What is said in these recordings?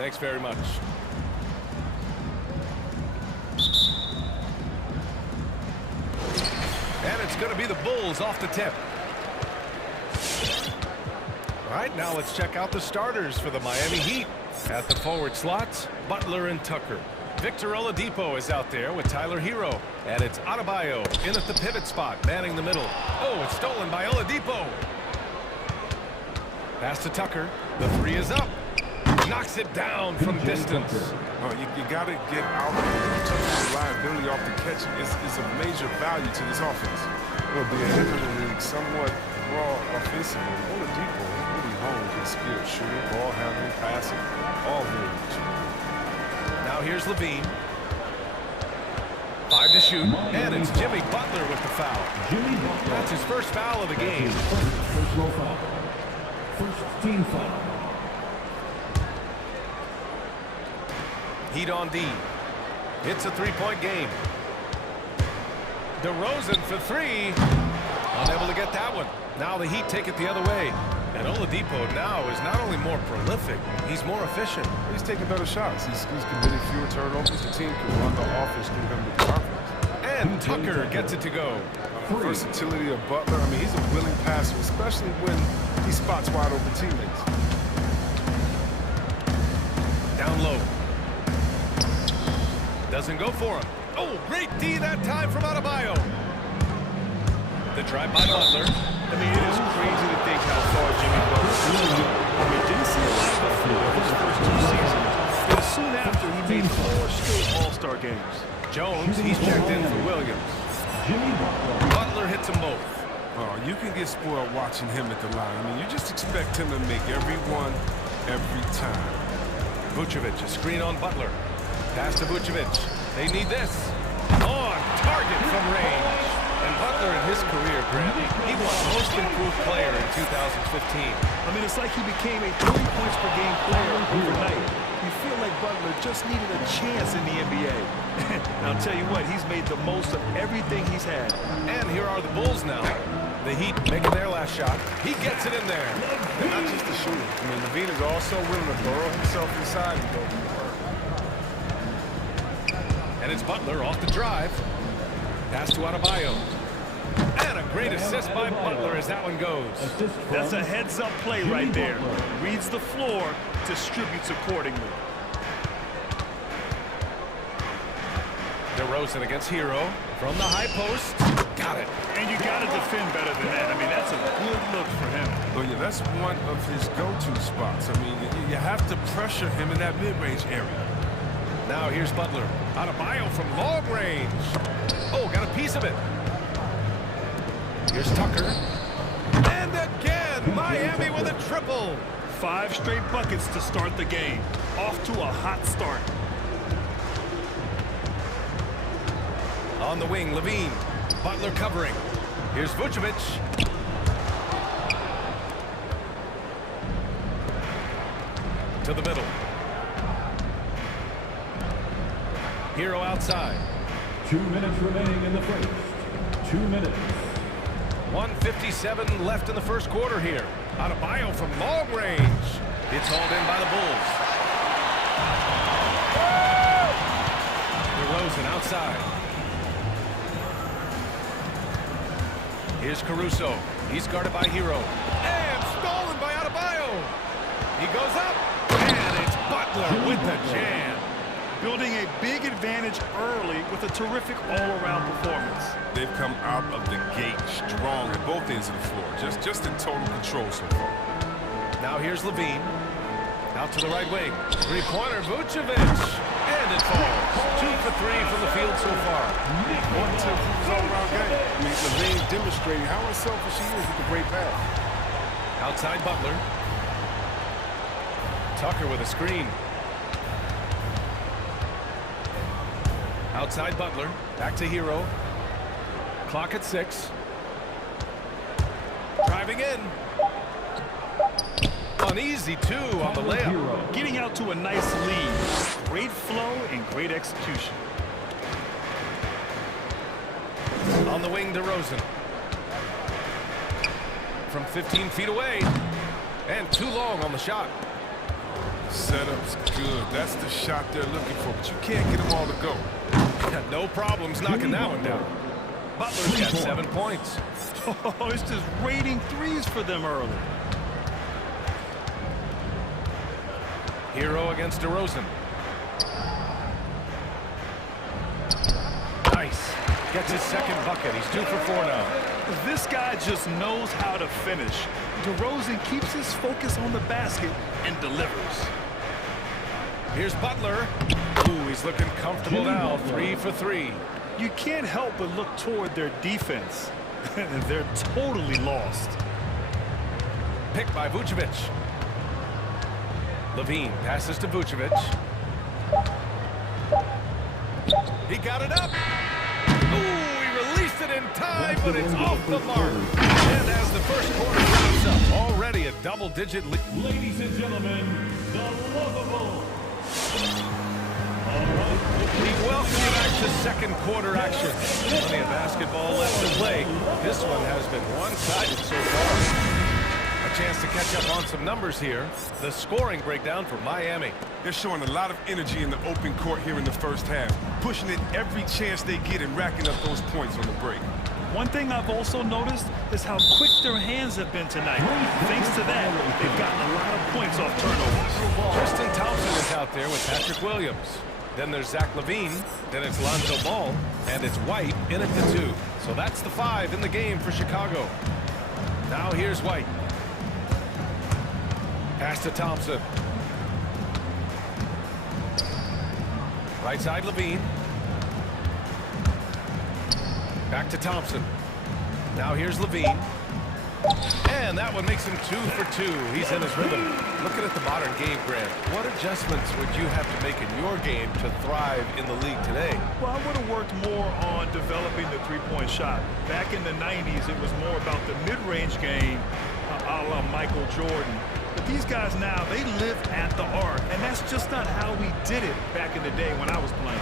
Thanks very much. And it's going to be the Bulls off the tip. All right, now let's check out the starters for the Miami Heat. At the forward slots, Butler and Tucker. Victor Oladipo is out there with Tyler Hero. And it's Adebayo in at the pivot spot, manning the middle. Oh, it's stolen by Oladipo. Pass to Tucker. The three is up. Knocks it down from distance. Oh, you got to get out of reliability off the catch. It's a major value to this offense. Well, being in the league somewhat raw offensively, Oladipo is really honed his skill, shooting, ball handling, passing, all very much. Now here's Levine. 5 to shoot, and it's Jimmy Butler with the foul. That's his first foul of the game. First row foul. First team foul. Heat on D. It's a three-point game. DeRozan for three. Unable to get that one. Now the Heat take it the other way. And Oladipo now is not only more prolific, he's more efficient. He's taking better shots. He's committing fewer turnovers. The team can run the offense through him with confidence. And Tucker gets it to go. The versatility of Butler. I mean, he's a willing passer, especially when he spots wide open teammates. Down low. Doesn't go for him. Oh, great D that time from Adebayo. The drive by Butler. I mean, it is crazy to think how far Jimmy Butler has come. We didn't see a lot before his first 2 seasons, but soon after he made 4 straight All-Star games. Jones, he's checked in for Williams. Butler hits them both. Oh, you can get spoiled watching him at the line. I mean, you just expect him to make every one, every time. Vucevic, a screen on Butler. Pass to Vucevic. They need this. On target from range. And Butler in his career, Grant, he won Most Improved Player in 2015. I mean, it's like he became a 30 points per game player overnight. You feel like Butler just needed a chance in the NBA. I'll tell you what, he's made the most of everything he's had. And here are the Bulls now. The Heat making their last shot. He gets it in there. And not just the shooter. I mean, Levine is also willing to burrow himself inside and go to work. And it's Butler off the drive. Pass to Adebayo. And a great assist by Butler as that one goes. That's a heads-up play right there. Reads the floor, distributes accordingly. DeRozan against Hero from the high post. Got it. And you got to defend better than that. I mean, that's a good look for him. Oh, yeah, that's one of his go-to spots. I mean, you have to pressure him in that mid-range area. Now here's Butler. Adebayo from long range. Oh, got a piece of it. Here's Tucker. And again, Miami with a triple. 5 straight buckets to start the game. Off to a hot start. On the wing, Levine. Butler covering. Here's Vucevic. To the middle. Hero outside. 2 minutes remaining in the first. 2 minutes. 1:57 left in the first quarter here. Adebayo from long range. It's hauled in by the Bulls. DeRozan outside. Here's Caruso. He's guarded by Hero. And stolen by Adebayo. He goes up. And it's Butler with the jam. Building a big advantage early with a terrific all-around performance. They've come out of the gate strong at both ends of the floor. Just in total control so far. Now here's Levine. Out to the right wing. Three-pointer, Vucevic. And it falls. 2 for 3 from the field so far. One to his all-around game. I mean, Levine demonstrating how unselfish he is with the great pass. Outside Butler. Tucker with a screen. Outside Butler. Back to Hero. Clock at 6. Driving in. An easy 2 on the layup. Getting out to a nice lead. Great flow and great execution. On the wing, DeRozan. From 15 feet away. And too long on the shot. Setup's good. That's the shot they're looking for, but you can't get them all to go. No problems knocking that one down. Butler's got 7 points. Oh, it's just raining threes for them early. Hero against DeRozan. Nice. Gets his second bucket. He's 2 for 4 now. This guy just knows how to finish. DeRozan keeps his focus on the basket and delivers. Here's Butler. Ooh, he's looking comfortable now. 3 for 3. You can't help but look toward their defense. They're totally lost. Picked by Vucevic. Levine passes to Vucevic. He got it up. Ooh, he released it in time, but it's off the mark. And as the first quarter wraps up, already a double-digit lead. Ladies and gentlemen, the lovable. We welcome you back to second quarter action. Plenty of basketball left to play. This one has been one-sided so far. A chance to catch up on some numbers here. The scoring breakdown for Miami. They're showing a lot of energy in the open court here in the first half, pushing it every chance they get and racking up those points on the break. One thing I've also noticed is how quick their hands have been tonight. Thanks to that, they've gotten a lot of points off turnovers. Tristan Thompson is out there with Patrick Williams. Then there's Zach Levine. Then it's Lonzo Ball. And it's White in at the 2. So that's the 5 in the game for Chicago. Now here's White. Pass to Thompson. Right side Levine. Back to Thompson. Now here's Levine. And that one makes him 2 for 2. He's in his rhythm. Looking at the modern game, Grant, what adjustments would you have to make in your game to thrive in the league today? Well, I would have worked more on developing the three-point shot. Back in the 90s, it was more about the mid-range game, a la Michael Jordan. But these guys now, they live at the arc, and that's just not how we did it back in the day when I was playing.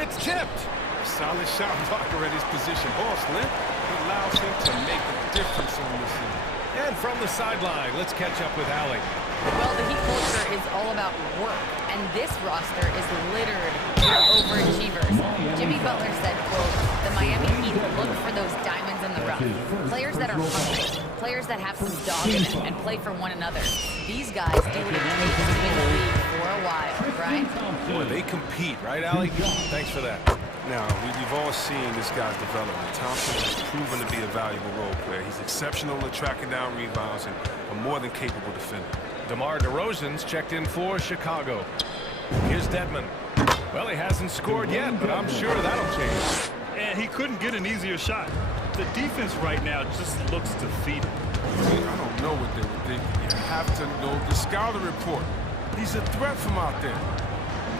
It's tipped. Solid shot blocker at his position. Ball slip. It allows him to make a difference on this one. And from the sideline, let's catch up with Allie. Well, the Heat culture is all about work, and this roster is littered with overachievers. Jimmy Butler said, quote, "The Miami Heat look for those diamonds in the rough. Players that are hungry, players that have some dog in them and play for one another. These guys do what it takes to win the league for a while," right? Boy, they compete, right, Allie? Thanks for that. Now, we've all seen this guy's development. Thompson has proven to be a valuable role player. He's exceptional at tracking down rebounds and a more than capable defender. DeMar DeRozan's checked in for Chicago. Here's Dedmon. Well, he hasn't scored yet, but I'm sure that'll change. And he couldn't get an easier shot. The defense right now just looks defeated. I don't know what they were thinking. You have to know the scouting report. He's a threat from out there.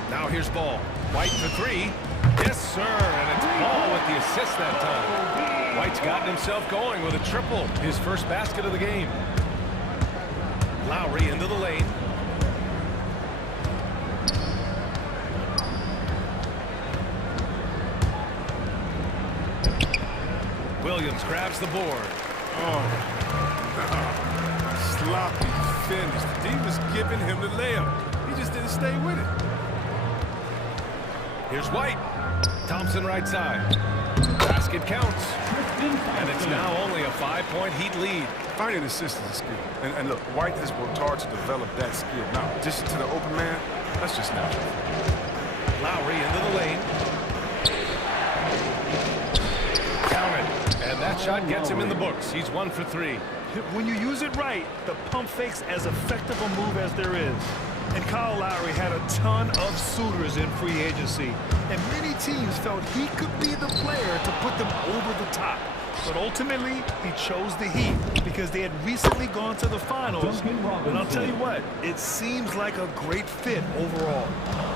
Now here's Ball. White for 3. Yes, sir, and it's Ball with the assist that time. White's gotten himself going with a triple, his first basket of the game. Lowry into the lane. Williams grabs the board. Oh, sloppy finish. The D was giving him the layup. He just didn't stay with it. Here's White. Thompson right side. Basket counts. And it's now only a 5-point Heat lead. Finding assists is a skill. And look, White has worked hard to develop that skill. Now, addition to the open man, that's just natural. Lowry into the lane. Count it. And that shot gets him in the books. He's 1 for 3. When you use it right, the pump fake's as effective a move as there is. And Kyle Lowry had a ton of suitors in free agency, and many teams felt he could be the player to put them over the top. But ultimately, he chose the Heat because they had recently gone to the finals. And I'll tell you what, it seems like a great fit overall.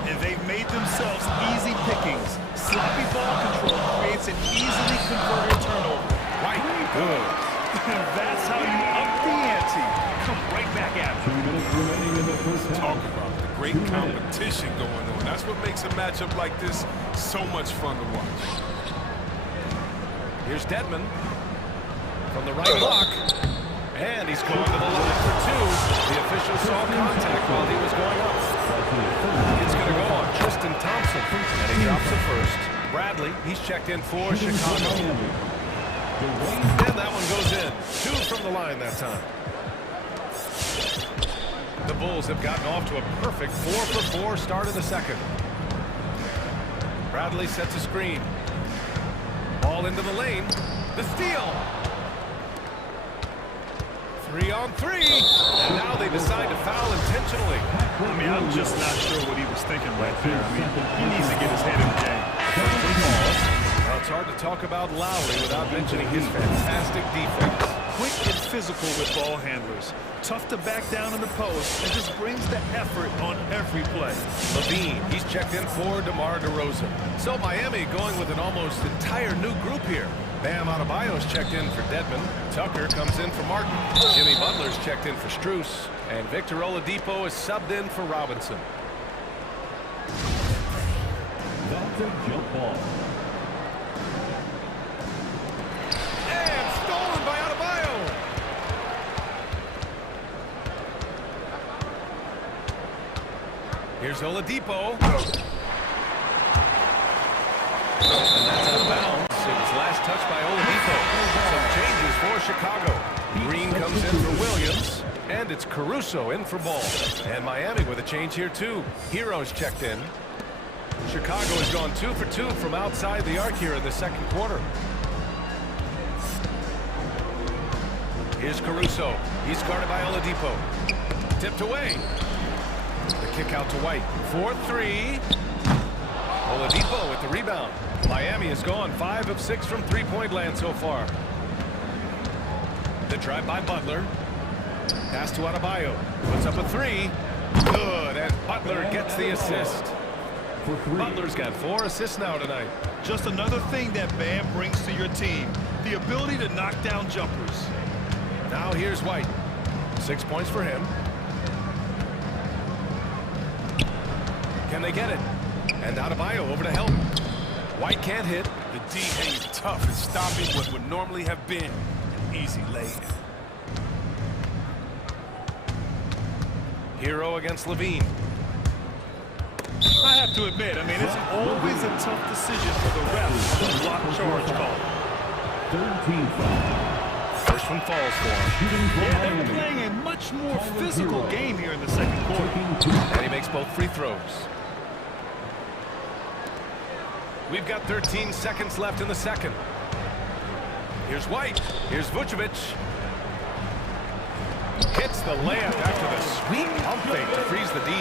And they've made themselves easy pickings. Sloppy ball control creates an easily converted turnover. White, good. That's how you up the ante. Come right back at it. 2 minutes remaining in the first half. Talk about the great competition going on. That's what makes a matchup like this so much fun to watch. Here's Dedmon from the right block. And he's going to the line for two. The official saw contact while he was going up. It's going to go on Tristan Thompson, and he drops the first. Bradley, he's checked in for Chicago. And that one goes in. Two from the line that time. The Bulls have gotten off to a perfect 4-for-4 start in the second. Bradley sets a screen. Ball into the lane. The steal. 3-on-3. And now they decide to foul intentionally. I mean, I'm just not sure what he was thinking right there. I mean, he needs to get his head in the game. Well, it's hard to talk about Lowry without mentioning his fantastic defense. Quick and physical with ball handlers. Tough to back down in the post and just brings the effort on every play. Levine, he's checked in for DeMar DeRozan. So Miami going with an almost entire new group here. Bam Adebayo's checked in for Dedmon. Tucker comes in for Martin. Jimmy Butler's checked in for Strus. And Victor Oladipo is subbed in for Robinson. That's a jump ball. And stolen by Adebayo. Here's Oladipo. And that's out of bounds. It was last touched by Oladipo. Some changes for Chicago. Green comes in for Williams. And it's Caruso in for Ball. And Miami with a change here too. Hero's checked in. Chicago has gone 2 for 2 from outside the arc here in the second quarter. Here's Caruso. He's guarded by Oladipo. Tipped away. The kick out to White. 4-3. Oladipo with the rebound. Miami has gone 5 of 6 from three-point land so far. The drive by Butler. Pass to Adebayo. Puts up a three. Good, and Butler gets the assist. Butler's got 4 assists now tonight. Just another thing that Bam brings to your team. The ability to knock down jumpers. Now here's White. 6 points for him. Can they get it? And Adebayo over to help. White can't hit. The D hangs tough and stopping what would normally have been an easy lay-in. Hero against Levine. I have to admit, I mean, it's always a tough decision for the refs to block charge call. 13 foul. First one falls for him. Yeah, they were playing a much more physical game here in the second quarter. And he makes both free throws. We've got 13 seconds left in the second. Here's White. Here's Vucevic. Hits the layup after the sweet pump fake to freeze the D.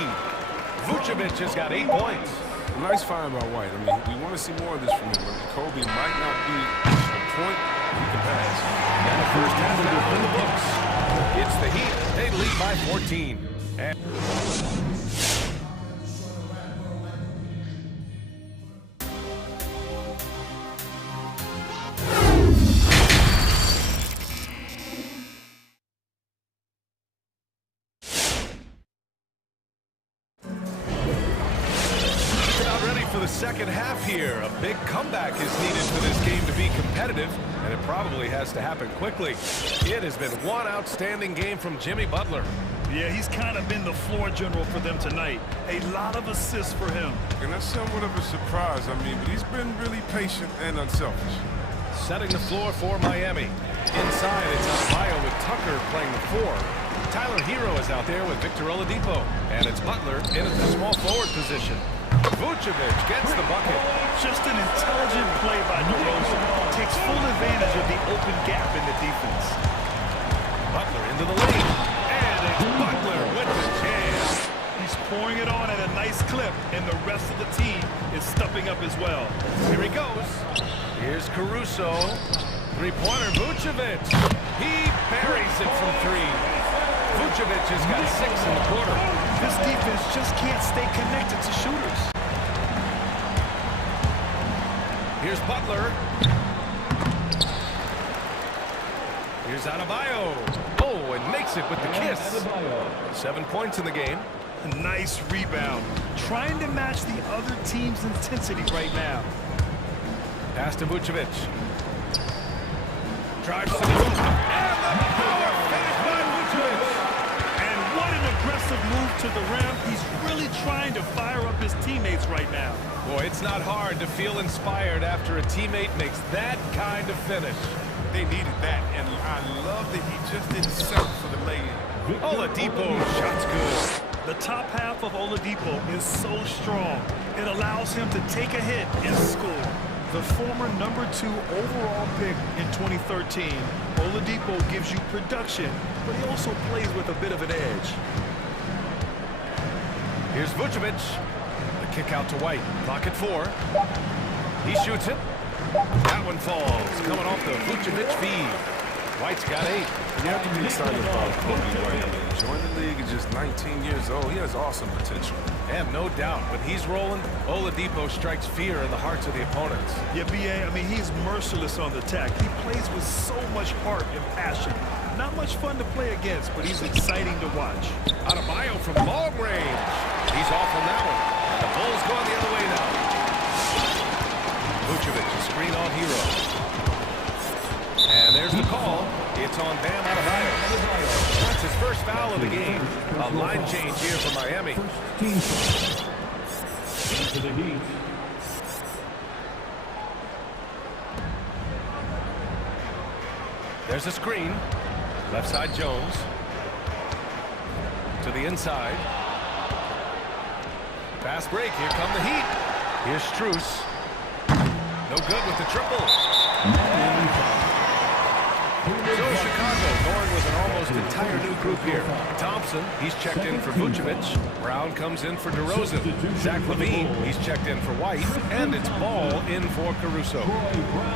Vucevic has got 8 points. Nice find by White. I mean, we want to see more of this from him, but Kobe might not be a point he can pass. And the first half now in the books. It's the Heat. They lead by 14. And second half here. A big comeback is needed for this game to be competitive, and it probably has to happen quickly. It has been one outstanding game from Jimmy Butler. Yeah, he's kind of been the floor general for them tonight. A lot of assists for him. And that's somewhat of a surprise, I mean, but he's been really patient and unselfish. Setting the floor for Miami. Inside, it's Adebayo with Tucker playing the 4. Tyler Hero is out there with Victor Oladipo, and it's Butler in at the small forward position. Vucevic gets the bucket. Just an intelligent play by DeRozan. Takes full advantage of the open gap in the defense. Butler into the lane. And it's Butler with the jam. He's pouring it on at a nice clip, and the rest of the team is stepping up as well. Here he goes. Here's Caruso. Three-pointer Vucevic. He buries it from 3. Vucevic has got 6 in the quarter. This defense just can't stay connected to shooters. Here's Butler. Here's Adebayo. Oh, and makes it with the kiss. 7 points in the game. A nice rebound. Trying to match the other team's intensity right now. Pass to Vucevic. Drives to the hoop. And the power finish to the rim. He's really trying to fire up his teammates right now. Boy, it's not hard to feel inspired after a teammate makes that kind of finish. They needed that, and I love that he just didn't settle for the lay-in. Oladipo, shot's good. The top half of Oladipo is so strong. It allows him to take a hit and score. The former #2 overall pick in 2013, Oladipo gives you production, but he also plays with a bit of an edge. Here's Vucevic. The kick out to White. Clock at 4. He shoots it. That one falls. Coming off the Vucevic feed. White's got 8. You have to be excited about Kobe White. I mean, joined the league at just 19 years old. He has awesome potential. And no doubt, when he's rolling, Oladipo strikes fear in the hearts of the opponents. Yeah, B.A., I mean, he's merciless on the attack. He plays with so much heart and passion. Not much fun to play against, but he's exciting to watch. Adebayo from long range. He's off on that one. And the Bulls going the other way now. Vucevic, a screen on Hero. And there's the call. It's on Bam Adebayo. That's his first foul of the game. A line change here for Miami. Team into the Heat. There's a screen. Left side Jones. To the inside. Fast break. Here come the Heat. Here's Strus. No good with the triple. So Chicago going with an almost entire new group here. Thompson, he's checked in for Vucevic. Brown comes in for DeRozan. Zach LaVine, he's checked in for White. And it's Ball in for Caruso.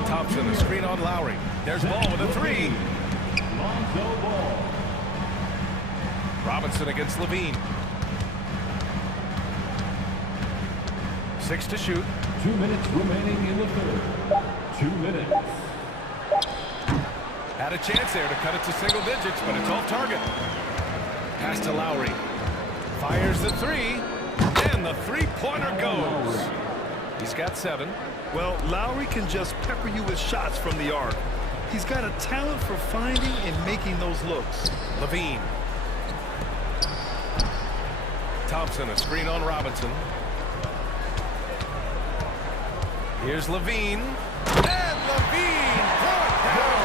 Thompson, a screen on Lowry. There's Ball with a 3. Robinson against LaVine. 6 to shoot. 2 minutes remaining in the third. 2 minutes. Had a chance there to cut it to single digits, but it's off target. Pass to Lowry. Fires the 3, and the three-pointer goes. He's got 7. Well, Lowry can just pepper you with shots from the arc. He's got a talent for finding and making those looks. LaVine. Thompson, a screen on Robinson. Here's LaVine. And LaVine brought down.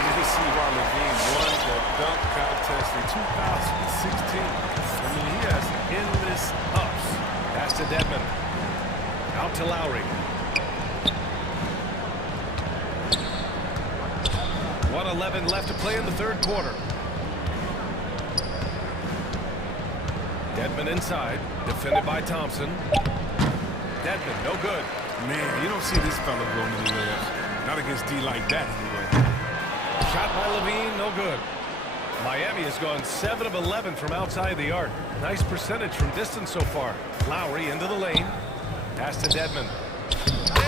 You can see why LaVine won the dunk contest in 2016. I mean, he has endless ups. Pass to Dedmon. Out to Lowry. 1:11 left to play in the third quarter. Dedmon inside, defended by Thompson. Dedmon, no good. Man, you don't see this fella blow many layups. Not against D like that, anyway. Shot by LaVine, no good. Miami has gone 7 of 11 from outside the arc. Nice percentage from distance so far. Lowry into the lane. Pass to Dedmon.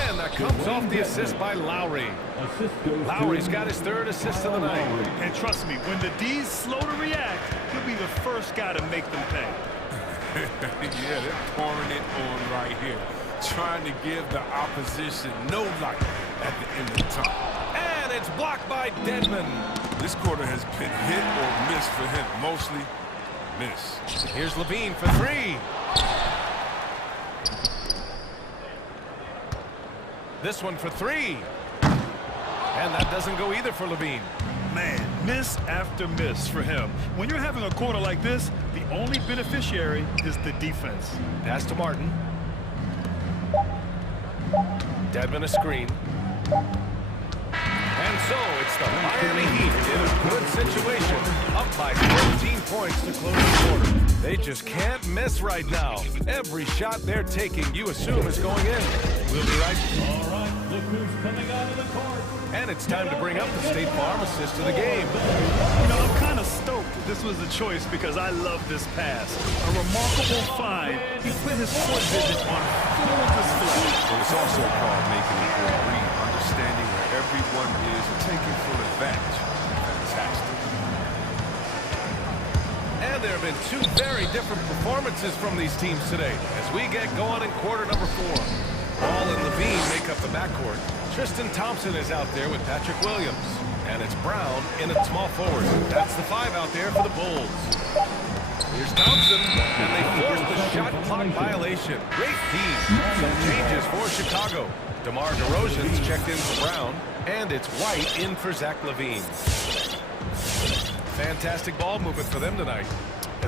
And that comes off the assist by Lowry. Lowry's got his 3rd assist of the night. And trust me, when the D's slow to react, he'll be the first guy to make them pay. Yeah, they're pouring it on right here. Trying to give the opposition no light at the end of the time. And it's blocked by Dedmon. This quarter has been hit or miss for him. Mostly miss. Here's LaVine for 3. This one for 3. And that doesn't go either for LaVine. Man, miss after miss for him. When you're having a quarter like this, the only beneficiary is the defense. Pass to Martin. Dedmon a screen. And so it's the Miami Heat in a good situation. Up by 13 points to close the quarter. They just can't miss right now. Every shot they're taking, you assume, is going in. We'll be right back. All right, look who's coming out of the court. And it's time to bring up the State Farm assist of the game. You know, I'm kind of stoked this was the choice because I love this pass. A remarkable find. He put his foot vision on full display. But it's also called making a good read, understanding where everyone is and taking full advantage. Fantastic. And there have been 2 very different performances from these teams today as we get going in quarter number 4. Ball and LaVine make up the backcourt. Tristan Thompson is out there with Patrick Williams. And it's Brown in at small forward. That's the 5 out there for the Bulls. Here's Thompson, and they force the shot clock violation. Great D. Some changes for Chicago. DeMar DeRozan's checked in for Brown, and it's White in for Zach LaVine. Fantastic ball movement for them tonight.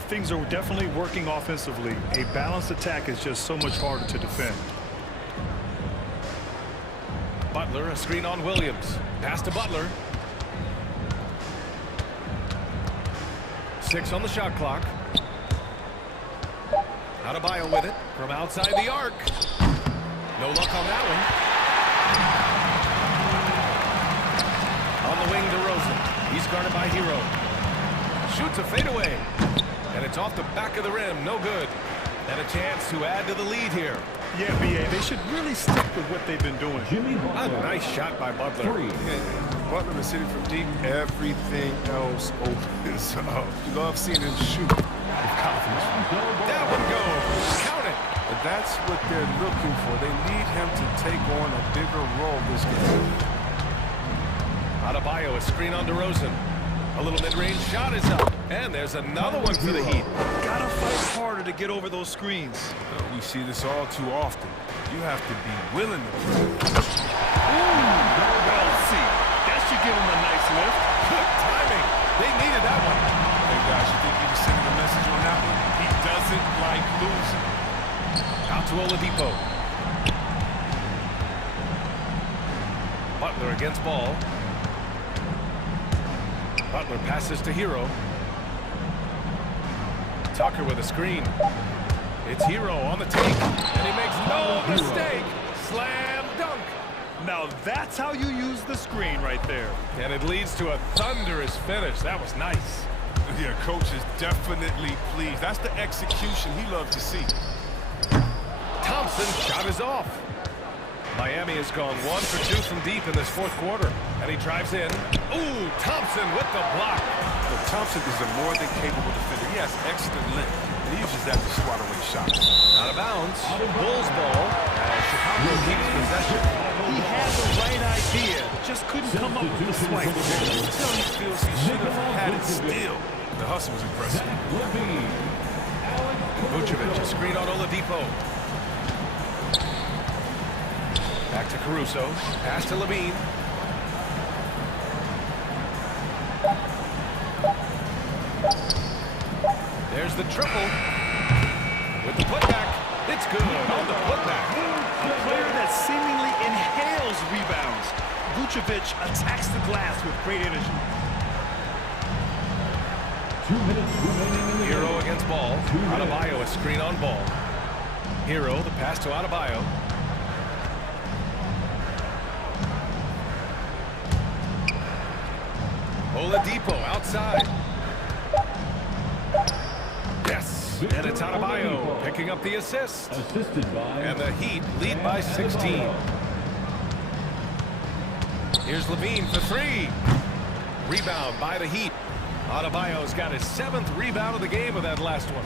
Things are definitely working offensively. A balanced attack is just so much harder to defend. Butler, a screen on Williams. Pass to Butler. 6 on the shot clock. Adebayo with it from outside the arc. No luck on that one. On the wing, DeRozan. He's guarded by Hero. Shoots a fadeaway. And it's off the back of the rim. No good. And a chance to add to the lead here. Yeah, B.A., they should really stick with what they've been doing. A nice shot by Butler. Butler is hitting from deep. Everything else opens up. You love seeing him shoot with confidence. That one goes. Count it. But that's what they're looking for. They need him to take on a bigger role this game. Adebayo, a screen on DeRozan. A little mid-range shot is up. And there's another one for the Heat. Gotta fight harder to get over those screens. We see this all too often. You have to be willing to play. Well, see, that should give him a nice lift. Good timing. They needed that one. Hey, guys, you think he was sending a message on that one? He doesn't like losing. Out to Oladipo. Butler against ball. Butler passes to Hero. Tucker with a screen. It's Hero on the take, and he makes no mistake. Slam dunk. Now that's how you use the screen right there. And it leads to a thunderous finish. That was nice. Yeah, coach is definitely pleased. That's the execution he loves to see. Thompson's shot is off. Miami has gone 1 for 2 from deep in this fourth quarter. And he drives in. Ooh, Thompson with the block. But Thompson is a more than capable defender. He has excellent length, and he uses that to swat away shots. Out of bounds. Bulls ball as Chicago keeps possession. He had the right idea, just couldn't come up with the swipe. Until he feels he should have had it still. The hustle was impressive. Vucevic, a screen on Oladipo. Back to Caruso. Pass to LaVine. There's the triple. With the putback. It's good on the putback. A player that seemingly inhales rebounds. Vucevic attacks the glass with great energy. 2 minutes remaining in the Hero against ball. Adebayo, a screen on ball. Hero, the pass to Adebayo. Oladipo outside. Yes, and it's Adebayo picking up the assist. assisted by And the Heat lead by 16. Here's LaVine for 3. Rebound by the Heat. Adebayo's got his 7th rebound of the game with that last one.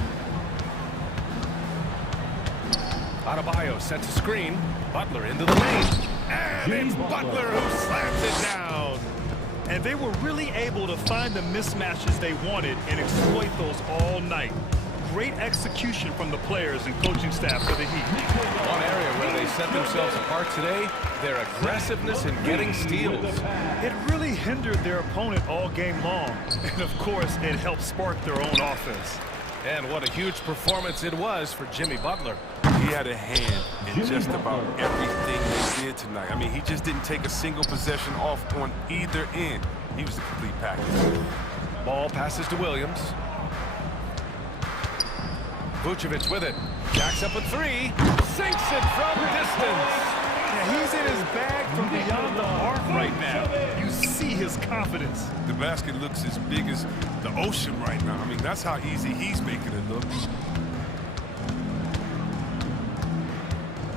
Adebayo sets a screen. Butler into the lane. And it's Butler who slams it down. And they were really able to find the mismatches they wanted and exploit those all night. Great execution from the players and coaching staff for the Heat. One area where they set themselves apart today, their aggressiveness in getting steals. It really hindered their opponent all game long. And of course, it helped spark their own offense. And what a huge performance it was for Jimmy Butler. He had a hand in just about everything they did tonight. I mean, he just didn't take a single possession off on either end. He was the complete package. Ball passes to Williams. Vucevic with it. Jacks up a 3. Sinks it from distance. Yeah, he's in his bag from beyond the arc right now. You see his confidence. The basket looks as big as the ocean right now. I mean, that's how easy he's making it look.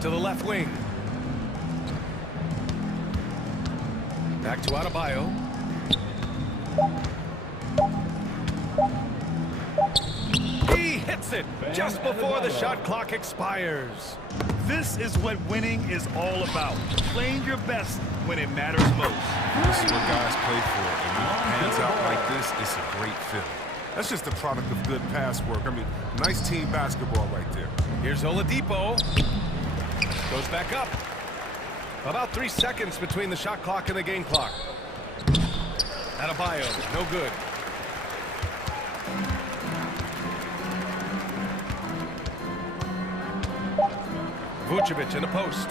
To the left wing. Back to Adebayo. He hits it just before the shot clock expires. This is what winning is all about. Playing your best when it matters most. This is what guys play for. And when it pans out like this, it's a great feeling. That's just a product of good pass work. I mean, nice team basketball right there. Here's Oladipo. Goes back up. About 3 seconds between the shot clock and the game clock. Adebayo, no good. Vucevic in the post.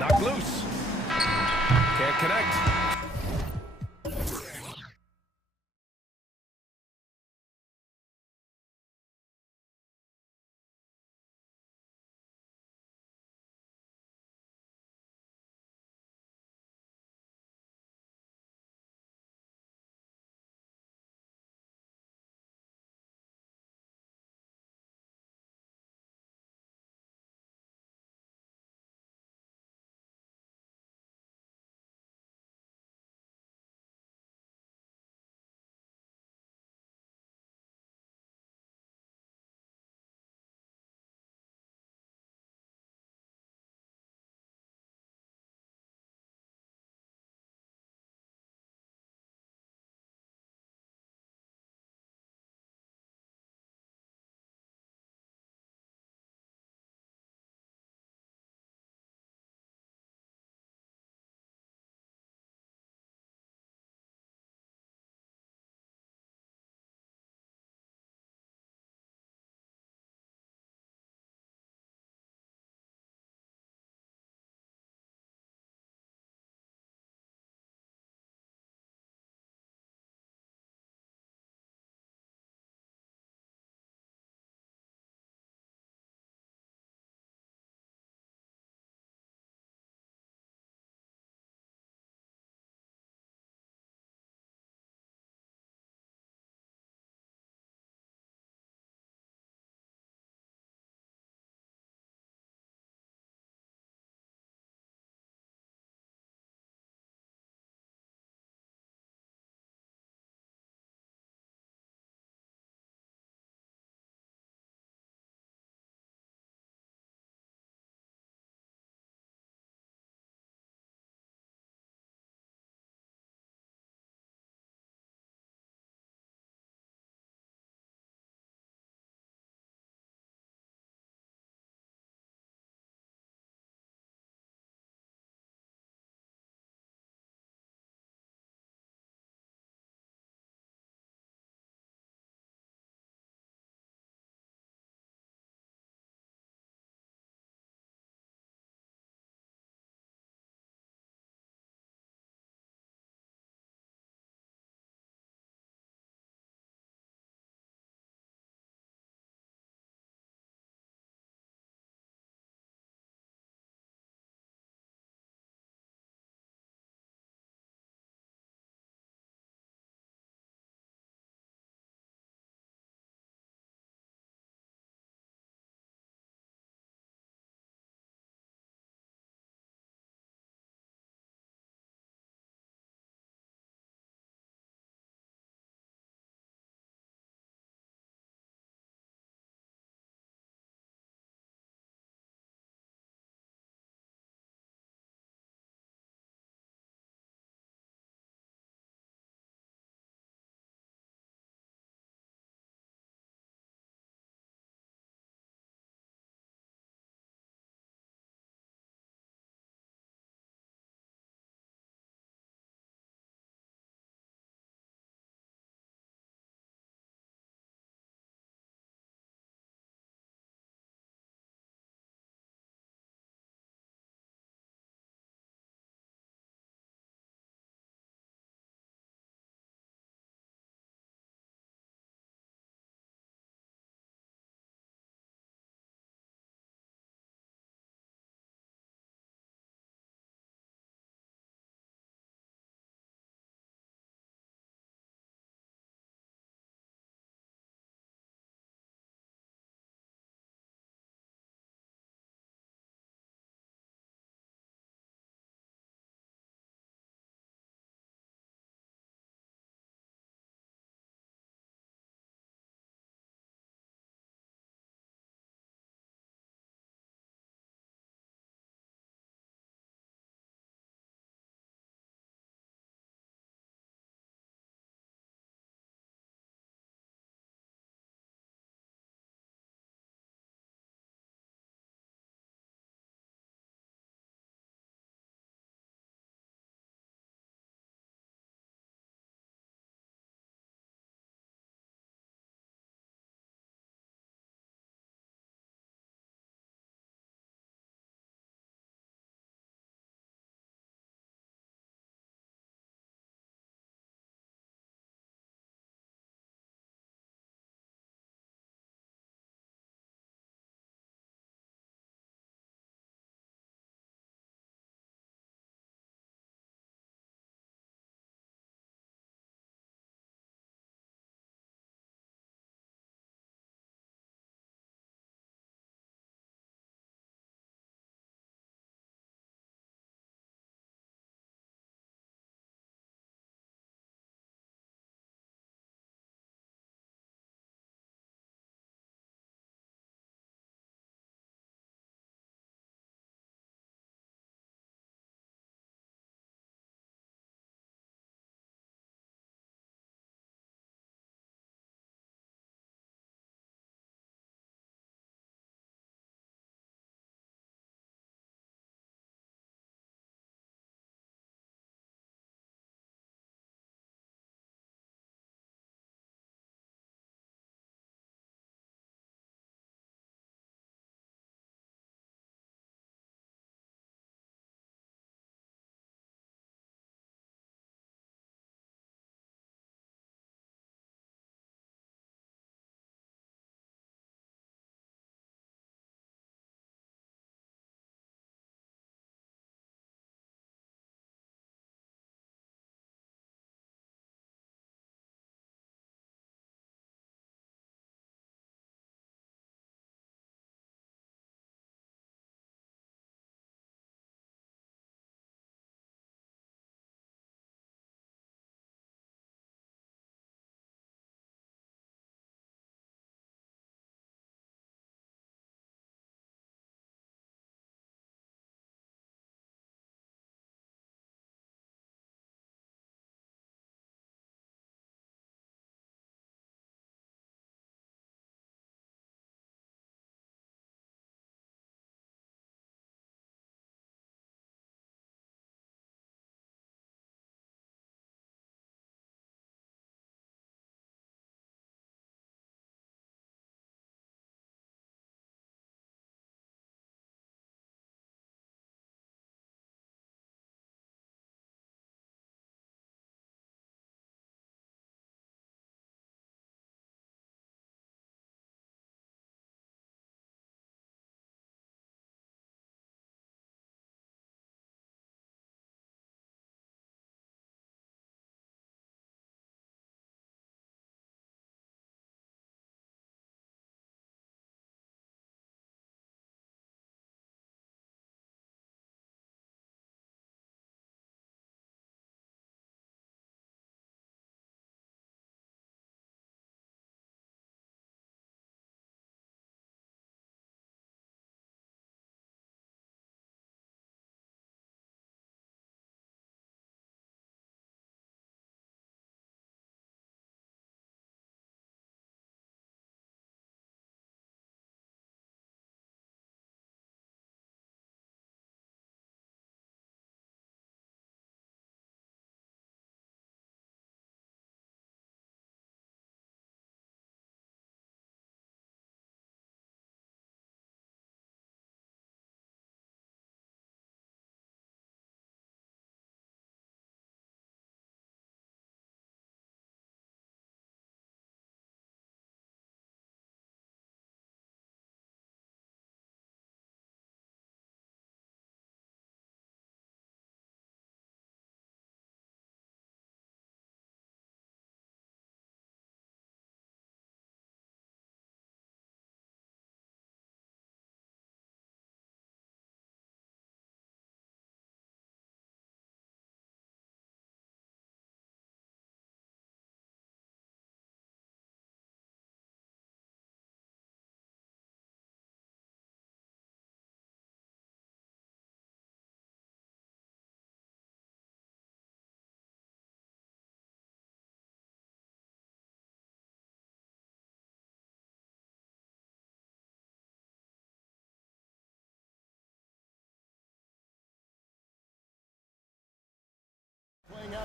Knocked loose. Can't connect.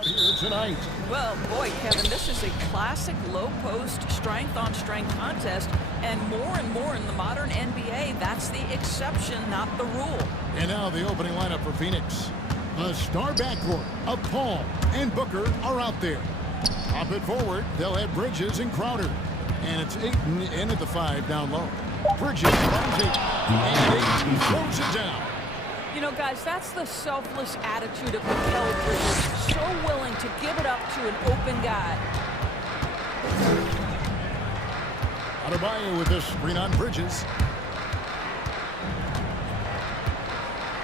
here tonight. Well, boy, Kevin, this is a classic low-post, strength-on-strength contest, and more in the modern NBA, that's the exception, not the rule. And now the opening lineup for Phoenix. The star backcourt of Paul and Booker are out there. Pop it forward, they'll have Bridges and Crowder. And it's Ayton in at the 5 down low. Bridges finds Ayton, and Ayton throws it down. You know, guys, that's the selfless attitude of Mikal Bridges. So willing to give it up to an open guy. Adebayo with this screen on Bridges.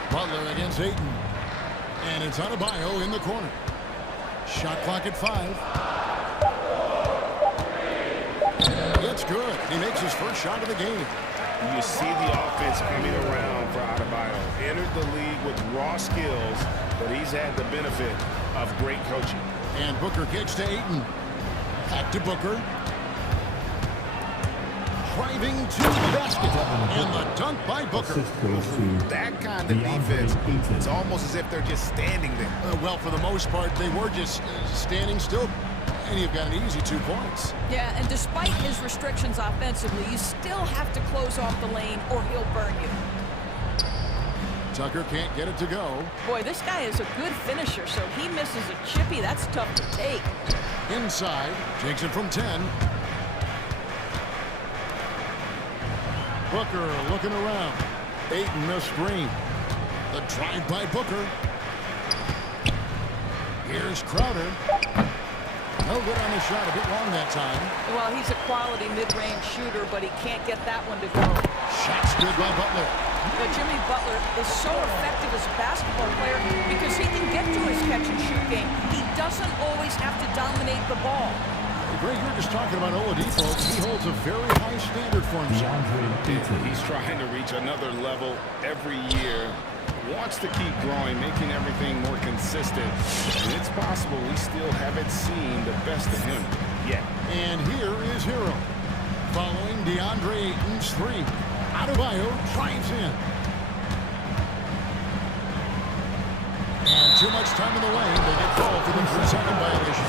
Butler against Ayton. And it's Adebayo in the corner. Shot clock at 5. It's good. He makes his first shot of the game. You see the offense coming around for Adebayo. Entered the league with raw skills, but he's had the benefit of great coaching. And Booker kicks to Ayton. Back to Booker. Driving to the basket. And the dunk by Booker. That kind of defense, it's almost as if they're just standing there. Well, for the most part, they were just standing still. And you've got an easy 2 points. Yeah, and despite his restrictions offensively, you still have to close off the lane or he'll burn you. Tucker can't get it to go. Boy, this guy is a good finisher, so he misses a chippy. That's tough to take. Inside, takes it from 10. Booker looking around. Ayton the screen. The drive by Booker. Here's Crowder. No good on the shot, a bit long that time. Well, he's a quality mid-range shooter, but he can't get that one to go. Shot's good by Butler. But Jimmy Butler is so effective as a basketball player because he can get to his catch-and-shoot game. He doesn't always have to dominate the ball. Greg, you're just talking about Oladipo. He holds a very high standard for himself. He's trying to reach another level every year. Wants to keep growing, making everything more consistent. And it's possible we still haven't seen the best of him yet. And here is Hero. Following DeAndre Ayton's 3. Adebayo drives in. And too much time in the lane. They get called for the 3-second violation.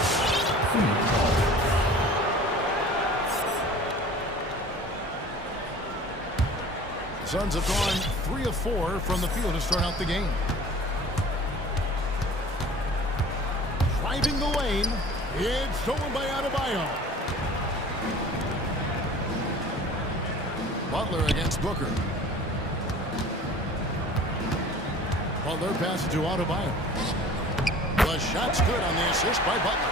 Suns have gone 3 of 4 from the field to start out the game. Driving the lane. It's stolen by Adebayo. Butler against Booker. Butler passes to Adebayo. The shot's good on the assist by Butler.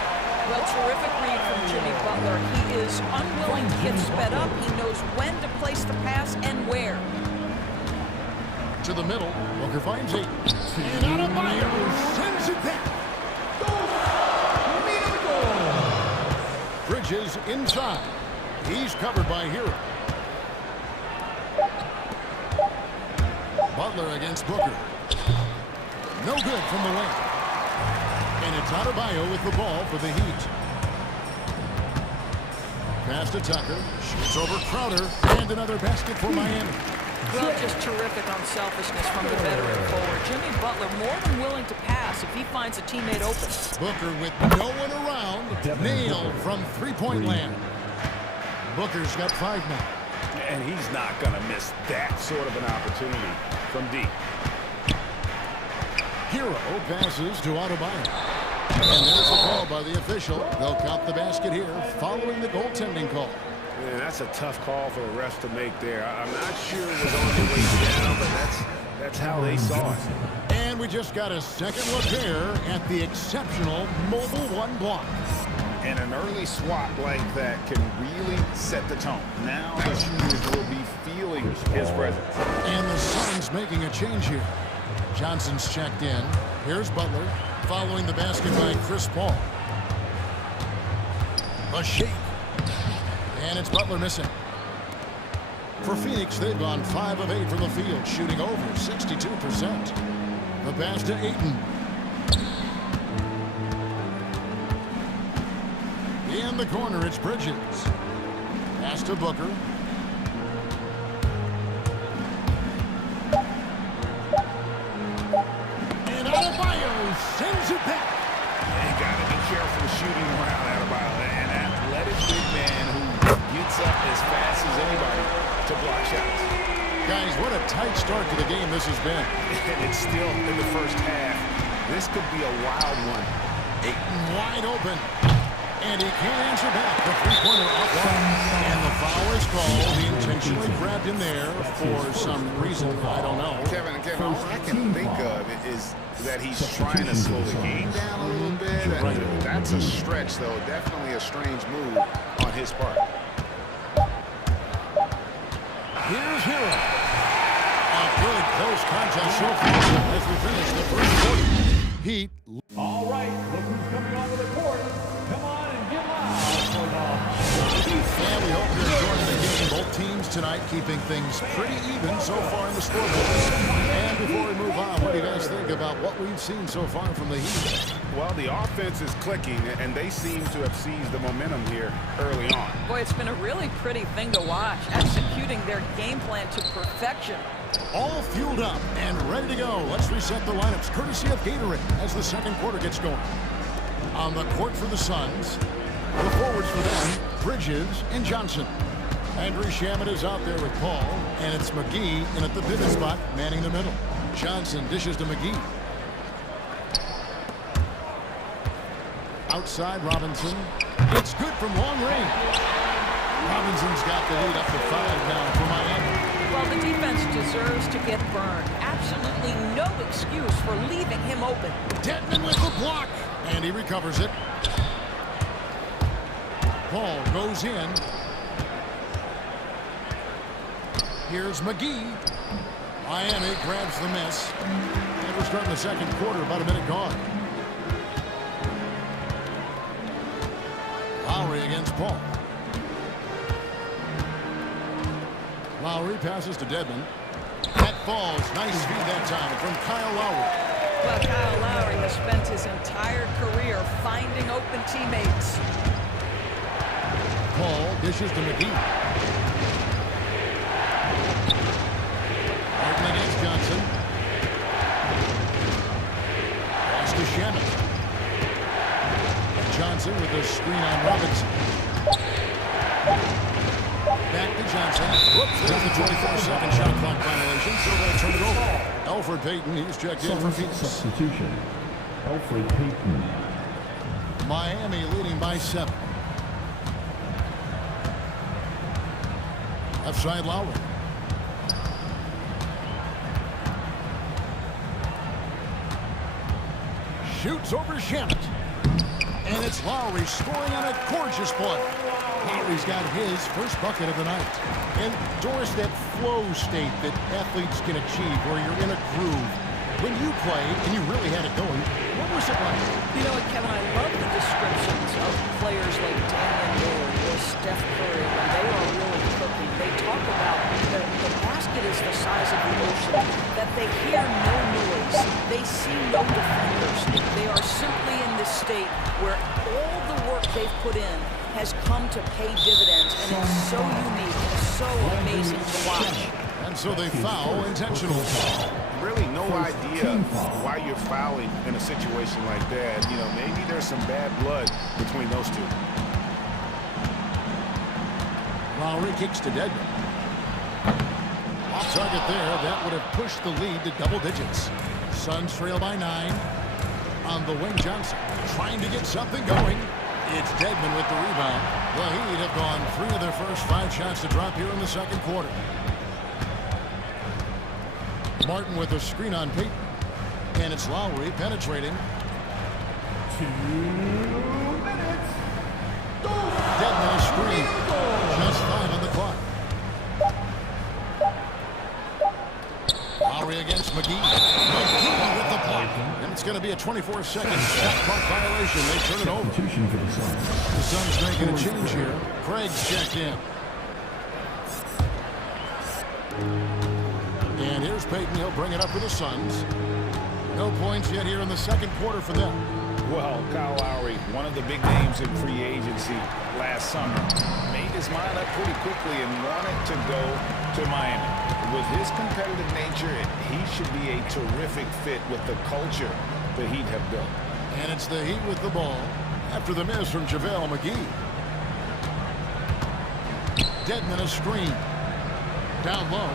Well, terrific read from Jimmy Butler. He is unwilling to get sped up. He knows when to place the pass and where. To the middle, Booker finds Ayton. And Adebayo sends it back. Bridges inside. He's covered by Hero. Butler against Booker. No good from the wing. And it's Adebayo with the ball for the Heat. Pass to Tucker. Shoots over Crowder. And another basket for Miami. Well, just terrific unselfishness from the veteran forward. Jimmy Butler more than willing to pass if he finds a teammate open. Booker with no one around. Nailed from 3-point land. Booker's got 5 now. And he's not going to miss that sort of an opportunity from deep. Hero passes to Adebayo. And there's a call by the official. They'll count the basket here following the goaltending call. Man, that's a tough call for the refs to make there. I'm not sure it was on the way down, but that's how they saw it. And we just got a second look there at the exceptional Mobile 1 block. And an early swat like that can really set the tone. Now the shooters will be feeling his presence. And the Suns making a change here. Johnson's checked in. Here's Butler following the basket by Chris Paul. A shake. And it's Butler missing. For Phoenix, they've gone 5 of 8 from the field, shooting over 62%. The pass to Ayton. In the corner, it's Bridges. Pass to Booker. And Adebayo sends it back. And got to be careful shooting around Adebayo, an athletic big man who gets up as fast as anybody to block shots. Guys, what a tight start to the game this has been. And it's still in the first half. This could be a wild one. Ayton wide open. And he can't answer back. The three-pointer offline. And the foul is called. He intentionally grabbed him there for some reason. I don't know. Kevin, all I can think of is that he's trying to slow the game down a little bit. Right. That's a stretch, though. Definitely a strange move on his part. Here's Hero. A good close contest so far as we finish the first quarter. Heat. All right, look who's coming onto the court. Come on and get loud for the Heat. And we hope you're enjoying the game. Both teams tonight keeping things pretty even so far in the scoreboard. And before we move on, what do you guys think about what we've seen so far from the Heat? Well, the offense is clicking, and they seem to have seized the momentum here early on. Boy, it's been a really pretty thing to watch, executing their game plan to perfection. All fueled up and ready to go. Let's reset the lineups courtesy of Gatorade as the second quarter gets going. On the court for the Suns, the forwards for them, Bridges and Johnson. Andrew Shamet is out there with Paul, and it's McGee in at the pivot spot, manning the middle. Johnson dishes to McGee. Outside Robinson. It's good from long range. Robinson's got the lead up to 5 now for Miami. Well, the defense deserves to get burned. Absolutely no excuse for leaving him open. Dedmon with the block, and he recovers it. Paul goes in. Here's McGee. Miami grabs the miss. And we're starting the second quarter, about a minute gone. Lowry against Paul. Lowry passes to Dedmon. That falls. Nice feed that time from Kyle Lowry. Well, Kyle Lowry has spent his entire career finding open teammates. Paul dishes to McGee. Martin against Johnson. Pass to Shamet. Johnson with a screen on Robinson. Back to Johnson. Whoops, there's the 24-second shot clock violation, so they'll turn it over. Alfred Payton, he's checked in for Phoenix. Substitution. Alfred Payton. Miami leading by 7. Left side Lowry. Shoots over Shamet. And it's Lowry scoring on a gorgeous play. Lowry's got his first bucket of the night. Endorse that flow state that athletes can achieve where you're in a groove. When you played and you really had it going, what was it like? You know what, Kevin, I love the descriptions of players like Damian Lillard or Steph Curry when they are really cooking. They talk about the basket is the size of the ocean, that they hear no noise, they see no defenders. They are simply in this state where all the work they've put in has come to pay dividends, and it's so unique and so amazing to watch. And so they foul intentionally. Really no idea why you're fouling in a situation like that. You know, maybe there's some bad blood between those two. Lowry kicks to Dedmon. Off target there. That would have pushed the lead to double digits. Suns trail by 9. On the wing, Johnson trying to get something going. It's Dedmon with the rebound. The Heat have gone 3 of their first 5 shots to drop here in the second quarter. Martin with a screen on Payton. And it's Lowry penetrating. 2 minutes. Dedmon a screen. Just 5 on the clock. Lowry against McGee. McGee with the block. And it's going to be a 24-second shot clock violation. They turn it over. Substitution for the Suns. The Suns making a change here. Craig's checked in. And here's Payton. He'll bring it up for the Suns. No points yet here in the second quarter for them. Well, Kyle Lowry, one of the big names in free agency last summer, made his mind up pretty quickly and wanted to go to Miami. With his competitive nature, he should be a terrific fit with the culture the Heat have built. And it's the Heat with the ball after the miss from JaVale McGee. Dedmon a screen. Down low.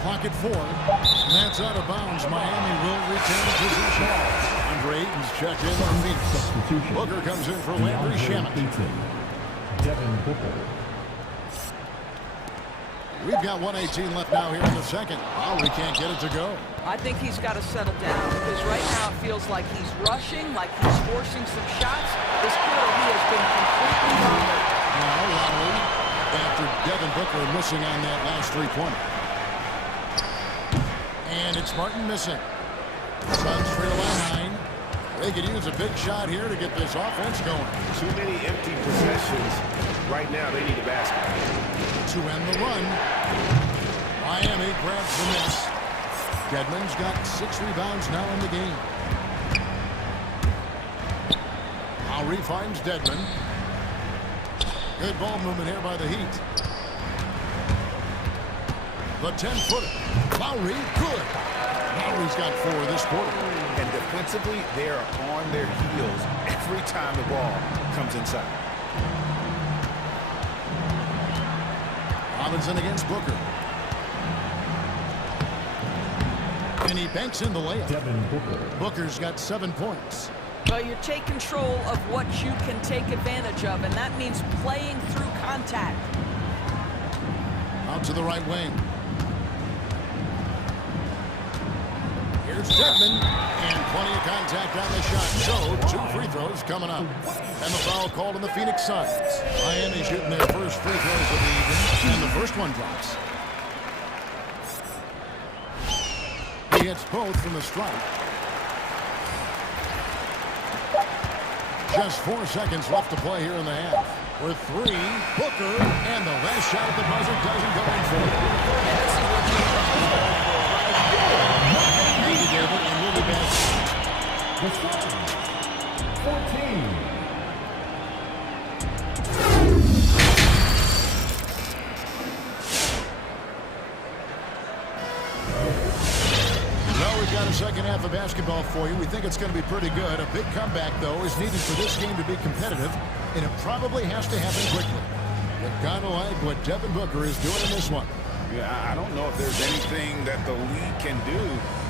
Clock at 4. And that's out of bounds. Miami will retain possession. Andre Ayton's check in for Phoenix. Booker comes in for Landry Shamet. Devin Booker. We've got 1:18 left now here in the second. Lowry can't get it to go. I think he's got to settle down because right now it feels like he's rushing, like he's forcing some shots. This quarter he has been completely bothered. Now Lowry, after Devin Booker missing on that last three-pointer. And it's Martin missing. Suns trail by 9. They could use a big shot here to get this offense going. Too many empty possessions. Right now they need a basket. To end the run. Miami grabs the miss. Dedmon's got 6 rebounds now in the game. Lowry finds Dedmon. Good ball movement here by the Heat. The 10-footer. Lowry, good. Lowry's got 4 this quarter. And defensively, they are on their heels every time the ball comes inside. Robinson against Booker. And he banks in the layup. Devin Booker. Booker's got 7 points. Well, you take control of what you can take advantage of, and that means playing through contact. Out to the right wing. Here's Dedmon, and plenty of contact on the shot. So, 2 free throws coming up. And the foul called on the Phoenix Suns. Miami shooting their first free throws of the evening, and the first one drops. He hits both from the stripe. Just 4 seconds left to play here in the half. With 3, Booker, and the last shot at the buzzer doesn't go in for it. And we'll be back. The Suns. 14. We've got a second half of basketball for you. We think it's going to be pretty good. A big comeback, though, is needed for this game to be competitive, and it probably has to happen quickly. But kind of like what Devin Booker is doing in this one. Yeah, I don't know if there's anything that the league can do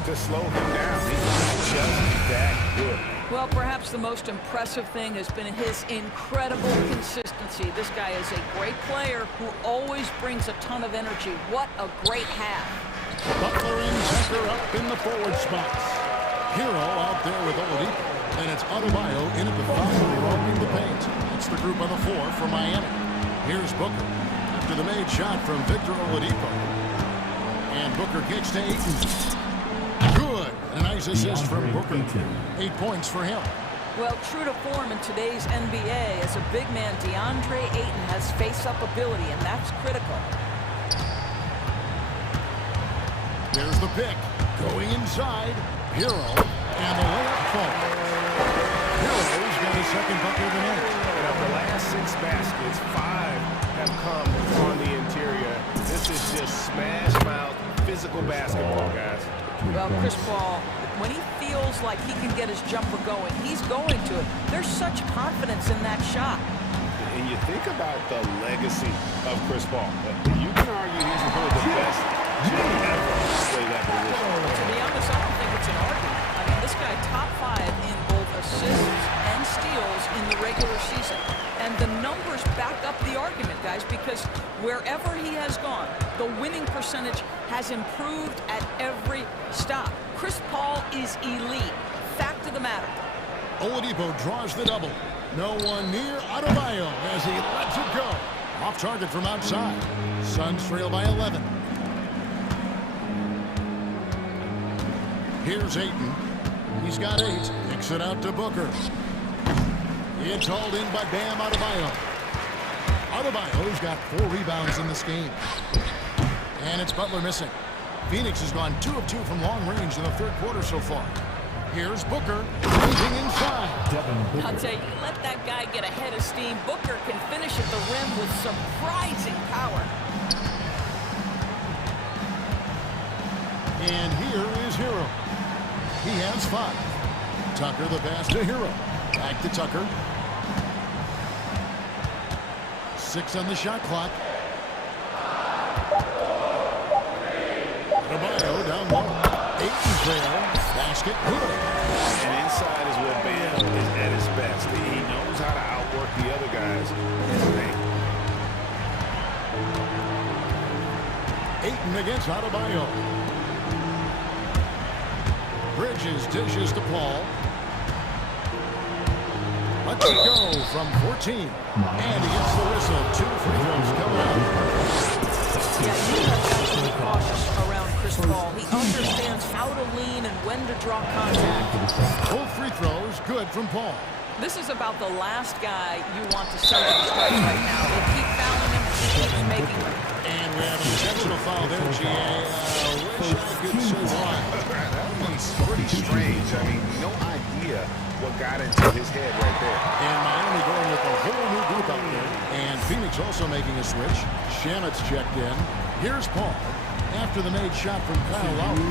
to slow him down. He's just that good. Well, perhaps the most impressive thing has been his incredible consistency. This guy is a great player who always brings a ton of energy. What a great half. Butler and Tucker up in the forward spots. Hero out there with Oladipo. And it's Adebayo in at the 5, roaming the paint. It's the group on the 4 for Miami. Here's Booker after the made shot from Victor Oladipo. And Booker kicks to Ayton. Good. And a nice assist from Booker. 8 points for him. Well, true to form in today's NBA, as a big man, DeAndre Ayton has face-up ability, and that's critical. There's the pick. Going inside. Hero. And the layup falls. Hero's got his second bucket of the night. And of the last 6 baskets, 5 have come on the interior. This is just smash mouth physical basketball, guys. Well, Chris Paul, when he feels like he can get his jumper going, he's going to it. There's such confidence in that shot. And you think about the legacy of Chris Paul. You can argue he's one of the best to ever play that position. To be honest, I don't think it's an argument. I mean, this guy top 5 in both assists and steals in the regular season. And the numbers back up the argument, guys, because wherever he has gone, the winning percentage has improved at every stop. Chris Paul is elite. Fact of the matter. Oladipo draws the double. No one near Adebayo as he lets it go. Off target from outside. Suns trail by 11. Here's Ayton. He's got 8. Kicks it out to Booker. It's hauled in by Bam Adebayo. Adebayo's got 4 rebounds in this game. And it's Butler missing. Phoenix has gone 2 of 2 from long range in the third quarter so far. Here's Booker, moving inside. I'll tell you, let that guy get a head of steam. Booker can finish at the rim with surprising power. And here is Hero. He has 5. Tucker, the pass to Hero. Back to Tucker. 6 on the shot clock. Adebayo down low. Ayton's there. Basket good. And inside is where Bam is at his best. He knows how to outwork the other guys in the paint. Ayton against Adebayo. Bridges dishes to Paul. Let's go from 14. And he gets the whistle. 2 free throws coming up. Yeah, you have got to be cautious around Chris Paul. He understands how to lean and when to draw contact. Both free throws good from Paul. This is about the last guy you want to send to the strike right now. They keep fouling him, he keeps making them. And we have an intentional foul there, GA. Wish I could say why. That one's pretty strange. I mean, no idea what got into his head right there. And Miami going with a whole new group out there. And Phoenix also making a switch. Shamit's checked in. Here's Paul. After the made shot from Kyle Lowry.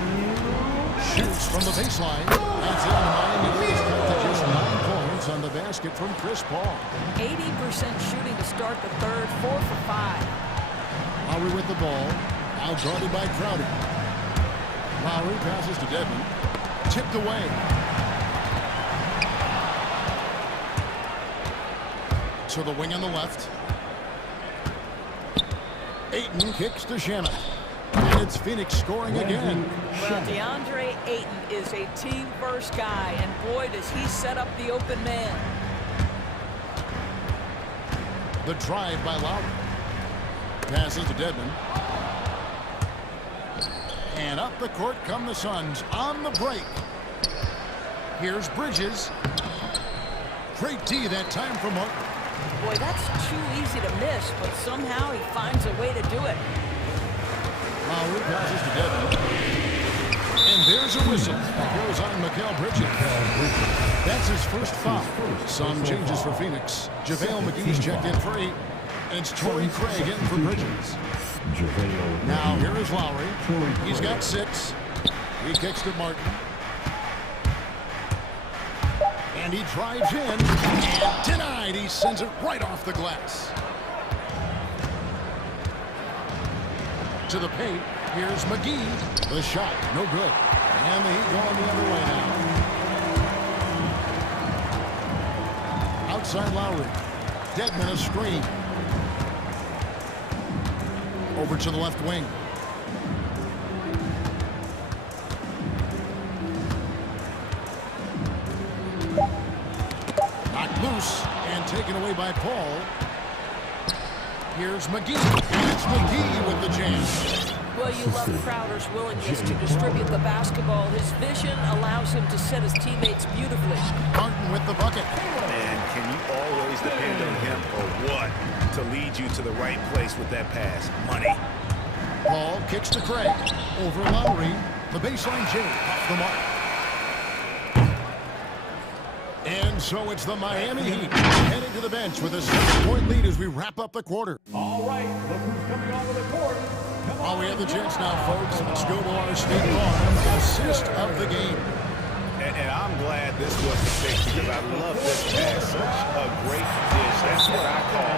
Shoots from the baseline. That's in. Miami leads cut to just 9 points on the basket from Chris Paul. 80% shooting to start the third, 4 for 5. Lowry with the ball. Out guarded by Crowder. Lowry passes to Devin. Tipped away. To the wing on the left. Ayton kicks to Shannon. And it's Phoenix scoring again. Well, DeAndre Ayton is a team-first guy, and boy, does he set up the open man. The drive by Lowry. Passes to Dedmon. And up the court come the Suns on the break. Here's Bridges. Great D that time for Martin. Boy, that's too easy to miss, but somehow he finds a way to do it. Lowry passes to Dedmon. And there's a whistle. It goes on Mikal Bridges. That's his first foul. Some changes for Phoenix. JaVale McGee's checked in for 8. And it's Torrey Craig in for Bridges. Now here is Lowry. He's got 6. He kicks to Martin. And he drives in. And denied. He sends it right off the glass. To the paint. Here's McGee. The shot. No good. And the Heat going the other way now. Outside Lowry. Dedmon a screen. Over to the left wing. Knocked loose and taken away by Paul. Here's McGee. And it's McGee with the jam. Well, you love Crowder's willingness to distribute the basketball. His vision allows him to set his teammates beautifully. Martin with the bucket. And can you always depend on him or what to lead you to the right place with that pass? Money. Paul kicks to Craig. Over Lowry. The baseline J off the mark. And so it's the Miami Heat heading to the bench with a 6-point lead as we wrap up the quarter. All right, look who's coming onto the court. Oh, we have the chance now, folks. Let's go to our State Farm assist of the game. And I'm glad this was the fix because I love this pass. Such a great dish. That's what I call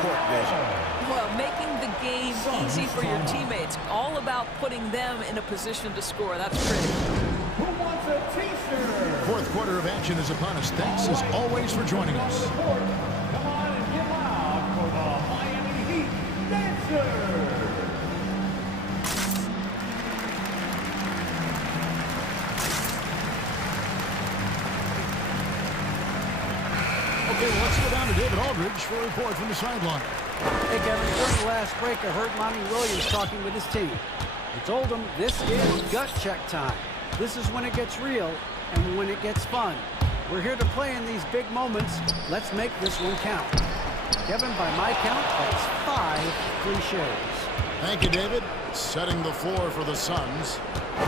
court vision. Well, making the game easy for your teammates. All about putting them in a position to score. That's pretty. Who wants a t-shirt? Fourth quarter of action is upon us. Thanks as always for joining us. Come on and get loud for the Miami Heat Dancers. Okay, well, let's go down to David Aldridge for a report from the sideline. Hey, Kevin, during the last break, I heard Monty Williams talking with his team. He told them this is gut check time. This is when it gets real and when it gets fun. We're here to play in these big moments. Let's make this one count. Kevin, by my count, that's 5 cliches. Thank you, David. Setting the floor for the Suns.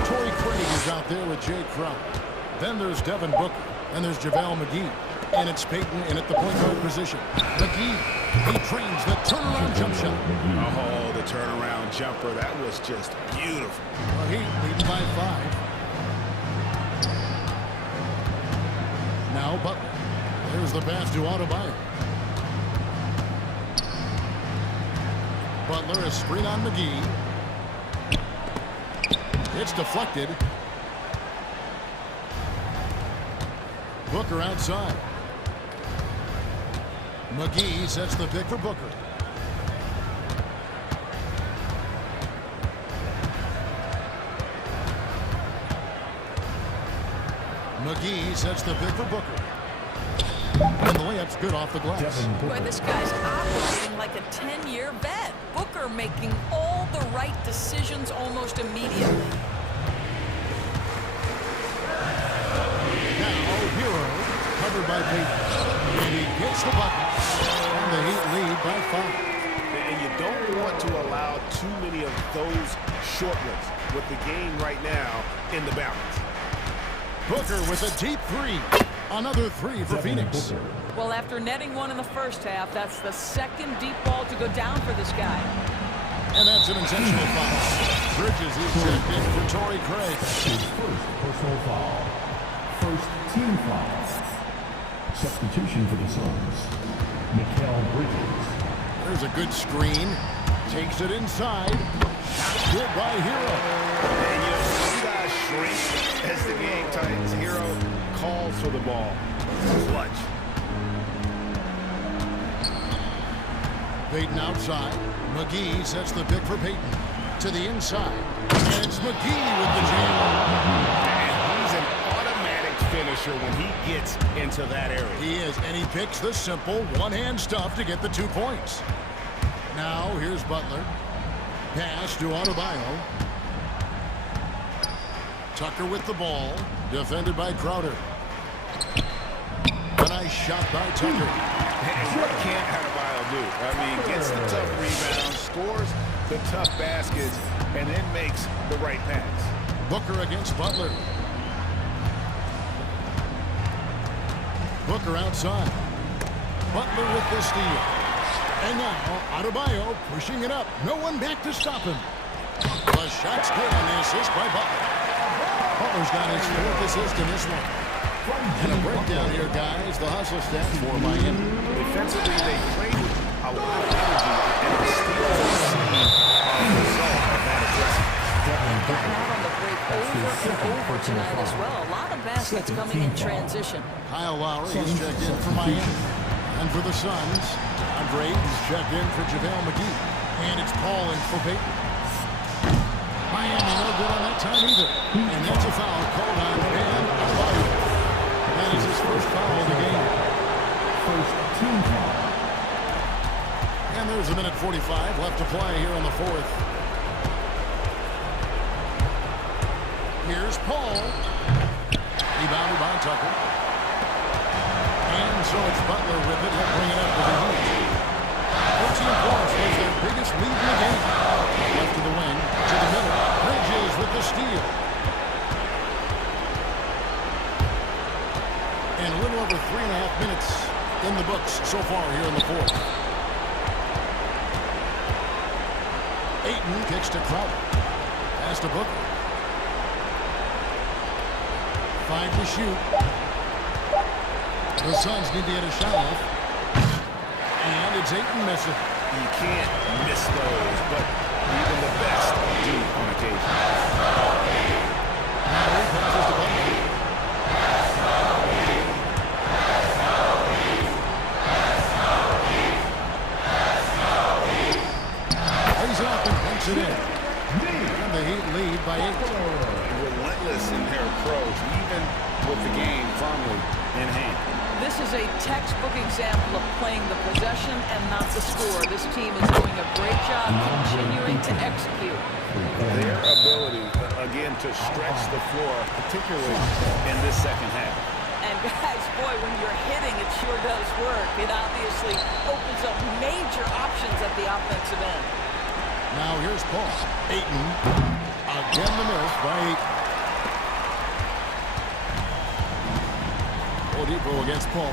Torrey Craig is out there with Jay Crowder. Then there's Devin Booker. Then there's JaVale McGee. And it's Peyton in at the point guard position. McGee, he trains the turnaround jump shot. Oh, the turnaround jumper. That was just beautiful. Well, Heat leading by 5. Now Butler. There's the pass to Adebayo. Butler, a screen on McGee. It's deflected. Booker outside. McGee sets the pick for Booker. McGee sets the pick for Booker. And the layup's good off the glass. Boy, this guy's operating like a 10-year vet. Booker making all the right decisions almost immediately. Now, Hero, covered by Payton. And he gets the bucket. And the Heat lead by 5. And you don't want to allow too many of those short ones with the game right now in the balance. Booker with a deep three. Another three for Phoenix. Well, after netting one in the first half, that's the second deep ball to go down for this guy. And that's an intentional foul. Bridges is checked in for Torrey Craig. His first personal foul. First team foul. Substitution for the Suns. Mikal Bridges. There's a good screen. Takes it inside. Good by Hero. And you see guys shrink as the game tightens. Hero calls for the ball. Clutch. Payton outside. McGee sets the pick for Payton. To the inside. And it's McGee with the jam. And he's an automatic finisher when he gets into that area. He is, and he picks the simple one-hand stuff to get the 2 points. Now, here's Butler. Pass to Adebayo. Tucker with the ball. Defended by Crowder. A nice shot by Tucker. And what can't Adebayo do? I mean, gets the tough rebound, scores the tough baskets, and then makes the right pass. Booker against Butler. Booker outside. Butler with the steal. And now, Adebayo pushing it up. No one back to stop him. The shot's good on the assist by Butler. Butler's got his 4th assist in this one. And a breakdown here, guys. The hustle stats for Miami. Defensively, they traded a lot of energy, and the steals are seen as a result of that aggressive. Got out on the break over and over tonight as well. A lot of baskets coming in transition. Kyle Lowry is checked in for Miami. And for the Suns, Andre is checked in for JaVale McGee. And it's Paul in for Payton. Miami no good on that time either. And that's a foul called on Bam Adebayo. That is his first foul of the game. First team foul. And there's a minute 45 left to play here in the 4th. Here's Paul. Rebounded by Tucker. And so it's Butler with it. He'll bring it up to the Heat. 14 points was their biggest lead in the game. Left to the wing, to the middle. Bridges with the steal. And a little over 3.5 minutes in the books so far here in the 4th. Ayton kicks to Crowder. Pass to Booker. 5 to shoot. The Suns need to get a shot off. And it's Ayton missing. You can't miss those, but even the best do on occasion. Now he passes to Butler. He's up and punks it in. And the Heat lead by 8. Relentless in their approach, even with the game firmly in hand. This is a textbook example of playing the possession and not the score. This team is doing a great job continuing to execute. Their ability, again, to stretch the floor, particularly in this second half. And guys, boy, when you're hitting, it sure does work. It obviously opens up major options at the offensive end. Now here's Paul. Ayton. Again the miss by Ayton. Oladipo against Paul.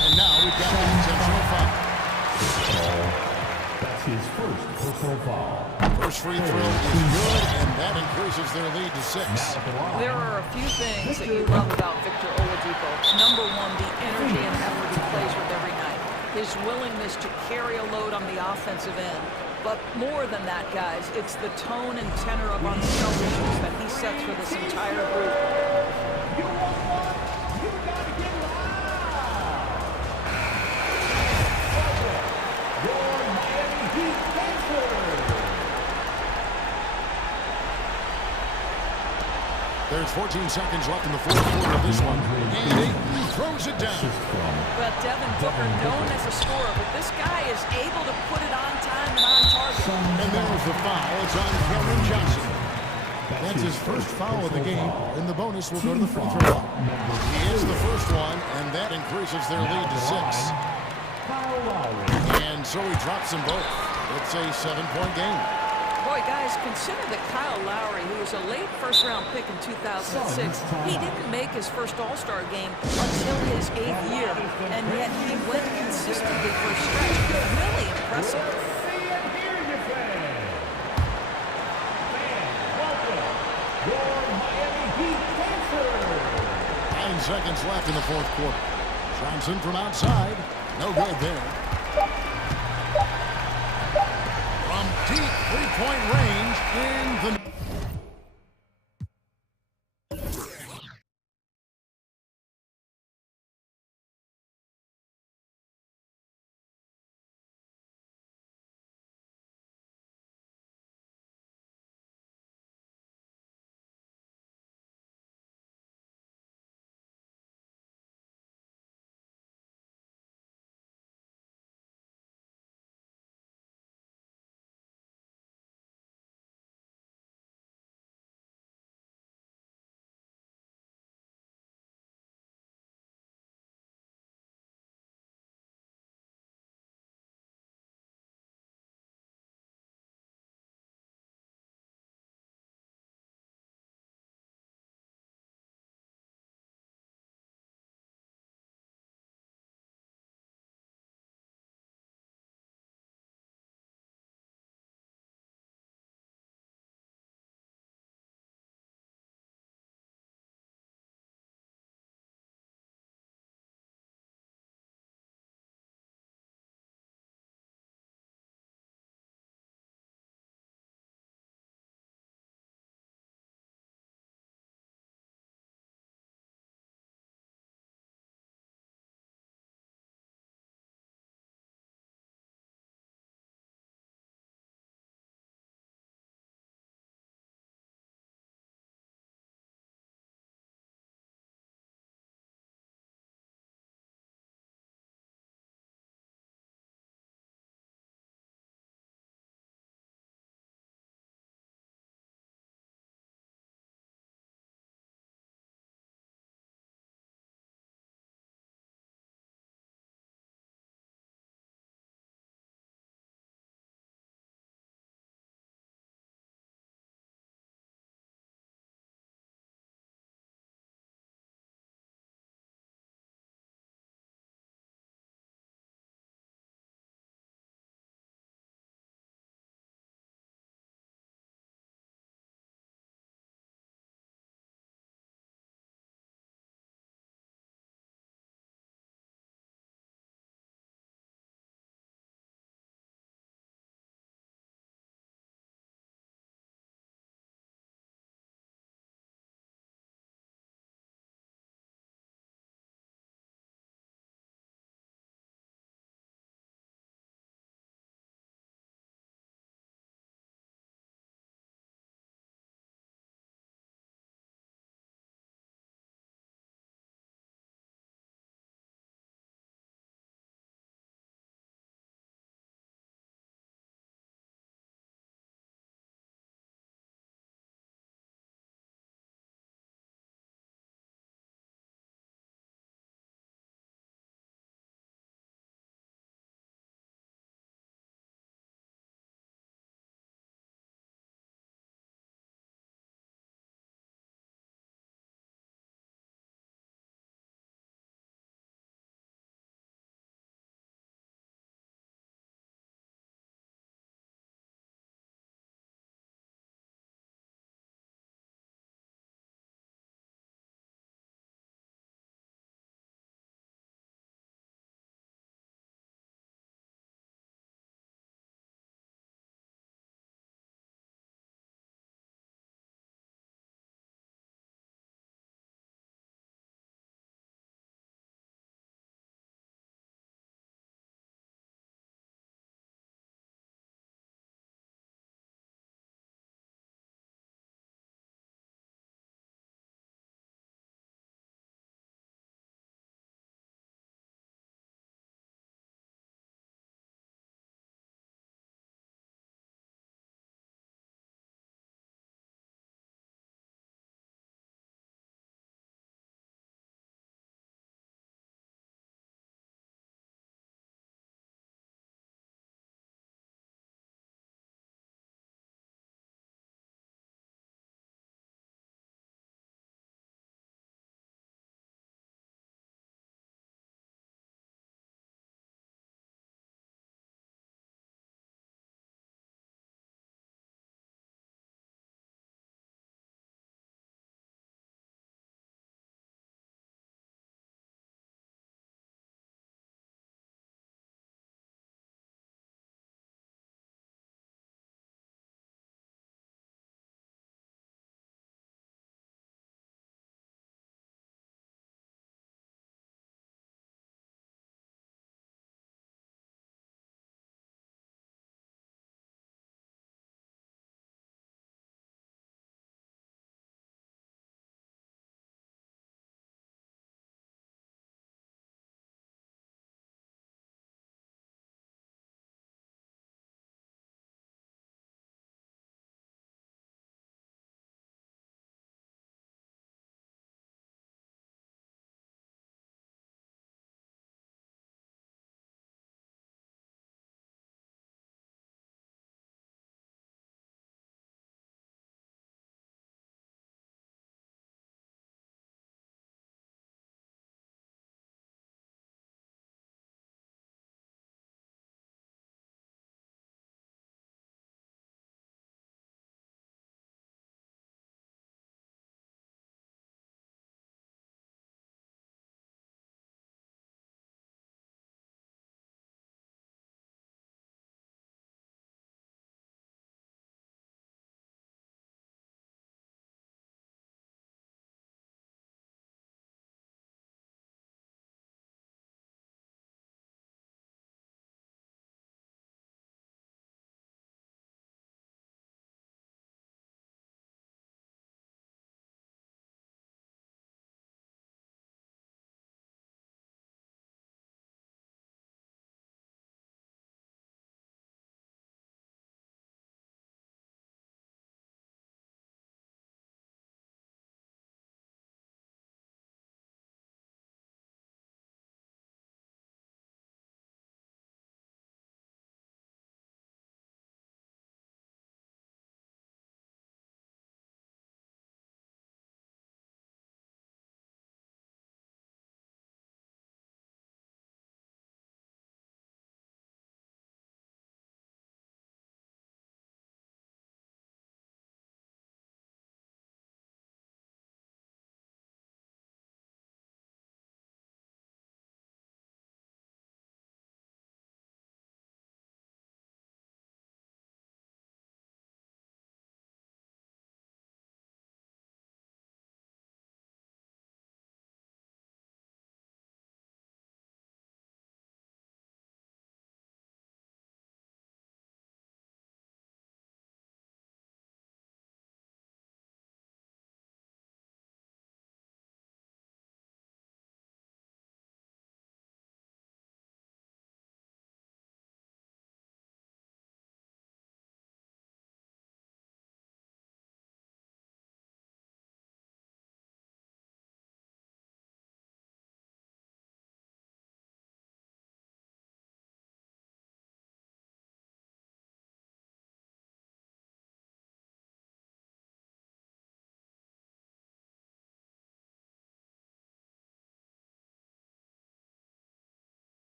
And now we've got an intentional foul. That's his first personal foul. First free throw is good, and that increases their lead to 6. There are a few things that you love about Victor Oladipo. Number one, the energy and effort he plays with every night. His willingness to carry a load on the offensive end. But more than that, guys, it's the tone and tenor of unselfishness that he sets for this entire group. There's 14 seconds left in the fourth quarter of this one. And he throws it down. Well, Devin Booker, known as a scorer, but this guy is able to put it on time and on target. And there's the foul. It's on Cameron Johnson. That's his first foul of the game, and the bonus will go to the free throw line. He is the first one, and that increases their lead to 6. And so he drops them both. It's a 7-point game. Boy, guys, consider that Kyle Lowry, who was a late first-round pick in 2006, he didn't make his first All-Star game until his 8th year, and yet he went consistently for a stretch. Really impressive. 9 seconds left in the fourth quarter. Johnson from outside. No good there. From deep three-point range in the...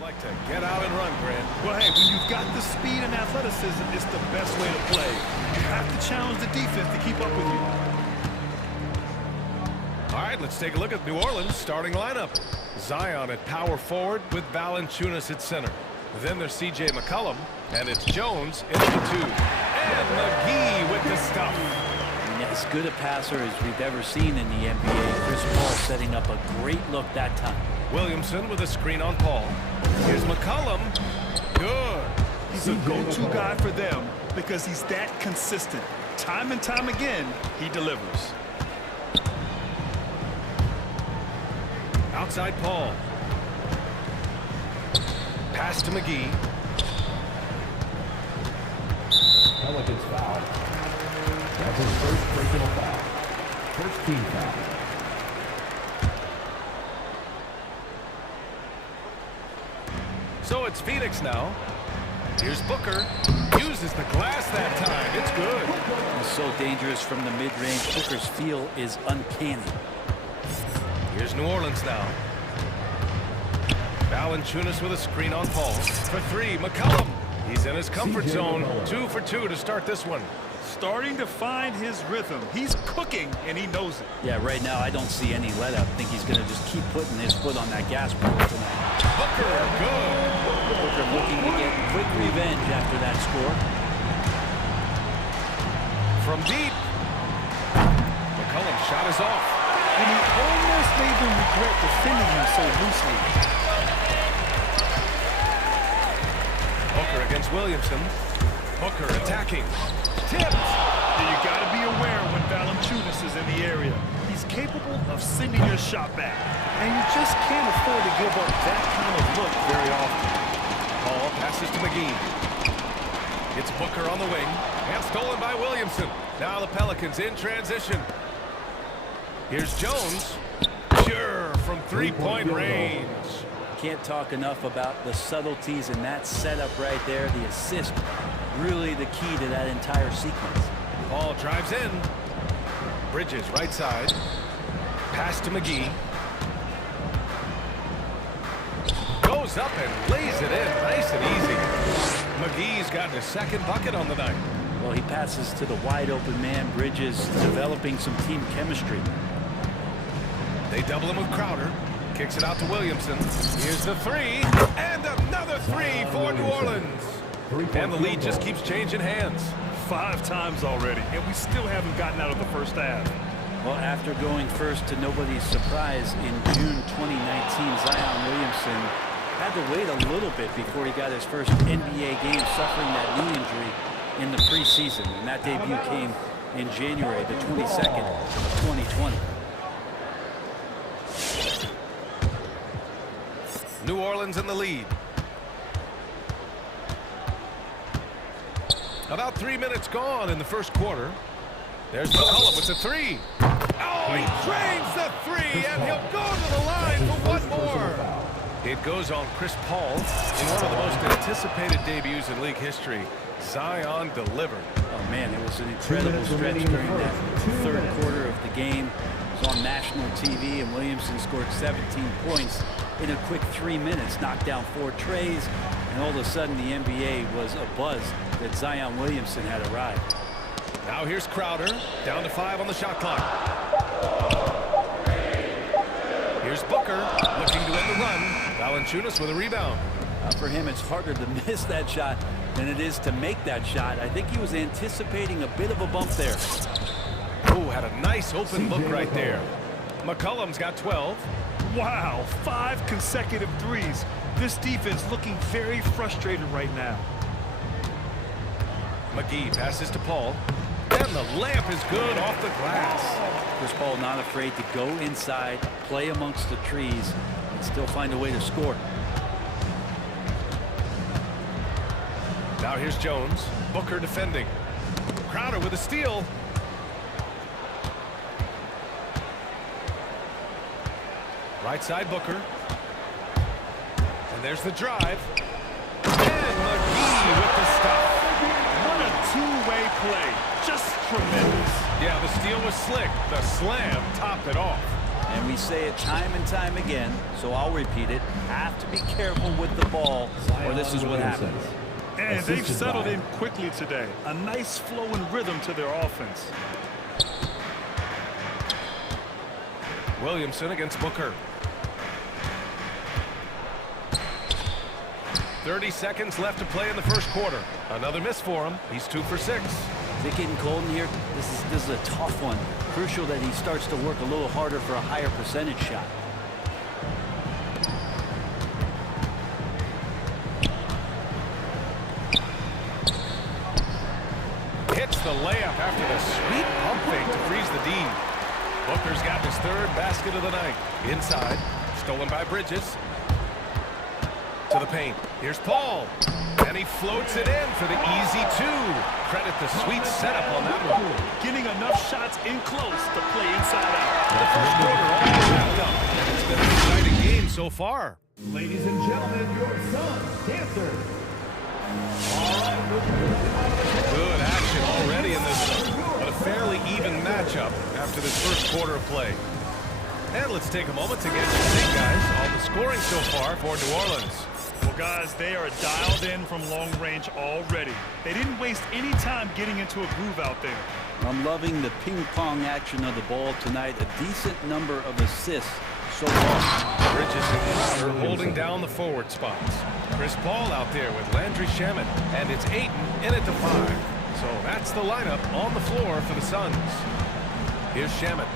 like to get out and run, Grant. Well, hey, when you've got the speed and athleticism, it's the best way to play. You have to challenge the defense to keep up with you. All right, let's take a look at New Orleans' starting lineup. Zion at power forward with Valanciunas at center. Then there's C.J. McCollum, and it's Jones in the 2. And McGee with the stuff. As good a passer as we've ever seen in the NBA. Chris Paul setting up a great look that time. Williamson with a screen on Paul. Here's McCollum. Good. He's a go-to guy for them because he's that consistent. Time and time again, he delivers. Outside Paul. Pass to McGee. Pelicans foul. That's his first personal foul. First team foul. So it's Phoenix now. Here's Booker. Uses the glass that time. It's good. He's so dangerous from the mid-range. Booker's feel is uncanny. Here's New Orleans now. Valanciunas with a screen on Paul. For 3, McCollum. He's in his comfort zone. 2 for 2 to start this one. Starting to find his rhythm. He's cooking, and he knows it. Yeah, right now I don't see any let up. I think he's going to just keep putting his foot on that gas pedal tonight. Booker, good. Booker looking to get quick revenge after that score. From deep. McCollum's shot is off. And he almost made them regret defending him so loosely. Booker against Williamson. Booker attacking. Tipped. You got to be aware when Valanciunas is in the area. He's capable of sending your shot back. And you just can't afford to give up that kind of look very often. Paul passes to McGee. It's Booker on the wing. And stolen by Williamson. Now the Pelicans in transition. Here's Jones. Sure, from three-point range. Can't talk enough about the subtleties in that setup right there. The assist, really the key to that entire sequence. Paul drives in. Bridges right side. Pass to McGee. Goes up and lays it in nice and easy. McGee's gotten his second bucket on the night. Well, he passes to the wide open man. Bridges developing some team chemistry. They double him with Crowder. Kicks it out to Williamson. Here's the 3. And another 3 for New Orleans. And the lead just keeps changing hands. 5 times already, and we still haven't gotten out of the first half. Well, after going first to nobody's surprise in June 2019, Zion Williamson had to wait a little bit before he got his first NBA game, suffering that knee injury in the preseason. And that debut came in January the 22nd of 2020. New Orleans in the lead. About 3 minutes gone in the first quarter. There's McCollum with the 3. Oh, he drains the 3, and he'll go to the line for one more. It goes on Chris Paul in one of the most anticipated debuts in league history. Zion delivered. Oh, man, it was an incredible stretch during that third quarter of the game. It was on national TV, and Williamson scored 17 points in a quick 3 minutes, knocked down 4 trays, and all of a sudden the NBA was abuzz that Zion Williamson had arrived. Now here's Crowder, down to 5 on the shot clock. Here's Booker, looking to end the run. Valanciunas with a rebound. For him, it's harder to miss that shot than it is to make that shot. I think he was anticipating a bit of a bump there. Oh, had a nice open look right there. McCollum's got 12. Wow, 5 consecutive threes. This defense looking very frustrated right now. McGee passes to Paul. And the layup is good off the glass. Chris Paul not afraid to go inside, play amongst the trees, and still find a way to score. Now here's Jones. Booker defending. Crowder with a steal. Right side Booker. And there's the drive. And McGee with the stop. What a two-way play. Just tremendous. Yeah, the steal was slick. The slam topped it off. And we say it time and time again, so I'll repeat it. Have to be careful with the ball, or this is what happens. And they've settled in quickly today. A nice flow and rhythm to their offense. Williamson against Booker. 30 seconds left to play in the first quarter. Another miss for him. He's 2 for 6. Is it getting cold in here? This is a tough one. Crucial that he starts to work a little harder for a higher percentage shot. Hits the layup after the sweet pump fake to freeze the D. Booker's got his 3rd basket of the night. Inside, stolen by Bridges. To the paint. Here's Paul. And he floats it in for the easy 2. Credit the sweet setup on that one. Getting enough shots in close to play inside out. The first quarter all wrapped up. And it's been an exciting game so far. Ladies and gentlemen, your son's dancer. Good action already in this one, but a fairly even matchup after this first quarter of play. And let's take a moment to get to see, guys, all the scoring so far for New Orleans. Well, guys, they are dialed in from long range already. They didn't waste any time getting into a groove out there. I'm loving the ping-pong action of the ball tonight. A decent number of assists so far. Bridges and Crowder holding down the forward spots. Chris Paul out there with Landry Shamet, and it's Ayton in at the 5. So that's the lineup on the floor for the Suns. Here's Shamet.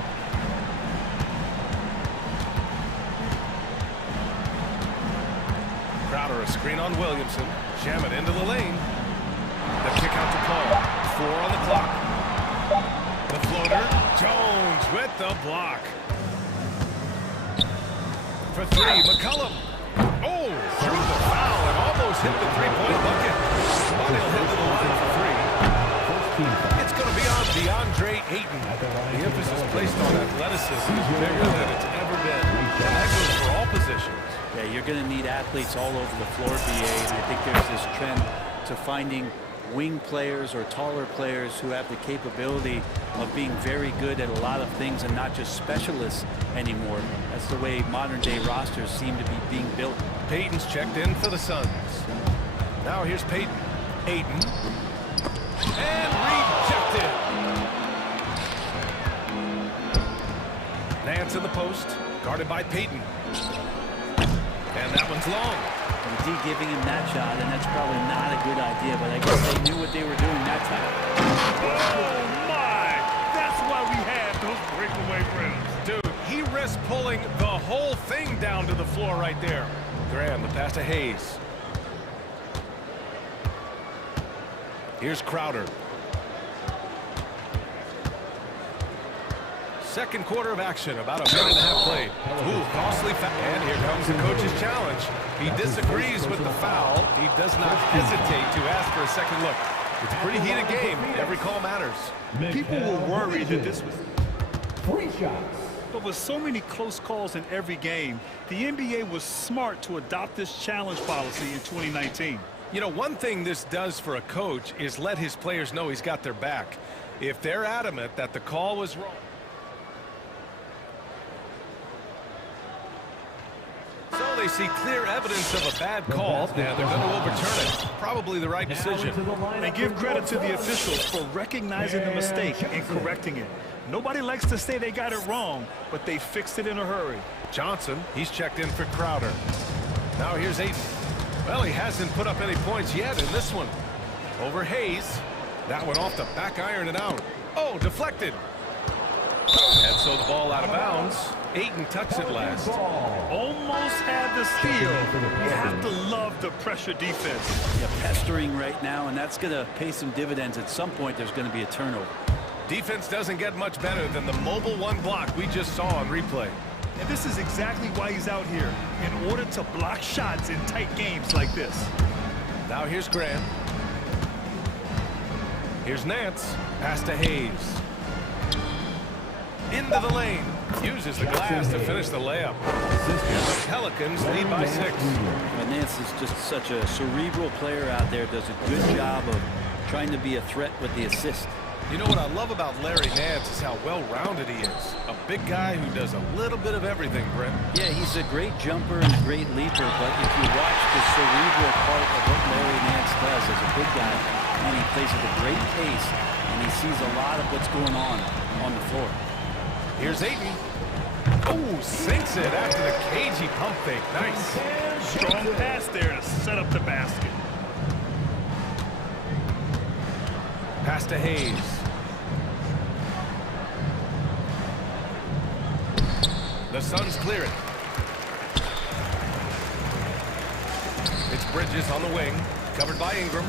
Crowder a screen on Williamson. Shamet into the lane. The kick out to Paul. 4 on the clock. The floater. Jones with the block. For 3, McCollum. Oh, through the foul and almost hit the 3-point bucket. But he'll hit to the line for 3. It's going to be on DeAndre Ayton. The emphasis placed on athleticism is bigger than it's ever been. And that goes for all positions. Yeah, you're going to need athletes all over the floor, BA. And I think there's this trend to finding wing players or taller players who have the capability of being very good at a lot of things and not just specialists anymore. That's the way modern day rosters seem to be being built. Payton's checked in for the Suns. Now here's Payton. Ayton. And rejected. Nance in the post, guarded by Payton. And that one's long. D giving him that shot, and that's probably not a good idea, but I guess they knew what they were doing that time. Oh, my! That's why we have those breakaway rims. Dude, he risked pulling the whole thing down to the floor right there. Graham, the pass to Hayes. Here's Crowder. Second quarter of action, about a minute and a half played. Ooh, costly foul. And here comes the coach's challenge. He disagrees with the foul. He does not hesitate to ask for a second look. It's a pretty heated game. Every call matters. People were worried that this was... 3 shots. But with so many close calls in every game, the NBA was smart to adopt this challenge policy in 2019. You know, one thing this does for a coach is let his players know he's got their back. If they're adamant that the call was wrong, so they see clear evidence of a bad call, and they're going to overturn it. Probably the right decision. And give credit to the officials for recognizing the mistake and correcting it. Nobody likes to say they got it wrong, but they fixed it in a hurry. Johnson, he's checked in for Crowder. Now here's Ayton. Well, he hasn't put up any points yet in this one. Over Hayes. That one off the back iron and out. Oh, deflected. And so the ball out of bounds. Ayton touched it last. Almost had the steal. You have to love the pressure defense. Yeah, pestering right now, and that's going to pay some dividends. At some point, there's going to be a turnover. Defense doesn't get much better than the mobile 1 block we just saw on replay. And this is exactly why he's out here, in order to block shots in tight games like this. Now here's Grant. Here's Nance. Pass to Hayes. Into the lane. Uses the glass to finish the layup. And the Pelicans lead by 6. And Nance is just such a cerebral player out there. Does a good job of trying to be a threat with the assist. You know what I love about Larry Nance is how well-rounded he is. A big guy who does a little bit of everything, Brent. Yeah, he's a great jumper and a great leaper, but if you watch the cerebral part of what Larry Nance does as a big guy, and he plays at a great pace, and he sees a lot of what's going on the floor. Here's Ayton. Oh, sinks it after the cagey pump fake. Nice. Strong pass there to set up the basket. Pass to Hayes. The Suns clear it. It's Bridges on the wing, covered by Ingram.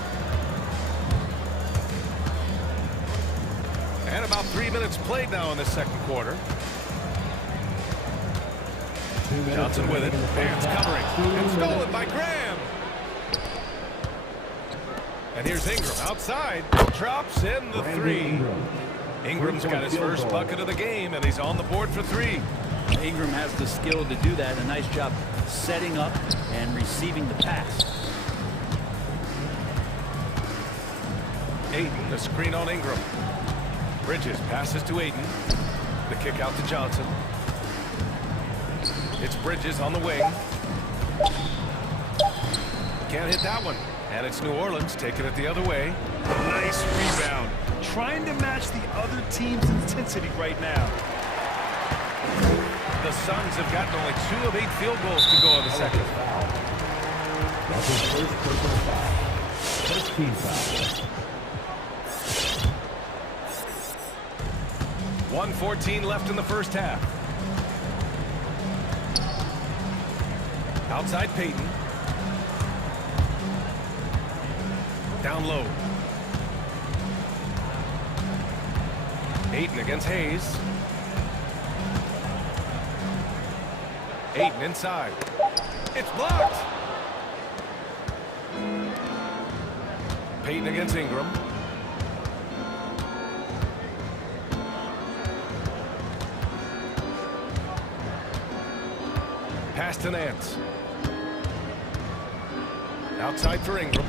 And about 3 minutes played now in the second quarter. Johnson with it. Hands covering. And stolen by Graham. And here's Ingram outside. Drops in the three. Ingram's got his first bucket of the game, and he's on the board for three. Ingram has the skill to do that. A nice job setting up and receiving the pass. Ayton, the screen on Ingram. Bridges passes to Ayton. The kick out to Johnson. It's Bridges on the wing. Can't hit that one. And it's New Orleans taking it the other way. Nice rebound. Trying to match the other team's intensity right now. The Suns have gotten only 2 of 8 field goals to go in the second. That's his first personal foul. First team foul. 1:14 left in the first half. Outside Payton. Down low. Ayton against Hayes. Ayton inside. It's blocked. Payton against Ingram. Pass to Nance. Outside for Ingram.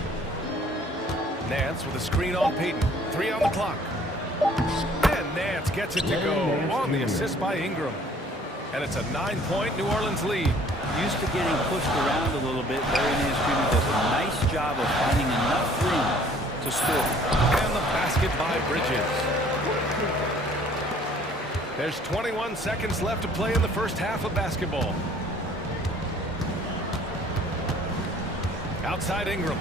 Nance with a screen on Payton. 3 on the clock. And Nance gets it to go on the assist by Ingram. And it's a 9-point New Orleans lead. Used to getting pushed around a little bit. Larry Nance Jr. does a nice job of finding enough room to score. And the basket by Bridges. There's 21 seconds left to play in the first half of basketball. Outside Ingram.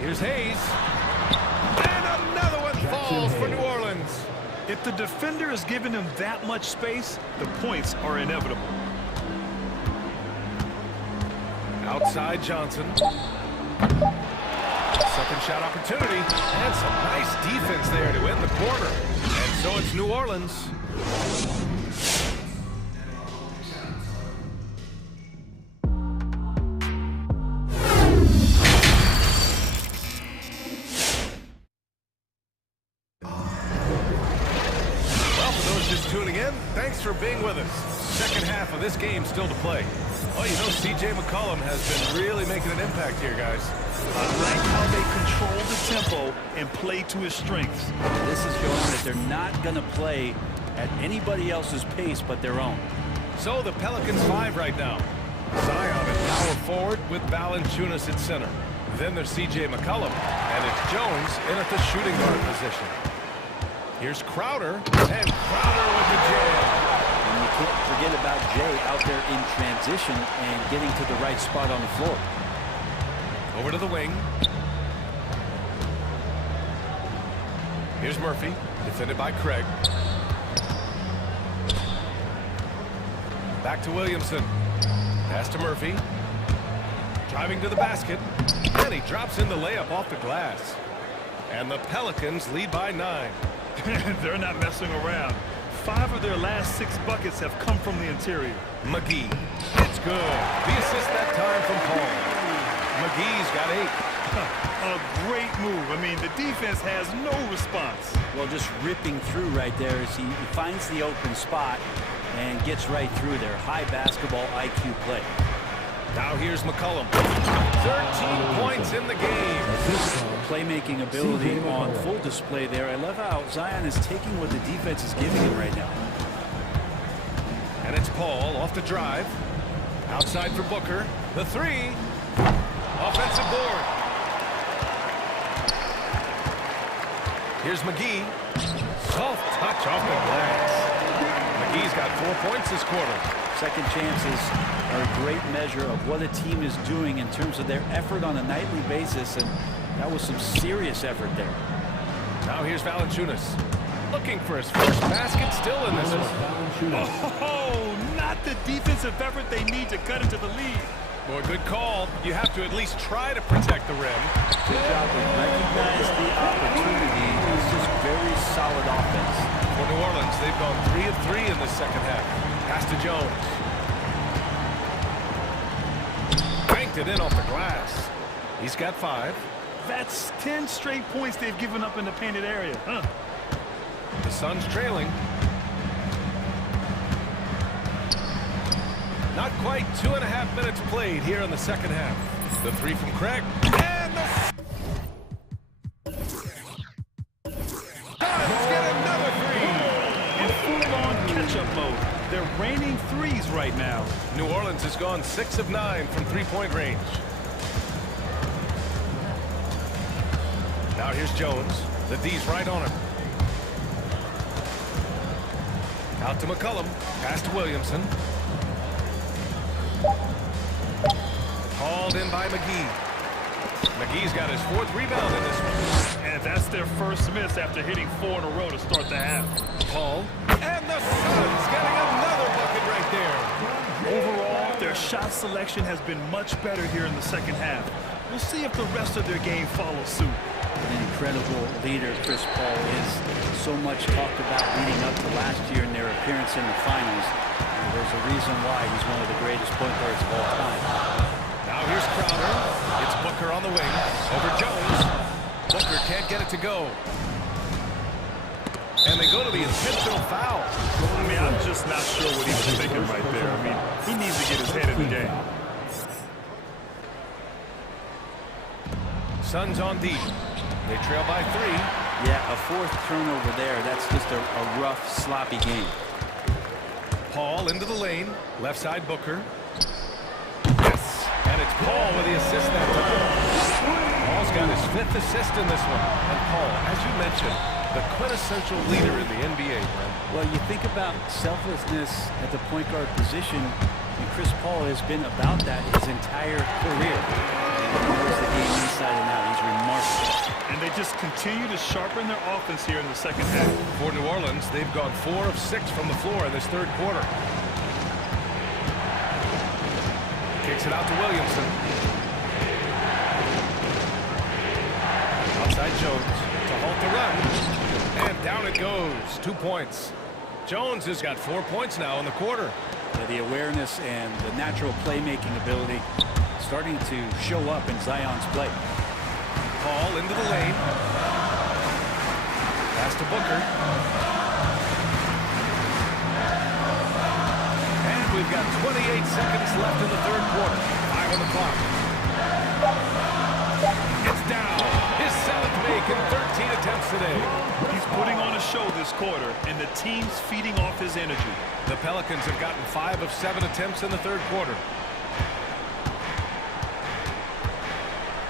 Here's Hayes. And another one falls for New Orleans. If the defender is giving him that much space, the points are inevitable. Outside Johnson. Second shot opportunity. And some nice defense there to end the quarter. And so it's New Orleans. Thanks for being with us. Second half of this game still to play. Oh, you know, C.J. McCollum has been really making an impact here, guys. I like how they control the tempo and play to his strengths. This is showing that they're not going to play at anybody else's pace but their own. So the Pelicans 5 right now. Zion at power forward with Valanciunas at center. Then there's C.J. McCollum, and it's Jones in at the shooting guard position. Here's Crowder, and Crowder with the jam. And you can't forget about Jay out there in transition and getting to the right spot on the floor. Over to the wing. Here's Murphy, defended by Craig. Back to Williamson. Pass to Murphy. Driving to the basket. And he drops in the layup off the glass. And the Pelicans lead by 9. They're not messing around. 5 of their last 6 buckets have come from the interior. McGee. It's good. The assist that time from Paul. McGee's got 8. A great move. I mean, the defense has no response. Well, just ripping through right there as he finds the open spot and gets right through there. High basketball IQ play. Now here's McCollum. 13 points in the game. Playmaking ability on full display there. I love how Zion is taking what the defense is giving him right now. And it's Paul off the drive. Outside for Booker. The three. Offensive board. Here's McGee. Soft touch off the glass. McGee's got 4 points this quarter. Second chances are a great measure of what a team is doing in terms of their effort on a nightly basis, and that was some serious effort there. Now here's Valanciunas. Looking for his first basket, still in this one. Oh, not the defensive effort they need to cut into the lead. Boy, good call. You have to at least try to protect the rim. Good job to recognize the opportunity. It's just very solid offense. For New Orleans, they've gone 3 of 3 in the second half. Pass to Jones. Banked it in off the glass. He's got 5. That's 10 straight points they've given up in the painted area, huh? The Suns trailing. Not quite 2.5 minutes played here in the second half. The three from Craig. And the Suns get another three. In full-on catch-up mode. They're raining threes right now. New Orleans has gone 6 of 9 from three-point range. Now here's Jones. The D's right on him. Out to McCollum. Pass to Williamson. Hauled in by McGee. McGee's got his 4th rebound in this one. And that's their first miss after hitting 4 in a row to start the half. Paul. And the Suns getting another bucket right there. Overall, their shot selection has been much better here in the second half. We'll see if the rest of their game follows suit. An incredible leader Chris Paul is. So much talked about leading up to last year in their appearance in the finals. And there's a reason why he's one of the greatest point guards of all time. Now here's Crowder. It's Booker on the wing. Over Jones. Booker can't get it to go. And they go to the intentional foul. I mean, I'm just not sure what he was thinking right there. I mean, he needs to get his head in the game. Suns on D. They trail by 3. Yeah, a 4th turnover there. That's just a rough, sloppy game. Paul into the lane. Left side Booker. Yes. And it's Paul with the assist that time. Paul's got his 5th assist in this one. And Paul, as you mentioned, the quintessential leader in the NBA, Brent. Well, you think about selflessness at the point guard position, and Chris Paul has been about that his entire career. He knows the game inside and out. He's remarkable. And they just continue to sharpen their offense here in the second half. For New Orleans, they've gone 4 of 6 from the floor in this third quarter. Kicks it out to Williamson. Outside Jones to halt the run. And down it goes. 2 points. Jones has got 4 points now in the quarter. Yeah, the awareness and the natural playmaking ability starting to show up in Zion's play. Paul into the lane. Pass to Booker. And we've got 28 seconds left in the third quarter. 5 on the clock. It's down. His 7th make in 13 attempts today. He's putting on a show this quarter, and the team's feeding off his energy. The Pelicans have gotten 5 of 7 attempts in the third quarter.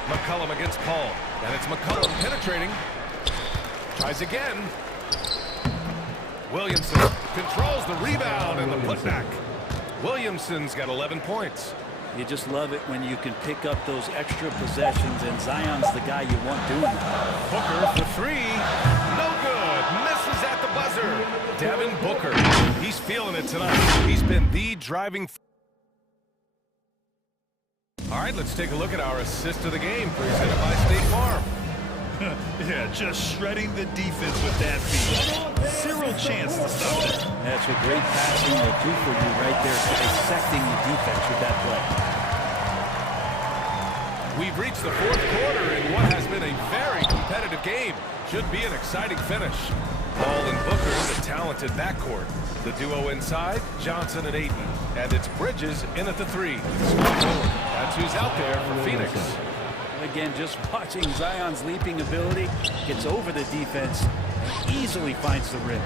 McCollum against Paul. And it's McCollum penetrating. Tries again. Williamson controls the rebound and the putback. Williamson's got 11 points. You just love it when you can pick up those extra possessions, and Zion's the guy you want doing that. Booker for 3. No good. Misses at the buzzer. Devin Booker. He's feeling it tonight. He's been the driving. All right, let's take a look at our assist of the game presented by State Farm. Yeah, just shredding the defense with that feed. Zero chance to stop it. That's what great passing will do for you right there, dissecting the defense with that play. We've reached the fourth quarter in what has been a very competitive game. Should be an exciting finish. Paul and Booker, the talented backcourt. The duo inside, Johnson and Ayton. And it's Bridges in at the 3. Swap forward. That's who's out there for Phoenix. Again, just watching Zion's leaping ability, gets over the defense, and easily finds the rim.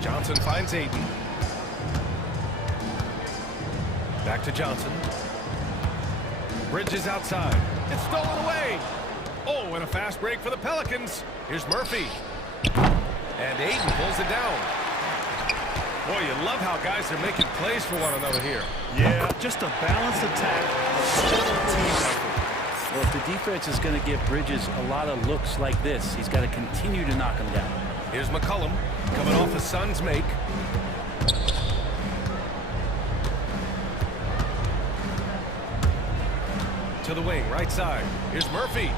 Johnson finds Ayton. Back to Johnson. Bridges outside. It's stolen away. Oh, and a fast break for the Pelicans. Here's Murphy. And Ayton pulls it down. Boy, you love how guys are making plays for one another here. Yeah, just a balanced attack, a total team effort. Well, if the defense is going to give Bridges a lot of looks like this, he's got to continue to knock them down. Here's McCollum coming off a Suns make. To the wing, right side. Here's Murphy.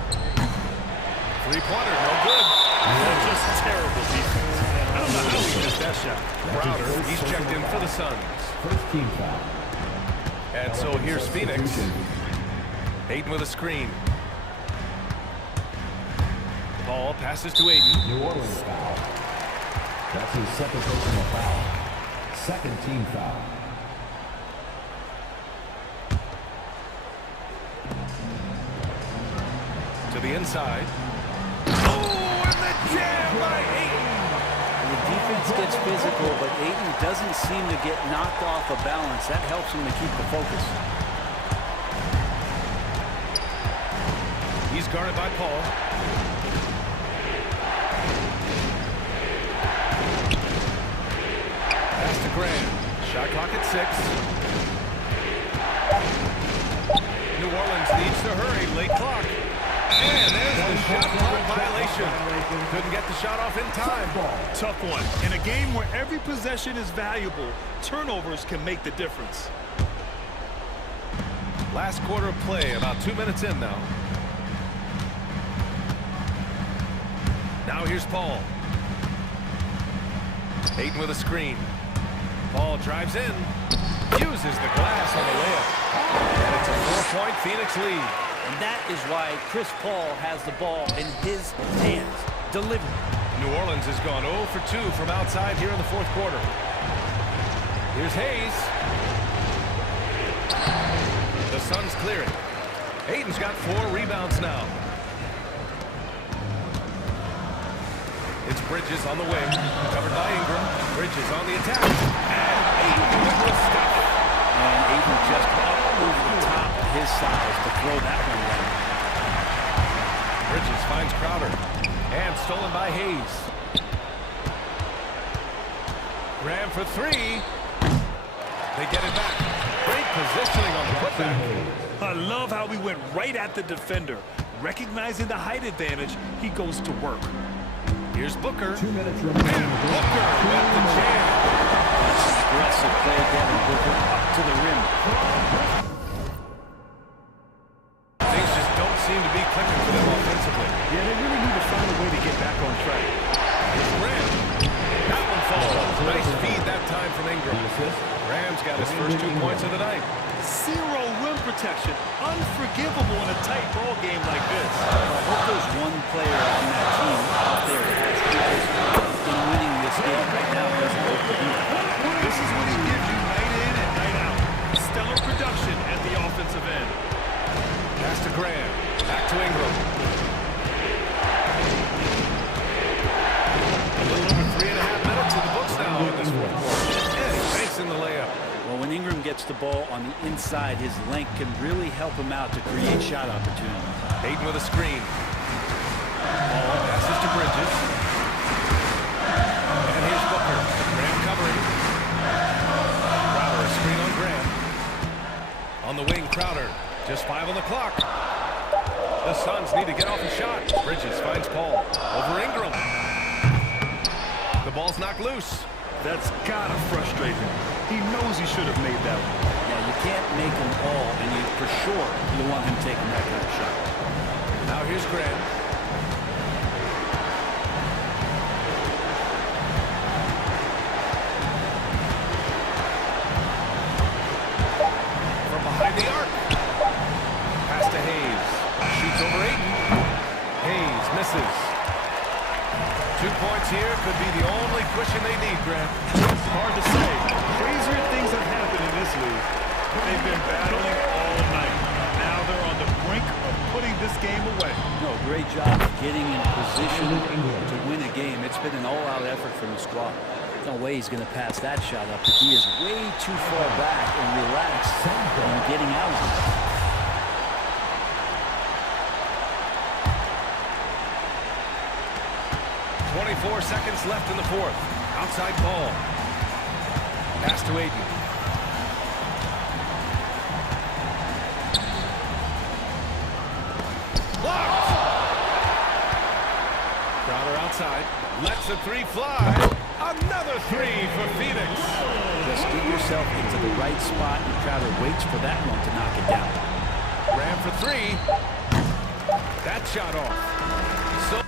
Three-pointer, no good. Just terrible defense. I don't know how he missed that shot. Crowder, he's checked in for the Suns. First team foul. And so here's Phoenix. Ayton with a screen. Ball passes to Ayton. New Orleans foul. That's his second personal foul. Second team foul. To the inside. Oh, and the jam by Ayton. The defense gets physical, but Ayton doesn't seem to get knocked off of balance. That helps him to keep the focus. He's guarded by Paul. Pass to Graham. Shot clock at 6. New Orleans needs to hurry. Late clock. And there's the shot clock violation. Couldn't get the shot off in time. Tough one. In a game where every possession is valuable, turnovers can make the difference. Last quarter of play, about 2 minutes in now. Now here's Paul. Ayton with a screen. Paul drives in. Uses the glass on the layup. And it's a 4-point Phoenix lead. And that is why Chris Paul has the ball in his hands. Delivered. New Orleans has gone 0 for 2 from outside here in the fourth quarter. Here's Hayes. The Suns clearing. Ayton's got 4 rebounds now. It's Bridges on the wing, covered by Ingram. Bridges on the attack. And Ayton with the stuff. And Ayton just up over the top of his size to throw that one down. Bridges finds Crowder. And stolen by Hayes. Graham for 3. They get it back. Great positioning on the putback. I love how he went right at the defender. Recognizing the height advantage, he goes to work. Here's Booker. 2 minutes remaining. And Booker with the jam. That's an aggressive play, Devin Booker, up to the rim. Things just don't seem to be clicking for them offensively. Yeah, they really need to find a way to get back on track. Here's Graham. That one falls. Nice feed that time from Ingram. Graham's got his first 2 points of the night. 0 rim protection. Unforgivable in a tight ball game like this. I hope there's one player on that team out there that has interest in winning this game. Right now, it doesn't look to be. This is what he gives you night in and night out. Stellar production at the offensive end. Pass to Graham. Back to Ingram. A little over 3.5 minutes in the books now in this fourth quarter. And he fakes in the layup. Well, when Ingram gets the ball on the inside, his length can really help him out to create shot opportunities. Ayton with a screen. Ball passes to Bridges. And here's Booker. Graham covering. Crowder, a screen on Graham. On the wing, Crowder. Just 5 on the clock. The Suns need to get off a shot. Bridges finds Paul. Over Ingram. The ball's knocked loose. That's gotta frustrate him. He knows he should have made that one. Yeah, you can't make them all, and you for sure you want him taking that kind of shot. Now here's Graham. From behind the arc. Pass 2 points here could be the only cushion they need, Grant. Hard to say. Crazier things have happened in this league. They've been battling all night. Now they're on the brink of putting this game away. No, great job getting in position to win a game. It's been an all-out effort from the squad. No way he's going to pass that shot up, but he is way too far back and relaxed and getting out of it. .24 seconds left in the fourth. Outside ball. Pass to Aiden. Blocked! Crowder outside. Lets the three fly. Another three for Phoenix. Just get yourself into the right spot, and Crowder waits for that one to knock it down. Ran for three. That shot off. So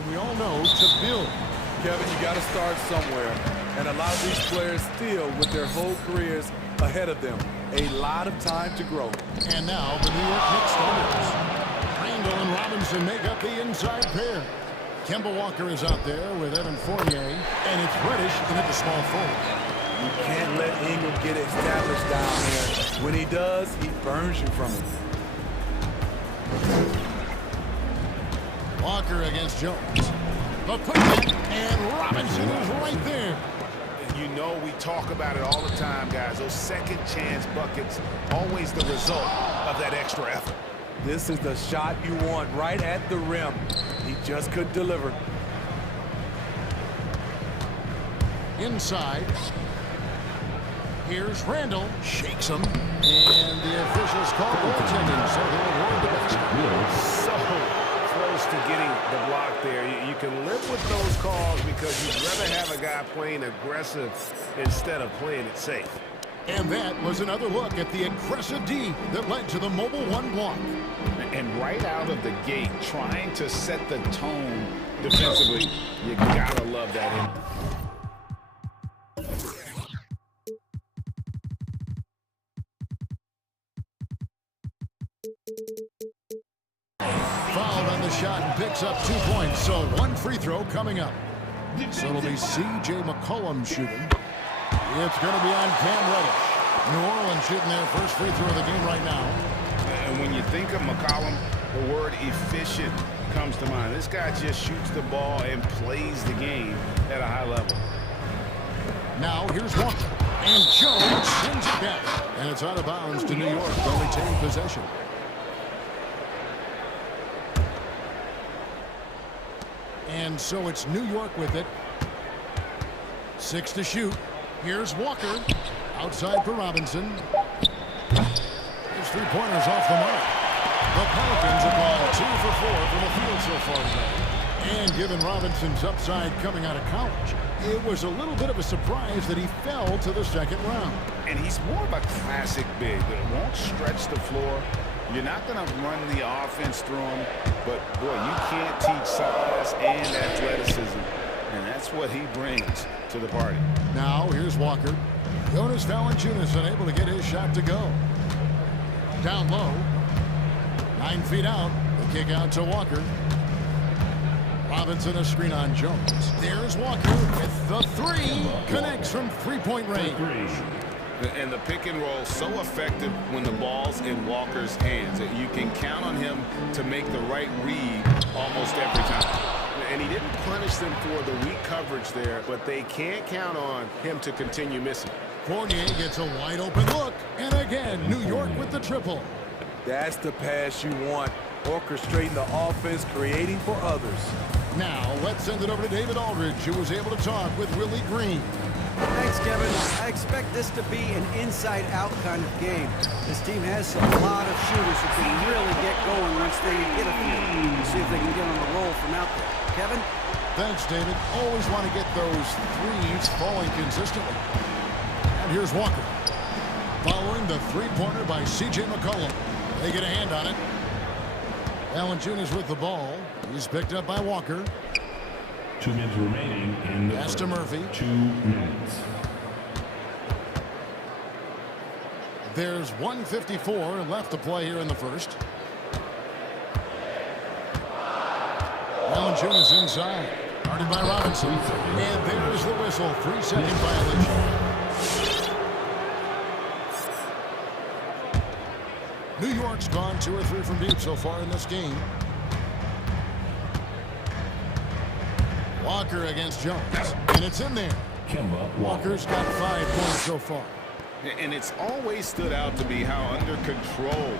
time, we all know, to build. Kevin, you got to start somewhere. And a lot of these players still with their whole careers ahead of them. A lot of time to grow. And now the New York Knicks starters. Randall and Robinson make up the inside pair. Kemba Walker is out there with Evan Fournier, and it's Reddish in at the small forward. You can't let Ingram get established down there. When he does, he burns you from it. Walker against Jones. The putback, and Robinson is right there. You know we talk about it all the time, guys. Those second chance buckets, always the result of that extra effort. This is the shot you want right at the rim. He just couldn't deliver. Inside. Here's Randall. Shakes him. And the officials call goaltending, so he'll award the basket. So close to getting the block there. You can live with those calls because you'd rather have a guy playing aggressive instead of playing it safe. And that was another look at the aggressive D that led to the mobile one block. And right out of the gate, trying to set the tone defensively, you gotta love that. Fouled on the shot and picks up 2 points, so one free throw coming up. So it'll be C.J. McCollum shooting. It's going to be on Cam Reddish. New Orleans shooting their first free throw of the game right now. And when you think of McCollum, the word efficient comes to mind. This guy just shoots the ball and plays the game at a high level. Now here's Walker. And Jones sends it back. And it's out of bounds to New York. They'll retain possession. And so it's New York with it. 6 to shoot. Here's Walker. Outside for Robinson. His three-pointers off the mark. The Pelicans have gone 2 for 4 from the field so far today. And given Robinson's upside coming out of college, it was a little bit of a surprise that he fell to the second round. And he's more of a classic big that won't stretch the floor. You're not going to run the offense through him, but boy, you can't teach size and athleticism, and that's what he brings to the party. Now here's Walker. Jonas Valanciunas unable to get his shot to go. Down low. 9 feet out. The kick out to Walker. Robinson a screen on Jones. There's Walker with the three. Connects from three-point range. And the pick and roll so effective when the ball's in Walker's hands that you can count on him to make the right read almost every time. And he didn't punish them for the weak coverage there, but they can't count on him to continue missing. Fournier gets a wide open look. And again, New York with the triple. That's the pass you want. Orchestrating the offense, creating for others. Now, let's send it over to David Aldridge, who was able to talk with Willie Green. Thanks, Kevin. I expect this to be an inside-out kind of game. This team has a lot of shooters who can really get going once they get a few. We'll see if they can get on a roll from out there. Kevin? Thanks, David. Always want to get those threes falling consistently. And here's Walker. Following the three-pointer by C.J. McCollum. They get a hand on it. Valanciunas with the ball. He's picked up by Walker. 2 minutes remaining in the pass to Murphy. 2 minutes. There's 1:54 left to play here in the first. Valanciunas inside. Guarded by Robinson. And there's the whistle. 3-second violation. New York's gone 2 or 3 from deep so far in this game. Walker against Jones. And it's in there. Walker's got 5 points so far. And it's always stood out to me how under control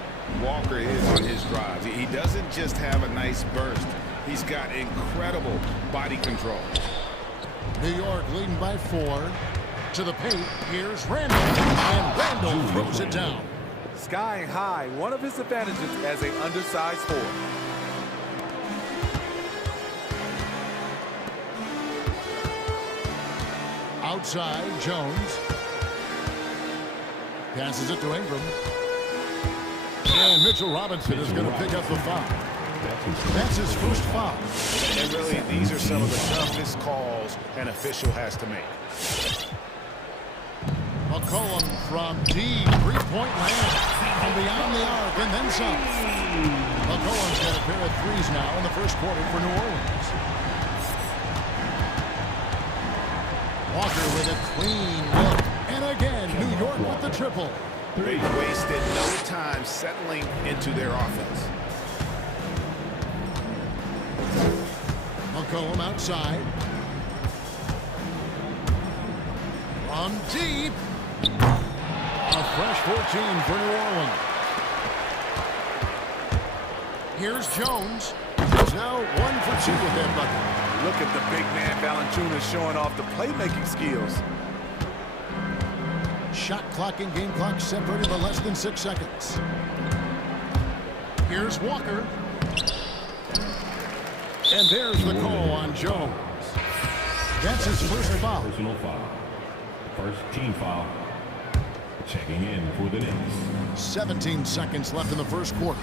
Walker is on his drives. He doesn't just have a nice burst. He's got incredible body control. New York leading by 4. To the paint, here's Randall. And Randall throws it down. Skying high, one of his advantages as an undersized forward. Outside, Jones. Passes it to Ingram. And Mitchell Robinson is going to pick up the foul. That's his first foul. And really, these are some of the toughest calls an official has to make. McCollum from deep three-point land. And beyond the arc and then some. McCollum's got a pair of threes now in the first quarter for New Orleans. Walker with a clean look. And again, New York with the triple. They wasted no time settling into their offense. McCollum outside. From deep. A fresh 14 for New Orleans. Here's Jones. He's now 1 for 2 with that bucket. Look at the big man Valanciunas showing off the playmaking skills. Shot clock and game clock separated by less than 6 seconds. Here's Walker. And there's the call on Jones. That's his first foul. Personal foul. First team foul. Checking in for the Knicks. 17 seconds left in the first quarter.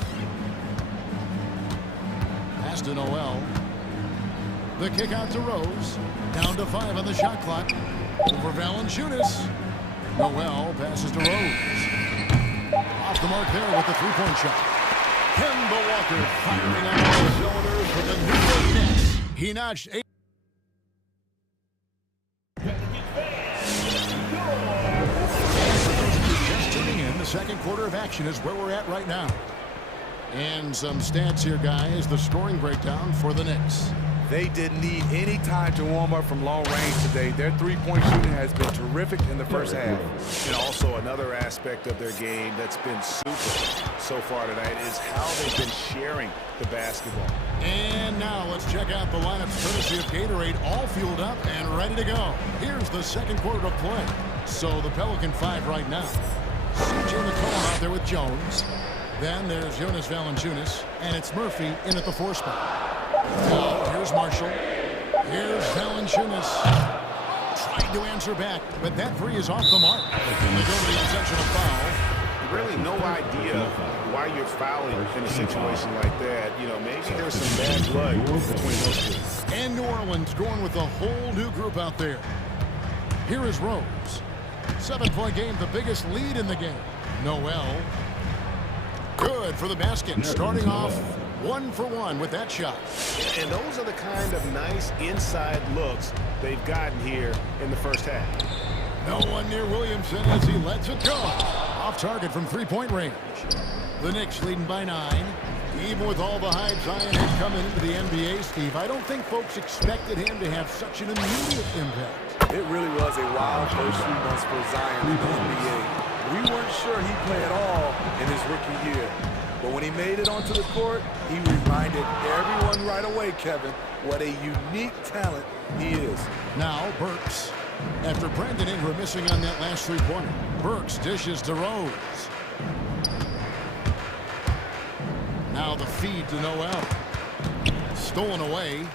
Pass to Noel. The kick out to Rose. Down to 5 on the shot clock. Over Valanciunas. Noel passes to Rose. Off the mark there with the three-point shot. Kemba Walker firing on all cylinders for the New York Knicks. He notched 8. Just tuning in, the second quarter of action is where we're at right now. And some stats here, guys. The scoring breakdown for the Knicks. They didn't need any time to warm up from long range today. Their three-point shooting has been terrific in the first half. And also another aspect of their game that's been super so far tonight is how they've been sharing the basketball. And now let's check out the lineups courtesy of Gatorade, all fueled up and ready to go. Here's the second quarter of play. So the Pelican 5 right now. CJ McCollum out there with Jones. Then there's Jonas Valanciunas, and it's Murphy in at the 4 spot. Now, here's Marshall. Here's Valanciunas. Trying to answer back, but that three is off the mark. And they go to the intentional foul. Really no idea why you're fouling in a situation like that. You know, maybe there's some bad blood between those two. And New Orleans going with a whole new group out there. Here is Rose. 7-point game, the biggest lead in the game. Noel. Good for the basket. Starting off 1 for 1 with that shot. And those are the kind of nice inside looks they've gotten here in the first half. No one near Williamson as he lets it go. Off target from three-point range. The Knicks leading by 9. Even with all the hype Zion had coming into the NBA, Steve, I don't think folks expected him to have such an immediate impact. It really was a wild first few months for Zion in the NBA. We weren't sure he'd play at all in his rookie year. But when he made it onto the court, he reminded everyone right away, Kevin, what a unique talent he is. Now, Burks. After Brandon Ingram missing on that last three-pointer, Burks dishes to Rose. Now the feed to Noel. Stolen away.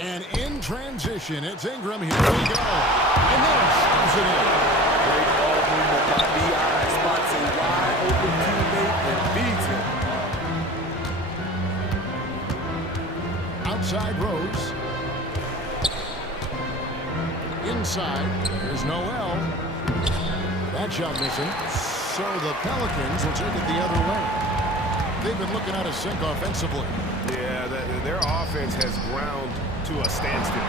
And in transition, it's Ingram. Here we go. And this is it in. Great ball movement by B.I. Spots a wide open teammate and feeds him. Outside Rose. Inside, there's Noel. That shot missing. So the Pelicans will take it the other way. They've been looking out of sync offensively. Yeah, their offense has ground to a standstill.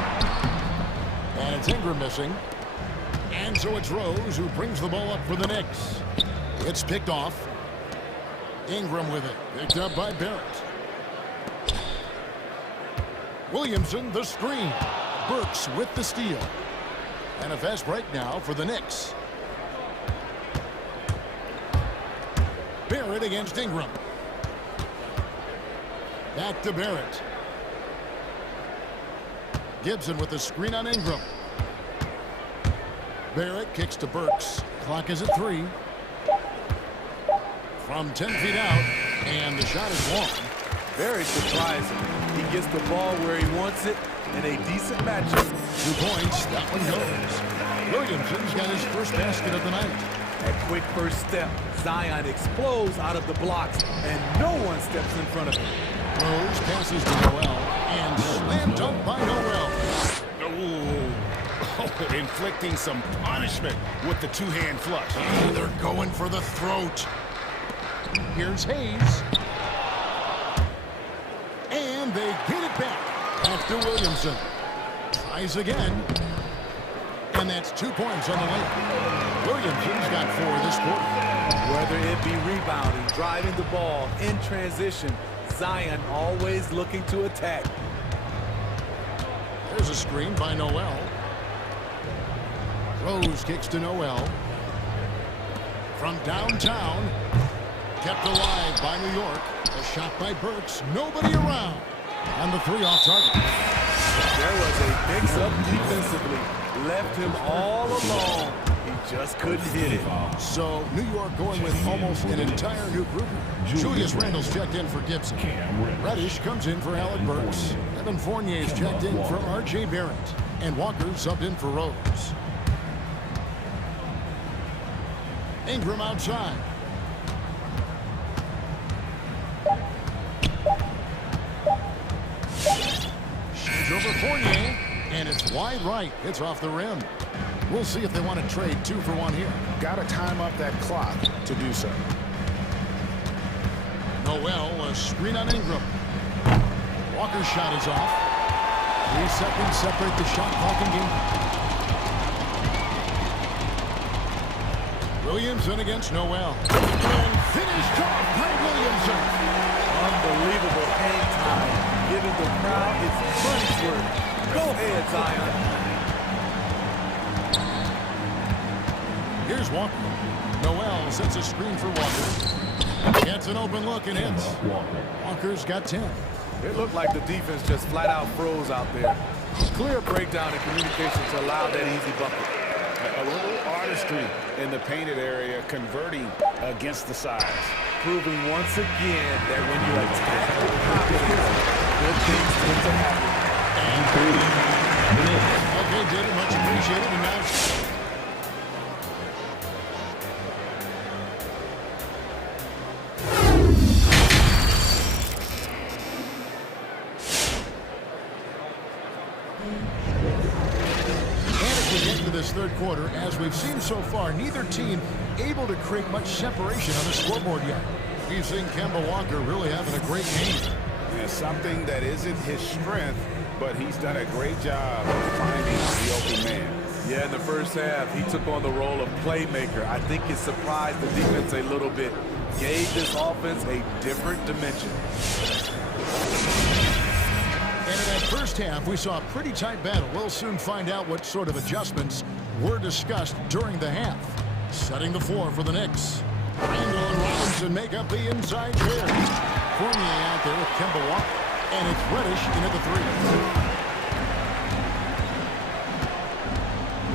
And it's Ingram missing. And so it's Rose who brings the ball up for the Knicks. It's picked off. Ingram with it. Picked up by Barrett. Williamson, the screen. Burks with the steal. And a fast break now for the Knicks. Barrett against Ingram. Back to Barrett. Gibson with the screen on Ingram. Barrett kicks to Burks. Clock is at 3. From 10 feet out. And the shot is long. Very surprising. He gets the ball where he wants it in a decent matchup. 2 points. That one goes. Williamson's got his first basket of the night. A quick first step. Zion explodes out of the blocks, and no one steps in front of him. Rose passes to Noel, and slam dunk by Noel. Oh, inflicting some punishment with the two-hand flush. Oh, they're going for the throat. Here's Hayes. And they get it back. Back to Williamson. Tries again. And that's 2 points on the night. Williamson's got 4 this quarter. Whether it be rebounding, driving the ball, in transition, Zion always looking to attack. There's a screen by Noel. Rose kicks to Noel. From downtown. Kept alive by New York. A shot by Burks. Nobody around. And the 3 off target. There was a mix-up defensively. Left him all alone. He just couldn't hit it. So New York going with almost an entire new group. Julius Randle's checked in for Gibson. Reddish comes in for Alec Burks. Evan Fournier's checked in for R.J. Barrett. And Walker subbed in for Rose. Ingram outside. Shades over Fournier. And it's wide right. It's off the rim. We'll see if they want to trade 2 for 1 here. Got to time up that clock to do so. Noel, a screen on Ingram. Walker's shot is off. 3 seconds separate the shot clock and game. Williamson against Noel. And finished off by Williamson. Unbelievable hang time. Giving the crowd its money's worth. Go ahead, Zion. Here's Walker. Noel sets a screen for Walker. Gets an open look and hits. Walker's got 10. It looked like the defense just flat out froze out there. Clear breakdown in communication to allow that easy bucket. A little artistry in the painted area, converting against the size. Proving once again that when you attack with confidence, good things tend to happen. Okay, David, much appreciated. And now as we get into this third quarter, as we've seen so far, neither team able to create much separation on the scoreboard yet. We've seen Kemba Walker really having a great game. It's something that isn't his strength, but he's done a great job of finding the open man. Yeah, in the first half, he took on the role of playmaker. I think it surprised the defense a little bit. Gave this offense a different dimension. And in that first half, we saw a pretty tight battle. We'll soon find out what sort of adjustments were discussed during the half. Setting the floor for the Knicks. Randle and Robinson make up the inside pair. Fournier out there with Kemba Walker. And it's Reddish in at the 3.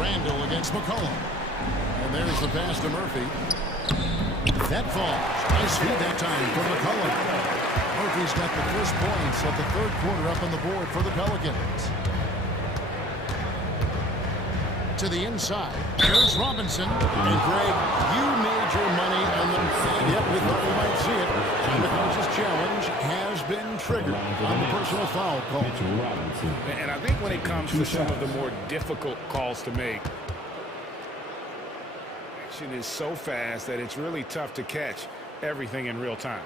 Randle against McCollum. And there's the pass to Murphy. That falls. Nice feed that time for McCollum. Murphy's got the first points of the third quarter up on the board for the Pelicans. To the inside. Here's Robinson. And Greg, you made your money on the... Yep, we thought we might see it. And the coach's challenge has been triggered on the personal foul call. And I think when it comes to some of the more difficult calls to make, action is so fast that it's really tough to catch everything in real time.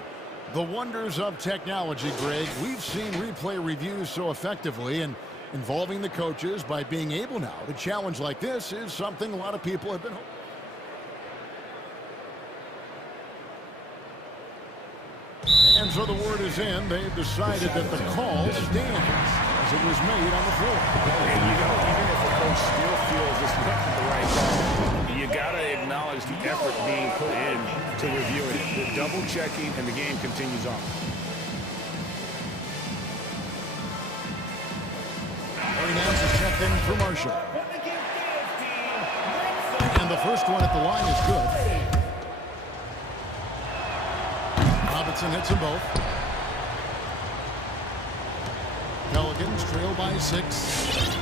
The wonders of technology, Greg. We've seen replay reviews so effectively, and involving the coaches by being able now to challenge like this is something a lot of people have been hoping. And so the word is in. They've decided that the call stands as it was made on the floor. And you know, even if a coach still feels it's not the right call, you got to acknowledge the effort being put in to reviewing it. The double checking, and the game continues on. Nance is checked in for Marshall. And the first one at the line is good. Robinson hits them both. Pelicans trail by 6.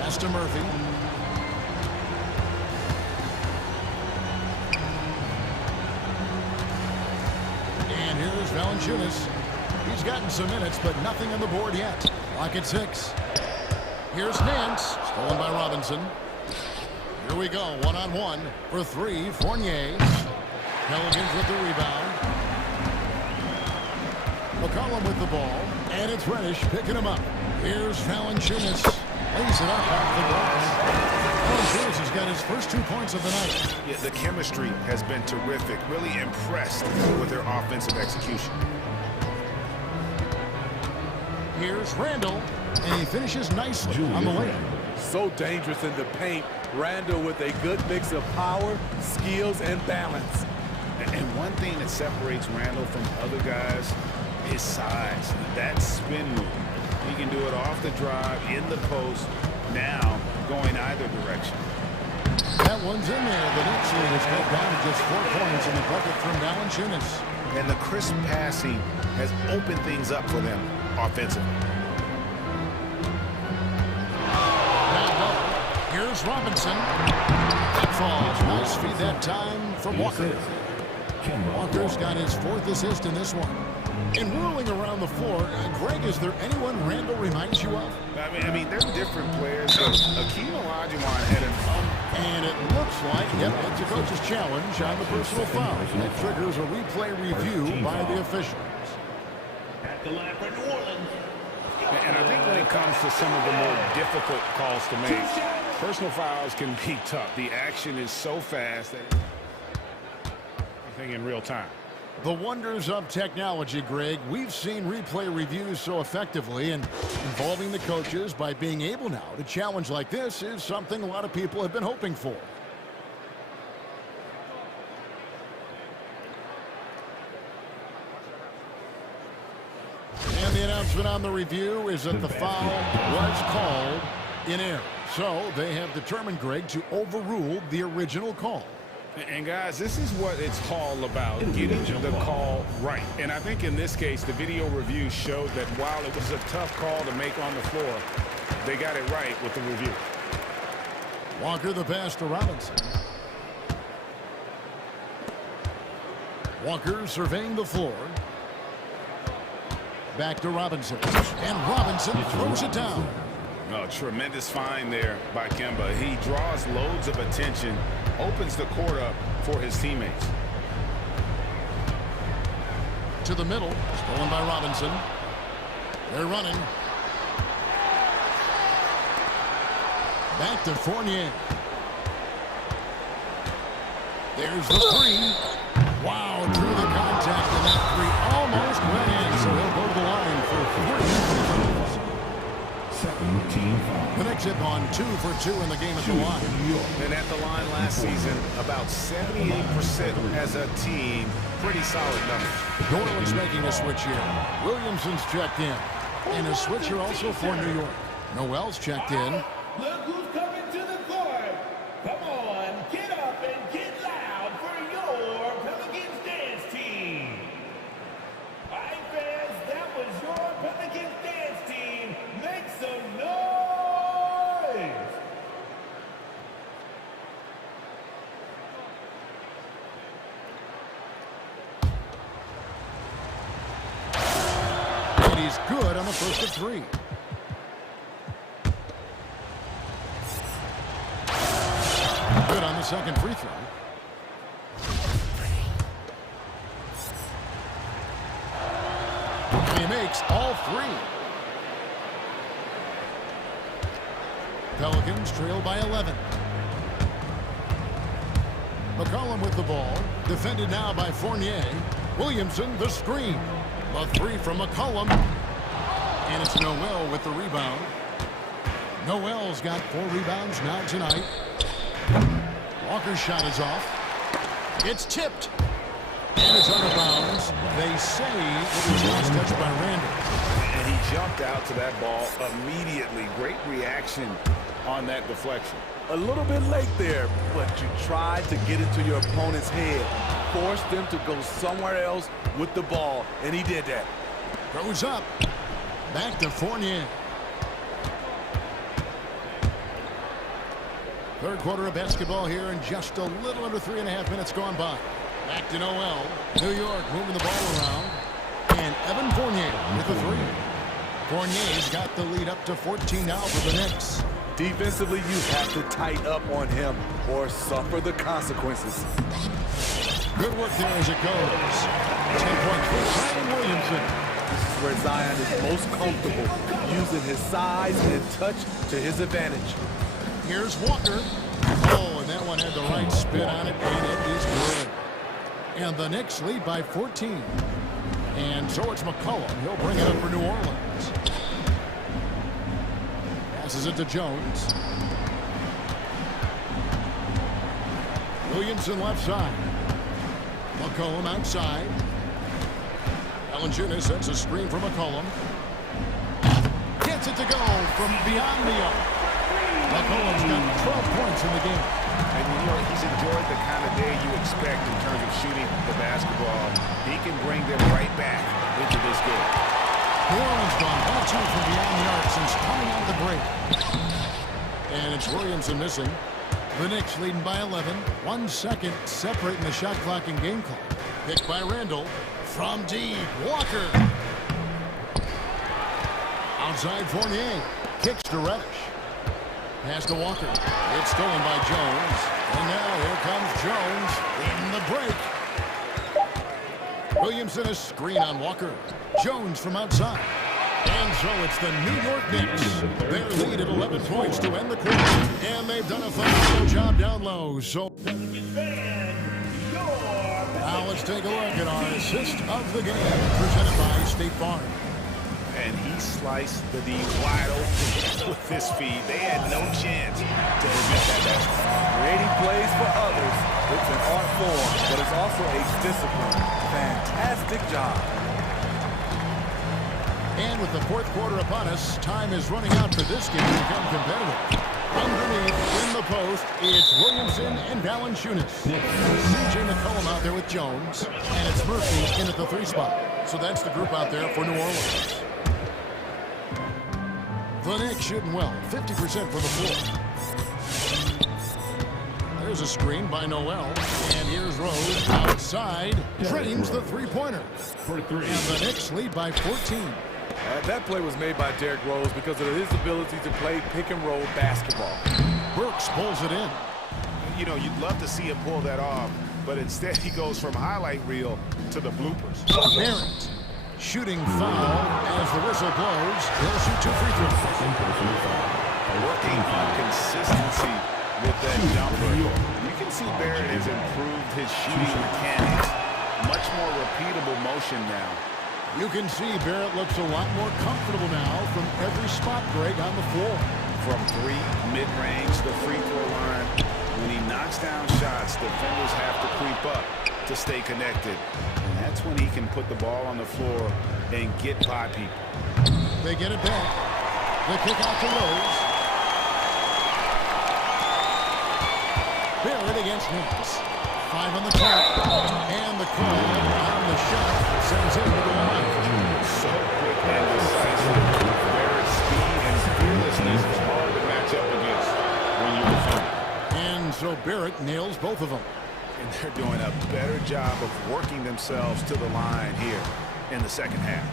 Pass to Murphy. And here's Here's Valanciunas. He's gotten some minutes, but nothing on the board yet. Clock at 6. Here's Nance. Stolen by Robinson. Here we go. One-on-one for 3. Fournier. Pelicans with the rebound. McCollum with the ball. And it's Reddish picking him up. Here's Valanciunas. Lays it up off the glass. Valanciunas has got his first 2 points of the night. Yeah, the chemistry has been terrific. Really impressed with their offensive execution. Here's Randall. And he finishes nicely on the layup. So dangerous in the paint. Randall with a good mix of power, skills, and balance. And one thing that separates Randall from other guys is size. That spin move. He can do it off the drive, in the post, now going either direction. That one's in there. The Knicks lead has cut down to just 4 points in the bucket from Valanciunas. And the crisp passing has opened things up for them offensively. Here's Robinson. That falls. Nice feed that time from Walker. Walker's got his 4th assist in this one. And whirling around the floor, Greg, is there anyone Randall reminds you of? I mean, they're different players, but Akeem Olajuwon had an and it looks like, yep, it's a coach's challenge on the personal foul. That triggers a replay review by the officials. At the line for New Orleans. And I think when it comes to some of the more difficult calls to make, personal fouls can be tough. The action is so fast that everything in real time. The wonders of technology, Greg. We've seen replay reviews so effectively, and involving the coaches by being able now to challenge like this is something a lot of people have been hoping for. And the announcement on the review is that the foul was called in error. So they have determined, Greg, to overrule the original call. And guys, this is what it's all about, getting the call right. And I think in this case, the video review showed that while it was a tough call to make on the floor, they got it right with the review. Walker the pass to Robinson. Walker surveying the floor. Back to Robinson. And Robinson throws it down. Oh, tremendous find there by Kemba. He draws loads of attention, opens the court up for his teammates. To the middle, stolen by Robinson. They're running. Back to Fournier. There's the 3. Wow, drew the contact, and that 3 almost went in, so he'll go to the line for 3. Second team foul. The Knicks have gone 2 for 2 in the game at the line. And at the line last season, about 78% as a team. Pretty solid numbers. New Orleans making a switch here. Williamson's checked in. And a switch here also for New York. Noel's checked in. Look who's coming to the court. Come on, get up and get loud for your Pelicans dance team. All right, fans, that was your Pelicans dance team. Make some noise. And he's good on the first of 3. Good on the second free throw. And he makes all 3. Pelicans trail by 11. McCollum with the ball. Defended now by Fournier. Williamson the screen. The 3 from McCollum. And it's Noel with the rebound. Noel's got 4 rebounds now tonight. Walker's shot is off. It's tipped. And it's out of bounds. They say it was last touched by Randall. And he jumped out to that ball immediately. Great reaction on that deflection. A little bit late there, but you tried to get into your opponent's head. Force them to go somewhere else with the ball, and he did that. Throws up. Back to Fournier. Third quarter of basketball here, and just a little under 3.5 minutes gone by. Back to Noel. New York moving the ball around. Evan Fournier with the three. Fournier's got the lead up to 14 now for the Knicks. Defensively, you have to tighten up on him or suffer the consequences. Good work there as it goes. 10 points for Zion Williamson. This is where Zion is most comfortable, using his size and touch to his advantage. Here's Walker. Oh, and that one had the right spin on it, and it is good. And the Knicks lead by 14. And so it's McCollum. He'll bring it up for New Orleans. Passes it to Jones. Williamson left side. McCollum outside. Valanciunas sets a screen for McCollum. Gets it to go from beyond the arc. McCollum's got 12 points in the game. And you know, he's enjoyed the kind of day you expect in terms of shooting the basketball. He can bring them right back into this game. New Orleans gone 1-2 from beyond the arc since coming out of the break. And it's Williamson missing. The Knicks leading by 11. 1 second separating the shot clock and game clock. Picked by Randall. From deep, Walker. Outside Fournier. Kicks to Reddish. Pass to Walker. It's stolen by Jones. And now here comes Jones in the break. Williamson a screen on Walker. Jones from outside. And so it's the New York Knicks. Their lead at 11 points to end the quarter. And they've done a phenomenal job down low. So now let's take a look at our assist of the game presented by State Farm. And he sliced the D wide open with his feet. They had no chance to prevent that basketball. Creating plays for others. It's an art form, but it's also a discipline. Fantastic job. And with the fourth quarter upon us, time is running out for this game to become competitive. Underneath, in the post, it's Williamson and Valanciunas. C.J. McCollum out there with Jones. And it's Murphy in at the 3 spot. So that's the group out there for New Orleans. The Knicks shooting well, 50% for the floor. There's a screen by Noel. And here's Rose outside. Drains the three-pointer. And the Knicks lead by 14. That play was made by Derrick Rose because of his ability to play pick-and-roll basketball. Burks pulls it in. You know, you'd love to see him pull that off, but instead he goes from highlight reel to the bloopers. Barrett, shooting foul as the whistle blows. He'll shoot 2 free throws. Working on consistency with that jumper. You can see Barrett has improved his shooting mechanics. Much more repeatable motion now. You can see Barrett looks a lot more comfortable now from every spot, Greg, on the floor. From 3, mid-range, the free throw line. When he knocks down shots, defenders have to creep up to stay connected. And that's when he can put the ball on the floor and get by people. They get it back. The kick out to Rose. Barrett against Knicks. 5 on the clock. And the call on the shot sends him to the line. So quick and decisive. Barrett's speed and fearlessness is hard to match up against when you're defending. And so Barrett nails both of them. And they're doing a better job of working themselves to the line here in the second half.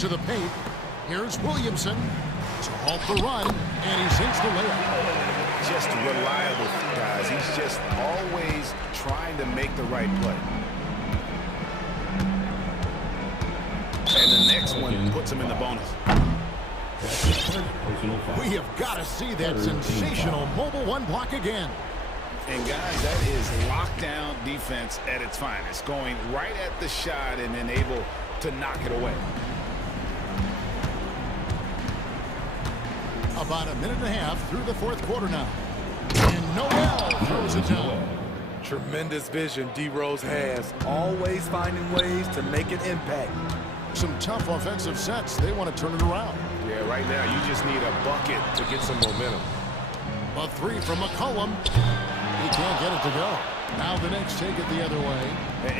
To the paint. Here's Williamson to halt the run. And he sinks the layup. Just reliable, guys. He's just always trying to make the right play. And the next one puts him in the bonus. We have got to see that sensational mobile 1 block again. And guys, that is lockdown defense at its finest. Going right at the shot and then able to knock it away. About a minute and a half through the fourth quarter now. And Noel throws it down. Tremendous vision D. Rose has. Always finding ways to make an impact. Some tough offensive sets. They want to turn it around. Yeah, right now you just need a bucket to get some momentum. A 3 from McCollum. He can't get it to go. Now the Knicks take it the other way.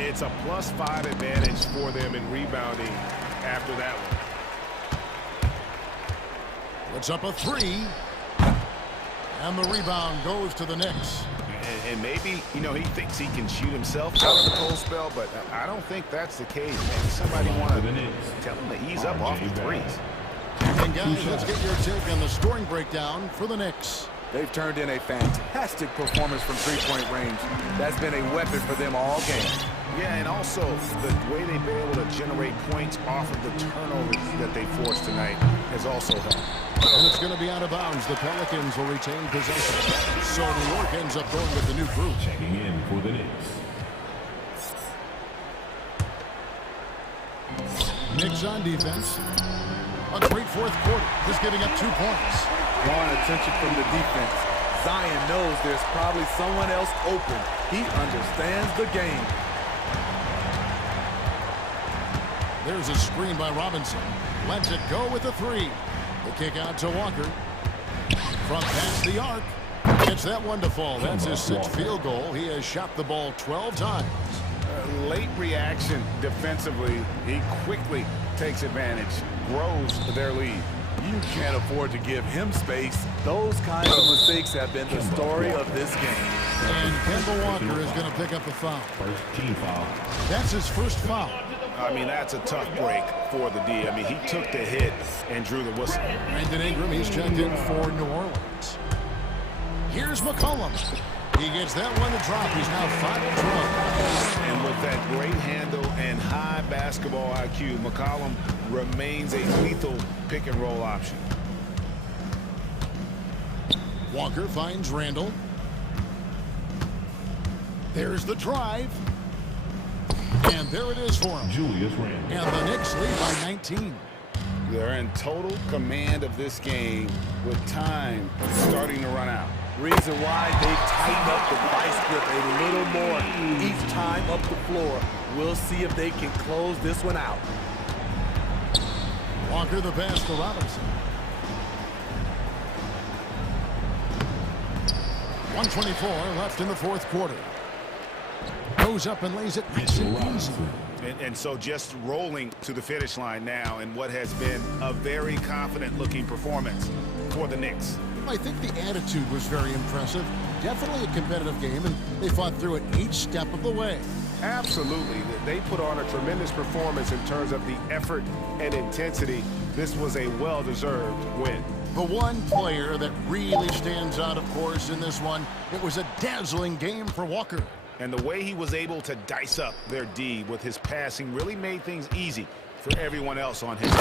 It's a +5 advantage for them in rebounding after that one. It's up a 3. And the rebound goes to the Knicks. And maybe, you know, he thinks he can shoot himself out of the cold spell, but I don't think that's the case. Maybe somebody want to tell him to ease up off the threes. And guys, let's get your take on the scoring breakdown for the Knicks. They've turned in a fantastic performance from three-point range. That's been a weapon for them all game. Yeah, and also the way they've been able to generate points off of the turnovers that they forced tonight has also helped. And it's going to be out of bounds. The Pelicans will retain possession. So New York ends up going with the new crew. Checking in for the Knicks. Knicks on defense. A great fourth quarter, just giving up 2 points. Drawing attention from the defense. Zion knows there's probably someone else open. He understands the game. There's a screen by Robinson. Lets it go with the three. The kick out to Walker. From past the arc. Gets that one to fall. That's his 6th field goal. He has shot the ball 12 times. Late reaction defensively. He quickly takes advantage, grows their lead. You can't afford to give him space. Those kinds of mistakes have been the story of this game. And Kemba Walker is going to pick up the foul. First team foul. That's his first foul. I mean, that's a tough break for the D. I mean, he took the hit and drew the whistle. Brandon Ingram, he's checked in for New Orleans. Here's McCollum. He gets that one to drop. He's now 5-12. And with that great handle and high basketball IQ, McCollum remains a lethal pick-and-roll option. Walker finds Randall. There's the drive. And there it is for him. Julius Randle. And the Knicks lead by 19. They're in total command of this game with time starting to run out. Reason why they've tightened up the vice grip a little more each time up the floor. We'll see if they can close this one out. Walker the pass to Robinson. 1:24 left in the fourth quarter. Goes up and lays it nice and easy. And so just rolling to the finish line now in what has been a very confident-looking performance for the Knicks. I think the attitude was very impressive. Definitely a competitive game, and they fought through it each step of the way. Absolutely. They put on a tremendous performance in terms of the effort and intensity. This was a well-deserved win. The one player that really stands out, of course, in this one, it was a dazzling game for Walker. And the way he was able to dice up their D with his passing really made things easy for everyone else on his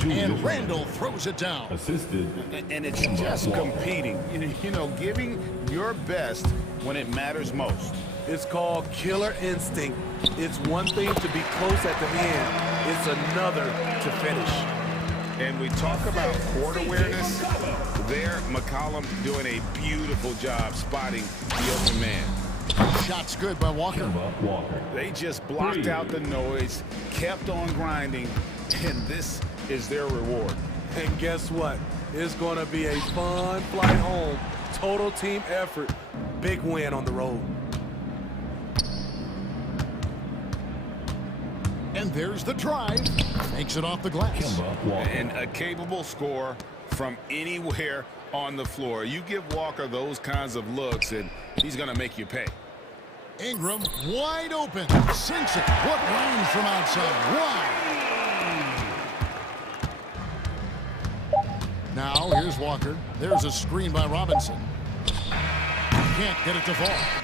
team. And Randall throws it down. Assisted. And it's just competing, you know, giving your best when it matters most. It's called killer instinct. It's one thing to be close at the end. It's another to finish. And we talk about court awareness. There, McCollum doing a beautiful job spotting the open man. Shots good by Walker. They just blocked out the noise, kept on grinding, and this is their reward. And guess what? It's going to be a fun flight home. Total team effort. Big win on the road. And there's the drive. Makes it off the glass. And a capable score from anywhere on the floor. You give Walker those kinds of looks, and he's going to make you pay. Ingram wide open. Sinks it. What range from outside? Wow. Now here's Walker. There's a screen by Robinson. Can't get it to fall.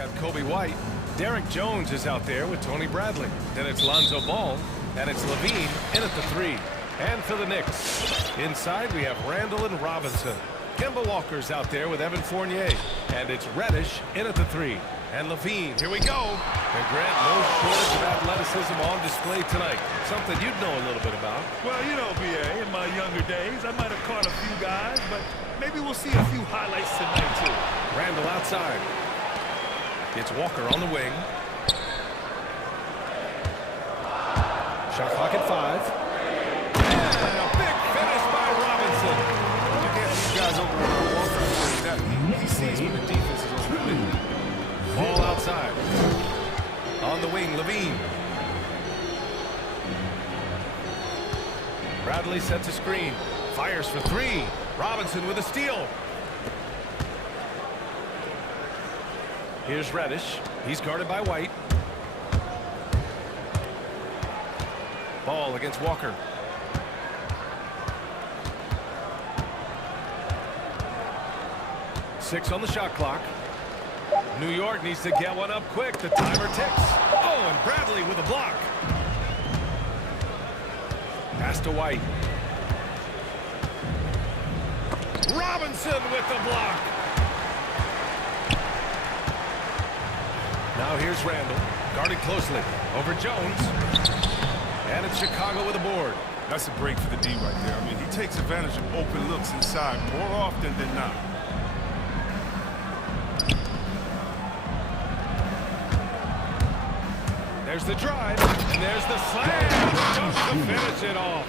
got Kobe White. Derek Jones is out there with Tony Bradley. Then it's Lonzo Ball, and it's Levine in at the 3. And for the Knicks, inside we have Randall and Robinson. Kemba Walker's out there with Evan Fournier, and it's Reddish in at the 3. And Levine, here we go. And Grant, no shortage of athleticism on display tonight. Something you'd know a little bit about. Well, you know, B.A., in my younger days, I might have caught a few guys, but maybe we'll see a few highlights tonight, too. Randall outside. It's Walker on the wing. Shot clock at 5. And a big finish by Robinson. You can't these guys open around Walker. He sees when the defense is open. Ball outside. On the wing, Levine. Bradley sets a screen. Fires for 3. Robinson with a steal. Here's Reddish. He's guarded by White. Ball against Walker. Six on the shot clock. New York needs to get one up quick. The timer ticks. Oh, and Bradley with a block. Pass to White. Robinson with the block. Now here's Randall. Guarded closely. Over Jones. And it's Chicago with a board. That's a break for the D right there. I mean, he takes advantage of open looks inside more often than not. There's the drive, and there's the slam. Just to finish it off.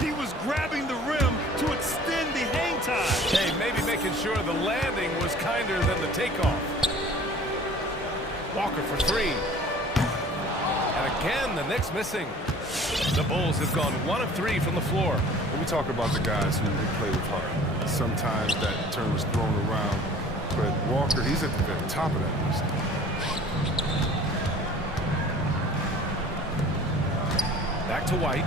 He was grabbing the rim to extend the hang time. Hey, maybe making sure the landing was kinder than the takeoff. Walker for 3. And again, the Knicks missing. The Bulls have gone 1 of 3 from the floor. When we talk about the guys who play with heart, sometimes that term is thrown around, but Walker, he's at the very top of that list. Back to White.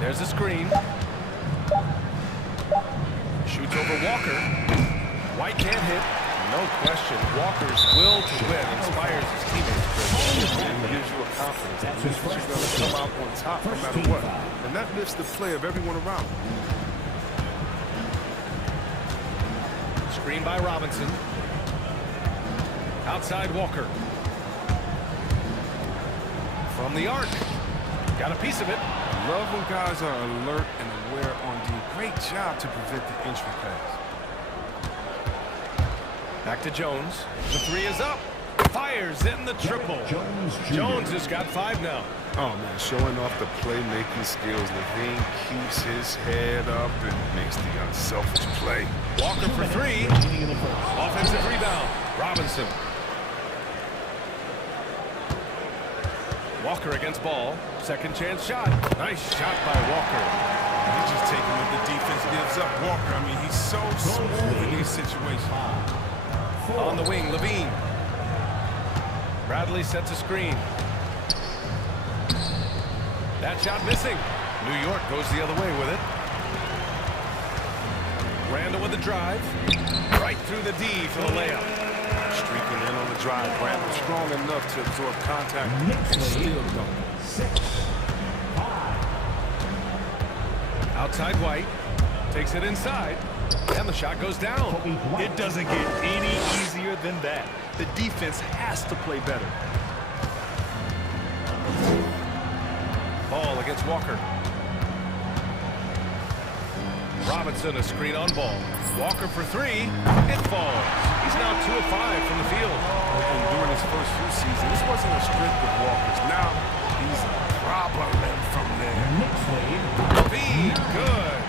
There's a screen. Shoots over Walker. White can't hit. No question, Walker's will to win inspires his teammates. It gives you a confidence that you're going to come out on top no matter what. And that lifts the play of everyone around. Screen by Robinson. Outside Walker. From the arc. Got a piece of it. I love when guys are alert and aware on D. Great job to prevent the entry pass. Back to Jones. The 3 is up. Fires in the triple. Jones has got 5 now. Oh, man, showing off the playmaking skills. Levine keeps his head up and makes the unselfish play. Walker for 3. Offensive rebound. Robinson. Walker against Ball. Second chance shot. Nice shot by Walker. He's just taking what the defense gives up. Walker, I mean, he's so smooth in these situations. On the wing, Levine. Bradley sets a screen. That shot missing. New York goes the other way with it. Randall with the drive. Right through the D for the layup. Streaking in on the drive. Randall strong enough to absorb contact and still dunk. Outside White. Takes it inside. And the shot goes down. It doesn't get any easier than that. The defense has to play better. Ball against Walker. Robinson a screen on Ball. Walker for 3. It falls. He's now 2 of 5 from the field. And during his first few seasons, this wasn't a strength of Walker's. Now he's a problem from there. Levine, good.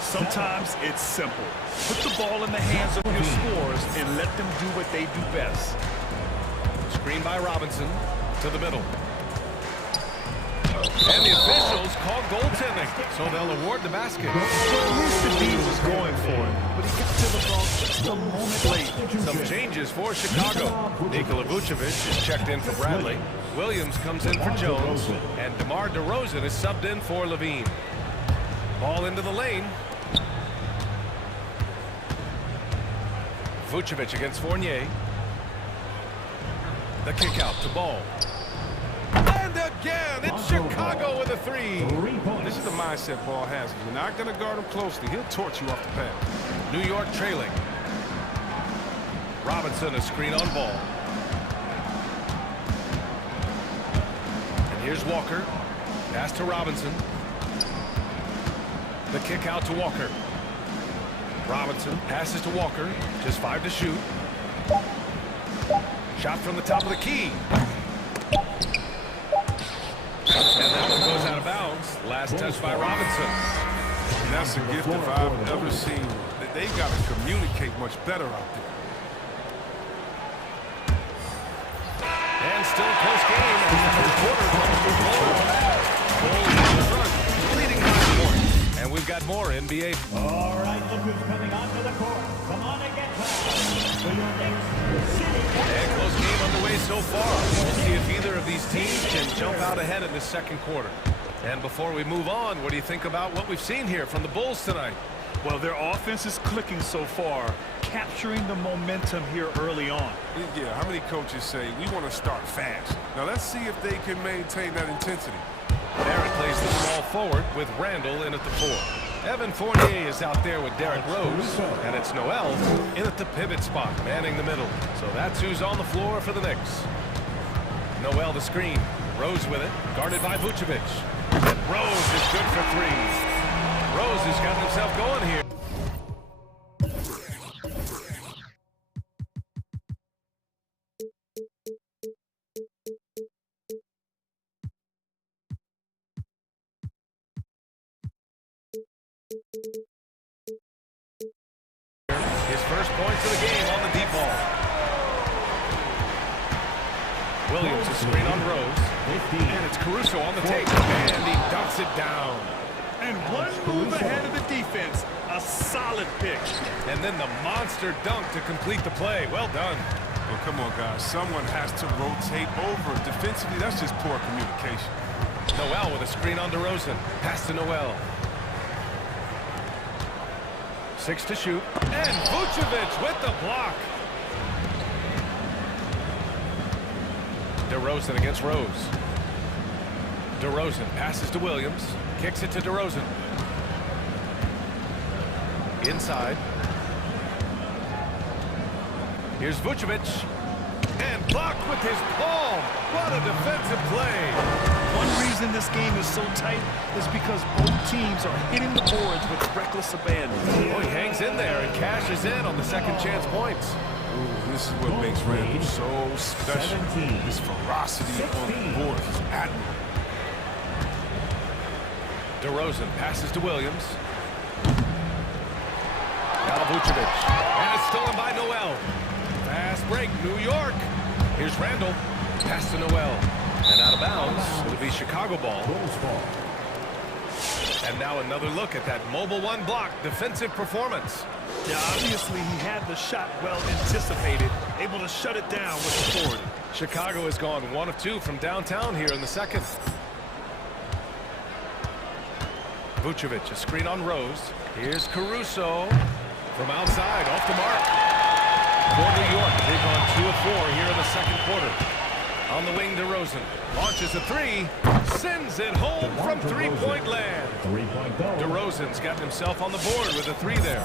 Sometimes it's simple. Put the ball in the hands of your scorers and let them do what they do best. Screen by Robinson to the middle. And the officials call goaltending, so they'll award the basket. At least the D was going for it, but he got to the ball just a moment late. Some changes for Chicago. Nikola Vucevic is checked in for Bradley. Williams comes in for Jones. And DeMar DeRozan is subbed in for Levine. Ball into the lane. Vucevic against Fournier. The kick out to Ball. And again, it's Chicago with a three. This is the mindset Ball has. If you're not going to guard him closely, he'll torch you off the pass. New York trailing. Robinson a screen on Ball. And here's Walker. Pass to Robinson. The kick out to Walker. Robinson passes to Walker. Just 5 to shoot. Shot from the top of the key. And that one goes out of bounds. Last touch by Robinson. And that's a gift if I've ever seen. They got to communicate much better out there. And still a close game as the first quarter comes to a close. Bulls in front, leading by 1. And we've got more NBA. All right, look who's coming onto the court. Come on and get fouled. For your next city. And close game underway so far. We'll see if either of these teams can jump out ahead in this second quarter. And before we move on, what do you think about what we've seen here from the Bulls tonight? Well, their offense is clicking so far, capturing the momentum here early on. Yeah, how many coaches say, we want to start fast? Now, let's see if they can maintain that intensity. Barrett plays the small forward with Randall in at the 4. Evan Fournier is out there with Derrick Rose, and it's Noel in at the pivot spot, manning the middle. So that's who's on the floor for the Knicks. Noel the screen, Rose with it, guarded by Vucevic. And Rose is good for 3. Rose has got himself going here. His first points of the game on the deep ball. Williams, a screen on Rose. And it's Caruso on the take. And he dunks it down. And one move ahead of the defense. A solid pick. And then the monster dunk to complete the play. Well done. Well, come on, guys. Someone has to rotate over. Defensively, that's just poor communication. Noel with a screen on DeRozan. Pass to Noel. 6 to shoot. And Vucevic with the block. DeRozan against Rose. DeRozan passes to Williams. Kicks it to DeRozan. Inside. Here's Vucevic. And blocked with his palm. What a defensive play. One reason this game is so tight is because both teams are hitting the boards with reckless abandon. Oh, he hangs in there and cashes in on the second chance points. Ooh, this is what makes Randall so special. His ferocity on the board is admirable. DeRozan passes to Williams. Now Vucevic. And it's stolen by Noel. Fast break, New York. Here's Randall. Pass to Noel. And out of bounds, it'll be Chicago ball. And now another look at that mobile 1 block defensive performance. Yeah, obviously he had the shot well anticipated, able to shut it down with authority. Chicago has gone 1 of 2 from downtown here in the second. Vucevic, a screen on Rose. Here's Caruso from outside, off the mark. For New York, they've gone 2 of 4 here in the second quarter. On the wing, DeRozan launches a 3, sends it home from three-point land. DeRozan's got himself on the board with a 3 there.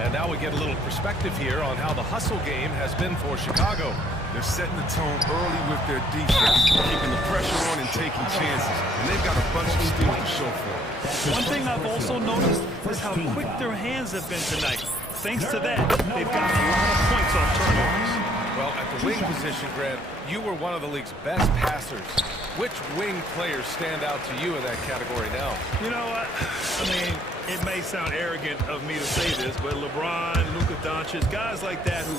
And now we get a little perspective here on how the hustle game has been for Chicago. They're setting the tone early with their defense, keeping the pressure on and taking chances. And they've got a bunch of steals to show for it. One thing I've also noticed is how quick their hands have been tonight. Thanks to that, they've gotten a lot of points off turnovers. Well, at the wing position, Grant, you were one of the league's best passers. Which wing players stand out to you in that category now? You know what? I mean, it may sound arrogant of me to say this, but LeBron, Luka Doncic, guys like that who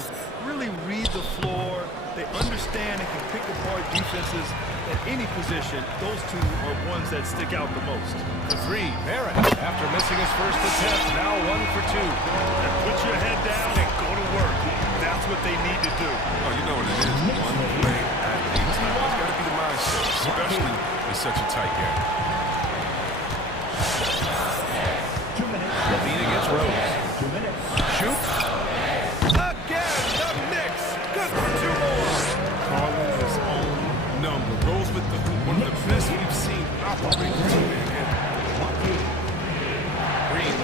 really read the floor, they understand and can pick apart defenses at any position. Those two are ones that stick out the most. The 3, Barrett, after missing his first attempt, now 1 for 2. And put your head down and go to work. That's what they need to do. Oh, you know what it is. One play at a time. It's got to be the mindset, especially in such a tight game. Levine against Rose. Shoots. Again!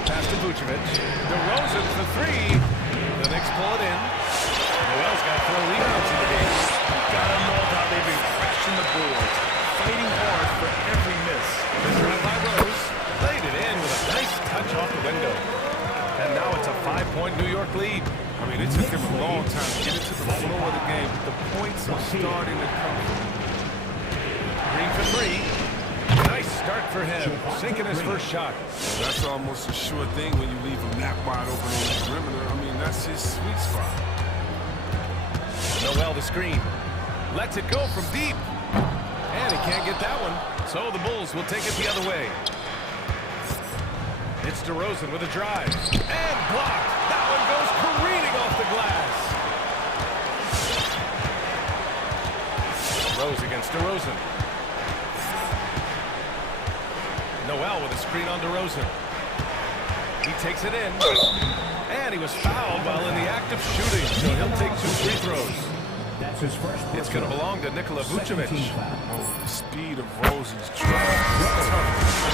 pass to Vucevic. DeRozan for three. The Knicks pull it in. Noel's got 4 rebounds in the game. Gotta love how they've been crashing the boards, fighting hard for every miss. The grab by Rose. Laid it in with a nice touch off the window. And now it's a 5-point New York lead. I mean, it took him a long time to get into the flow of the game, but the points are starting to come. Green for three. Nice start for him, sinking his first shot. Well, that's almost a sure thing when you leave him that wide open on the perimeter. I mean, that's his sweet spot. Noel the screen. Lets it go from deep. And he can't get that one. So the Bulls will take it the other way. It's DeRozan with a drive. And blocked. That one goes careening off the glass. Rose against DeRozan. Noel with a screen on DeRozan. He takes it in. And he was fouled while in the act of shooting, so he'll take 2 free throws. That's his first. It's going to belong to Nikola Vucevic. The speed of Rose's drive.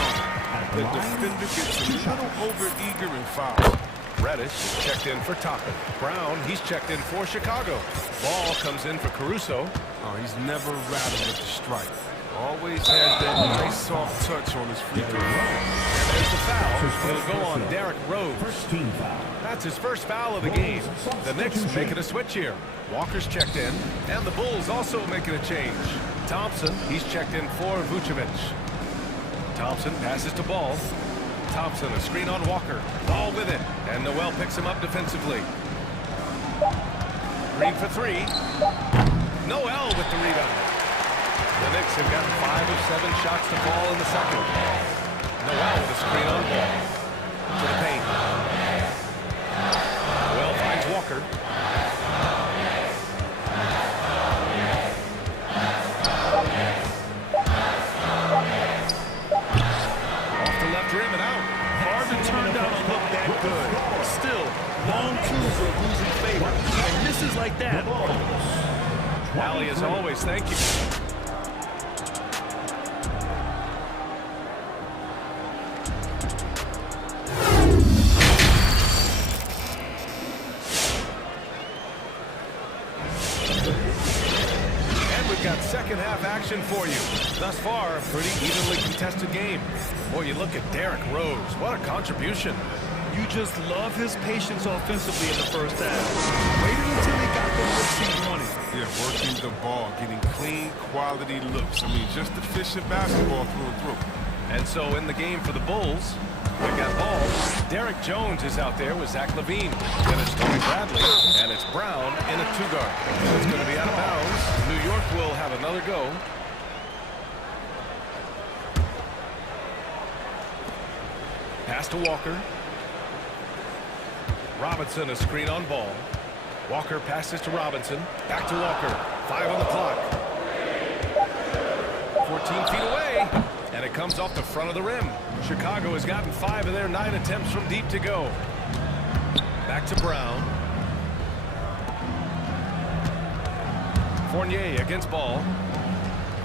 The defender gets a little over-eager and fouled. Reddish is checked in for Toppin. Brown, he's checked in for Chicago. Ball comes in for Caruso. Oh, he's never rattled at the strike. Always has that nice soft touch on his free throw. And there's the foul. It'll go on Derrick Rose. First team foul. That's his first foul of the game. The Knicks making a switch here. Walker's checked in, and the Bulls also making a change. Thompson, he's checked in for Vucevic. Thompson passes to Ball. Thompson, a screen on Walker. Ball with it, and Noel picks him up defensively. Green for three. Noel with the rebound. The Knicks have got 5 of 7 shots to fall in the second. Noel with a screen on Ball. To the paint. Noel finds Walker. Off the left rim and out. Hard to turn down a look that good. Still, long twos are losing favor. And misses like that. Allie, as always, thank you. Got second half action for you. Thus far, a pretty evenly contested game. Boy, you look at Derrick Rose. What a contribution. You just love his patience offensively in the first half. Waited until he got the looks he wanted. Yeah, working the ball, getting clean, quality looks. I mean, just efficient basketball through and through. And so in the game for the Bulls, we've got Ball. Derrick Jones is out there with Zach LaVine. Then it's Tony Bradley, and it's Brown in a 2-guard. It's going to be out of bounds. New York will have another go. Pass to Walker. Robinson, a screen on Ball. Walker passes to Robinson. Back to Walker. 5 on the clock. 14 feet away. And it comes off the front of the rim. Chicago has gotten 5 of their 9 attempts from deep to go. Back to Brown. Fournier against Ball.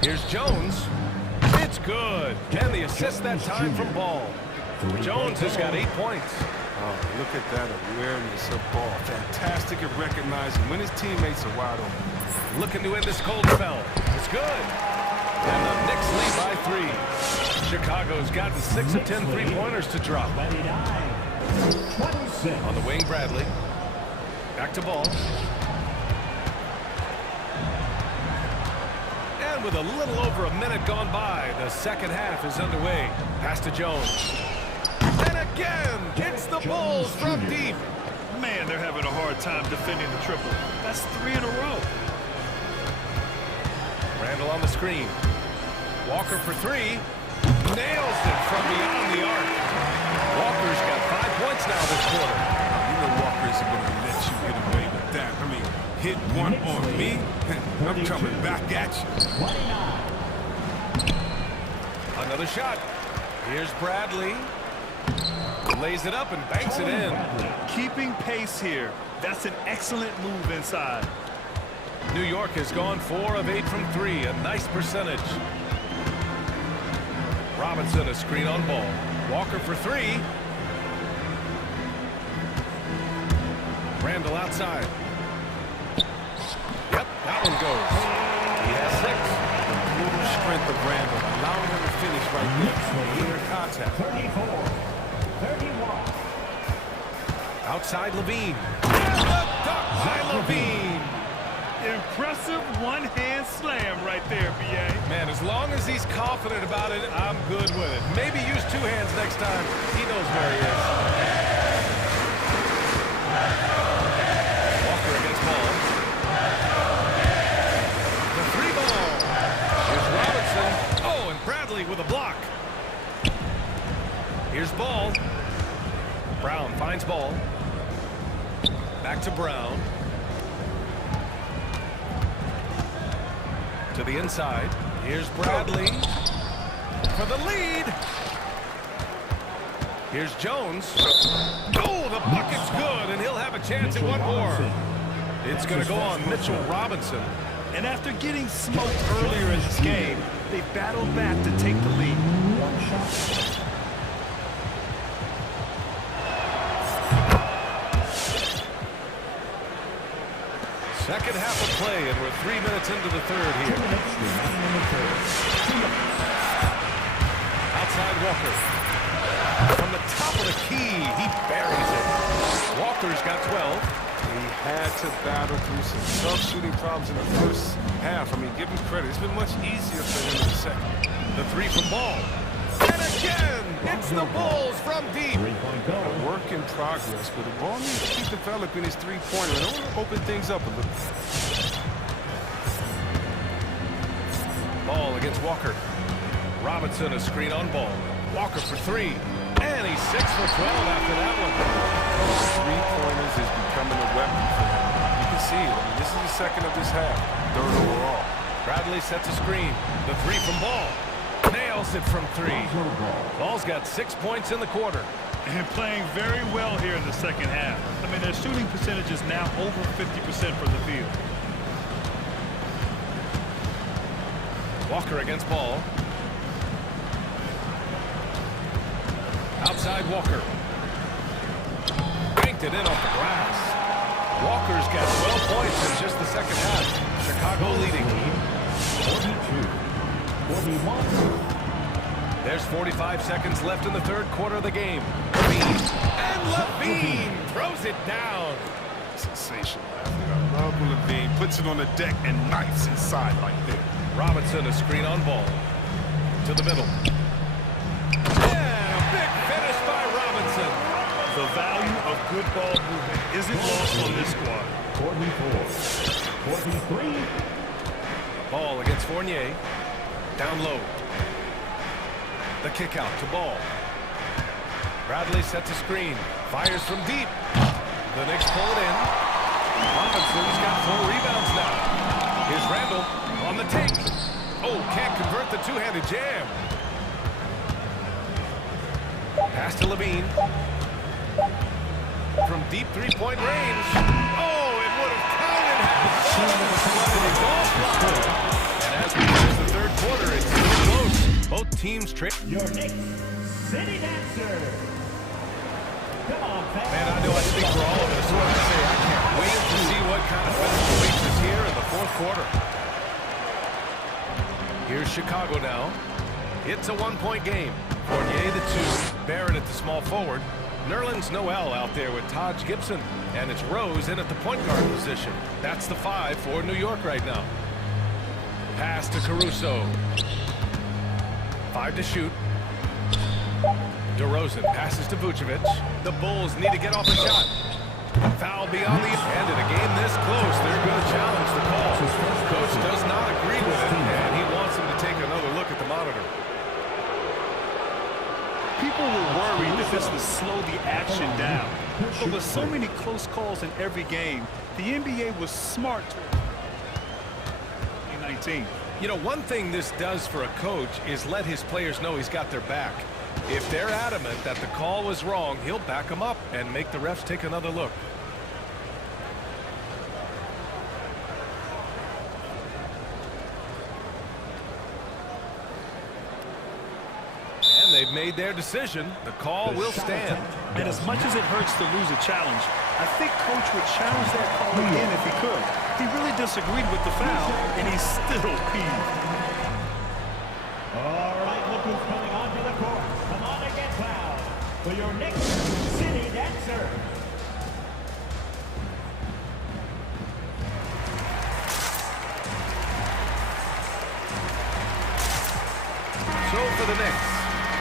Here's Jones. It's good. And the assist that time from Ball. Jones has got 8 points. Oh, look at that awareness of Ball. Fantastic at recognizing when his teammates are wide open. Looking to end this cold spell. It's good. And the Knicks lead by 3. Chicago's gotten 6 of 10 3-pointers to drop. On the wing, Bradley. Back to Ball. And with a little over a minute gone by, the second half is underway. Pass to Jones. And again, it's the Bulls from deep. Man, they're having a hard time defending the triple. That's 3 in a row. Randall on the screen. Walker for 3. Nails it from beyond the arc. Walker's got 5 points now this quarter. You know Walker isn't going to let you get away with that. I mean, hit one on me, I'm coming back at you. Another shot. Here's Bradley. Lays it up and banks it in. Keeping pace here. That's an excellent move inside. New York has gone 4 of 8 from 3. A nice percentage. Robinson, a screen on Ball. Walker for 3. Randall outside. Yep, that one goes. He has 6. Little strength of Randall, allowing him to finish right there. Clear contact. 34, 31. Outside Levine. And the duck by Levine. Impressive one-hand slam right there, B.A. Man, as long as he's confident about it, I'm good with it. Maybe use 2 hands next time. He knows where he is. Walker against ball. The 3 ball. Here's Robinson. Oh, and Bradley with a block. Here's ball. Brown finds ball. Back to Brown. To the inside. Here's Bradley for the lead. Here's Jones. Oh, the bucket's good, and he'll have a chance at one more. It's going to go on Mitchell Robinson. And after getting smoked earlier in this game, they battled back to take the lead. One shot. Second half of play, and we're 3 minutes into the third here. Outside Walker. From the top of the key, he buries it. Walker's got 12. He had to battle through some tough shooting problems in the first half. I mean, give him credit. It's been much easier for him in the second. The 3 from ball. And again, it's the Bulls from deep. A work in progress, but the ball needs to keep developing his three-pointer and only open things up a little. Ball against Walker. Robinson a screen on ball. Walker for 3. And he's 6 for 12 after that one. Three-pointers is becoming a weapon for him. You can see it. I mean, this is the second of this half. 3rd overall. Bradley sets a screen. The 3 from ball. Nails it from 3. Ball's got 6 points in the quarter. And playing very well here in the second half. I mean, their shooting percentage is now over 50% from the field. Walker against ball. Outside Walker. Banked it in off the glass. Walker's got 12 points in just the second half. Chicago leading. 41. There's 45 seconds left in the third quarter of the game. Levine. And Levine throws it down. Sensational. I love when Levine puts it on the deck and knifes inside right there. Robinson a screen on ball. To the middle. Yeah, a big finish by Robinson. The value of good ball movement isn't lost on this squad. 44. 43. Ball against Fournier. Down low. The kick out to ball. Bradley sets a screen. Fires from deep. The Knicks pull it in. Robinson's got 4 rebounds now. Here's Randall on the take. Oh, can't convert the two-handed jam. Pass to Levine. From deep three-point range. Oh, it would have counted had the ball flooded. And as we finish the third quarter, it's still close. Both teams trade. Your Knicks City Dancer. Come on, fans. Man, I know I speak for all of us when I say I can't wait to see what kind of finish awaits us here in the fourth quarter. Here's Chicago now. It's a 1-point game. Fournier the 2, Barrett at the small forward. Nerlens Noel out there with Taj Gibson. And it's Rose in at the point guard position. That's the 5 for New York right now. Pass to Caruso. 5 to shoot. DeRozan passes to Vucevic. The Bulls need to get off a shot. Foul beyond the end. In a game this close, they're going to challenge the call. Coach does not agree with it, and he wants him to take another look at the monitor. People were worried that this would slow the action down. But with so many close calls in every game, the NBA was smart to 2019. You know, one thing this does for a coach is let his players know he's got their back. If they're adamant that the call was wrong, he'll back them up and make the refs take another look. And they They've made their decision. The call will stand. And as much as it hurts to lose a challenge, I think Coach would challenge that call again if he could. He really disagreed with the foul, and he's still peeved. All right, look who's coming onto the court. Come on and get fouled. For your next city dancer. So for the Knicks,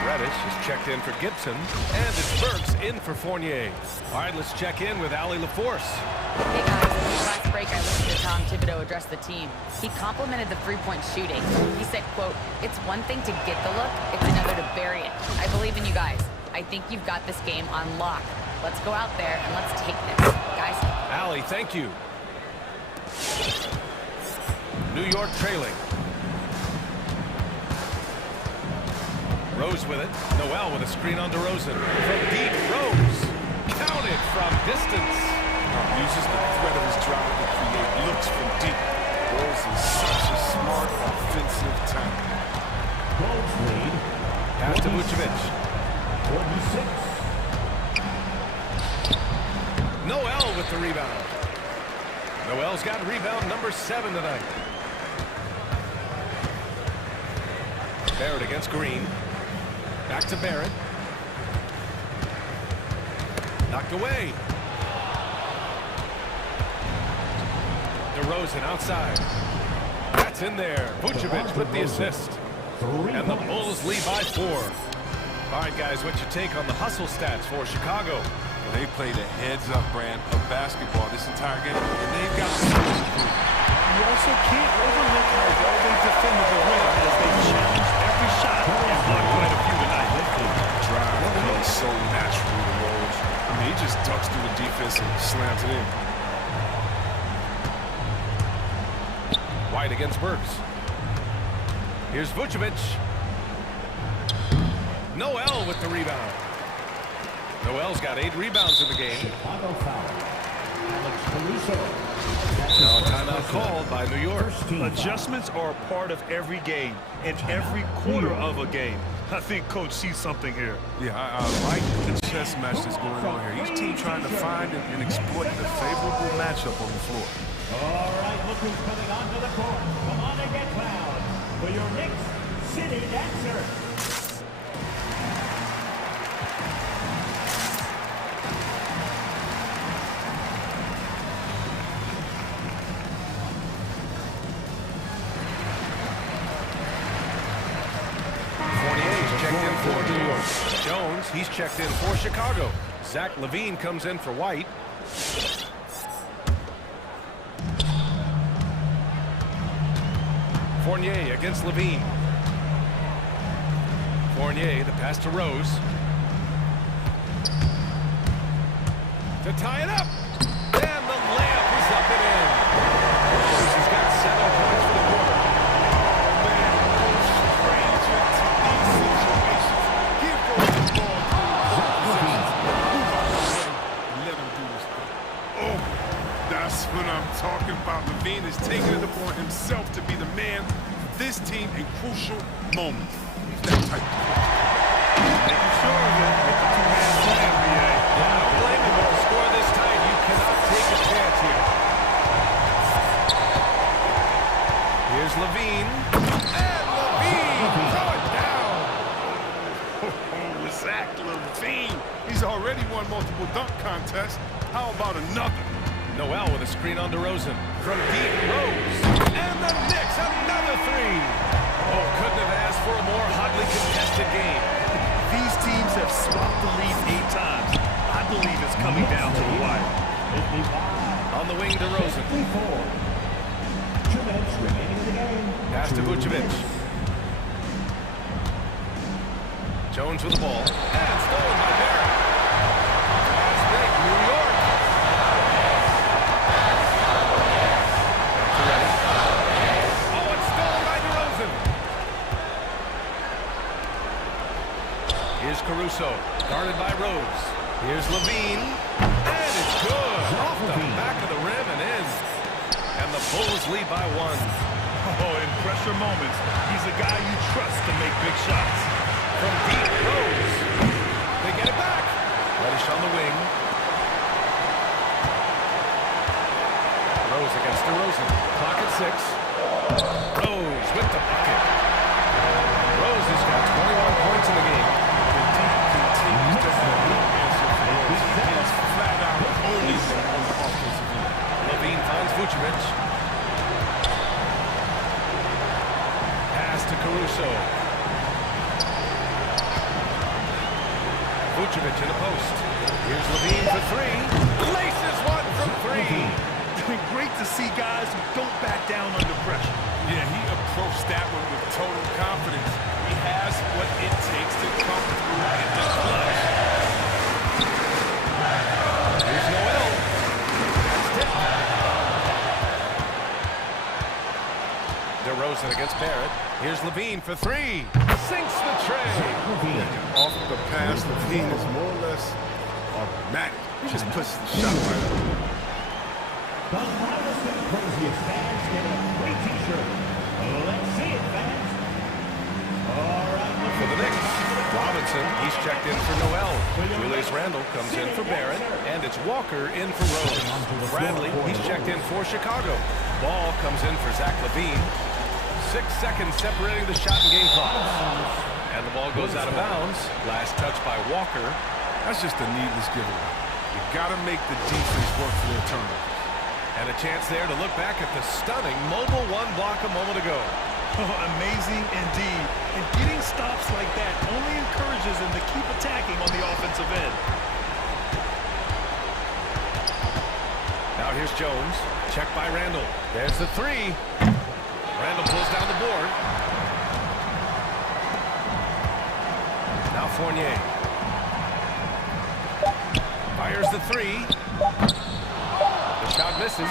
Reddish is checked in for Gibson, and it's Burks in for Fournier. All right, let's check in with Allie LaForce. Hey guys, last break I listened to Tom Thibodeau address the team. He complimented the three-point shooting. He said, quote, "It's one thing to get the look, it's another to bury it. I believe in you guys. I think you've got this game on lock. Let's go out there and let's take this, guys." Allie, thank you. New York trailing. Rose with it. Noel with a screen on DeRozan. From deep, Rose. Counted from distance. Uses the threat of his drive to create looks from deep. Rose is such a smart offensive talent. Bulls lead. Pass to Vucevic. 46. Noel with the rebound. Noel's got rebound number 7 tonight. Barrett against Green. Back to Barrett. Knocked away. DeRozan outside. That's in there. Vucevic with the assist. And the Bulls lead by 4. All right, guys, what's your take on the hustle stats for Chicago? Well, they played a heads-up brand of basketball this entire game, and they've got the skills to prove it. You also can't overlook how well they defended the rim as they challenged every shot and blocked quite a few tonight. Drive comes so naturally to Rose. I mean, he just ducks through the defense and slams it in. White against Burks. Here's Vucevic. Noel with the rebound. Noel's got 8 rebounds in the game. Chicago foul. Alex Caruso. Now a timeout called by New York. Adjustments are a part of every game and every quarter of a game. I think Coach sees something here. Yeah, I like the chess match that's going on here. Each team trying to find and exploit the favorable matchup on the floor. All right, look who's coming onto the court. Come on and get fouled. For your next city dancer. Jones, he's checked in for Chicago. Zach LaVine comes in for White. Fournier against LaVine. Fournier, the pass to Rose. To tie it up. And the layup is up and in. Rose has got 7 points for the quarter. That's what I'm talking about. LaVine is taking it upon himself to be the man for this team in crucial moments. He's that type of player. Making sure of it with the two-man play, NBA. Yeah, I don't blame him with the score this tight. You cannot take a chance here. Here's LaVine. And LaVine! Throw it down! Oh, Zach LaVine. He's already won multiple dunk contests. How about another? Noel with a screen on DeRozan. From deep, Rose. And the Knicks, another 3. Oh, couldn't have asked for a more hotly contested game. These teams have swapped the lead 8 times. I believe it's coming down to the wire. On the wing, DeRozan. 2 minutes remaining in the game. Pass to Vucevic. Jones with the ball. And stolen by Barrett. That's big, New York. Oh, it's stolen by DeRozan. Here's Caruso, guarded by Rose. Here's LaVine. And it's good. Off the back of the rim and in. And the Bulls lead by 1. Oh, in pressure moments, he's a guy you trust to make big shots. From deep, Rose. They get it back. Reddish on the wing. Rose against DeRozan. Clock at 6. Rose with the bucket. Rose has got 21 points in the game. The deep continues to have no answer for Rose. He is flat out only on the offensive end. Levine finds Vucevic. Pass to Caruso. Vucevic in the post. Here's Levine for 3. Laces one from 3. Great to see guys who don't back down under pressure. Yeah, he approached that one with total confidence. He has what it takes to come through in the clutch. Here's Noel. That's tipped. DeRozan against Barrett. Here's Levine for 3. Sinks the tray. Off the pass, Levine is more or less automatic. He just pushes the shot right up. The loudest and craziest fans get a free t-shirt. Let's see it, fans. All right. For the Knicks, Robinson, he's checked in for Noel. Julius Randle comes in for Barrett, and it's Walker in for Rose. Bradley, he's checked in for Chicago. Ball comes in for Zach LaVine. 6 seconds separating the shot and game clock. And the ball goes out of bounds. Last touch by Walker. That's just a needless giveaway. You got to make the defense work for their turnovers. And a chance there to look back at the stunning mobile 1 block a moment ago. Oh, amazing indeed. And getting stops like that only encourages them to keep attacking on the offensive end. Now here's Jones. Checked by Randle. There's the 3. Randle pulls down the board. Now Fournier. Fires the 3. The shot misses.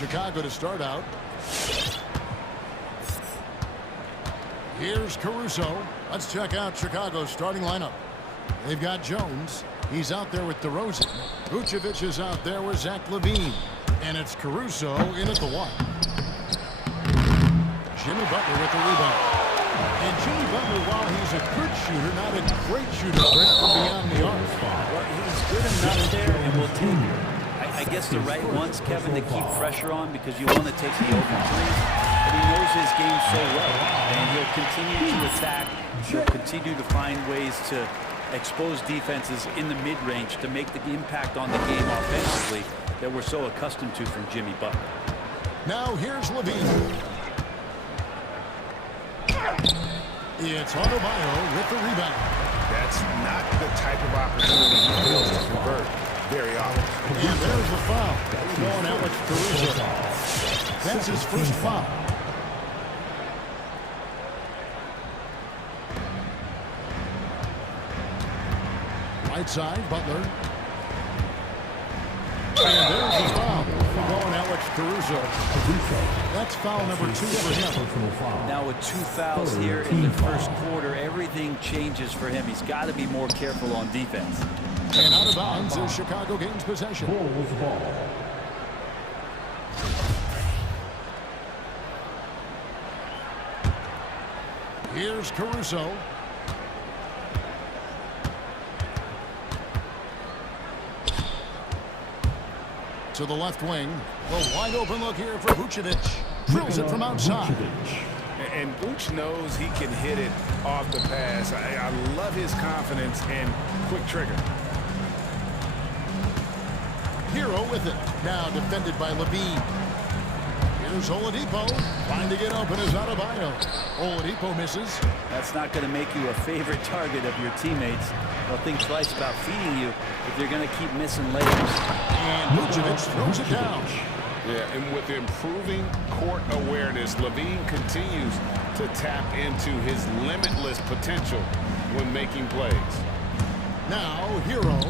Chicago to start out. Here's Caruso. Let's check out Chicago's starting lineup. They've got Jones. He's out there with DeRozan. Vucevic is out there with Zach LaVine. And it's Caruso in at the 1. Jimmy Butler with the rebound. And Jimmy Butler, while he's a good shooter, not a great shooter from beyond the arc. Well, he's good enough there, and will take, I guess, the right ones, Kevin, to keep pressure on because you want to take the open threes. But he knows his game so well, and he'll continue to attack. He'll continue to find ways to expose defenses in the mid-range to make the impact on the game offensively that we're so accustomed to from Jimmy Butler. Now here's LaVine. It's Adebayo with the rebound. That's not the type of opportunity he fails to convert very often. And there's the foul. Going Alex Caruso. That's his first foul. Right side, Butler. And there's the foul. Going Alex Caruso. That's foul number 2 for him. Now with 2 fouls here in the first quarter, everything changes for him. He's got to be more careful on defense. And out of bounds as Chicago gains possession. Here's Caruso. To the left wing. A wide open look here for Vucevic. Drills it from outside. And Vooch knows he can hit it off the pass. I love his confidence and quick trigger. Hero with it. Now defended by LaVine. Here's Oladipo. Trying to get open is Adebayo. Oladipo misses. That's not going to make you a favorite target of your teammates. They'll think twice about feeding you if you're going to keep missing layups. And Vucevic throws it down. Yeah, and with improving court awareness, LaVine continues to tap into his limitless potential when making plays. Now, Hero.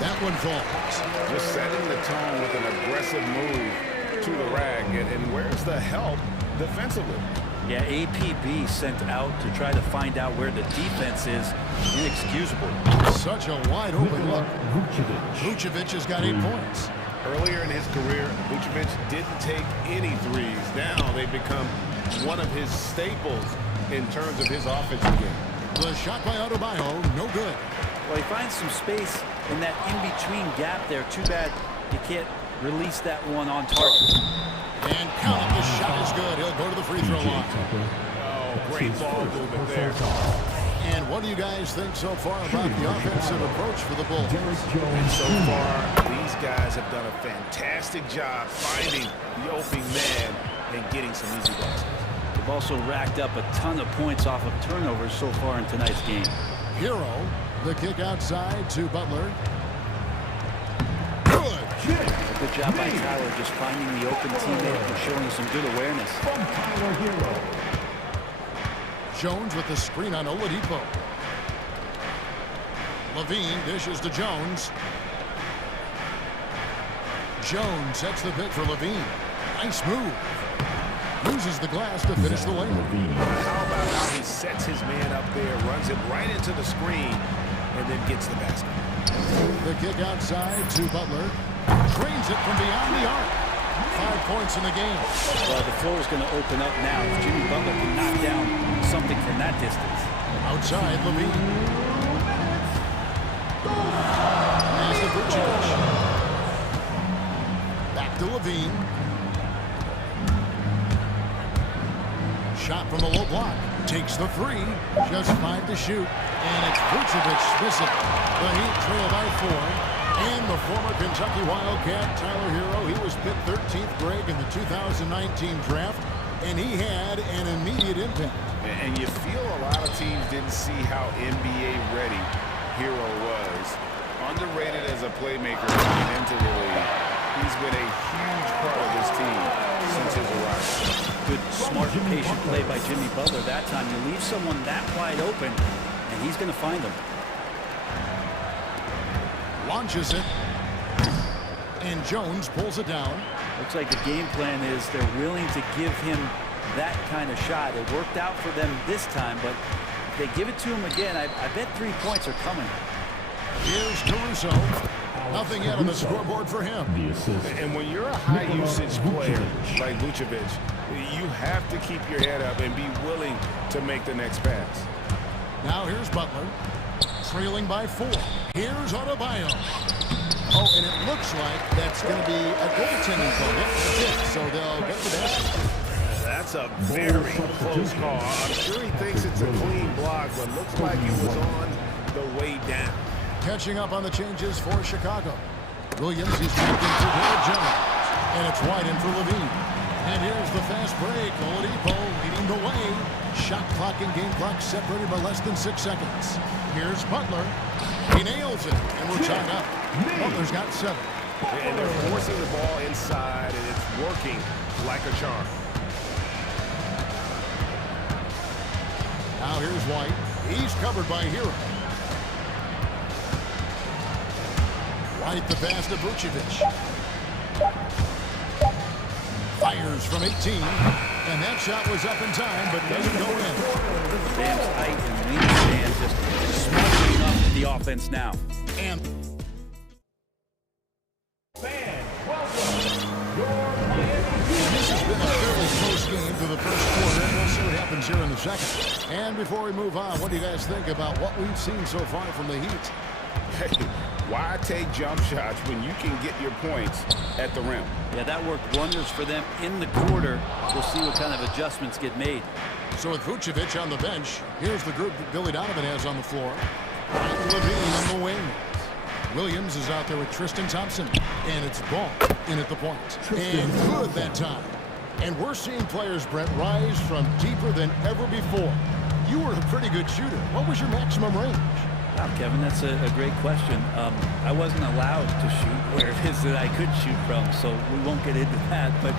That one falls. Just setting the tone with an aggressive move to the rag. And where's the help defensively? Yeah, APB sent out to try to find out where the defense is. Inexcusable. Such a wide open look. Vucevic has got 8 points. Earlier in his career, Vucevic didn't take any threes. Now they've become one of his staples in terms of his offensive game. The shot by Adebayo, no good. Well, he finds some space in that in-between gap there. Too bad you can't release that one on target. And count it, the shot is good. He'll go to the free throw line. Oh, great ball movement there. And what do you guys think so far about the offensive approach for the Bulls? And so far, these guys have done a fantastic job finding the opening man and getting some easy baskets. They've also racked up a ton of points off of turnovers so far in tonight's game. Hero, the kick outside to Butler. Good. A good job by Tyler just finding the open teammate and showing some good awareness. Jones with the screen on Oladipo. LaVine dishes to Jones. Jones sets the pick for LaVine. Nice move. Uses the glass to finish the lane. How about how he sets his man up there, runs it right into the screen, and then gets the basket. The kick outside to Butler. Drains it from beyond the arc. 5 points in the game. Well, the floor is going to open up now. If Jimmy Butler can knock down something from that distance. Outside, LaVine. Pass to Vucevic. Back to LaVine. Shot from the low block. Takes the 3. Just 5 to shoot. And it's Vucevic missing. The Heat trail by 4. And the former Kentucky Wildcat, Tyler Hero, he was picked 13th grade in the 2019 draft, and he had an immediate impact. And you feel a lot of teams didn't see how NBA ready Hero was. Underrated as a playmaker coming into the league. He's been a huge part of this team since his arrival. Good, smart, patient play by Jimmy Butler that time. You leave someone that wide open, and he's going to find them. Launches it. And Jones pulls it down. Looks like the game plan is they're willing to give him that kind of shot. It worked out for them this time, but if they give it to him again, I bet 3 points are coming. Here's Caruso. Nothing yet on the scoreboard for him. And when you're a high-usage player like Vucevic, you have to keep your head up and be willing to make the next pass. Now here's Butler, trailing by 4. Here's Adebayo. Oh, and it looks like that's going to be a goaltending call. Yep, that's it. So they'll get the basket. That's a very close call. I'm sure he thinks it's a clean block, but looks like it was on the way down. Catching up on the changes for Chicago. Williams, he's tracking to Will Jones. And it's wide in for Levine. And here's the fast break. Oladipo leading the way. Shot clock and game clock separated by less than 6 seconds. Here's Butler. He nails it. And we're tied up. Butler's got 7. And they're forcing the ball inside, and it's working like a charm. Now here's White. He's covered by Hero. White the pass to Vucevic. Fires from 18. And that shot was up in time, but doesn't go in. Bam's height and wingspan just smothering up the offense now. And this has been a fairly close game through the first quarter, and we'll see what happens here in the second. And before we move on, what do you guys think about what we've seen so far from the Heat? Hey, why take jump shots when you can get your points at the rim? Yeah, that worked wonders for them in the quarter. We'll see what kind of adjustments get made. So with Vucevic on the bench, here's the group that Billy Donovan has on the floor. Levine on the wing. Williams is out there with Tristan Thompson. And it's Ball in at the point. And good that time. And we're seeing players, Brett, rise from deeper than ever before. You were a pretty good shooter. What was your maximum range? Wow, Kevin, that's a great question. I wasn't allowed to shoot where it is that I could shoot from, so we won't get into that. But,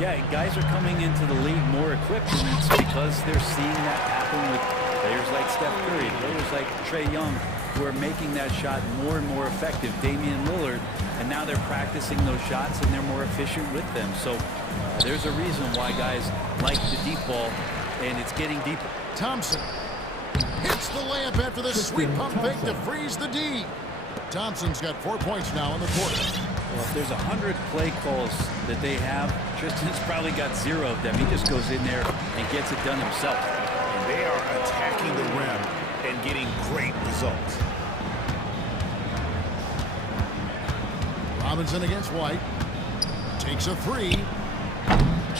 yeah, guys are coming into the league more equipped, and it's because they're seeing that happen with players like Steph Curry, players like Trae Young, who are making that shot more and more effective, Damian Lillard, and now they're practicing those shots, and they're more efficient with them. So there's a reason why guys like the deep ball, and it's getting deeper. Thompson hits the layup after the sweet pump fake to freeze the D. Thompson's got 4 points now in the quarter. Well, if there's 100 play calls that they have, Tristan's probably got 0 of them. He just goes in there and gets it done himself. And they are attacking the rim and getting great results. Robinson against White. Takes a 3.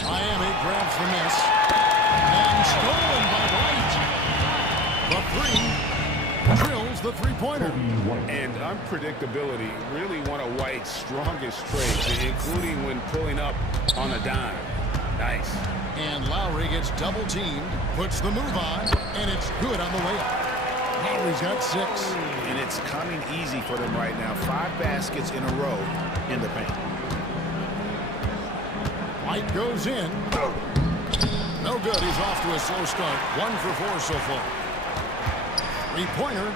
Miami grabs the miss. And stolen by White. The 3 drills the three-pointer. And unpredictability really one of White's strongest traits, including when pulling up on a dime. Nice. And Lowry gets double-teamed, puts the move on, and it's good on the way up. Lowry's got 6. And it's coming easy for them right now. 5 baskets in a row in the paint. White goes in. No good. He's off to a slow start. 1 for 4 so far. Three-pointer.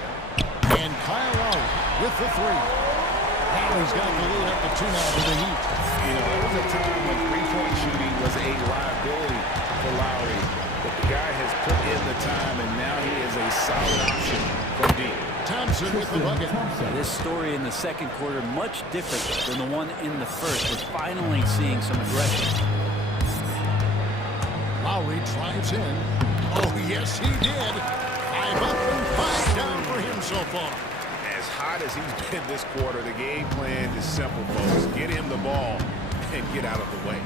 And Kyle Lowry with the 3. Lowry's got the lead up to 2 now for the Heat. You know, there was a time when three-point shooting was a liability for Lowry. But the guy has put in the time, and now he is a solid option from deep. Thompson with the bucket. This story in the second quarter, much different than the one in the first. We're finally seeing some aggression. Lowry drives in. Oh, yes, he did. 5 up and 5 down for him so far. As hot as he's been this quarter, the game plan is simple, folks. Get him the ball and get out of the way.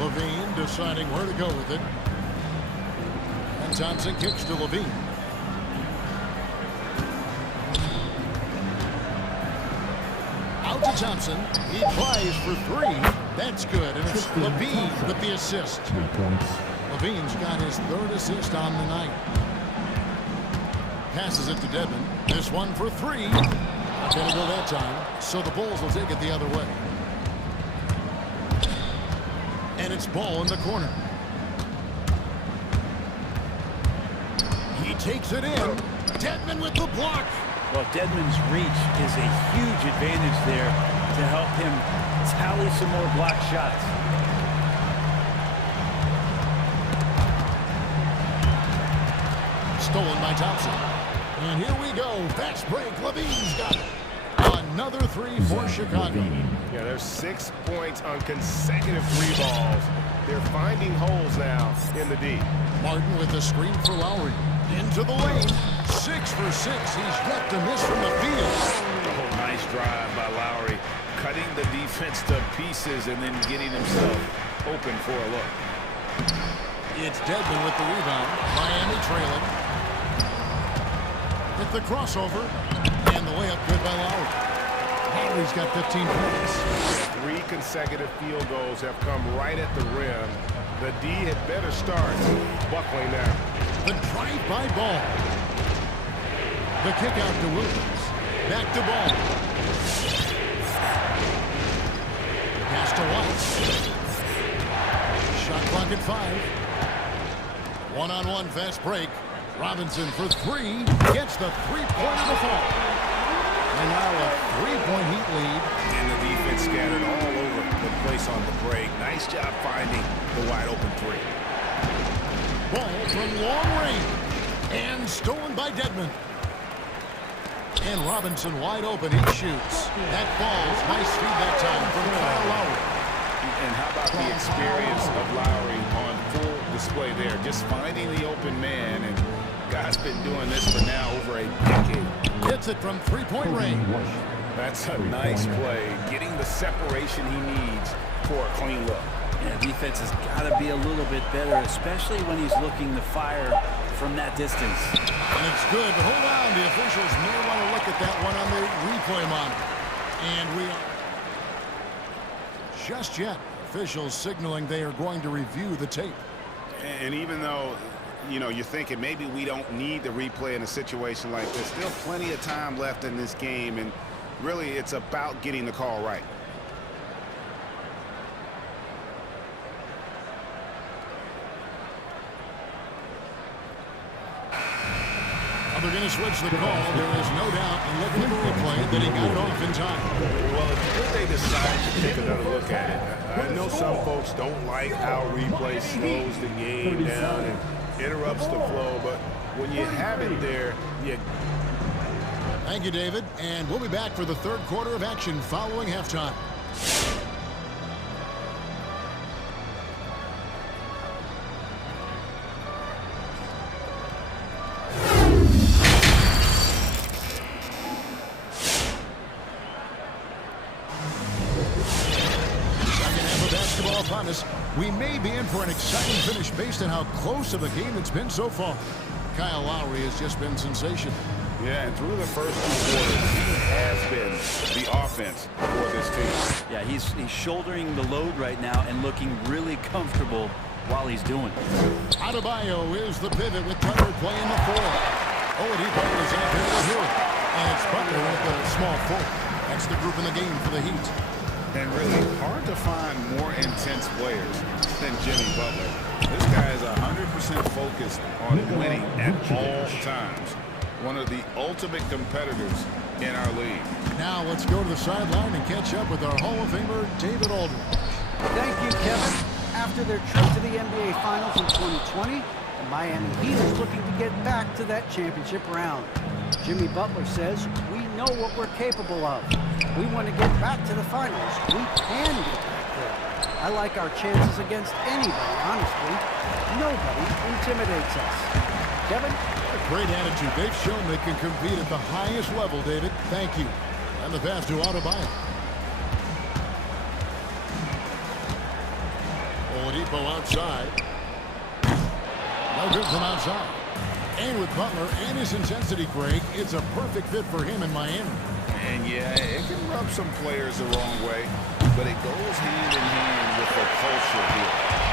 Levine deciding where to go with it. And Thompson kicks to Levine. Out to Thompson. He tries for 3. That's good. And it's Levine with the assist. 3 points. Levine's got his 3rd assist on the night. Passes it to Dedmon. This one for 3. Not going to go that time. So the Bulls will take it the other way. And it's Ball in the corner. He takes it in. Dedmon with the block. Well, Dedmon's reach is a huge advantage there to help him tally some more block shots. Stolen by Thompson. And here we go. Fast break. Levine's got it. Another three for Chicago. Yeah, there's 6 points on consecutive 3 balls. They're finding holes now in the D. Martin with the screen for Lowry. Into the lane. 6 for 6. He's yet to miss from the field. Oh, nice drive by Lowry. Cutting the defense to pieces and then getting himself open for a look. It's Dedmon with the rebound. Miami trailing. With the crossover. And the layup good by Lowry. Lowry's got 15 points. 3 consecutive field goals have come right at the rim. The D had better start buckling now. The drive-by ball. The kick out to Williams. Back to ball. Pass to White. Shot clock at 5. One-on-one fast break. Robinson for 3. Gets the three-pointer to fall. And now a 3-point Heat lead. And the defense scattered all over the place on the break. Nice job finding the wide-open 3. Ball from long range. And stolen by Dedmon. And Robinson wide open. He shoots. That falls. Nice feed that time from Kyle Lowry. And how about the experience of Lowry on full display there? Just finding the open man. And guy's been doing this for now over a decade. Hits it from three-point range. That's a nice play. Getting the separation he needs for a clean look. Yeah, defense has got to be a little bit better, especially when he's looking to fire from that distance. And it's good, but hold on. The officials may want to look at that one on the replay monitor. And we are just yet. Officials signaling they are going to review the tape. And even though, you know, you're thinking maybe we don't need the replay in a situation like this, still plenty of time left in this game, and really it's about getting the call right. They're going to switch the call. There is no doubt, and looking at the replay, that he got it off in time. Well, it's good they decided to take another look at it. I know some folks don't like how replay slows the game down and interrupts the flow, but when you have it there, you... Thank you, David. And we'll be back for the third quarter of action following halftime. We may be in for an exciting finish based on how close of a game it's been so far. Kyle Lowry has just been sensational. Yeah, and through the first 2 quarters, he has been the offense for this team. Yeah, he's shouldering the load right now and looking really comfortable while he's doing it. Adebayo is the pivot with Tucker playing the 4. Oladipo is out there to do it. And it's Butler with the small 4. That's the group in the game for the Heat. And really hard to find more intense players than Jimmy Butler. This guy is 100% focused on winning at all times. One of the ultimate competitors in our league. Now let's go to the sideline and catch up with our Hall of Famer, David Aldridge. Thank you, Kevin. After their trip to the NBA Finals in 2020, the Miami Heat is looking to get back to that championship round. Jimmy Butler says, "We know what we're capable of. We want to get back to the finals. We can get back there. I like our chances against anybody, honestly. Nobody intimidates us." Kevin? A great attitude. They've shown they can compete at the highest level, David. Thank you. And the pass to Adebayo. Oladipo outside. No good from outside. And with Butler and his intensity, Greg, it's a perfect fit for him in Miami. And yeah, it can rub some players the wrong way, but it goes hand in hand with the culture here.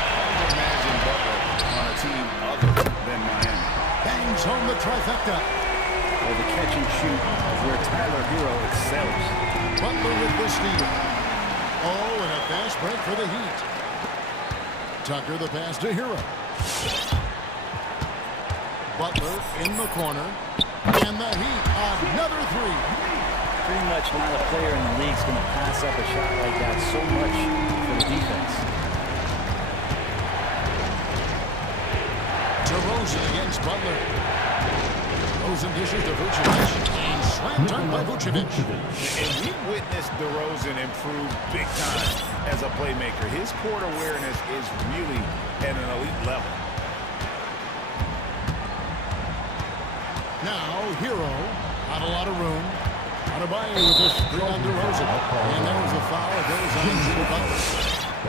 Hard to imagine Butler on a team other than Miami. Bangs home the trifecta. Well, the catch and shoot is where Tyler Hero excels. Butler with the steal. Oh, and a fast break for the Heat. Tucker the pass to Hero. Butler in the corner. And the Heat, another three. Pretty much not a player in the league is going to pass up a shot like that so much for the defense. DeRozan against Butler. DeRozan dishes to Vucevic and slam dunk by Vucevic. And we witnessed DeRozan improve big time as a playmaker. His court awareness is really at an elite level. Now, Hero, not a lot of room. Adebayo with this screen on DeRozan. And there's a foul. It goes on Jimmy Butler.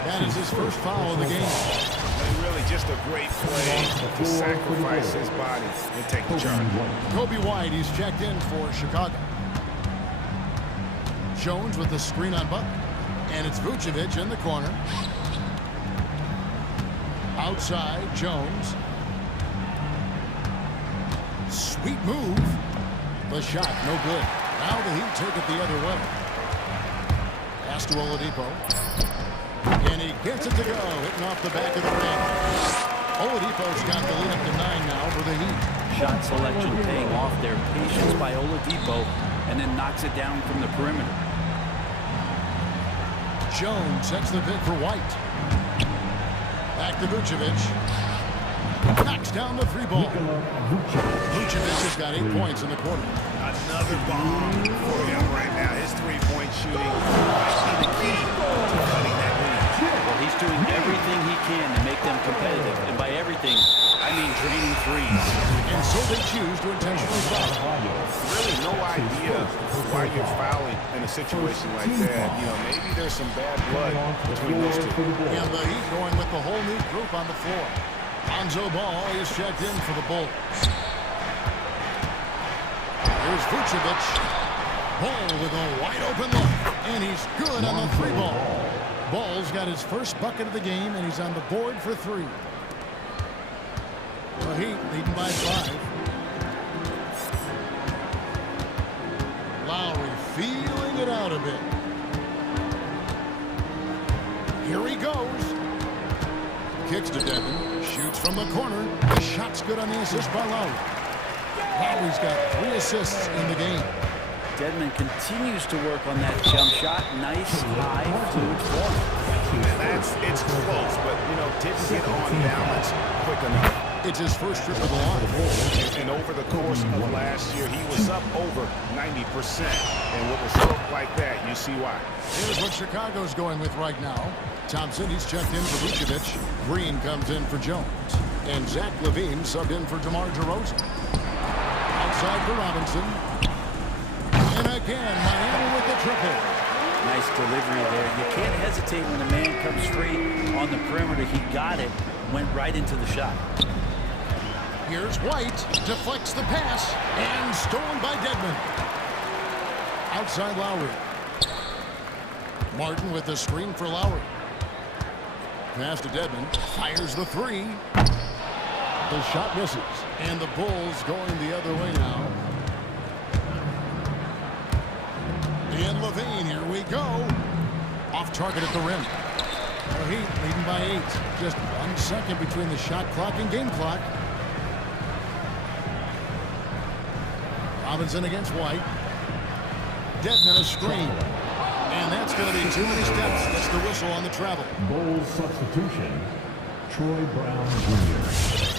That is his first foul of the game. And really just a great play to sacrifice his body and take the charge. Kobe White, he's checked in for Chicago. Jones with the screen on Butler. And it's Vucevic in the corner. Outside, Jones. Sweet move. The shot, no good. Now the Heat take it the other way. Pass to Oladipo. And he gets it to go, hitting off the back of the ring. Oladipo's got the lead up to 9 now for the Heat. Shot selection paying off their patience by Oladipo, and then knocks it down from the perimeter. Jones sets the pick for White. Back to Vucevic. Knocks down the three ball. Vucevic has got 8 points in the quarter. Another bomb for him right now. His three-point shooting might be the key to cutting that lead. Well, he's doing everything he can to make them competitive. And by everything, I mean draining threes. And so they choose to intentionally foul. Really no idea why you're fouling in a situation like that. You know, maybe there's some bad blood between those two. And the Heat going with the whole new group on the floor. Lonzo Ball is checked in for the Bulls. Here's Vucevic. Ball with a wide open look. And he's good on the three ball. Ball's got his first bucket of the game, and he's on the board for 3. The Heat leading by 5. Lowry feeling it out a bit. Here he goes. Kicks to Devin. Shoots from the corner. The shot's good on the assist by Lowry. Lowry's got 3 assists in the game. Dedmon continues to work on that jump shot. Nice, high, fluid form. It's close, but, you know, didn't get on balance quick enough. It's his first trip to the line. And over the course of last year, he was up over 90%. And with a stroke like that, you see why. Here's what Chicago's going with right now. Thompson, he's checked in for Vucevic. Green comes in for Jones. And Zach LaVine subbed in for DeMar DeRozan. Outside for Robinson. And again, Miami with the triple. Nice delivery there. You can't hesitate when a man comes straight on the perimeter. He got it, went right into the shot. Here's White, deflects the pass, and stolen by Dedmon. Outside Lowry. Martin with the screen for Lowry. Pass to Dedmon, fires the 3. The shot misses, and the Bulls going the other way now. And LaVine, here we go. Off target at the rim. The Heat leading by 8. Just 1 second between the shot clock and game clock. Robinson against White. Dedmon a screen. And that's going to be too many steps. That's the whistle on the travel. Bulls substitution, Troy Brown Jr.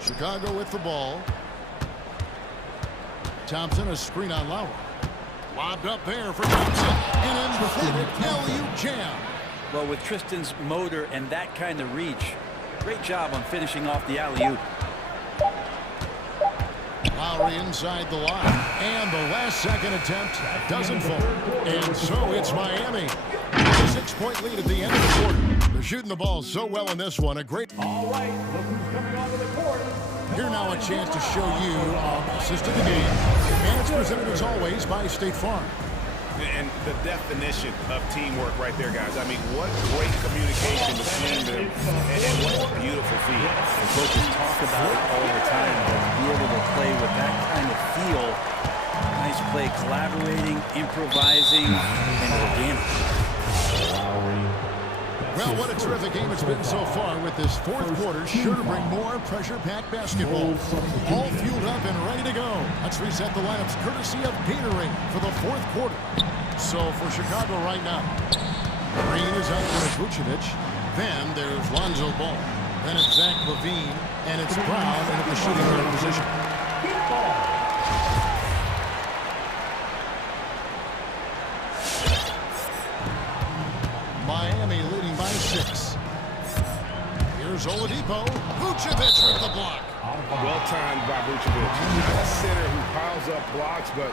Chicago with the ball. Thompson a screen on Lowry. Lobbed up there for Thompson. And emphatic alley-oop jam. Well, with Tristan's motor and that kind of reach, great job on finishing off the alley-oop. Lowry inside the line. And the last second attempt doesn't fall. And so it's Miami. With a 6-point lead at the end of the quarter. They're shooting the ball so well in this one. A great... All right, look who's coming onto the court. Here now a chance to show you assist of the game. And it's presented as always by State Farm. And the definition of teamwork right there, guys. I mean, what great communication between them, and what a beautiful feat. The coaches talk about it all the time, but to be able to play with that kind of feel, nice play, collaborating, improvising, and organic. Lowry, Well, what a terrific game it's been so far, with this fourth quarter sure to bring more pressure-packed basketball. All fueled up and ready to go. Let's reset the lineups courtesy of Petering for the fourth quarter. So for Chicago right now, Green is out there with Vucevic. Then there's Lonzo Ball. Then it's Zach LaVine. And it's Brown in the shooting guard position. Miami leading by 6. Here's Oladipo. Vucevic with the block. Well timed by Vucevic. Not a center who piles up blocks, but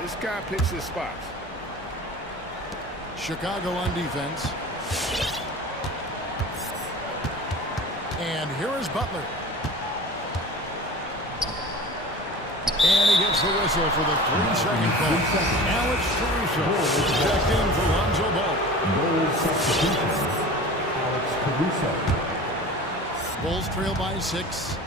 this guy picks his spots. Chicago on defense. And here is Butler. And he gets the whistle for the 3-second call. Alex Caruso checked in for Lonzo Ball. Alex Caruso. Bulls trail by 6.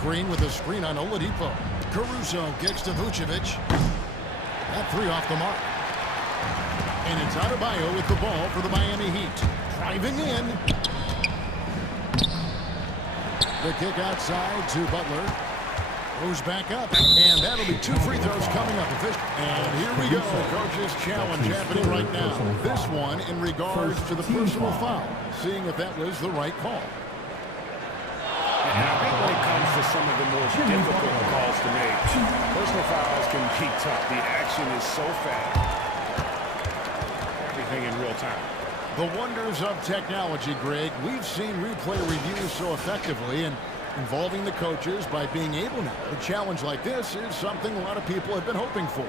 Green with a screen on Oladipo. Caruso kicks to Vucevic. That 3 off the mark. And it's Adebayo with the ball for the Miami Heat. Driving in. The kick outside to Butler. Goes back up. And that'll be 2 free throws coming up. And here we go. Coach's challenge happening right now. This one in regards to the personal foul. Seeing if that was the right call. And I think when it comes to some of the more difficult calls to make, personal fouls can be tough. The action is so fast. Everything in real time. The wonders of technology, Greg. We've seen replay reviews so effectively, and involving the coaches by being able now. A challenge like this is something a lot of people have been hoping for.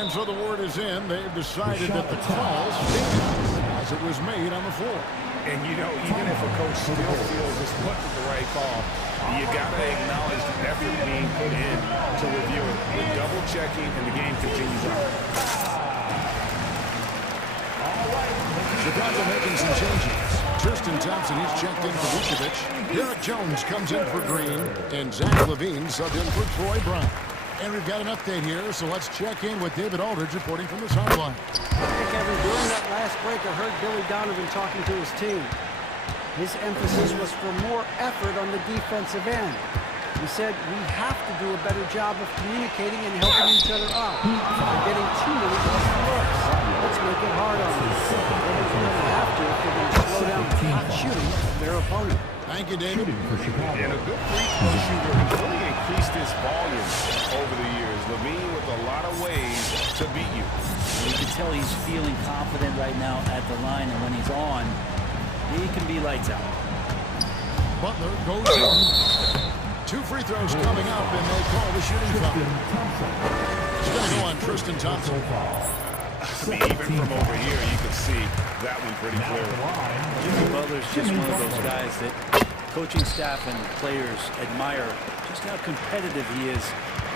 And so the word is in. They've decided that the call stands as it was made on the floor. And, you know, even if a coach still feels this wasn't the right call, you got to acknowledge the effort being put in to review it. We're double-checking, and the game continues on. Chicago making some changes. Tristan Thompson, he's checked in for Vucevic. Derek Jones comes in for Green. And Zach LaVine subbed in for Troy Brown. And we've got an update here, so let's check in with David Aldridge reporting from the sideline. Kevin, during that last break, I heard Billy Donovan talking to his team. His emphasis was for more effort on the defensive end. He said we have to do a better job of communicating and helping each other out. We're getting too many easy looks. Let's make it hard on them. They're going to have to if they're going to slow down the hot shooting of their opponent. Thank you, David. And a good free-throw shooter has really increased his volume over the years. LaVine with a lot of ways to beat you. You can tell he's feeling confident right now at the line, and when he's on, he can be lights out. Butler goes in. 2 free throws coming up, and they call the shooting foul. It's going to go on Tristan Thompson. I mean, even from over here, you can see that one pretty clearly. Jimmy Butler's just one of those guys that coaching staff and players admire just how competitive he is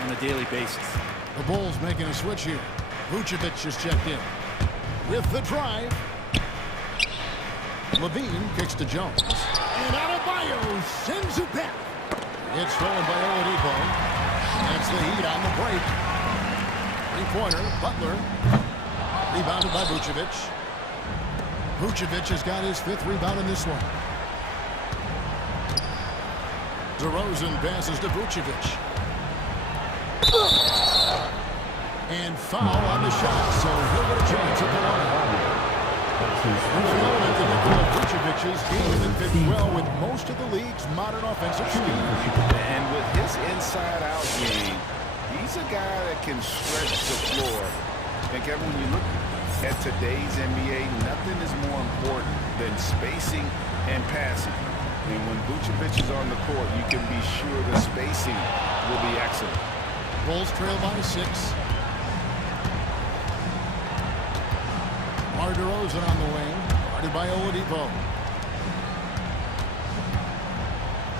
on a daily basis. The Bulls making a switch here. Vucevic is checked in. With the drive. LaVine kicks to Jones. And Adebayo sends it back. It's stolen by Oladipo. That's the Heat on the break. 3-pointer, Butler. Rebounded by Vucevic. Vucevic has got his 5th rebound in this one. DeRozan passes to Vucevic. And foul on the shot, so he'll get a chance at the line. There's an element to Nikola Vucevic's game that fits well with most of the league's modern offensive scheme. And with his inside-out game, he's a guy that can stretch the floor. And Kevin, when you look at today's NBA, nothing is more important than spacing and passing. And when Vucevic is on the court, you can be sure the spacing will be excellent. Bulls trail by 6. DeRozan on the wing, guarded by Oladipo.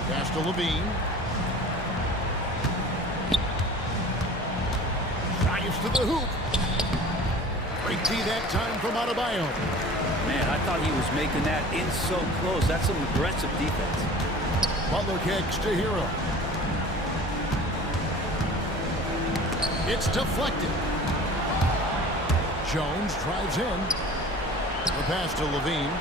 Pass to LaVine. Drives to the hoop. Great D that time from Adebayo. Man, I thought he was making that in so close. That's some aggressive defense. Butler kicks to Hero. It's deflected. Jones drives in. The pass to Levine.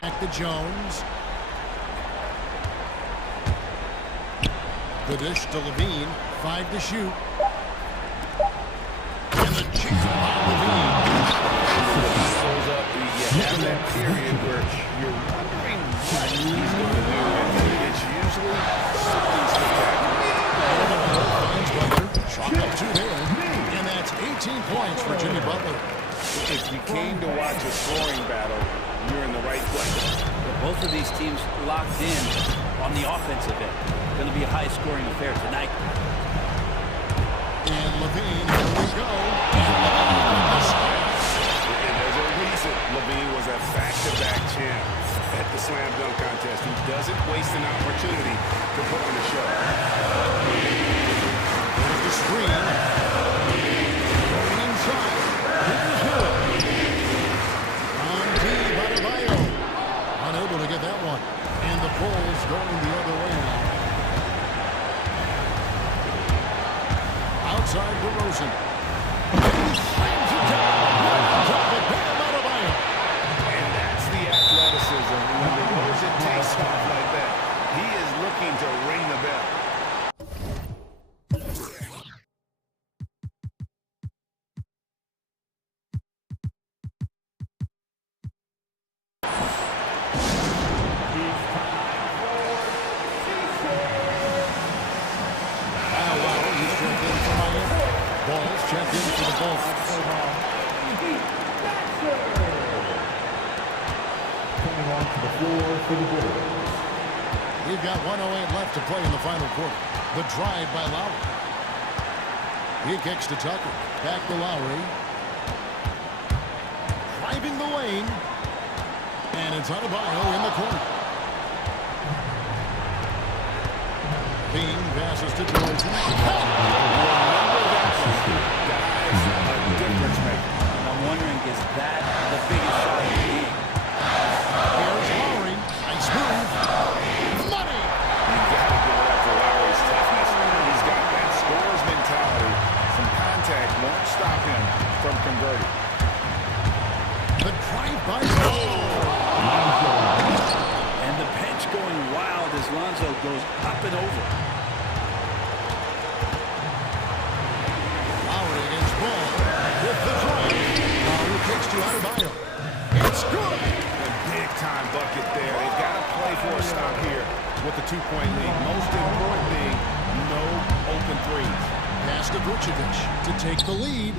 Back to Jones. The dish to Levine. 5 to shoot. And the jam by Levine. Shows up, you have that period where you're wondering what he's going to do, and it's usually something spectacular. Chalk up 2 there. And that's 18 points for Jimmy Butler. If you came to watch a scoring battle, you're in the right place. Both of these teams locked in on the offensive end. Going to be a high-scoring affair tonight. And Levine, here we go. And there's a reason Levine was a back-to-back champ at the slam dunk contest. He doesn't waste an opportunity to put on a show. There's the screen. Going inside. Here's Hill. On D, Badabayo. Unable to get that one. And the Bulls going the other way now. Outside to Rosen. He slams it down. And that's the athleticism. When the Rosen takes off like that, he is looking to ring the bell. Checked in for the Bulls. Coming onto the floor for the Bulls. We've got 1:08 left to play in the final quarter. The drive by Lowry. He kicks to Tucker. Back to Lowry. Driving the lane. And it's Adebayo in the corner. Bean passes to Georgia. I'm wondering, is that the biggest shot of the game? Here's Lowry. Nice move. Money! You got to give it up for Lowry's toughness. He's got that scorer's mentality. Some contact won't stop him from converting. The drive by And the bench going wild as Lonzo goes up and over. Lowry against Ball with the drive. Lowry kicks to Adebayo. It's good. A big-time bucket there. They've got to play for a stop here with the 2-point lead. Most important thing, no open threes. Pass to Vucevic to take the lead.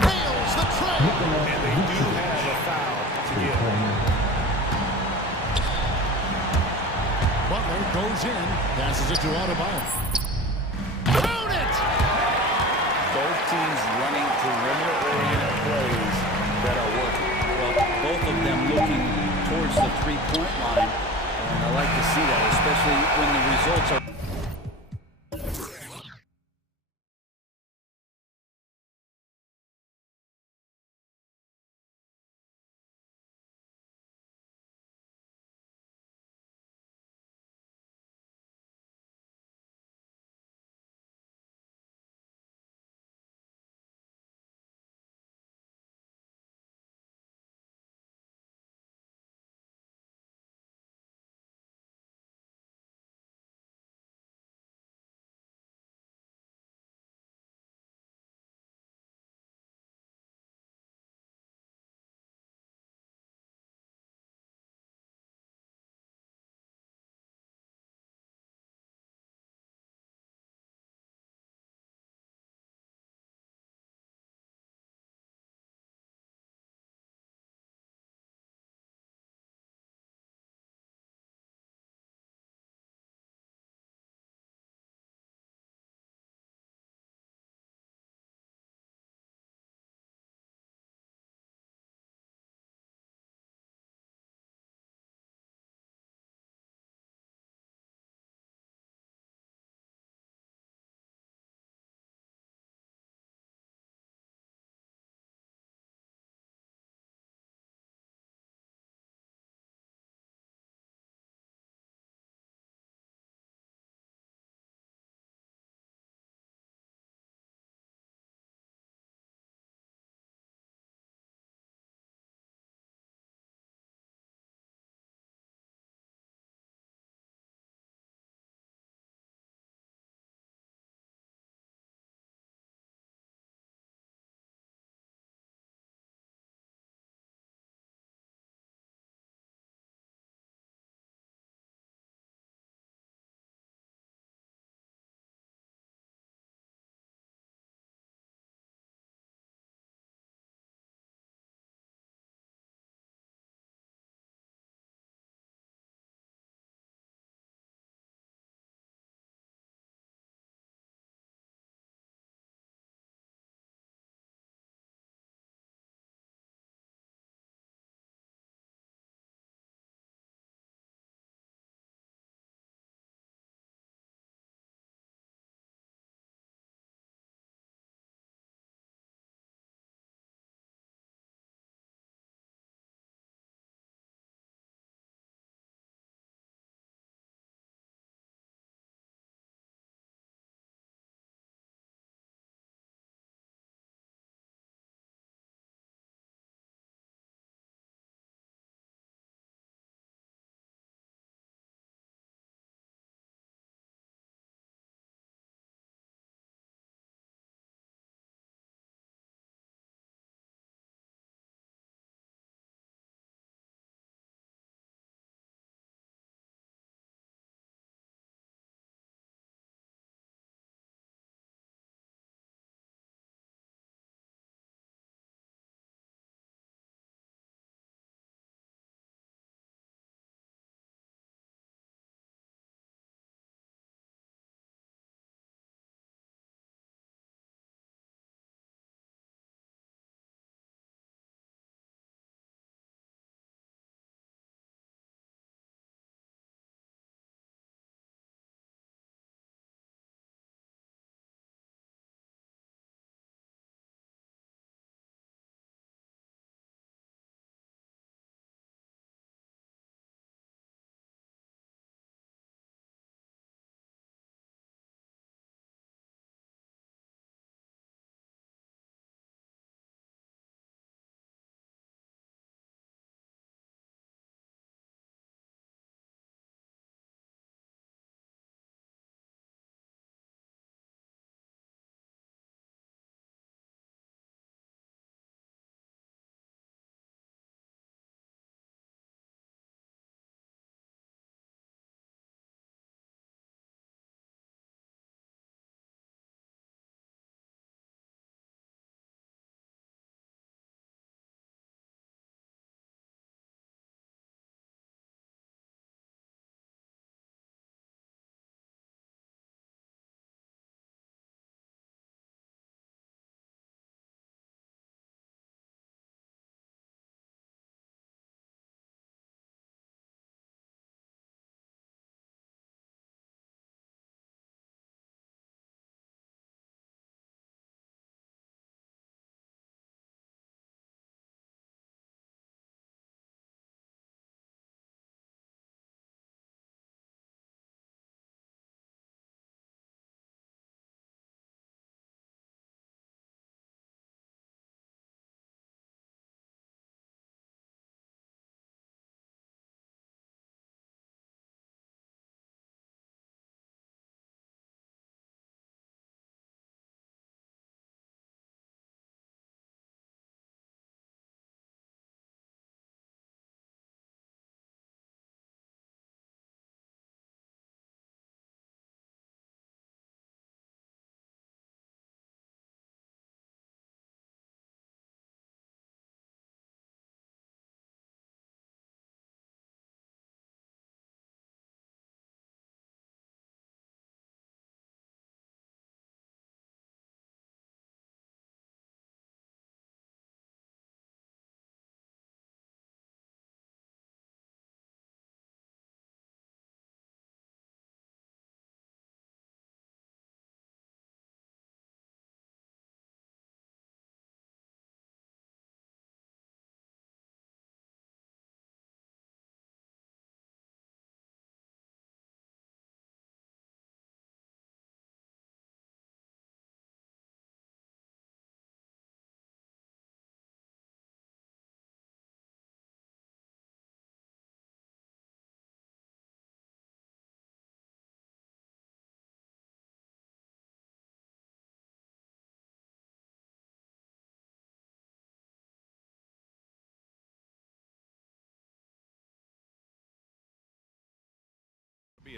Nails the try. And they do have a foul to get. Butler goes in, passes it to Adebayo. Count it! Both teams running perimeter-oriented plays that are working. Well, both of them looking towards the three-point line. And I like to see that, especially when the results are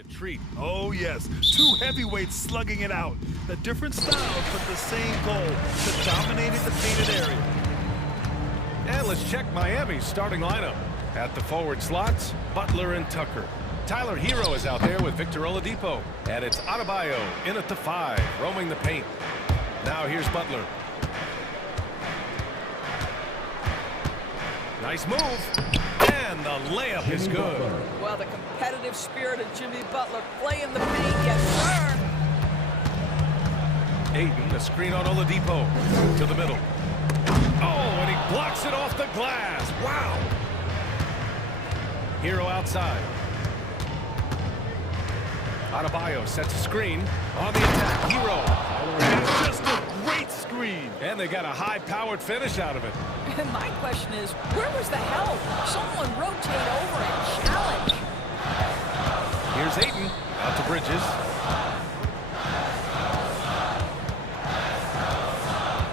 a treat. Oh, yes. Two heavyweights slugging it out. The different styles, but the same goal, to dominate in the painted area. And let's check Miami's starting lineup. At the forward slots, Butler and Tucker. Tyler Hero is out there with Victor Oladipo. And it's Adebayo in at the 5, roaming the paint. Now here's Butler. Nice move. And the layup is good. Well, the competitive spirit of Jimmy Butler playing the paint, yes, sir. Ayton, the screen on Oladipo. To the middle. Oh, and he blocks it off the glass. Wow. Hero outside. Adebayo sets a screen on the attack. Hero. And just a great screen. And they got a high-powered finish out of it. And my question is, where was the help? Someone rotate over and challenge. Here's Ayton. Out to Bridges.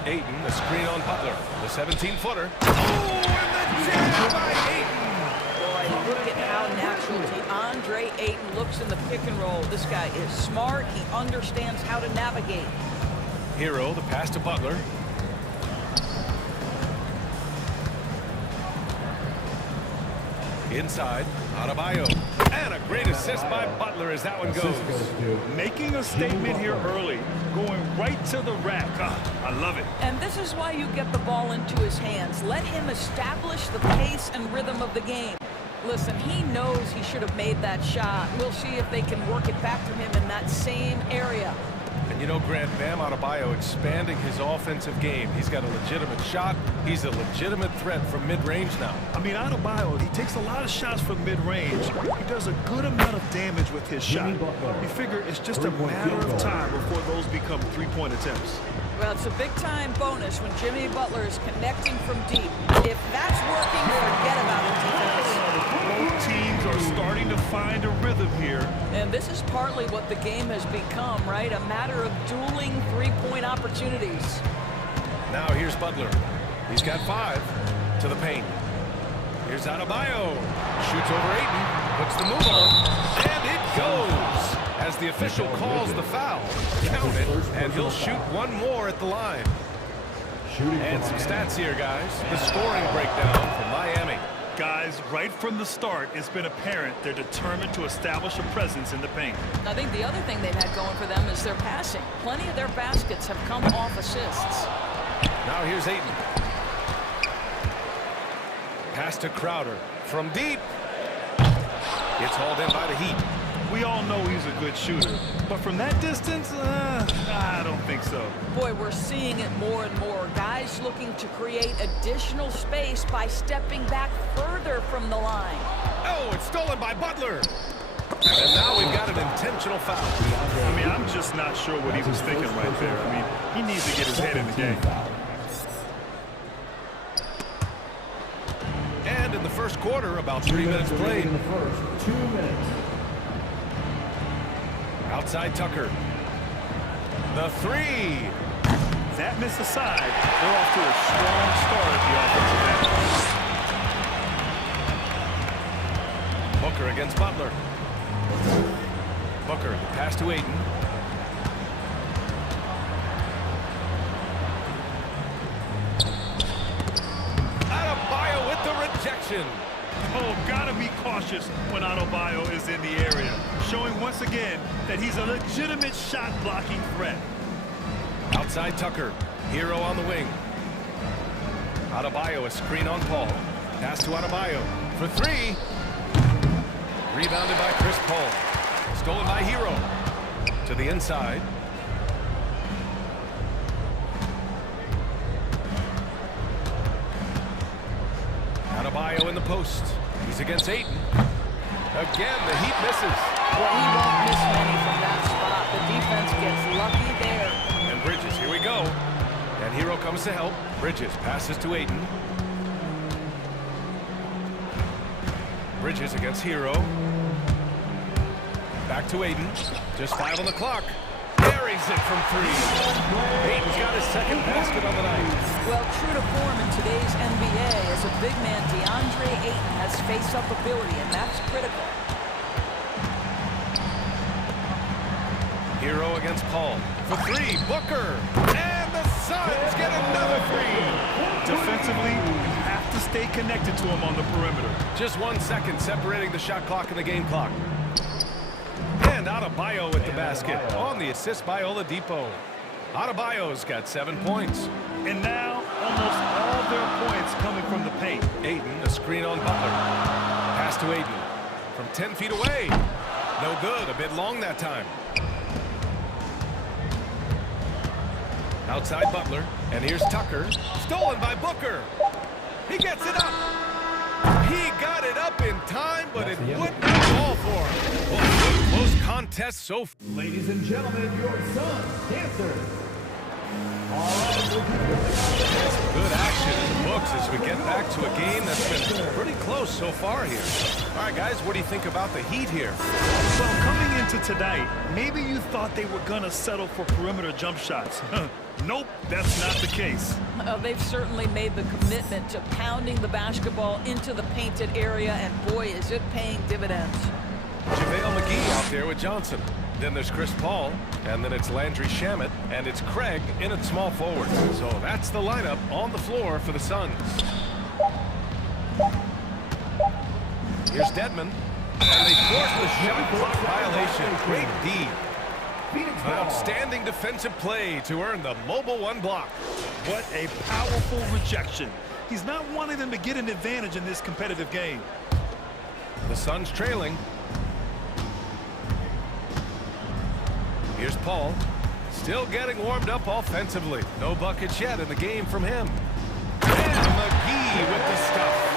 Ayton, the screen on Butler. The 17-footer. Oh, and the jam by Ayton. Boy, look at how natural DeAndre Ayton looks in the pick and roll. This guy is smart. He understands how to navigate. Hero, the pass to Butler. Inside, Adebayo. And a great assist by Butler as that one goes. Making a statement here early. Going right to the rack. I love it. And this is why you get the ball into his hands. Let him establish the pace and rhythm of the game. Listen, he knows he should have made that shot. We'll see if they can work it back to him in that same area. And you know, Grant, Bam Adebayo expanding his offensive game. He's got a legitimate shot. He's a legitimate threat from mid-range now. I mean, Adebayo, he takes a lot of shots from mid-range. He does a good amount of damage with his shot. You figure it's just a matter of time before those become three-point attempts. Well, it's a big-time bonus when Jimmy Butler is connecting from deep. If that's working, forget about it, defense. Both teams are starting to find a rhythm here. And this is partly what the game has become, right? A matter of dueling three-point opportunities. Now here's Butler. He's got 5 to the paint. Here's Adebayo. Shoots over Ayton. Puts the move on. And it goes. As the official calls the foul, count it, and he'll shoot one more at the line. And some stats here, guys. The scoring breakdown from Miami. Guys, right from the start, it's been apparent they're determined to establish a presence in the paint. I think the other thing they've had going for them is their passing. Plenty of their baskets have come off assists. Now here's Ayton. Pass to Crowder from deep. It's hauled in by the Heat. We all know he's a good shooter, but from that distance, I don't think so. Boy, we're seeing it more and more. Guys looking to create additional space by stepping back further from the line. Oh, it's stolen by Butler. And now we've got an intentional foul. I mean, I'm just not sure what he was thinking right there. I mean, he needs to get his head in the game. And in the first quarter, about 3 minutes played. In the first 2 minutes. Outside Tucker. The 3. That missed aside. They're off to a strong start at the offensive end. Booker against Butler. Booker, the pass to Ayton. Adebayo with the rejection. Oh, gotta be cautious when Adebayo is in the area. Showing once again that he's a legitimate shot-blocking threat. Outside Tucker. Hero on the wing. Adebayo, a screen on Paul. Pass to Adebayo for 3. Rebounded by Chris Paul. Stolen by Hero. To the inside. Adebayo in the post. He's against Ayton. Again, the Heat misses. Well, he won't miss many from that spot. The defense gets lucky there. And Bridges, here we go. And Hero comes to help. Bridges passes to Ayton. Bridges against Hero. Back to Ayton. Just 5 on the clock. Buries it from 3. Ayton's got his second basket on the night. Well, true to form in today's NBA, as a big man, DeAndre Ayton has face-up ability, and that's critical. Hero against Paul. For three, Booker. And the Suns get another three. Defensively, you have to stay connected to him on the perimeter. Just 1 second separating the shot clock and the game clock. And Adebayo with the basket on the assist by Oladipo. Adebayo's got 7 points. And now, almost all their points coming from the paint. Ayton, a screen on Butler. Pass to Ayton from 10 feet away. No good, a bit long that time. Outside Butler, and here's Tucker. Stolen by Booker. He gets it up. He got it up in time, but it wouldn't fall for him. Well, close contest so far. Ladies and gentlemen, your Suns dancers. Good action in the books as we get back to a game that's been pretty close so far here. All right, guys, what do you think about the Heat here? So coming into tonight, maybe you thought they were going to settle for perimeter jump shots. Nope, that's not the case. They've certainly made the commitment to pounding the basketball into the painted area, and boy, is it paying dividends. JaVale McGee out there with Johnson. Then there's Chris Paul, and then it's Landry Shamet, and it's Craig in at small forward. So that's the lineup on the floor for the Suns. Here's Dedmon, and they force the shot clock violation. Great D. An outstanding defensive play to earn the mobile one block. What a powerful rejection. He's not wanting them to get an advantage in this competitive game. The Suns trailing. Here's Paul, still getting warmed up offensively. No buckets yet in the game from him. And McGee with the stuff.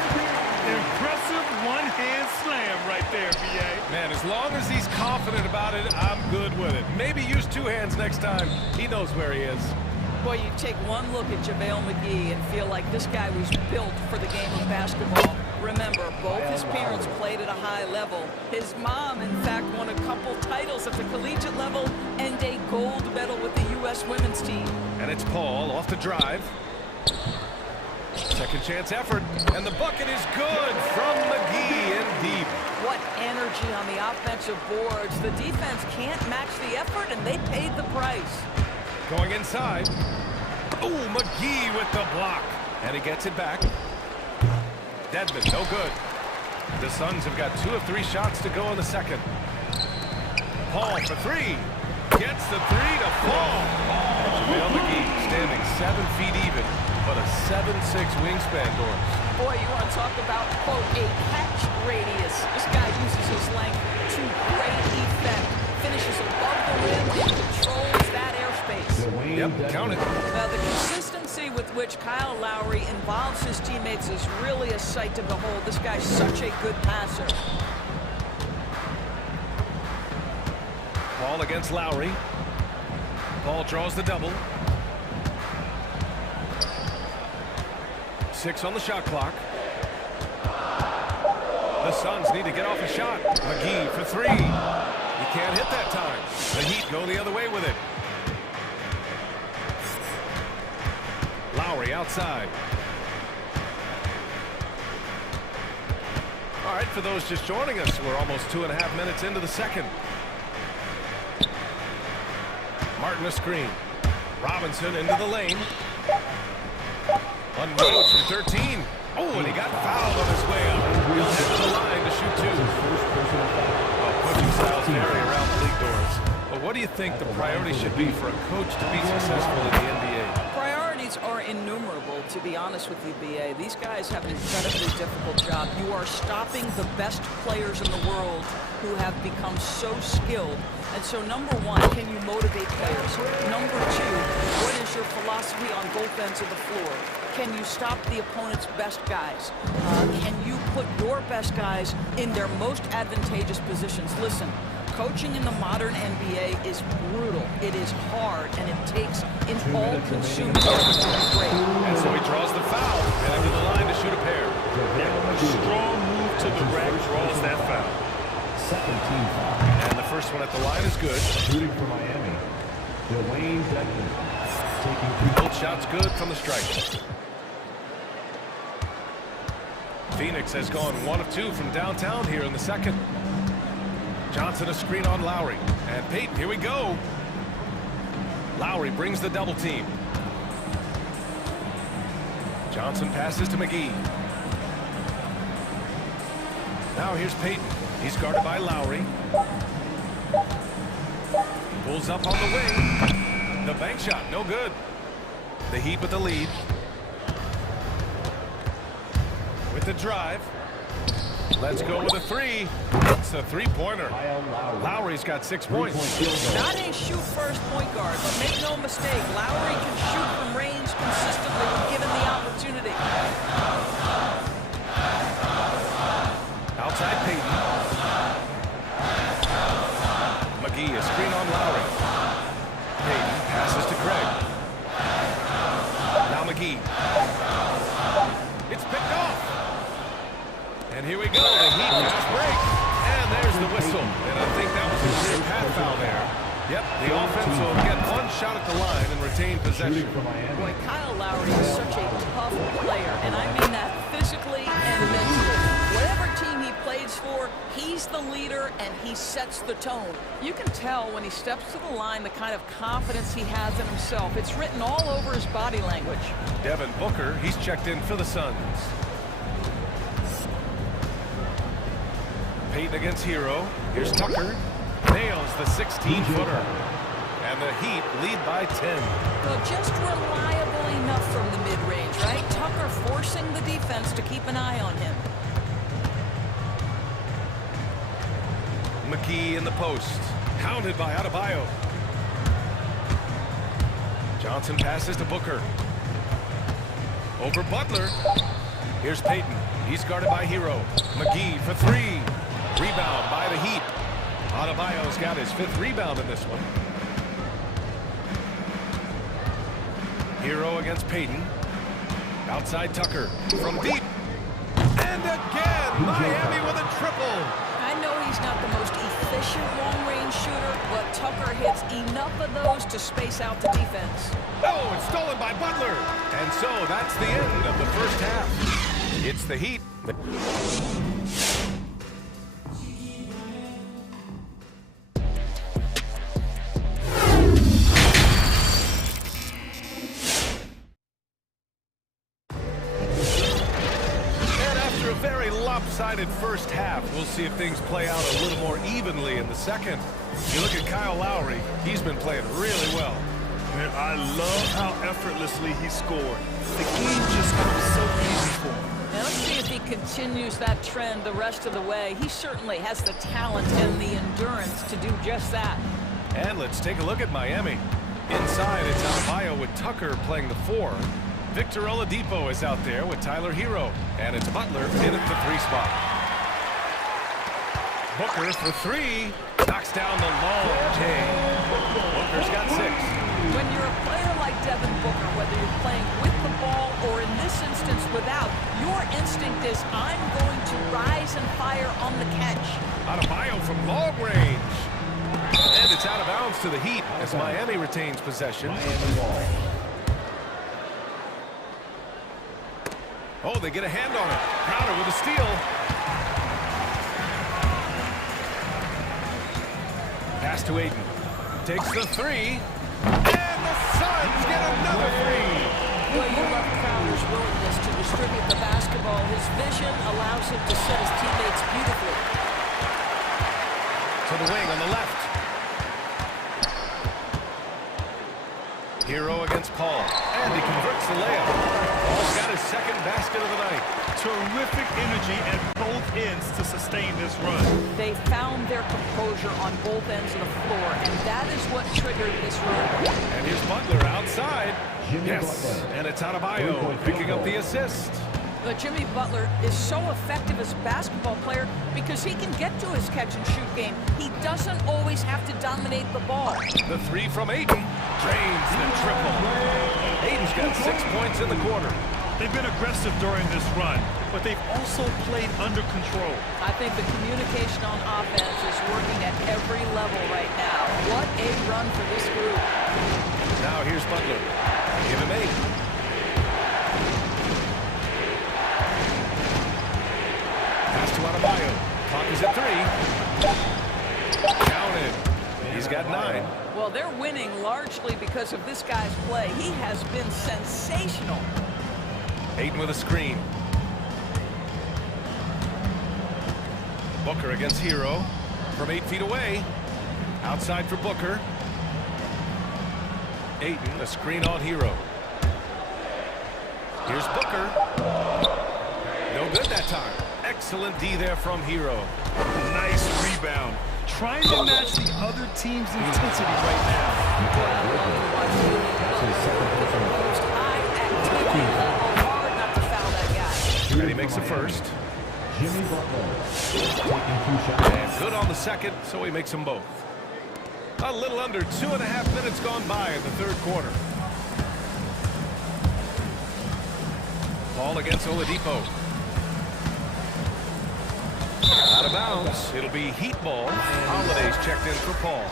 Impressive one-hand slam right there, B.A. Man, as long as he's confident about it, I'm good with it. Maybe use two hands next time. He knows where he is. Boy, you take one look at JaVale McGee and feel like this guy was built for the game of basketball. Remember, both his parents played at a high level. His mom, in fact, won a couple titles at the collegiate level and a gold medal with the U.S. women's team. And it's Paul off the drive. Second chance effort, and the bucket is good from McGee and deep. What energy on the offensive boards. The defense can't match the effort, and they paid the price. Going inside. Oh, McGee with the block. And he gets it back. Dedmon, no good. The Suns have got 2 of 3 shots to go in the second. Paul for 3. Gets the 3 to fall. And JaVale McGee standing 7 feet even, but a 7'6" wingspan, Doris. Boy, you want to talk about, quote, a catch radius. This guy uses his length to great effect. Finishes above the rim and controls that airspace. Yep, count it. Now, the consistency with which Kyle Lowry involves his teammates is really a sight to behold. This guy's such a good passer. Paul against Lowry. Paul draws the double. 6 on the shot clock. The Suns need to get off a shot. McGee for 3. He can't hit that time. The Heat go the other way with it. Lowry outside. All right, for those just joining us, we're almost 2.5 minutes into the second. Martin a screen. Robinson into the lane. Unload from 13. Oh, and he got fouled on his way up. He'll head to the line to shoot 2. Well, coaching styles vary around the league, Doors. But what do you think the priority should be for a coach to be successful in the NBA? Priorities are innumerable, to be honest with you, B.A. These guys have an incredibly difficult job. You are stopping the best players in the world who have become so skilled. And so, number 1, can you motivate players? Number 2, what is your philosophy on both ends of the floor? Can you stop the opponent's best guys? Can you put your best guys in their most advantageous positions? Listen, coaching in the modern NBA is brutal. It is hard, and it takes an all-consuming effort to be great. And so he draws the foul, and into the line to shoot a pair. A strong move to the rack draws that foul. Second team foul. And the first one at the line is good. Shooting for Miami, Dwayne Dedmon. Taking 2. Both shots good from the stripe. Phoenix has gone 1 of 2 from downtown here in the second. Johnson a screen on Lowry. And Peyton, here we go. Lowry brings the double team. Johnson passes to McGee. Now here's Payton. He's guarded by Lowry. Pulls up on the wing. The bank shot, no good. The Heat with the lead. With the drive. Let's go with a three. It's a three-pointer. Lowry's got 6 points. Not a shoot-first point guard, but make no mistake, Lowry can shoot from range consistently when given the opportunity. Outside Payton. McGee, a screen on Lowry. Payton passes to Craig. Now McGee. It's picked off. And here we go, the Heat fast break. And there's the whistle. And I think that was a clear pad foul there. Yep, the offense will get one shot at the line and retain possession. Boy, Kyle Lowry is such a tough player, and I mean that physically and mentally. Whatever team he plays for, he's the leader and he sets the tone. You can tell when he steps to the line the kind of confidence he has in himself. It's written all over his body language. Devin Booker, he's checked in for the Suns. Payton against Hero. Here's Tucker. Nails the 16-footer. And the Heat lead by 10. Well, just reliable enough from the mid-range, right? Tucker forcing the defense to keep an eye on him. McGee in the post. Hounded by Adebayo. Johnson passes to Booker. Over Butler. Here's Payton. He's guarded by Hero. McGee for three. Rebound by the Heat. Adebayo's got his 5th rebound in this one. Hero against Payton. Outside Tucker. From deep. And again, Miami with a triple. I know he's not the most efficient long-range shooter, but Tucker hits enough of those to space out the defense. Oh, it's stolen by Butler. And so that's the end of the first half. It's the Heat. Lopsided first half. We'll see if things play out a little more evenly in the second. You look at Kyle Lowry, he's been playing really well. Man, I love how effortlessly he scored. The game just comes so easy for him. Now let's see if he continues that trend the rest of the way. He certainly has the talent and the endurance to do just that. And let's take a look at Miami. Inside, it's Adebayo with Tucker playing the 4. Victor Oladipo is out there with Tyler Hero. And it's Butler in at the 3 spot. Booker for 3. Knocks down the long J. Booker's got 6. When you're a player like Devin Booker, whether you're playing with the ball or in this instance without, your instinct is, I'm going to rise and fire on the catch. Adebayo from long range. And it's out of bounds to the Heat as Miami retains possession. Oh, they get a hand on it. Crowder with a steal. Pass to Aiden. Takes the 3. And the Suns get another 3. Well, you love Crowder's willingness to distribute the basketball. His vision allows him to set his teammates beautifully. To the wing on the left. Hero against Paul. And he converts the layup. Paul's got his 2nd basket of the night. Terrific energy at both ends to sustain this run. They found their composure on both ends of the floor, and that is what triggered this run. And here's Butler outside. Yes, and it's Adebayo picking up the assist. But Jimmy Butler is so effective as a basketball player because he can get to his catch-and-shoot game. He doesn't always have to dominate the ball. The 3 from Aiden drains the triple. Aiden's got 6 points in the quarter. They've been aggressive during this run, but they've also played under control. I think the communication on offense is working at every level right now. What a run for this group. Now here's Butler. Give him 8. Pass to Adebayo. Clock is at 3. Counted. He's got 9. Well, they're winning largely because of this guy's play. He has been sensational. Payton with a screen. Booker against Hero from 8 feet away. Outside for Booker. Ayton, a screen on Hero. Here's Booker. No good that time. Excellent D there from Hero. Nice rebound. Trying to match the other team's intensity right now. Hard not to foul that guy. And he makes the first. Jimmy Butler taking 2 shots. And good on the second, so he makes them both. A little under 2.5 minutes gone by in the third quarter. Ball against Oladipo. Out of bounds. It'll be Heat ball. Holiday's checked in for Paul.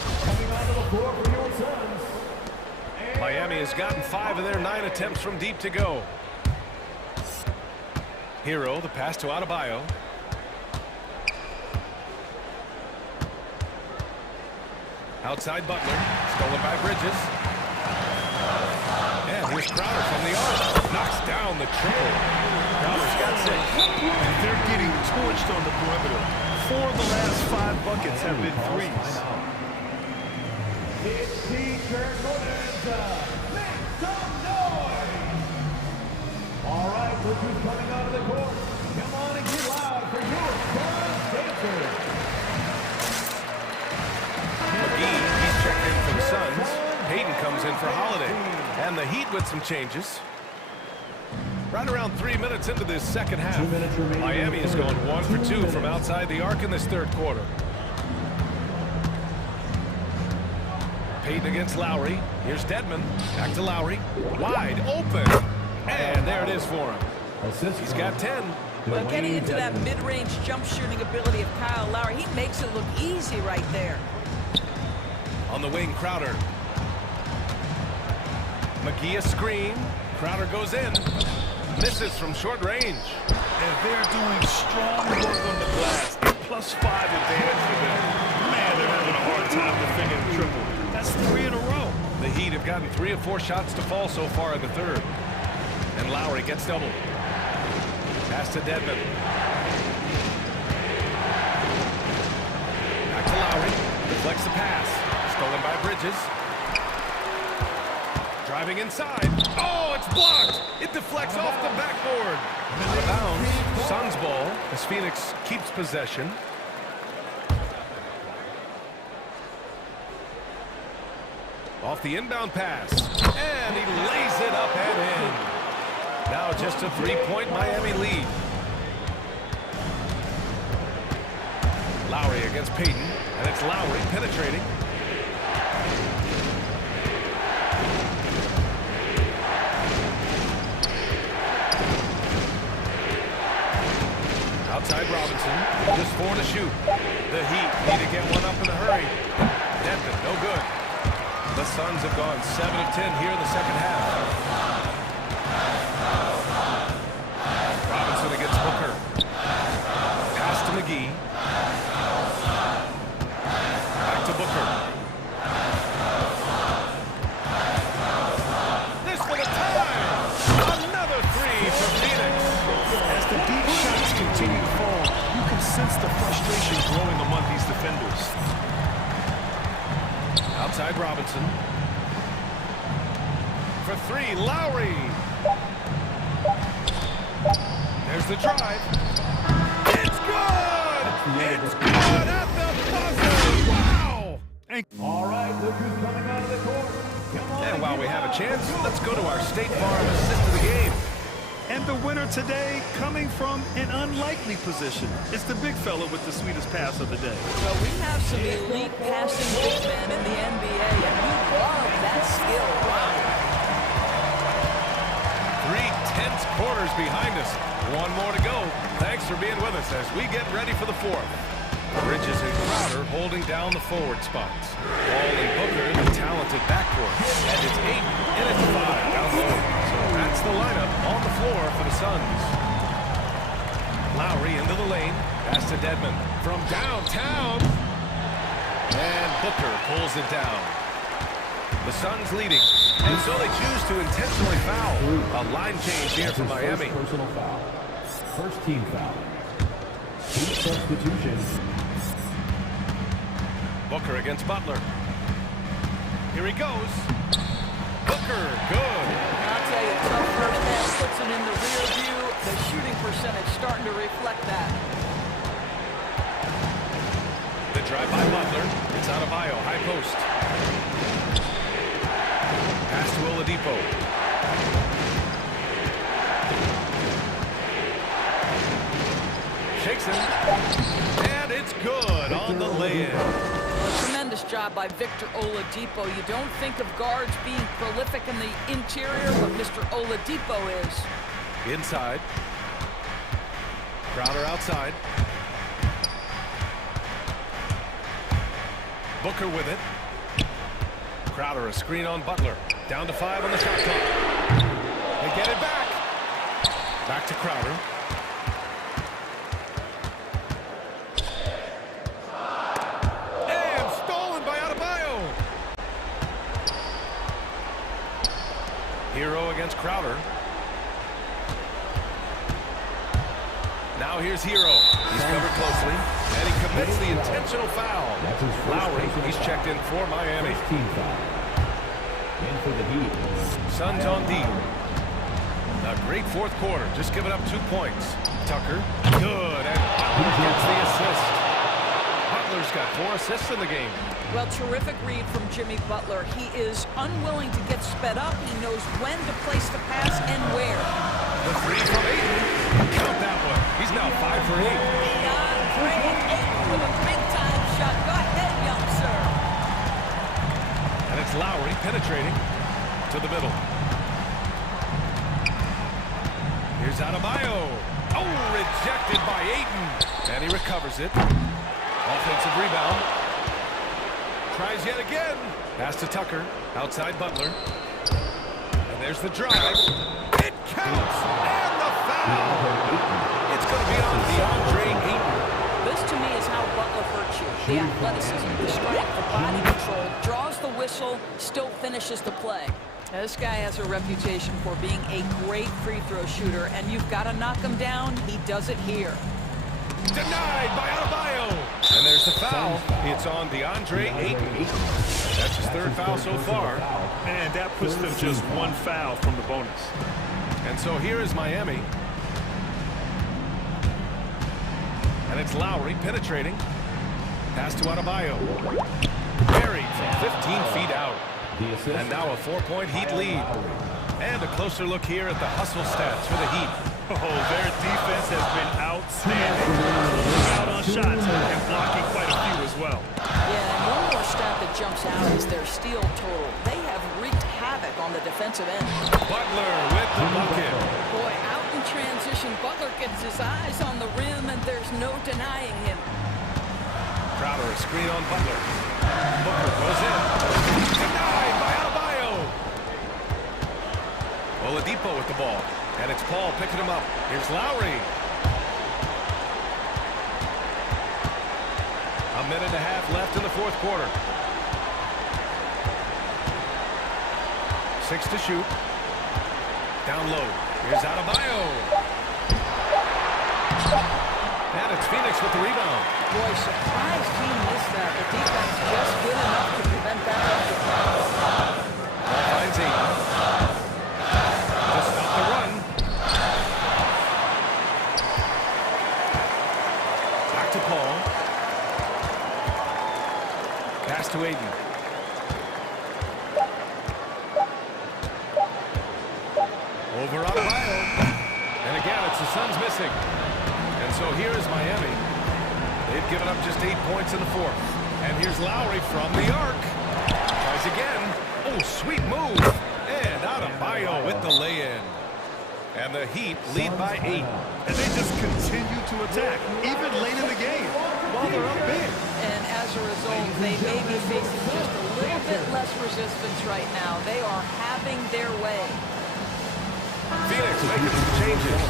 Miami has gotten 5 of their 9 attempts from deep to go. Hero, the pass to Adebayo. Outside Butler, stolen by Bridges. And here's Crowder from the arc. Knocks down the triple. Crowder's got 6. And they're getting torched on the perimeter. 4 of the last 5 buckets have been threes. It's T-shirt bonanza. Make some noise. All right, look who's coming out of the court. Come on and get loud for your first dancer. McGee, he's checked in for the Suns. Payton comes in for Holiday. And the Heat with some changes. Right around 3 minutes into this second half. Miami has gone 1 for 2 from outside the arc in this third quarter. Payton against Lowry. Here's Dedmon. Back to Lowry. Wide open. And there it is for him. He's got 10. Well, getting into that mid-range jump shooting ability of Kyle Lowry, he makes it look easy right there. On the wing, Crowder. McGee a screen. Crowder goes in. Misses from short range. And they're doing strong work on the glass. +5 advantage for them. Man, they're having a hard time defending the triple. That's 3 in a row. The Heat have gotten 3 of 4 shots to fall so far in the third. And Lowry gets doubled. Pass to Dedmon. Back to Lowry. Deflects the pass. Stolen by Bridges. Driving inside. Oh, it's blocked. It deflects off the backboard. Out of bounds. Suns ball as Phoenix keeps possession. Off the inbound pass. And he lays it up and in. Now just a 3-point Miami lead. Lowry against Payton. And it's Lowry penetrating. Outside Robinson, just 4 to shoot. The Heat need to get one up in a hurry. Denton, no good. The Suns have gone 7 of 10 here in the second half. Robinson against Booker. Pass to McGee. Back to Booker. This for the tie! Another 3 for Phoenix. As the deep shots continue to fall, you can sense the frustration growing among these defenders. Outside Robinson. For 3, Lowry. There's the drive. It's good! It's good at the buzzer! Wow! All right, look who's coming out of the court. Come on. And while we have a chance, let's go to our State Farm assist of the game. And the winner today coming from an unlikely position. It's the big fella with the sweetest pass of the day. Well, we have some elite passing big men in the NBA, and we love that skill. 3 tense quarters behind us. 1 more to go. Thanks for being with us as we get ready for the 4th. Bridges and Crowder holding down the forward spots. Ball and Booker in the talented backcourt. And it's 8 and it's 5 down low. So that's the lineup on the floor for the Suns. Lowry into the lane. Pass to Dedmon from downtown. And Booker pulls it down. The Suns leading, and so they choose to intentionally foul. A line change here for Miami. Personal foul. First team foul. Team substitution. Booker against Butler. Here he goes. Booker, good. I'll tell you, tough first half puts it in the rear view. The shooting percentage starting to reflect that. The drive by Butler. It's Adebayo, high post. Pass to Oladipo. Shakes him. And it's good on the lay-in. A tremendous job by Victor Oladipo. You don't think of guards being prolific in the interior, but Mr. Oladipo is. Inside. Crowder outside. Booker with it. Crowder, a screen on Butler. Down to 5 on the shot clock. They get it back. Back to Crowder. And stolen by Adebayo. Hero against Crowder. Now here's Hero. He's covered closely, and he commits the intentional foul. Lowry, he's checked in for Miami. Team foul. In for the Heat. Suns on D. A great fourth quarter, just giving up 2 points. Tucker, good, and Butler gets the assist. Butler's got 4 assists in the game. Well, terrific read from Jimmy Butler. He is unwilling to get sped up. He knows when to place the pass and where. The 3 from Ayton. Count that one. He's now 5 for 8. Ayton with a big-time shot. Go ahead, young sir. And it's Lowry penetrating to the middle. Here's Adebayo. Oh, rejected by Ayton. And he recovers it. Offensive rebound. Tries yet again. Pass to Tucker. Outside Butler. And there's the drive. It counts. And the foul. It's going to be on DeAndre Ayton. This, to me, is how Butler hurts you. The athleticism, the strength, the body control. Draws the whistle, still finishes the play. Now, this guy has a reputation for being a great free throw shooter, and you've got to knock him down. He does it here. Denied by Adebayo. And there's the foul. It's on DeAndre Ayton. That's his 3rd foul so far. And that puts them just 1 foul from the bonus. And so here is Miami. And it's Lowry penetrating. Pass to Adebayo. Buried from 15 feet out. And now a 4-point Heat lead. And a closer look here at the hustle stats for the Heat. Oh, their defense has been outstanding. Out on shots and blocking quite a few as well. Yeah, and one more stat that jumps out is their steal total. They have wreaked havoc on the defensive end. Butler with the bucket. Boy, out in transition, Butler gets his eyes on the rim, and there's no denying him. Crowder, a screen on Butler. Booker goes in. Denied by Adebayo. Oladipo with the ball. And it's Paul picking him up. Here's Lowry. A minute and a half left in the 4th quarter. 6 to shoot. Down low. Here's Adebayo. And it's Phoenix with the rebound. Boy, surprised he missed that. The defense just good enough to prevent that. Ball finds Ayton. Just stop the run. Back to Paul. Pass to Ayton. Over Adebayo. And again, it's the Suns missing. And so here is Miami. They've given up just 8 points in the 4th. And here's Lowry from the arc. Tries again. Oh, sweet move. And Adebayo with the lay-in. And the Heat lead by 8. And they just continue to attack, even late in the game, while they're up big. And as a result, they may be facing just a little bit less resistance right now. They are having their way. Phoenix making some changes.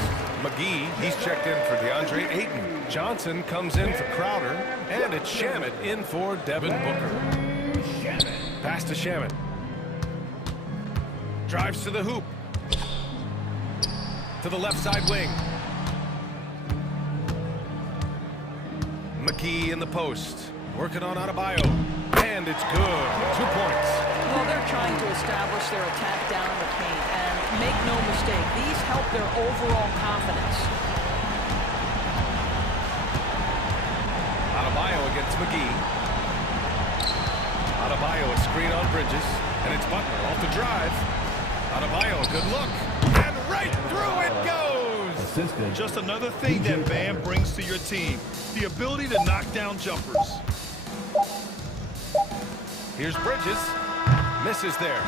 McGee, he's checked in for DeAndre Ayton. Johnson comes in for Crowder. And it's Shamet in for Devin Booker. Pass to Shamet. Drives to the hoop. To the left side wing. McGee in the post. Working on Adebayo. And it's good. 2 points. Well, they're trying to establish their attack down in the paint. And make no mistake, these help their overall confidence. Adebayo against McGee. Adebayo a screen on Bridges. And it's Butler off the drive. Adebayo, a good look. And right through it goes! Assistant. Just another thing that Bam brings to your team. The ability to knock down jumpers. Here's Bridges. Misses there.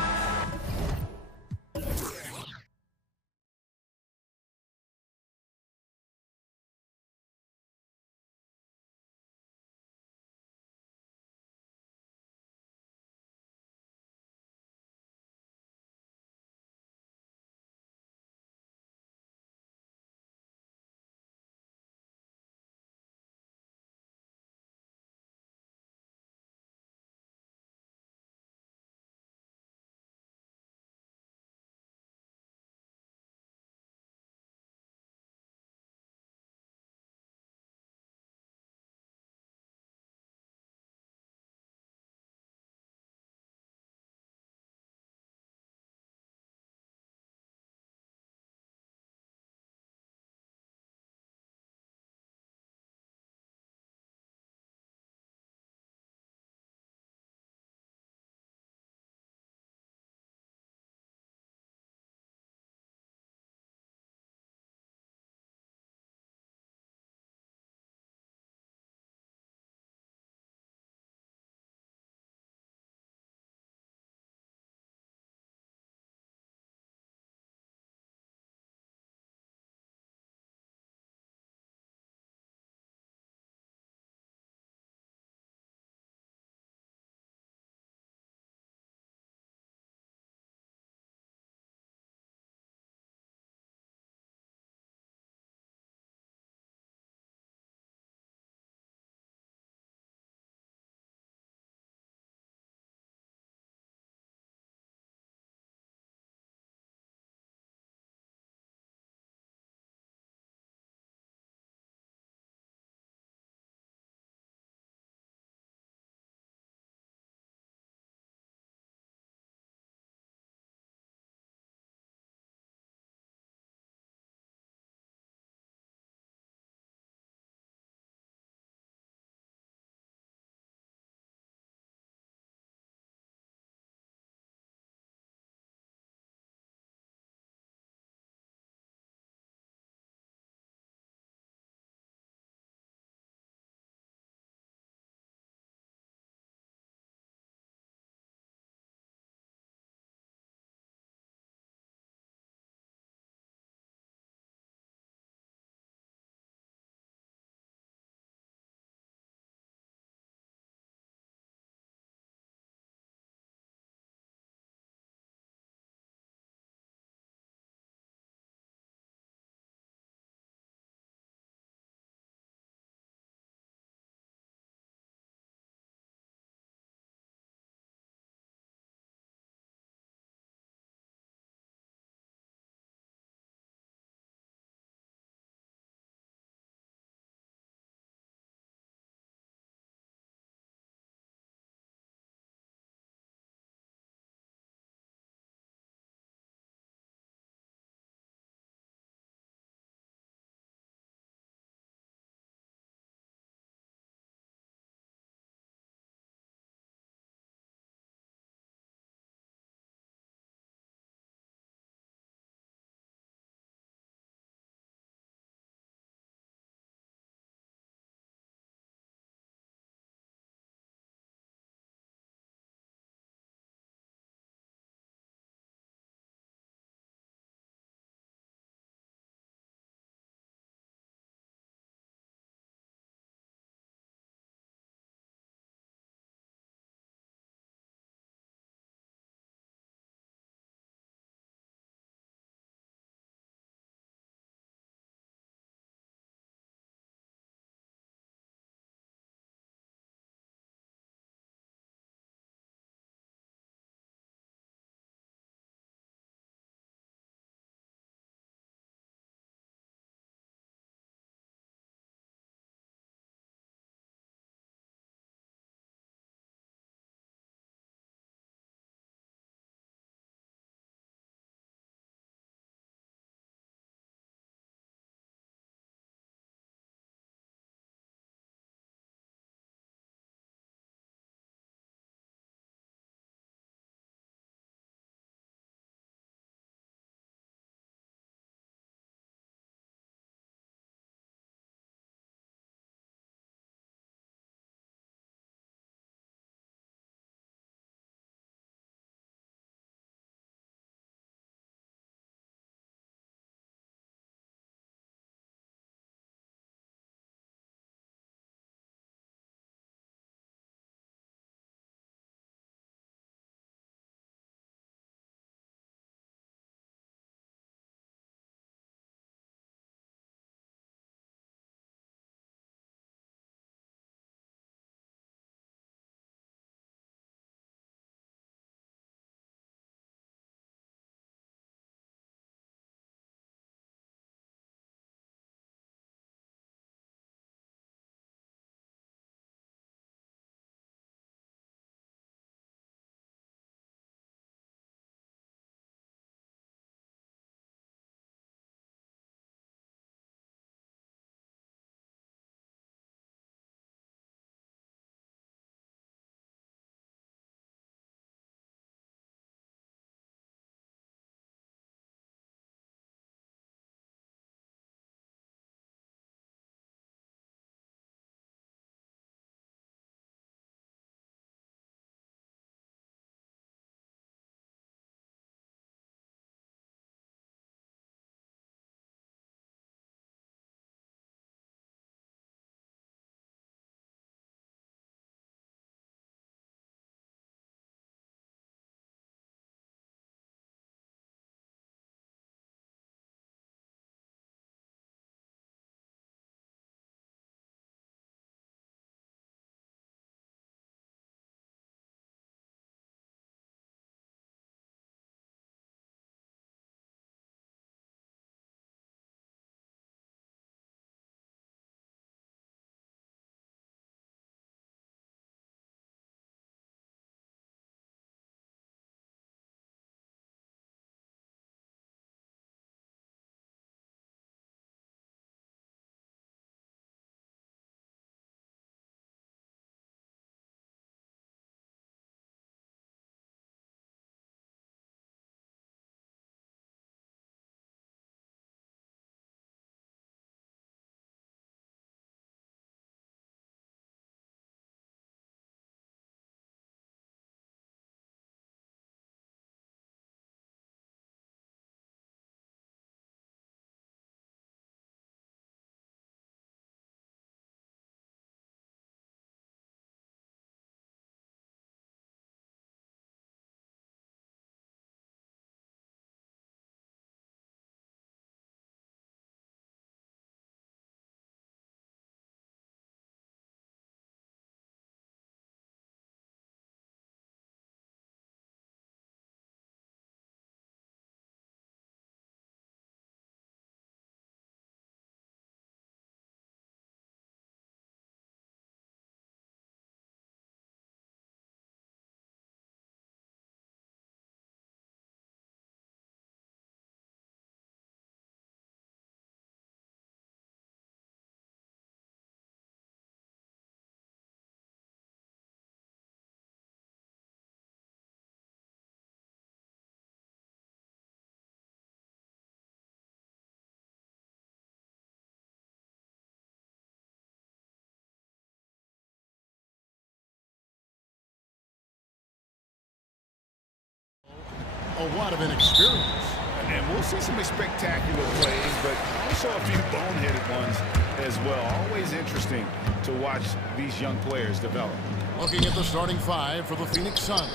a lot of inexperience. And we'll see some spectacular plays, but also a few boneheaded ones as well. Always interesting to watch these young players develop. Looking at the starting five for the Phoenix Suns.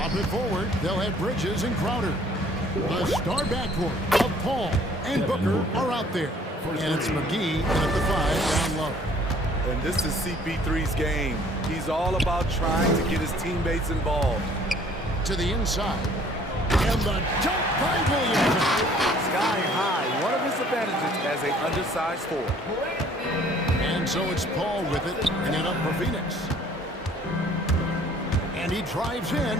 Up and forward, they'll have Bridges and Crowder. The star backcourt of Paul and Booker are out there. And it's McGee in at the 5 down low. And this is CP3's game. He's all about trying to get his teammates involved. To the inside. And the jump by Williams. Sky high, one of his advantages as an undersized forward. And so it's Paul with it, and it up for Phoenix. And he drives in.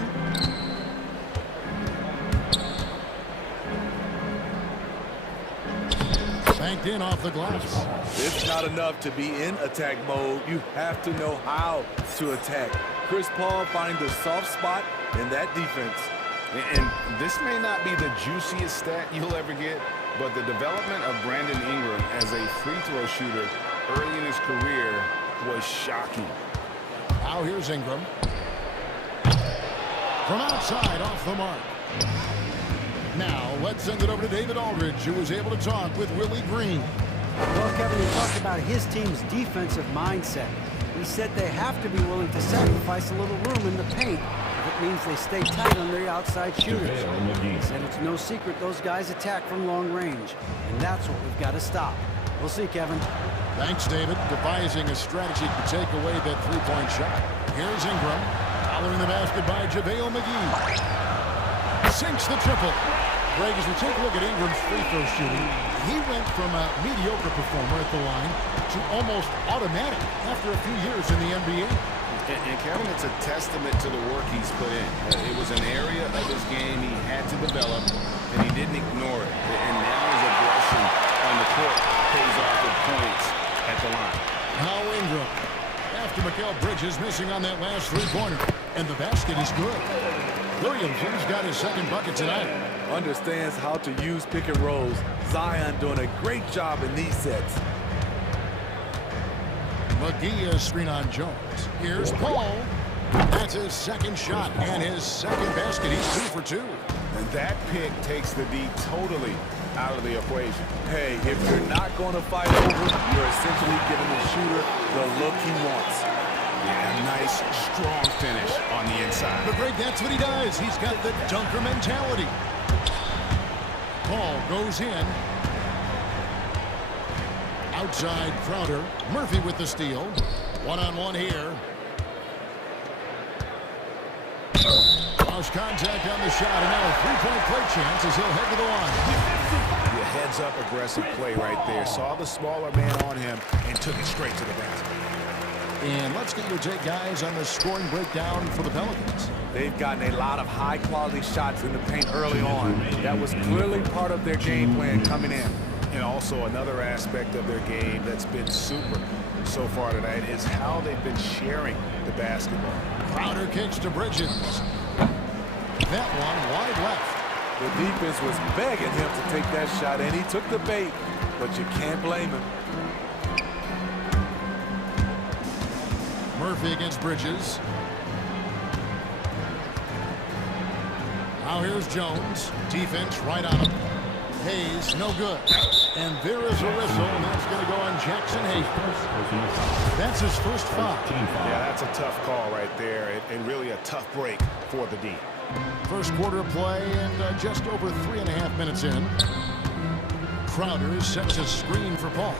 Banked in off the glass. It's not enough to be in attack mode. You have to know how to attack. Chris Paul finding the soft spot in that defense. And this may not be the juiciest stat you'll ever get, but the development of Brandon Ingram as a free throw shooter early in his career was shocking. Now here's Ingram. From outside, off the mark. Now, let's send it over to David Aldridge, who was able to talk with Willie Green. Well, Kevin, he talked about his team's defensive mindset. He said they have to be willing to sacrifice a little room in the paint if it means they stay tight on their outside shooters. He said it's no secret those guys attack from long range, and that's what we've got to stop. We'll see, Kevin. Thanks, David. Devising a strategy to take away that three-point shot. Here's Ingram. Following the basket by JaVale McGee. Sinks the triple. Greg, as we take a look at Ingram's free throw shooting, he went from a mediocre performer at the line to almost automatic after a few years in the NBA. And Kevin, it's a testament to the work he's put in. It was an area of his game he had to develop, and he didn't ignore it. And now his aggression on the court pays off with points at the line. Now Ingram, after Mikal Bridges missing on that last three-pointer, and the basket is good. Williamson's got his second bucket tonight. Understands how to use pick and rolls. Zion doing a great job in these sets. McGee is screen on Jones. Here's Paul. That's his second shot and his second basket. He's 2 for 2. And that pick takes the D totally out of the equation. Hey, if you're not going to fight over, you're essentially giving the shooter the look he wants. Yeah, nice, strong finish on the inside. But Greg, that's what he does. He's got the dunker mentality. Paul goes in. Outside Crowder. Murphy with the steal. One-on-one here. Lost contact on the shot, and now a three-point play chance as he'll head to the line. The heads-up aggressive play right there. Saw the smaller man on him and took it straight to the basket. And let's get your take, guys, on the scoring breakdown for the Pelicans. They've gotten a lot of high-quality shots in the paint early on. That was clearly part of their game plan coming in. And also another aspect of their game that's been super so far tonight is how they've been sharing the basketball. Crowder kicks to Bridges. That one wide left. The defense was begging him to take that shot, and he took the bait, but you can't blame him. Murphy against Bridges. Now here's Jones. Defense right on him. Hayes, no good. And there is a whistle, and that's going to go on Jackson Hayes. That's his first foul. Yeah, that's a tough call right there, and really a tough break for the D. First quarter of play, and just over 3.5 minutes in. Crowder sets a screen for Paul.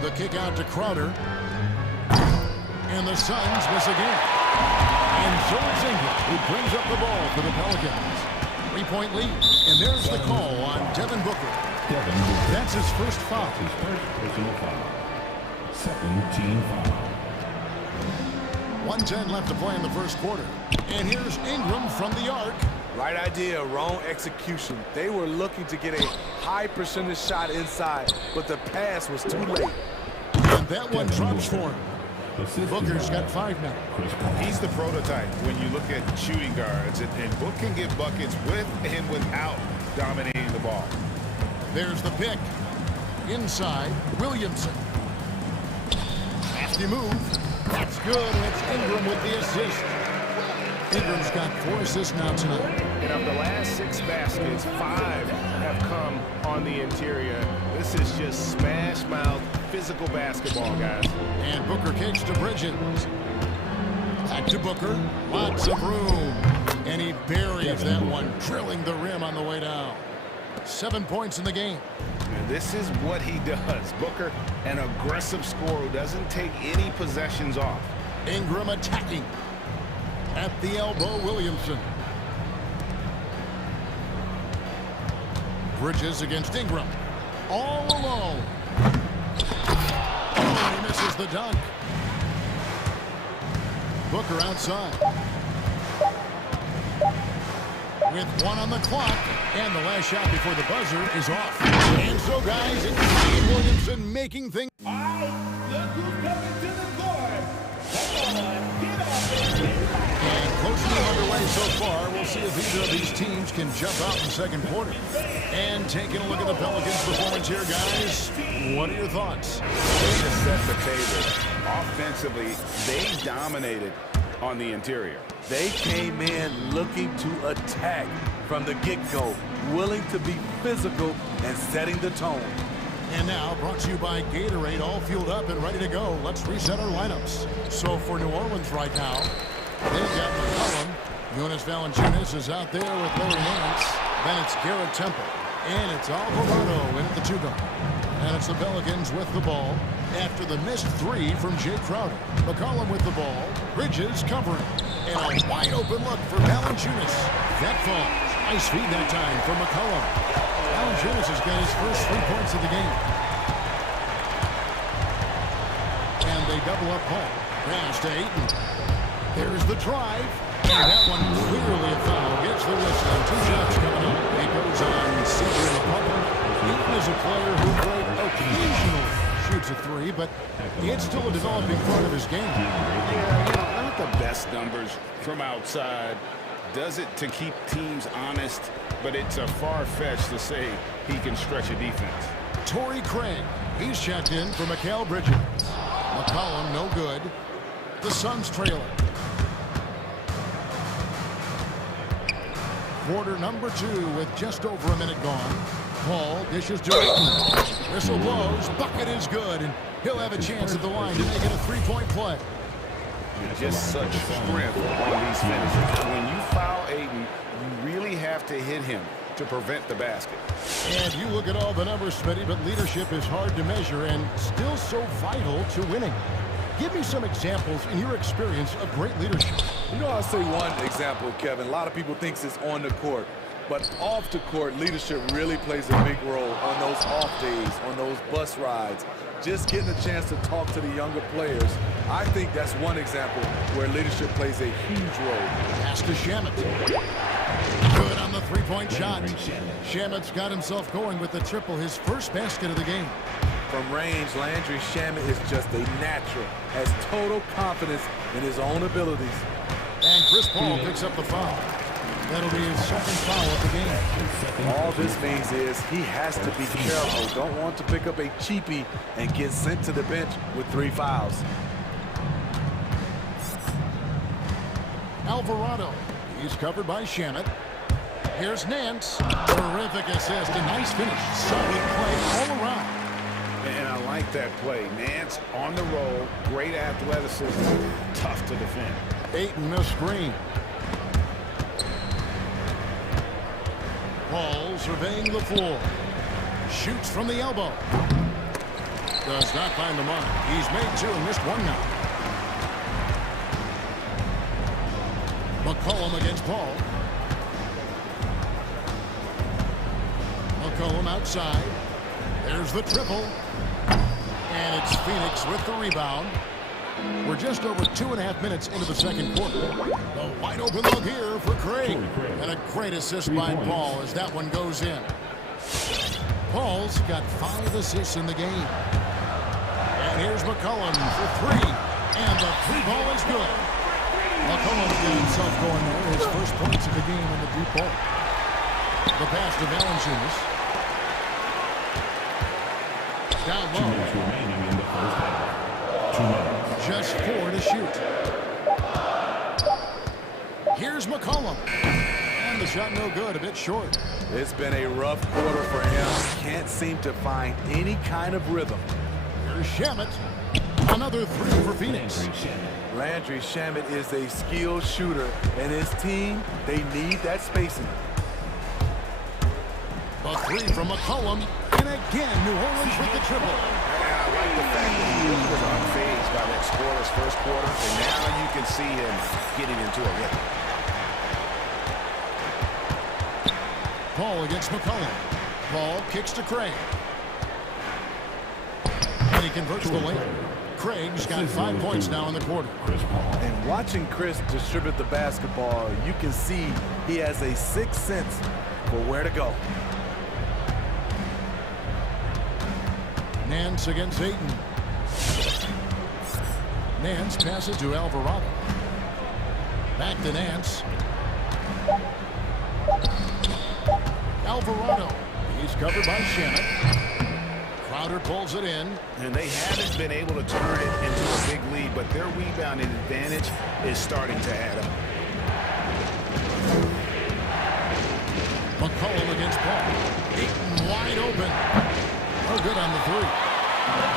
The kick out to Crowder. And the Suns miss again. And so it's Ingram who brings up the ball for the Pelicans. 3-point lead. And there's the call on Devin Booker. That's his first foul. His first personal foul. Second team foul. 1:10 left to play in the first quarter. And here's Ingram from the arc. Right idea, wrong execution. They were looking to get a high percentage shot inside, but the pass was too late. And that one drops for him. Booker's got 5 now. He's the prototype when you look at shooting guards, and Book can get buckets with and without dominating the ball. There's the pick. Inside, Williamson. Nasty move. That's good, and it's Ingram with the assist. Ingram's got 4 assists now tonight. And of the last 6 baskets, 5 have come on the interior. This is just smash mouth, physical basketball, guys. And Booker kicks to Bridges. Back to Booker. Lots of room. And he buries that one, drilling the rim on the way down. 7 points in the game. And this is what he does. Booker, an aggressive scorer who doesn't take any possessions off. Ingram attacking. At the elbow, Williamson. Bridges against Ingram. All alone. Oh, he misses the dunk. Booker outside. With 1 on the clock. And the last shot before the buzzer is off. And so, guys, it's Williamson making things. All right, look who's coming to the court. Come on, get up and get loud. And close game underway so far. We'll see if either of these teams can jump out in the second quarter. And taking a look at the Pelicans' performance here, guys. What are your thoughts? They just set the table. Offensively, they dominated on the interior. They came in looking to attack from the get-go, willing to be physical and setting the tone. And now, brought to you by Gatorade, all fueled up and ready to go. Let's reset our lineups. So for New Orleans right now, they've got McCollum. Jonas Valanciunas is out there with Larry Nance. Then it's Garrett Temple. And it's Alvarado in at the 2-guard. And it's the Pelicans with the ball after the missed 3 from Jay Crowder. McCollum with the ball. Bridges covering. And a wide open look for Valanciunas. That falls. Nice feed that time for McCollum. Valanciunas has got his first 3 points of the game. And they double up Paul. Pass to Ayton. There's the drive. And that one clearly a foul. Gets the whistle. 2 shots coming up. It goes on Caesar in the public. Ayton is a player who played occasionally shoots a 3, but it's still a developing part of his game. Yeah, not the best numbers from outside. Does it to keep teams honest, but it's a far-fetched to say he can stretch a defense. Torrey Craig, he's checked in for Mikal Bridges. McCollum, no good. The Suns trailing. Quarter number 2 with just over a minute gone. Paul dishes to Ayton. Whistle blows. Bucket is good, and he'll have a chance at the line to make it a 3-point play. Just such strength on these finishes. When you foul Ayton, you really have to hit him to prevent the basket. And you look at all the numbers, Smitty, but leadership is hard to measure and still so vital to winning. Give me some examples in your experience of great leadership. You know, I'll say one example, Kevin. A lot of people think it's on the court. But off the court, leadership really plays a big role on those off days, on those bus rides. Just getting a chance to talk to the younger players. I think that's one example where leadership plays a huge role. Pass to Shamet. Good on the 3-point shot. Shamet's got himself going with the triple, his first basket of the game. From range, Landry Shamet is just a natural, has total confidence in his own abilities. And Chris Paul picks up the foul. That'll be his second foul of the game. All this means is he has to be careful. Don't want to pick up a cheapie and get sent to the bench with 3 fouls. Alvarado. He's covered by Shamet. Here's Nance. Terrific assist. A nice finish. Solid play all around. And I like that play. Nance on the roll. Great athleticism. Tough to defend. Ayton a screen. Paul surveying the floor. Shoots from the elbow. Does not find the mark. He's made 2 and missed 1 now. McCollum against Paul. McCollum outside. There's the triple. And it's Phoenix with the rebound. We're just over 2.5 minutes into the second quarter. A wide open look here for Craig. And a great assist by Paul as that one goes in. Paul's got 5 assists in the game. And here's McCollum for 3. And the 3-ball is good. McCollum's got himself going there. His first points of the game in the deep ball. The pass to Valanciunas. Down low. Remaining in the first half. 2 minutes. Just 4 to shoot. Here's McCollum. And the shot no good, a bit short. It's been a rough quarter for him. Can't seem to find any kind of rhythm. Here's Shamet. Another three for Phoenix. Landry Shamet is a skilled shooter, and his team, they need that spacing. A three from McCollum. And again, New Orleans with the triple. I like the fact that he was unfazed by that scoreless first quarter, and now you can see him getting into a rhythm. Paul against McCollum. Paul kicks to Craig. And he converts the lane. Craig's got 5 points now in the quarter. And watching Chris distribute the basketball, you can see he has a sixth sense for where to go. Nance against Ayton. Nance passes to Alvarado. Back to Nance. Alvarado. He's covered by Shamet. Crowder pulls it in. And they haven't been able to turn it into a big lead, but their rebounding advantage is starting to add up. McCollum against Paul. Ayton wide open. No good on the three.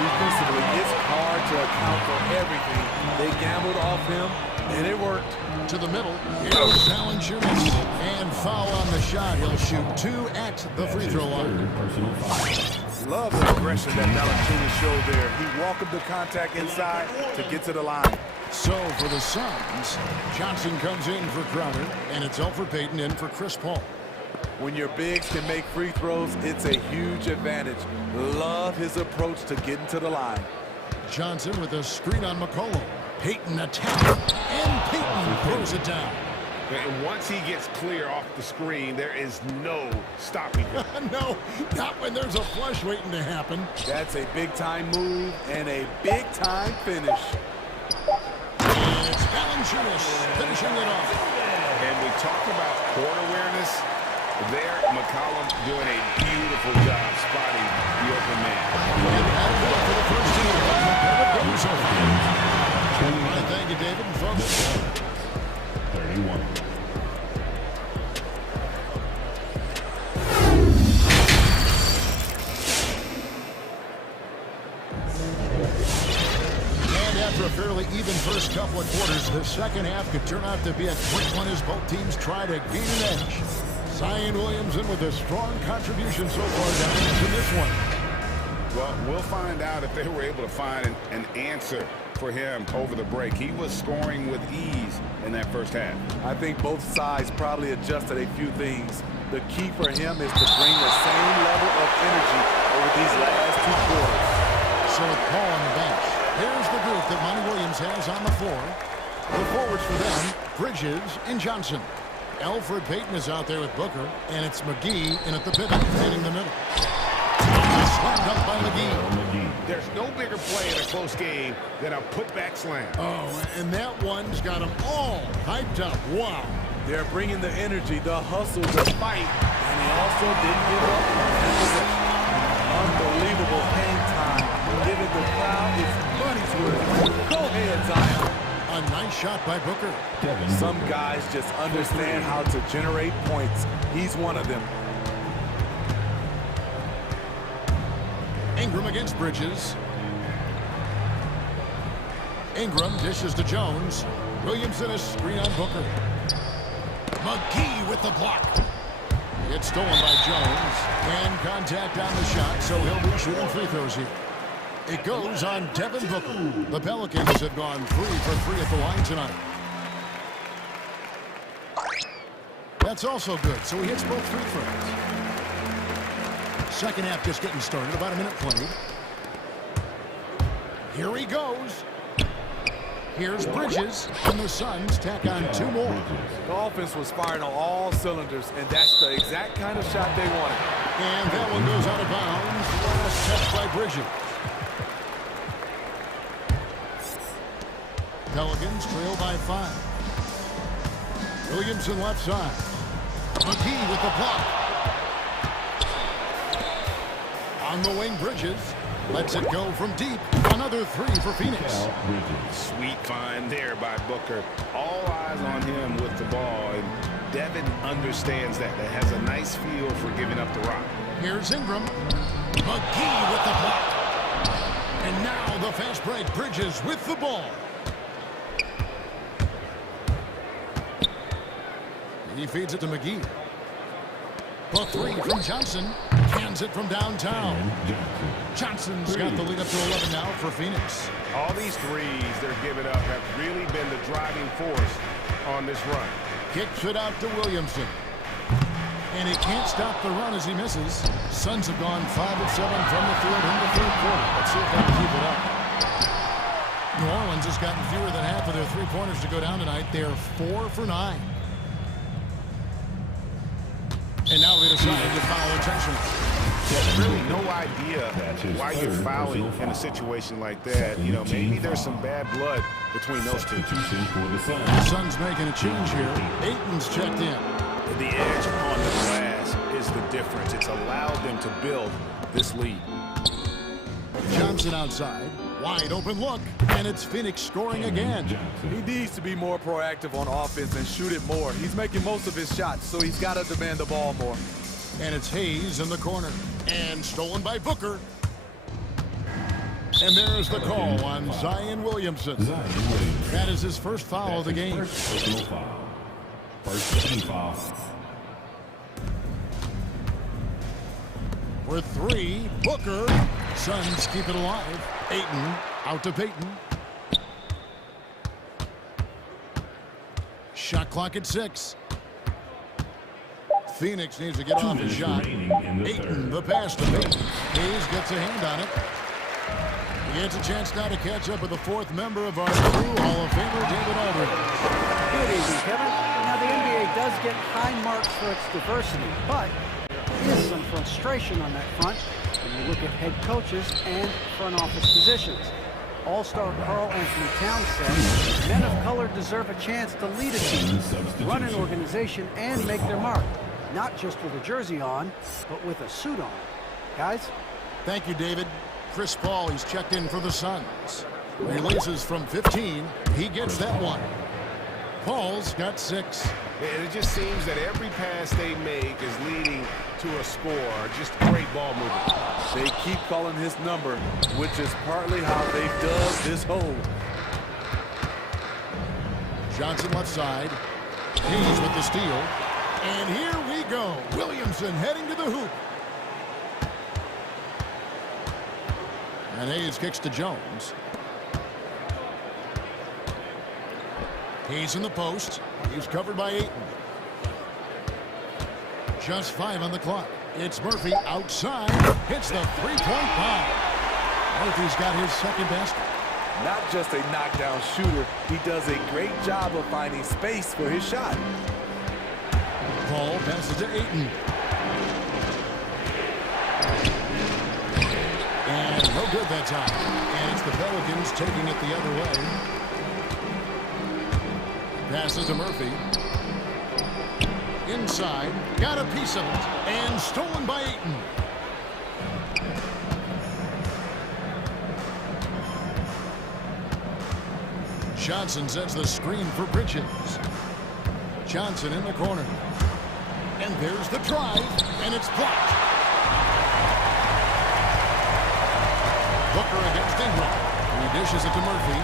Defensively, it's hard to account for everything. They gambled off him, and it worked. To the middle. Here's Valanciunas. And foul on the shot. He'll shoot 2 at the free throw line. Love the aggression that Valanciunas showed there. He welcomed the contact inside to get to the line. So for the Suns, Johnson comes in for Crowder, and it's Elfrid Payton in for Chris Paul. When your bigs can make free throws, it's a huge advantage. Love his approach to getting to the line. Johnson with a screen on McCollum. Payton attack, and Payton throws it down. And once he gets clear off the screen, there is no stopping him. No, not when there's a flush waiting to happen. That's a big-time move and a big-time finish. And it's Valanciunas finishing it off. And we talked about court awareness. There, McCollum doing a beautiful job spotting the open man. And that'll do it for the first team. Goes over. Thank you, David. And folks, 31. And after a fairly even first couple of quarters, the second half could turn out to be a quick one as both teams try to gain an edge. Zion Williamson with a strong contribution so far down into this one. Well, we'll find out if they were able to find an answer for him over the break. He was scoring with ease in that first half. I think both sides probably adjusted a few things. The key for him is to bring the same level of energy over these last 2 quarters. So with Paul on the bench, here's the group that Monty Williams has on the floor. The forwards for them, Bridges and Johnson. Elfrid Payton is out there with Booker, and it's McGee in at the pivot, hitting the middle. Slammed up by McGee. There's no bigger play in a close game than a putback slam. Oh, and that one's got them all hyped up. Wow. They're bringing the energy, the hustle, the fight, and he also didn't give up on that possession. Unbelievable hang time, giving the crowd its money's worth. Go ahead, Zion. A nice shot by Booker. Some guys just understand how to generate points. He's one of them. Ingram against Bridges. Ingram dishes to Jones. Williamson a screen on Booker. McGee with the block. It's stolen by Jones. And contact on the shot, so he'll be shooting free throws here. It goes on Devin Booker. The Pelicans have gone 3 for 3 at the line tonight. That's also good, so he hits both free throws. Second half just getting started, about a minute played. Here he goes. Here's Bridges, and the Suns tack on 2 more. The offense was firing on all cylinders, and that's the exact kind of shot they wanted. And that one goes out of bounds. Last touch by Bridges. Pelicans trail by 5. Williamson left side. McGee with the block. On the wing, Bridges lets it go from deep. Another another three for Phoenix. Sweet find there by Booker. All eyes on him with the ball, and Devin understands that. That has a nice feel for giving up the rock. Here's Ingram. McGee with the block. And now the fast break. Bridges with the ball. He feeds it to McGee. A three from Johnson. Cans it from downtown. Johnson's got the lead up to 11 now for Phoenix. All these threes they're giving up have really been the driving force on this run. Kicks it out to Williamson. And he can't stop the run as he misses. Suns have gone 5 of 7 from the field in the third quarter. Let's see if they can keep it up. New Orleans has gotten fewer than half of their three-pointers to go down tonight. They are 4 for 9. And now they decided to foul attention. There's really no idea why you're fouling in a situation like that. You know, maybe there's some bad blood between those two. The Suns making a change here. Ayton's checked in. The edge on the glass is the difference. It's allowed them to build this lead. Johnson outside. Wide open look. And it's Phoenix scoring again. He needs to be more proactive on offense and shoot it more. He's making most of his shots, so he's got to demand the ball more. And it's Hayes in the corner. And stolen by Booker. And there's the call on Zion Williamson. That is his first foul of the game. First team foul. For three, Booker. Suns keep it alive. Ayton out to Payton. Shot clock at 6. Phoenix needs to get off his shot. Ayton, the pass to Payton. Hayes gets a hand on it. He gets a chance now to catch up with the fourth member of our crew, Hall of Famer David Aldridge. Good evening, Kevin. Now, the NBA does get high marks for its diversity, but there is some frustration on that front when you look at head coaches and front office positions. All-star Karl Anthony Towns says men of color deserve a chance to lead a team, run an organization, and make their mark. Not just with a jersey on, but with a suit on. Guys? Thank you, David. Chris Paul, he's checked in for the Suns. Releases from 15. He gets that one. Paul's got 6. And it just seems that every pass they make is leading to a score. Just great ball movement. They keep calling his number, which is partly how they dug this hole. Johnson left side. Hayes with the steal. And here we go. Williamson heading to the hoop. And Hayes kicks to Jones. Hayes in the post. He's covered by Ayton. Just 5 on the clock. It's Murphy outside. Hits the three-point bomb. Murphy's got his second basket. Not just a knockdown shooter, he does a great job of finding space for his shot. Paul passes to Ayton. And no good that time. And it's the Pelicans taking it the other way. Passes to Murphy. Inside. Got a piece of it. And stolen by Ayton. Johnson sets the screen for Bridges. Johnson in the corner. And there's the drive. And it's blocked. Booker against Ingram. He dishes it to Murphy.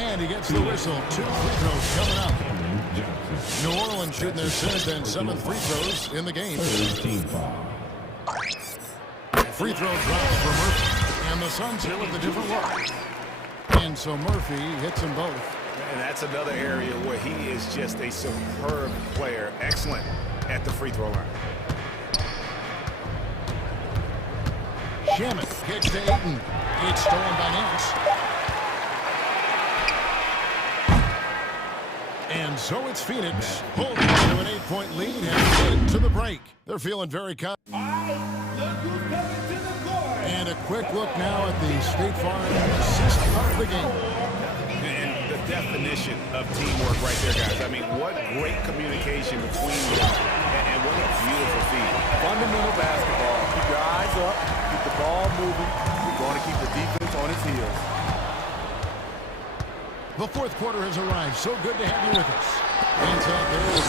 And he gets the whistle. 2 free throws coming up. New Orleans shooting their 6th and 7th free throws in the game. Free throw drops for Murphy. And the Suns here with a different look. And so Murphy hits them both. And that's another area where he is just a superb player. Excellent at the free throw line. Shamet kicks to Ayton. It's stolen by Nance. And so it's Phoenix holding to an 8-point lead and into the break. They're feeling very confident. And a quick look now at the State Farm assist of the game. And the definition of teamwork right there, guys. I mean, what great communication between them, and what a beautiful feed. Fundamental basketball. Keep your eyes up, keep the ball moving, keep keep the defense on its heels. The fourth quarter has arrived. So good to have you with us. Inside there with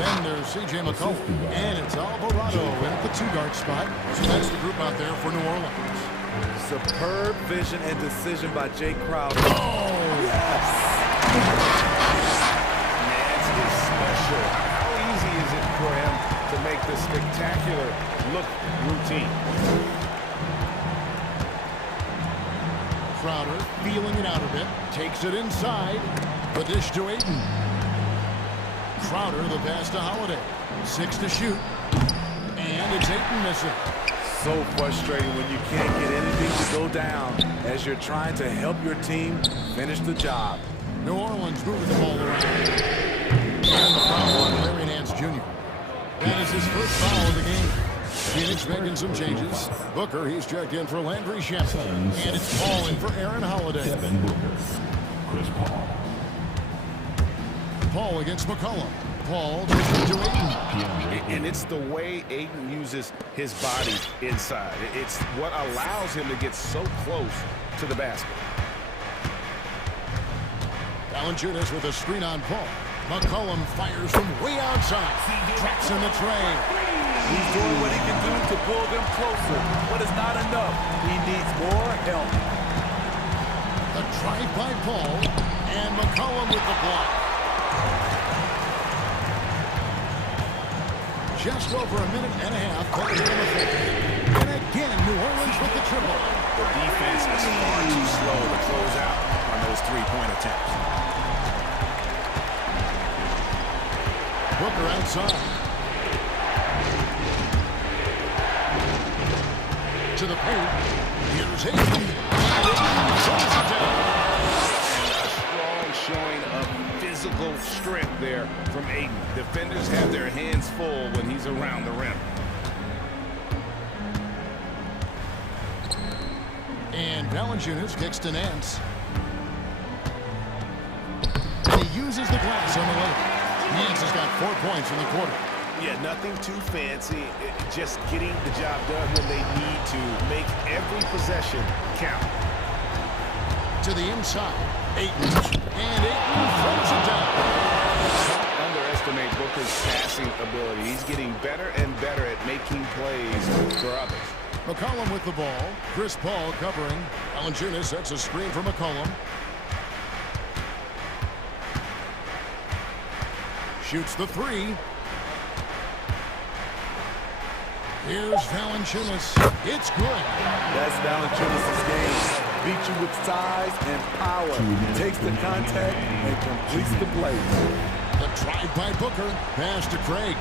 then there's C.J. McCollum. And it's Alvarado in at the two-guard spot. So that's the group out there for New Orleans. Superb vision and decision by Jay Crowder. Oh! Yes! That's just special. How easy is it for him to make the spectacular look routine? Crowder feeling it out a bit. Takes it inside. The dish to Ayton. Crowder, the pass to Holiday. 6 to shoot. And it's Ayton missing. So frustrating when you can't get anything to go down as you're trying to help your team finish the job. New Orleans moving the ball around. And the foul on Larry Nance Jr. That is his first foul of the game. Phoenix making some changes. Booker, he's checked in for Landry Shamet. And it's Paul in for Aaron Holiday. Devin Booker. Chris Paul. Paul against McCollum. Paul to Ayton. And it's the way Ayton uses his body inside. It's what allows him to get so close to the basket. Valanciunas with a screen on Paul. McCollum fires from way outside. Drops in the tray. He's doing what he can do to pull them closer, but it's not enough. He needs more help. The drive by Paul, and McCollum with the block. Just over a minute and a half. And again, New Orleans with the triple. The defense is far too slow to close out on those three-point attempts. Booker outside. To the paint. Here's Ayton. A strong showing of physical strength there from Ayton. Defenders have their hands full when he's around the rim. And Valanciunas kicks to Nance. And he uses the glass on the leg. Nance has got 4 points in the quarter. Yeah, nothing too fancy. Just getting the job done when they need to. Make every possession count. To the inside. Ayton. And Ayton throws it down. Don't underestimate Booker's passing ability. He's getting better and better at making plays for others. McCollum with the ball. Chris Paul covering. Valanciunas sets a screen for McCollum. Shoots the three. Here's Valanciunas. It's good. That's Valanciunas' game. Beats you with size and power. Takes the contact and completes the play. The drive by Booker. Pass to Craig.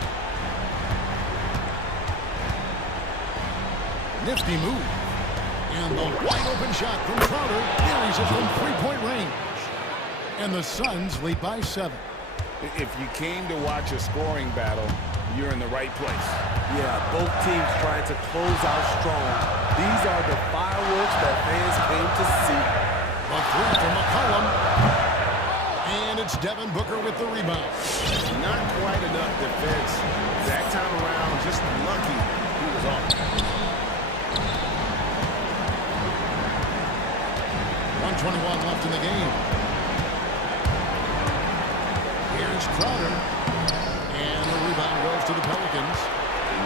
Nifty move. And the wide open shot from Crowder. Carries it from three-point range. And the Suns lead by 7. If you came to watch a scoring battle, you're in the right place. Yeah, both teams trying to close out strong. These are the fireworks that fans came to see. A three from McCollum. And it's Devin Booker with the rebound. Not quite enough defense. That time around, just lucky he was on. 1:21 left in the game. Here's Crowder. And the rebound goes to the Pelicans.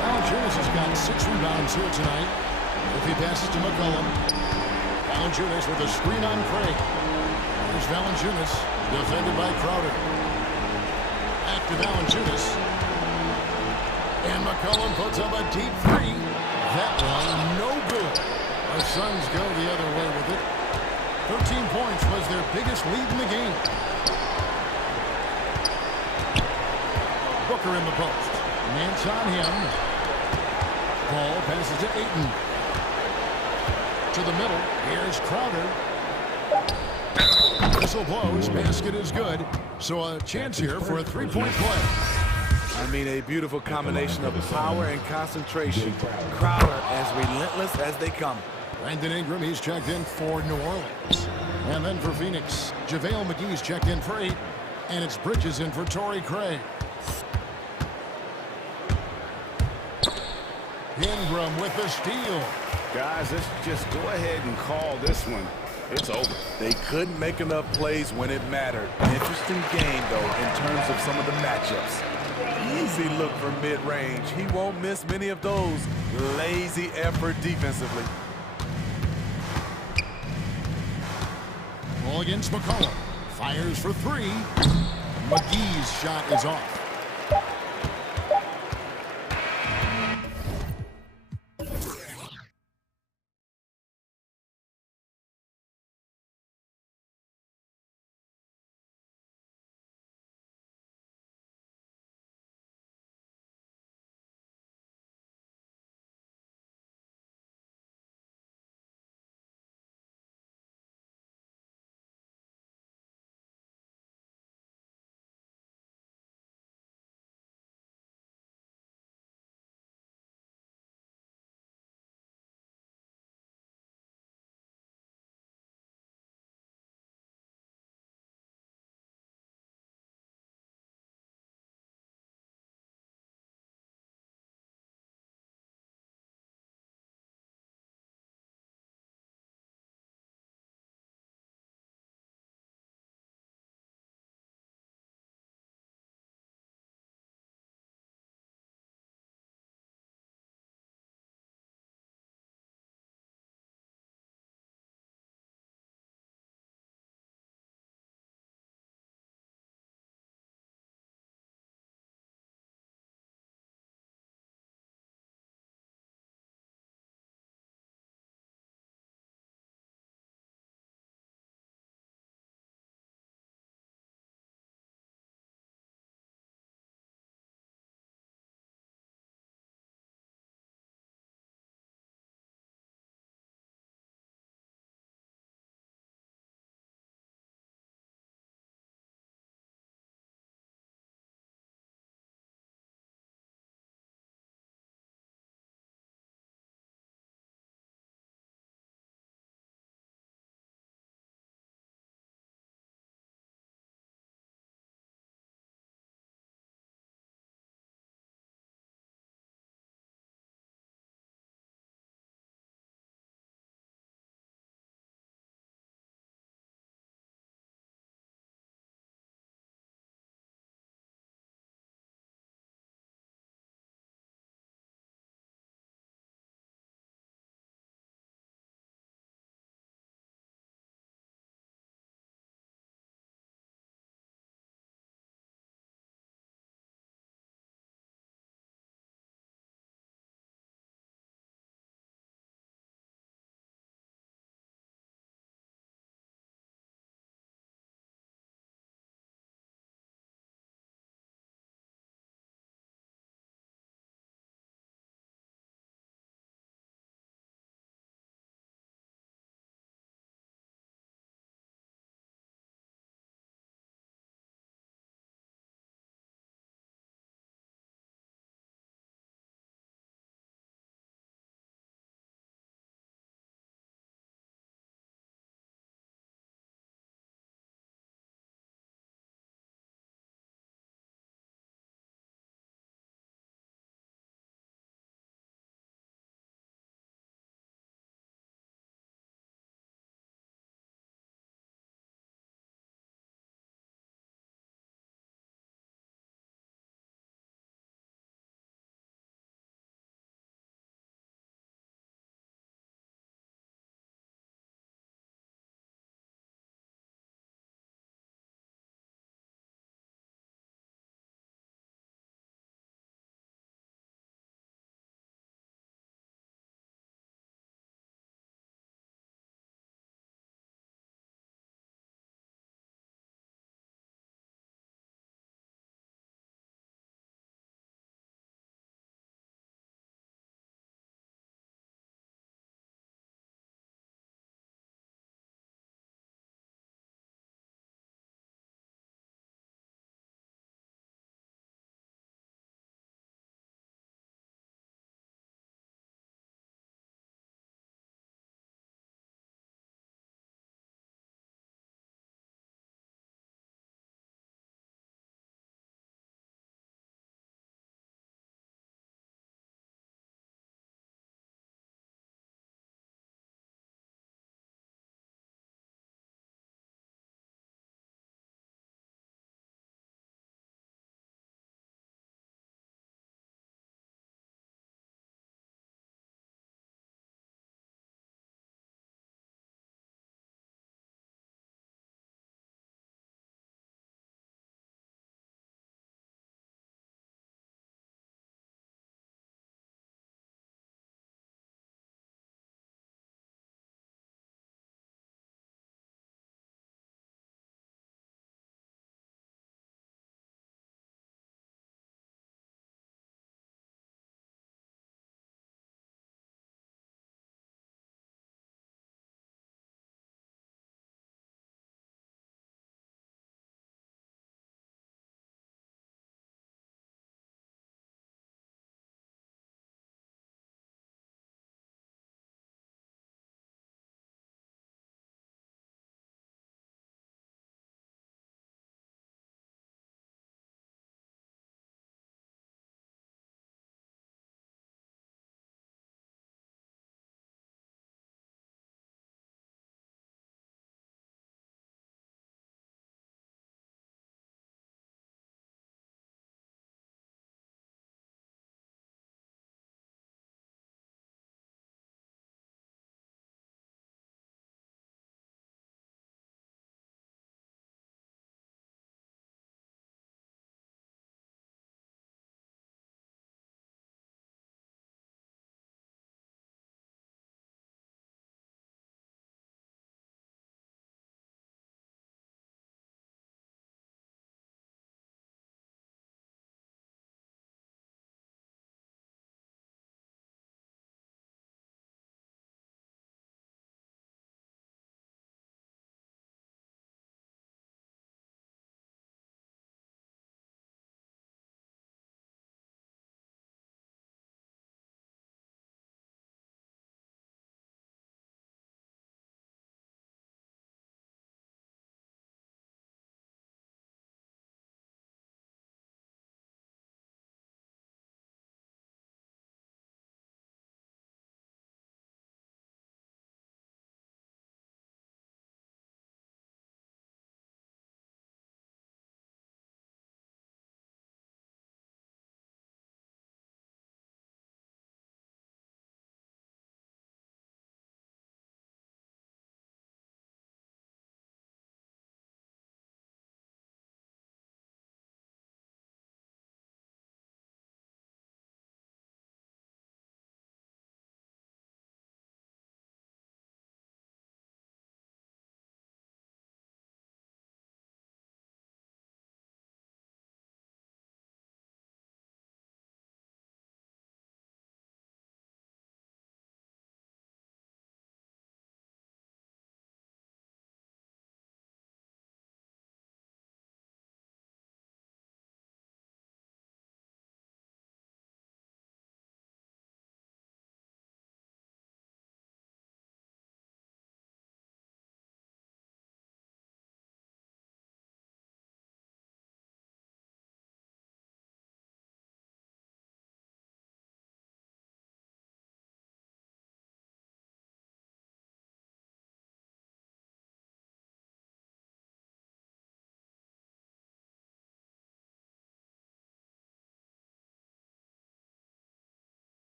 Valanciunas has got 6 rebounds here tonight. If he passes to McCollum. Valanciunas with a screen on Craig. Here's Valanciunas, defended by Crowder. Back to Valanciunas. And McCollum puts up a deep three. That one, no good. The Suns go the other way with it. 13 points was their biggest lead in the game. Booker in the post. Nance on him. Paul passes to Ayton. To the middle. Here's Crowder. Whistle blows. Basket is good. So a chance here for a three-point play. I mean, a beautiful combination of power and concentration. Crowder as relentless as they come. Brandon Ingram, he's checked in for New Orleans. And then for Phoenix, JaVale McGee's checked in for 8. And it's Bridges in for Torrey Craig. Ingram with the steal. Guys, let's just go ahead and call this one. It's over. They couldn't make enough plays when it mattered. Interesting game, though, in terms of some of the matchups. Easy look from mid-range. He won't miss many of those. Lazy effort defensively. Ball against McCollum. Fires for three. McGee's shot is off.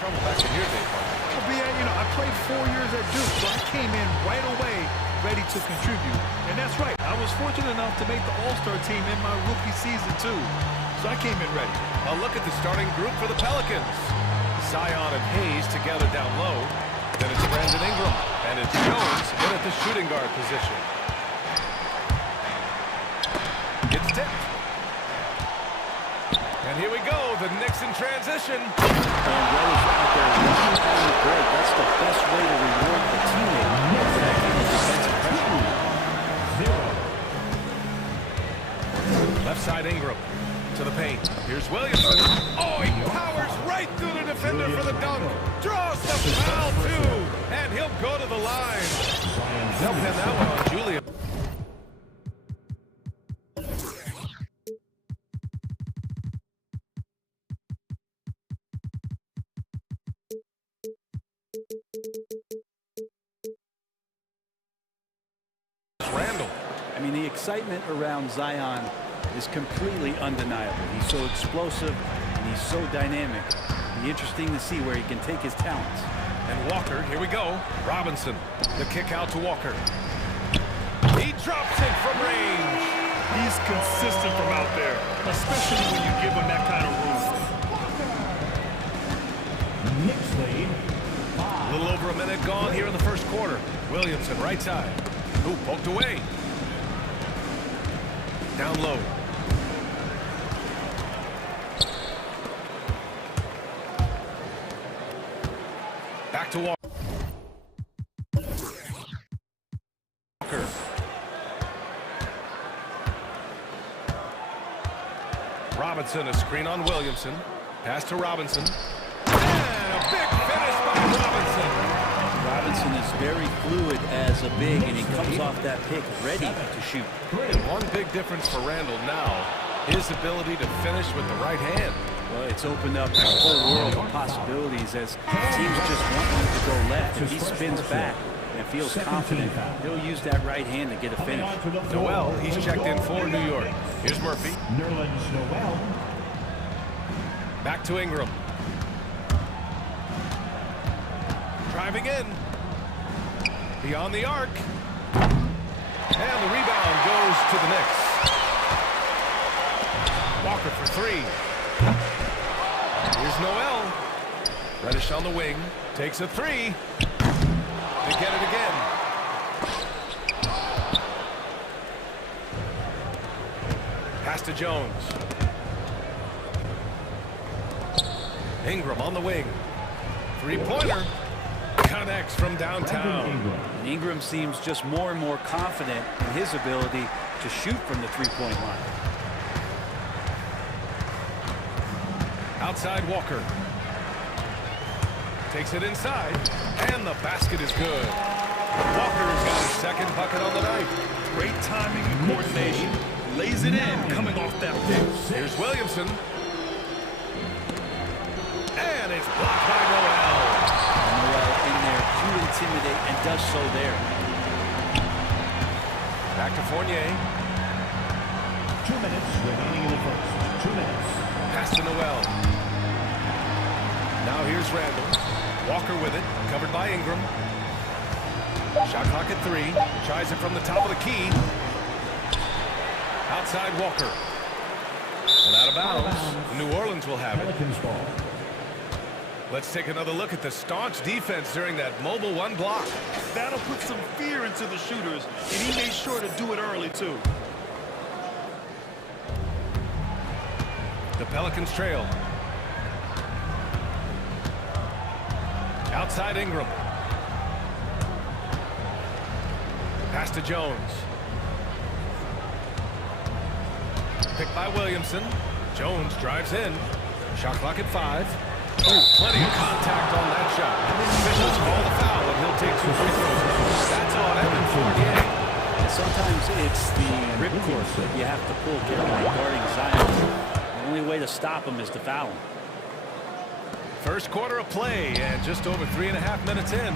trouble back in your day, Mark. Well, BA, you know, I played 4 years at Duke, so I came in right away ready to contribute. And that's right. I was fortunate enough to make the All-Star team in my rookie season, too. So I came in ready. A look at the starting group for the Pelicans. Zion and Hayes together down low. Then it's Brandon Ingram. And it's Jones in at the shooting guard position. It's tipped. And here we go, the Knicks in transition. And Reddish out there looking on the break. That's the best way to reward the teammate for that kind of defensive pressure. Left side Ingram to the paint. Here's Williamson. Oh, he powers right through the defender for the dunk. Draws the foul, too. And he'll go to the line. They'll pin that one on Julius. I mean, the excitement around Zion is completely undeniable. He's so explosive and he's so dynamic. It'll be interesting to see where he can take his talents. And Walker, here we go. Robinson, the kick out to Walker. He drops it from range. He's consistent from out there, especially when you give him that kind of room. Knicks lead. A little over a minute gone here in the first quarter. Williamson, right side. Ooh, poked away. Down low. Back to Walker. Robinson, a screen on Williamson. Pass to Robinson. And a big finish by Robinson. Robinson is very fluid as a big, and he comes off that pick ready to shoot. And one big difference for Randall now, his ability to finish with the right hand. Well, it's opened up a whole world of possibilities as teams just want him to go left. If he spins back and feels confident, he'll use that right hand to get a finish. Noel, he's checked in for New York. Here's Murphy. Nerlens Noel. Back to Ingram. Driving in. Beyond the arc. And the rebound goes to the Knicks. Walker for three. Here's Noel. Reddish on the wing. Takes a three. They get it again. Pass to Jones. Ingram on the wing. Three-pointer. Connects from downtown. And Ingram seems just more and more confident in his ability to shoot from the three-point line. Outside Walker. Takes it inside. And the basket is good. Walker's got his second bucket on the night. Great timing and coordination. Lays it in coming off that pick. Here's Williamson. And it's blocked by Noel. Noel in there to intimidate and does so there. Back to Fournier. 2 minutes remaining in the first. 2 minutes. Pass to Noel. Now here's Randall. Walker with it, covered by Ingram. Shot clock at 3. Tries it from the top of the key. Outside Walker. And out of bounds. New Orleans will have it. Let's take another look at the staunch defense during that mobile one block. That'll put some fear into the shooters, and he made sure to do it early, too. The Pelicans trail. Outside Ingram. Pass to Jones. Picked by Williamson. Jones drives in. Shot clock at 5. Oh, plenty of contact on that shot. Officials call the foul, and he'll take 2 free throws. That's on Evan Fournier. And sometimes it's the ripcord that you have to pull guarding Zion. The only way to stop him is to foul him. First quarter of play, and just over 3.5 minutes in.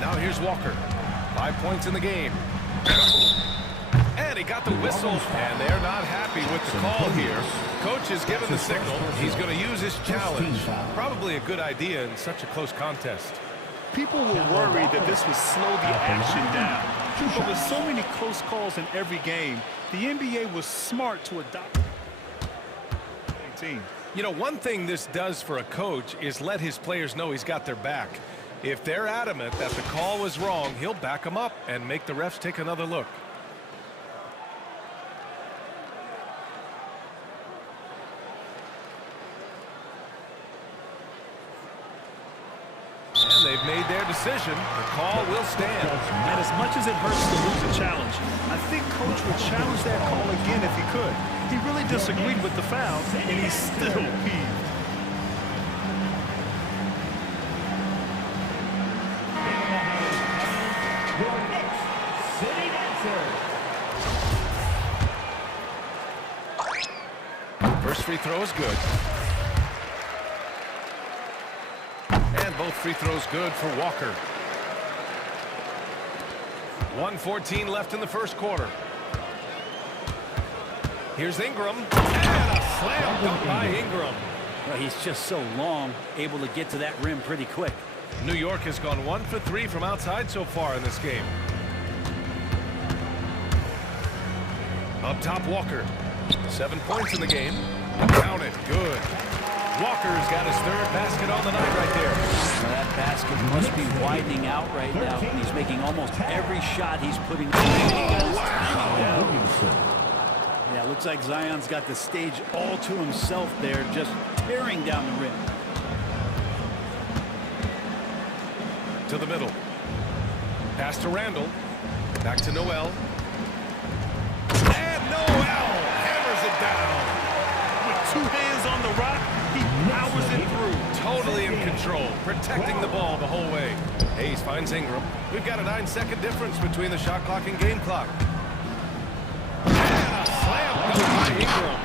Now here's Walker. 5 points in the game. And he got the whistle, and they're not happy with the call here. Coach has given the signal. He's going to use his challenge. Probably a good idea in such a close contest. People were worried that this would slow the action down. But with so many close calls in every game, the NBA was smart to adopt. You know, one thing this does for a coach is let his players know he's got their back. If they're adamant that the call was wrong, he'll back them up and make the refs take another look. And they've made their decision. The call will stand. And as much as it hurts to lose a challenge, I think Coach would challenge that call again if he could. He really disagreed with the foul, and he's still peeved. Your next city dancer. First free throw is good. And both free throws good for Walker. 1:14 left in the first quarter. Here's Ingram, and a slam dunk by Ingram. Well, he's just so long, able to get to that rim pretty quick. New York has gone 1 for 3 from outside so far in this game. Up top, Walker. 7 points in the game. Count it. Good. Walker's got his third basket on the night right there. Now that basket must be widening out right now. He's making almost every shot he's putting. Yeah, looks like Zion's got the stage all to himself there, just tearing down the rim. To the middle. Pass to Randall. Back to Noel. And Noel hammers it down. With 2 hands on the rock, he powers it through. Totally in control, protecting the ball the whole way. Hayes finds Ingram. We've got a 9-second difference between the shot clock and game clock. And a slam dunk by Ingram.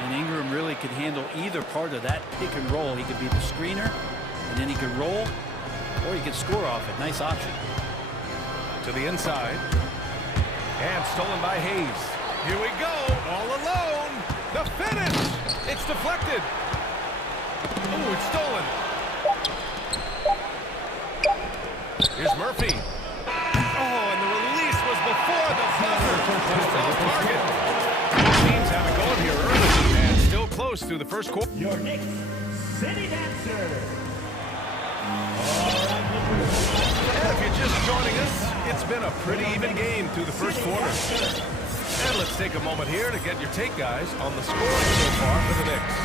And Ingram really could handle either part of that pick and roll. He could be the screener, and then he could roll, or he could score off it. Nice option. To the inside. And stolen by Hayes. Here we go, all alone. The finish. It's deflected. Oh, it's stolen. Here's Murphy. Oh, and the release was before the buzzer. Just off target. Teams have it going here early and still close through the first quarter. Your next city dancer. And if you're just joining us, it's been a pretty even game through the first quarter. And let's take a moment here to get your take, guys, on the scoring so far for the Knicks.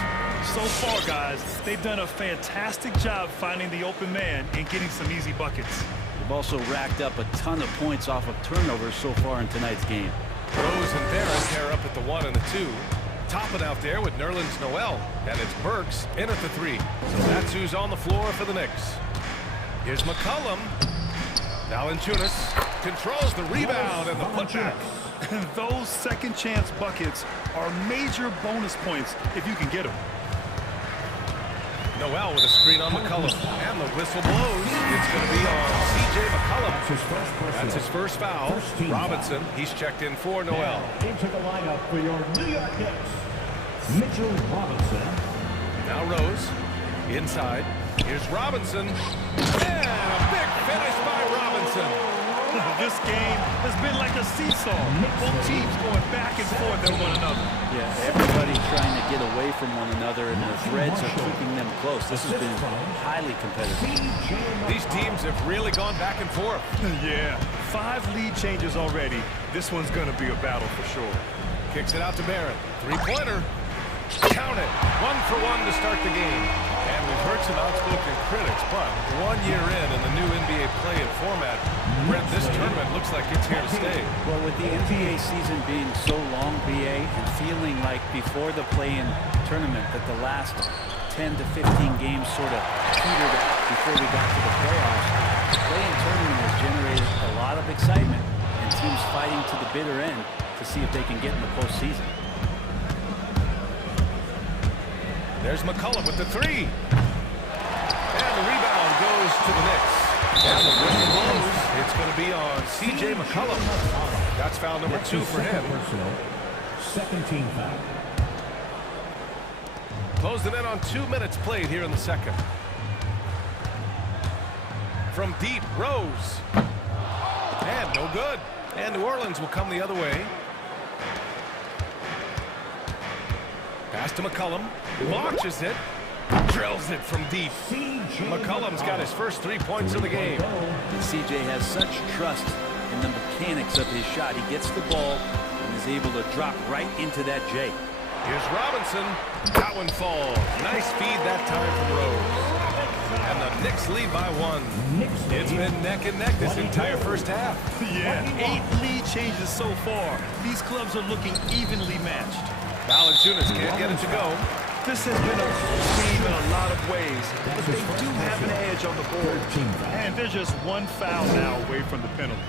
So far, guys, they've done a fantastic job finding the open man and getting some easy buckets. They've also racked up a ton of points off of turnovers so far in tonight's game. Rose and Barrett pair up at the 1 and the 2. Topping out there with Nerlens Noel. And it's Burks in at the 3. So that's who's on the floor for the Knicks. Here's McCollum. Valanciunas controls the rebound and the putback. Those second chance buckets are major bonus points if you can get them. Noel with a screen on McCollum. And the whistle blows. It's going to be on C.J. McCollum. That's his first foul. Robinson, he's checked in for Noel. Into the lineup for your New York Knicks, Mitchell Robinson. Now Rose. Inside. Here's Robinson. And a big finish by Robinson. This game has been like a seesaw. Both teams going back and forth at one another. Yeah, everybody trying to get away from one another, and the threads are keeping them close. This has been highly competitive. These teams have really gone back and forth. Yeah, 5 lead changes already. This one's going to be a battle for sure. Kicks it out to Barrett. 3-pointer. Count it. 1 for 1 to start the game. And we've heard some outspoken critics, but 1 year in the new NBA play-in format, Brent, this tournament looks like it's here to stay. Well, with the NBA season being so long, BA, and feeling like before the play-in tournament that the last 10 to 15 games sort of petered out before we got to the playoffs, the play-in tournament has generated a lot of excitement and teams fighting to the bitter end to see if they can get in the postseason. There's McCollum with the 3. And the rebound goes to the Knicks. And the whistle blows. It's going to be on C.J. McCollum. That's foul number 2 for him. Second team foul. Closing in on 2 minutes played here in the second. From deep, Rose. And no good. And New Orleans will come the other way. Pass to McCollum. Launches it. Drills it from deep. McCollum's got his first 3 points of the game. And CJ has such trust in the mechanics of his shot. He gets the ball and is able to drop right into that J. Here's Robinson. That one falls. Nice feed that time from Rose. And the Knicks lead by 1. It's been neck and neck this entire first half. Yeah, 8 lead changes so far. These clubs are looking evenly matched. Valanciunas can't get it to go. This has been a close game in a lot of ways, but they do have an edge on the board. And they're just 1 foul now away from the penalty.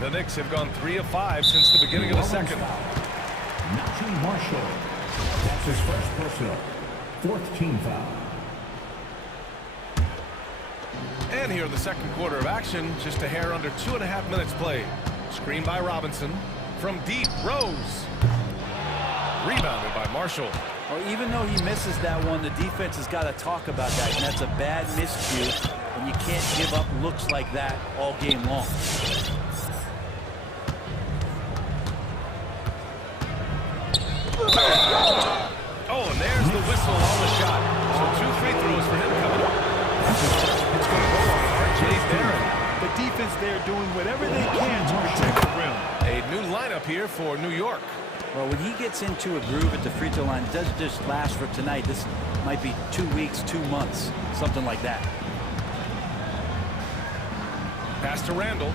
The Knicks have gone 3 of 5 since the beginning of the second. Marshall. That's his first personal. 4th team foul. And here in the second quarter of action, just a hair under 2.5 minutes played. Screen by Robinson. From deep, Rose. Rebounded by Marshall. Well, even though he misses that one, the defense has got to talk about that, and that's a bad miscue, and you can't give up looks like that all game long. Oh, and there's the whistle on the shot. So 2 free throws for him coming up. It's going to go on R.J. Barrett. The defense there doing whatever they can to protect the rim. A new lineup here for New York. Well, when he gets into a groove at the free throw line, it doesn't just last for tonight. This might be 2 weeks, 2 months, something like that. Pass to Randall.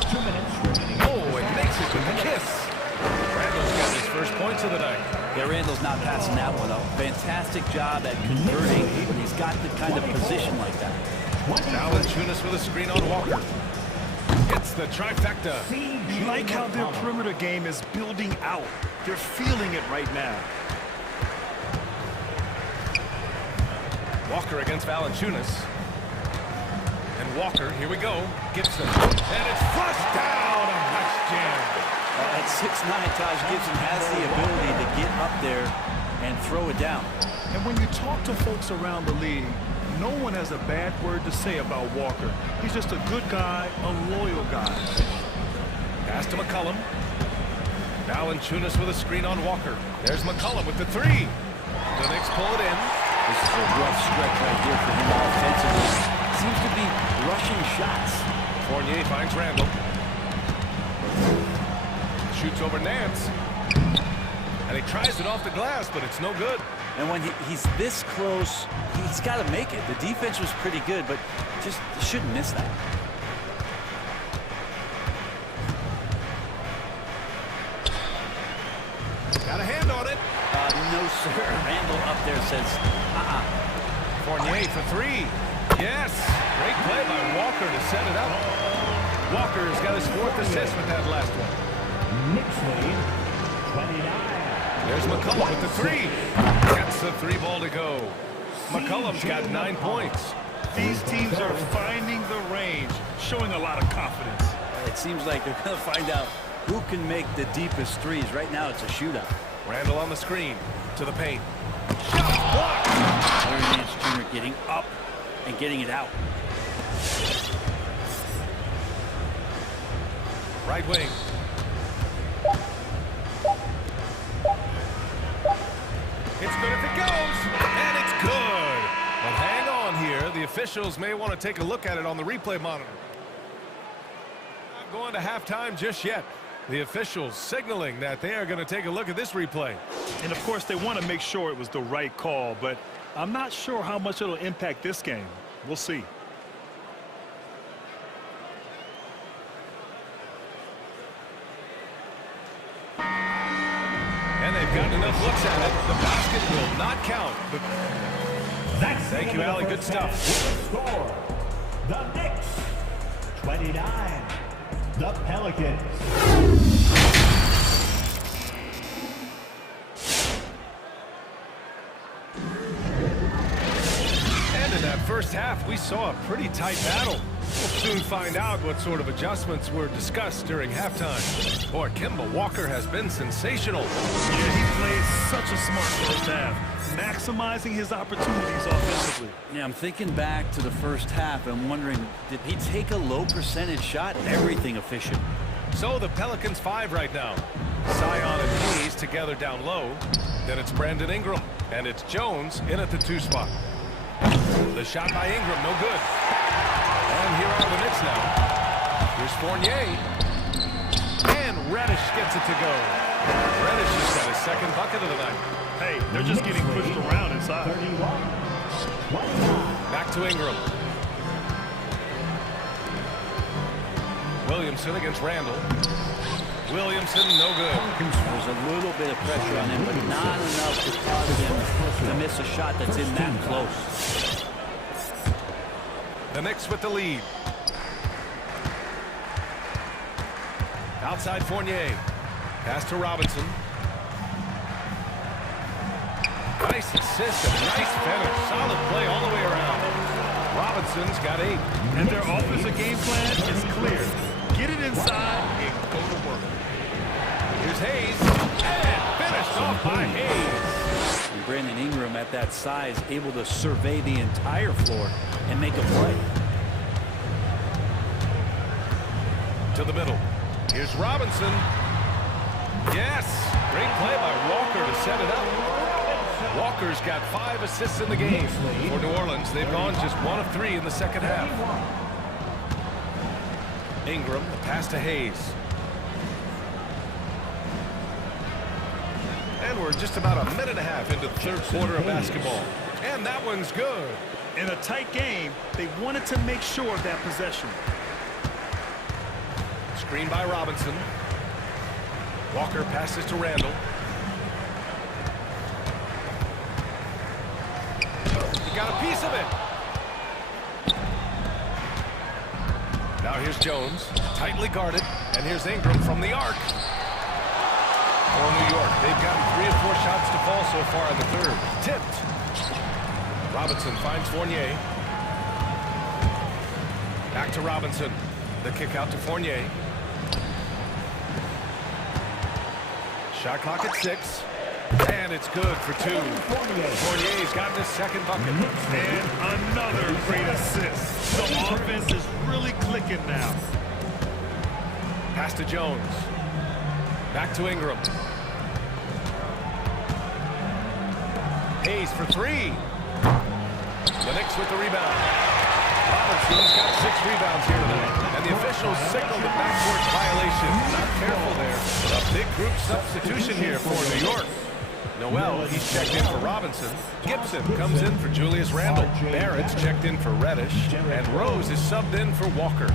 2 minutes remaining. Oh, and makes it with the kiss. Randall's got his first points of the night. Yeah, Randall's not passing that one up. Fantastic job at converting when he's got the kind of position like that. Valanciunas with a screen on Walker. It's the trifecta. You like how their perimeter game is building out. They're feeling it right now. Walker against Valanciunas. And Walker, here we go. Gibson. And it's flushed down. A nice jam. At 6'9", Taj Gibson has the ability to get up there and throw it down. And when you talk to folks around the league, no one has a bad word to say about Walker. He's just a good guy, a loyal guy. Pass to McCollum. Valanciunas with a screen on Walker. There's McCollum with the 3. The Knicks pull it in. This is a rough stretch right here for him offensively. Seems to be rushing shots. Fournier finds Randall. Shoots over Nance. And he tries it off the glass, but it's no good. And when he's this close, he's got to make it. The defense was pretty good, but just shouldn't miss that. Got a hand on it. No, sir. Randall up there says, Fournier for 3. Yes. Great play by Walker to set it up. Walker's got his 4th assist with that last one. Knicks lead 29. There's McCollum with the 3. Gets the 3 ball to go. McCollum's got 9 points. These teams are finding the range, showing a lot of confidence. It seems like they're going to find out who can make the deepest threes. Right now, it's a shootout. Randall on the screen to the paint. Shot blocked. Larry Nance Jr. getting up and getting it out. Right wing. It's good if it goes, and it's good. But hang on here. The officials may want to take a look at it on the replay monitor. Not going to halftime just yet. The officials signaling that they are going to take a look at this replay. And, of course, they want to make sure it was the right call, but I'm not sure how much it'll impact this game. We'll see. And they've got enough looks at it. The basket will not count. Thank you, Allie. Good stuff. Score. The Knicks 29. The Pelicans. And in that first half, we saw a pretty tight battle. We'll soon find out what sort of adjustments were discussed during halftime. Boy, Kemba Walker has been sensational. Yeah, he played such a smart first half, maximizing his opportunities offensively. Yeah, I'm thinking back to the first half and wondering, did he take a low percentage shot? Everything efficient. So the Pelicans 5 right now. Zion and Hayes together down low. Then it's Brandon Ingram, and it's Jones in at the 2 spot. The shot by Ingram, no good. And here are the Knicks now. Here's Fournier. And Reddish gets it to go. Reddish has got his second bucket of the night. Hey, they're just getting pushed around inside. Back to Ingram. Williamson against Randall. Williamson, no good. There's a little bit of pressure on him, but not enough to cause him to miss a shot that's in that close. The Knicks with the lead. Outside Fournier. Pass to Robinson. Nice assist and nice finish. Solid play all the way around. Robinson's got 8. And their offensive game plan is clear. Get it inside and go to work. Here's Hayes. And finished off by Hayes. And Brandon Ingram at that size able to survey the entire floor and make a play. To the middle. Here's Robinson. Yes. Great play by Walker to set it up. Walker's got 5 assists in the game. For New Orleans, they've gone just 1 of 3 in the second half. Ingram, the pass to Hayes. And we're just about a minute and a half into the third quarter of basketball. And that one's good. In a tight game, they wanted to make sure of that possession. Screen by Robinson. Walker passes to Randall. He got a piece of it. Now here's Jones, tightly guarded, and here's Ingram from the arc. For New York, they've gotten 3 or 4 shots to fall so far in the third. Tipped. Robinson finds Fournier. Back to Robinson. The kick out to Fournier. Shot clock at 6. And it's good for 2. Fournier's gotten his second bucket. And another great assist. The offense is really clicking now. Pass to Jones. Back to Ingram. Hayes for 3. The Knicks with the rebound. Robinson's got 6 rebounds here tonight. And the officials signaled the backcourt violation. Not careful there. A big group substitution here for New York. Noel, he's checked in for Robinson. Gibson comes in for Julius Randle. Barrett's checked in for Reddish. And Rose is subbed in for Walker.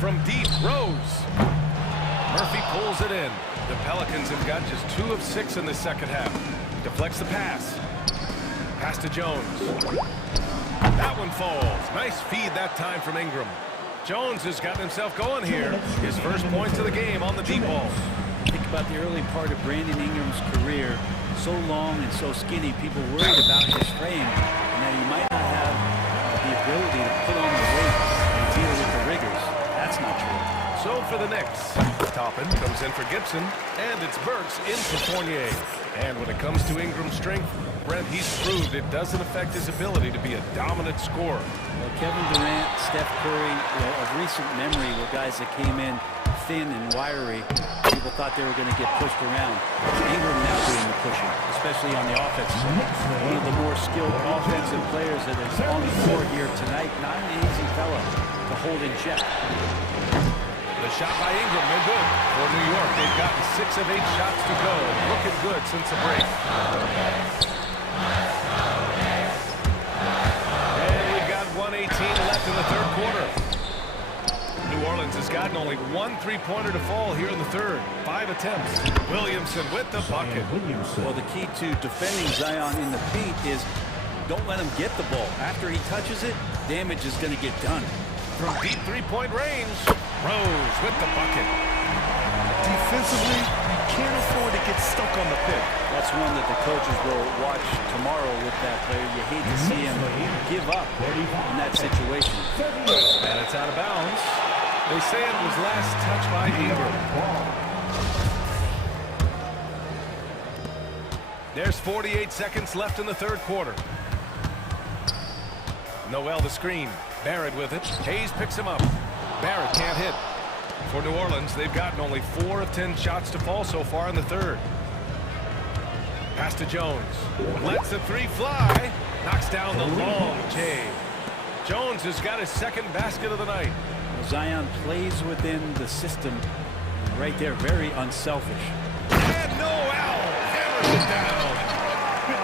From deep, Rose. Murphy pulls it in. The Pelicans have got just 2 of 6 in the second half. Deflects the pass. Pass to Jones. That one falls. Nice feed that time from Ingram. Jones has gotten himself going here. His first points of the game on the deep ball. Think about the early part of Brandon Ingram's career. So long and so skinny, people worried about his frame and that he might not have the ability to put on the weight and deal with the rigors. That's not true. So for the Knicks, Toppin comes in for Gibson, and it's Burks in for Fournier. And when it comes to Ingram's strength, Brent, he's proved it doesn't affect his ability to be a dominant scorer. Well, Kevin Durant, Steph Curry, of recent memory were guys that came in thin and wiry. People thought they were going to get pushed around. Ingram now doing the pushing, especially on the offensive side. One of the more skilled offensive players that is on the court here tonight. Not an easy fella to hold in check. The shot by Ingram, no good. For New York, they've gotten 6 of 8 shots to go. Looking good since the break. And we've got 1:18 left in the third quarter. New Orleans has gotten only 1 3-pointer to fall here in the third. 5 attempts. Williamson with the bucket. Well, the key to defending Zion in the paint is don't let him get the ball. After he touches it, damage is going to get done. From deep 3-point range, Rose with the bucket. Defensively, you can't afford to get stuck on the pick. That's one that the coaches will watch tomorrow with that player. You hate to see him give up in that situation. And it's out of bounds. They say it was last touched by Ingram. There's 48 seconds left in the third quarter. Noel the screen. Barrett with it. Hayes picks him up. Barrett can't hit. For New Orleans, they've gotten only 4 of 10 shots to fall so far in the third. Pass to Jones. Lets the three fly. Knocks down the long J. Jones has got his second basket of the night. Well, Zion plays within the system. Right there, very unselfish. And Noel hammers it down.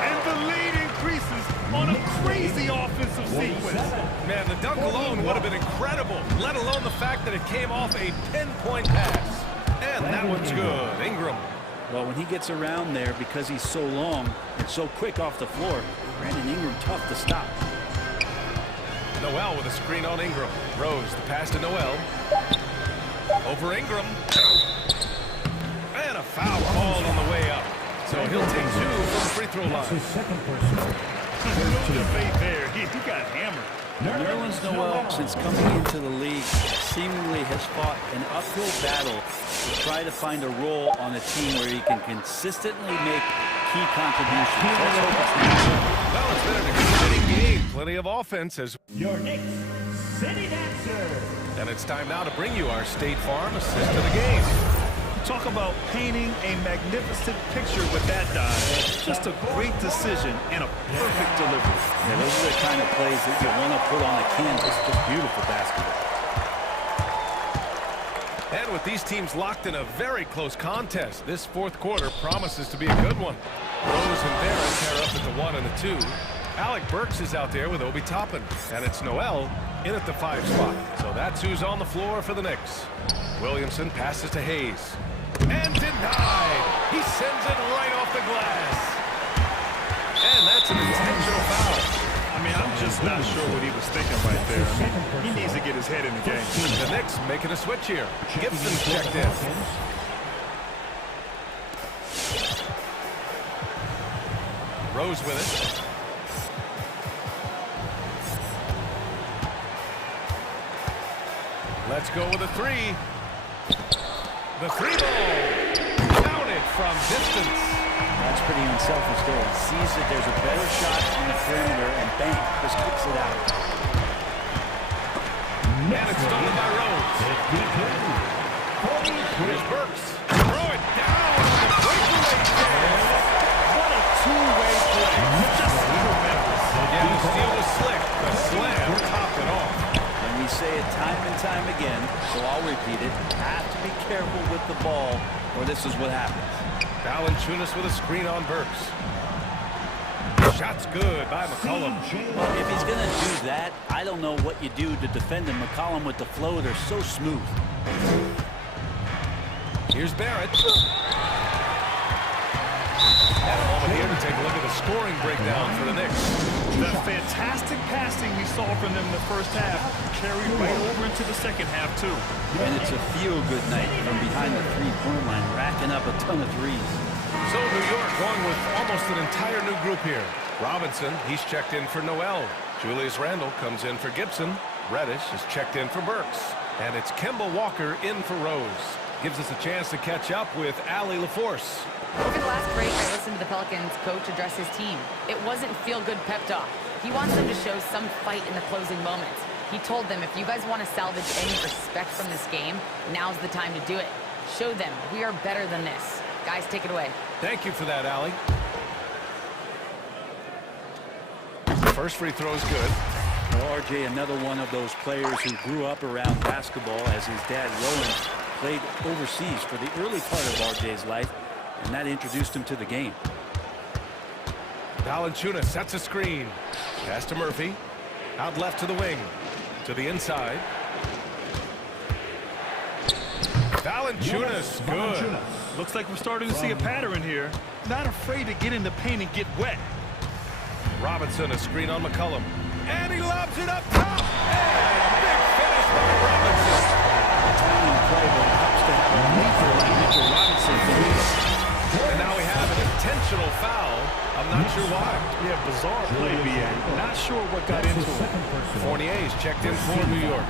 And the lead increases on a crazy offensive sequence. Man, the dunk alone would have been incredible, let alone the fact that it came off a pinpoint pass. And that one's good. Ingram. Well, when he gets around there, because he's so long and so quick off the floor, Brandon Ingram tough to stop. Noel with a screen on Ingram. Rose, the pass to Noel. Over Ingram. And a foul called on the way up. So he'll take 2 from the free throw line. No debate there. He got hammered. Nerlens Noel, since coming into the league, seemingly has fought an uphill battle to try to find a role on a team where he can consistently make key contributions. Let's hope it's not. Well, it's been an exciting game. Plenty of offense as Your next city dancer. and it's time now to bring you our State Farm assist of the game. Talk about painting a magnificent picture with that dive. Just a great decision and a perfect delivery. Yeah, those are the kind of plays that you want to put on the canvas. Just beautiful basketball. And with these teams locked in a very close contest, this fourth quarter promises to be a good one. Rose and Barrett pair up at the 1 and the 2. Alec Burks is out there with Obi Toppin. And it's Noel in at the 5 spot. So that's who's on the floor for the Knicks. Williamson passes to Hayes. And denied. He sends it right off the glass. And that's an intentional foul. I mean, I'm just not sure what he was thinking right there. I mean, he needs to get his head in the game. The Knicks making a switch here. Gibson checked in. Rose with it. Let's go with a 3. The 3 ball. Counted from distance. That's pretty unselfish there. He sees that there's a better shot on the perimeter and bang, just kicks it out. And it's stolen by Rose. Here's Burks. Throw it down. What a two-way play. Just tremendous. Yeah, the steal was slick. The slam topped it off. And we say it time and time again, so I'll repeat it. Have to be careful with the ball, or this is what happens. Valanciunas with a screen on Burks. Shot's good by McCollum. If he's going to do that, I don't know what you do to defend him. McCollum with the floater, so smooth. Here's Barrett. And a moment here to take a look at the scoring breakdown for the Knicks. The fantastic passing we saw from them in the first half carried right over into the second half, too. And it's a feel-good night from behind the three-point line, racking up a ton of threes. So New York going with almost an entire new group here. Robinson, he's checked in for Noel. Julius Randle comes in for Gibson. Reddish is checked in for Burks. And it's Kemba Walker in for Rose. Gives us a chance to catch up with Allie LaForce. Over the last break, I listened to the Pelicans coach address his team. It wasn't feel-good pep talk. He wants them to show some fight in the closing moments. He told them, if you guys want to salvage any respect from this game, now's the time to do it. Show them we are better than this. Guys, take it away. Thank you for that, Allie. First free throw's good. Well, RJ, another one of those players who grew up around basketball as his dad, Rowan, played overseas for the early part of RJ's life, and that introduced him to the game. Valanciunas sets a screen. Pass to Murphy. Out left to the wing. To the inside. Valanciunas, good. Looks like we're starting to see a pattern here. Not afraid to get in the paint and get wet. Robinson, a screen on McCollum. And he lobs it up top. And a big finish by Robinson. Timing play, but it helps to have a lethal Mitchell Robinson for lead. And now we have an intentional foul I'm not sure why. Yeah, bizarre play, BA. Not sure what got into it. Fournier's checked in for New York.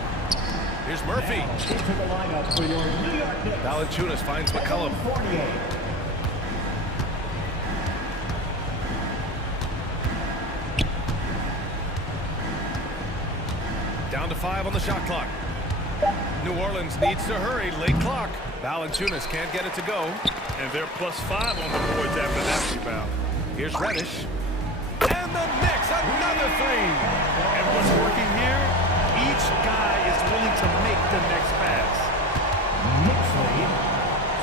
Here's Murphy. Valanciunas finds McCollum. Down to 5 on the shot clock. New Orleans needs to hurry. Late clock. Valanciunas can't get it to go. And they're +5 on the boards after that rebound. Here's Reddish. And the Knicks, another three. And what's working here? Each guy is willing to make the next pass.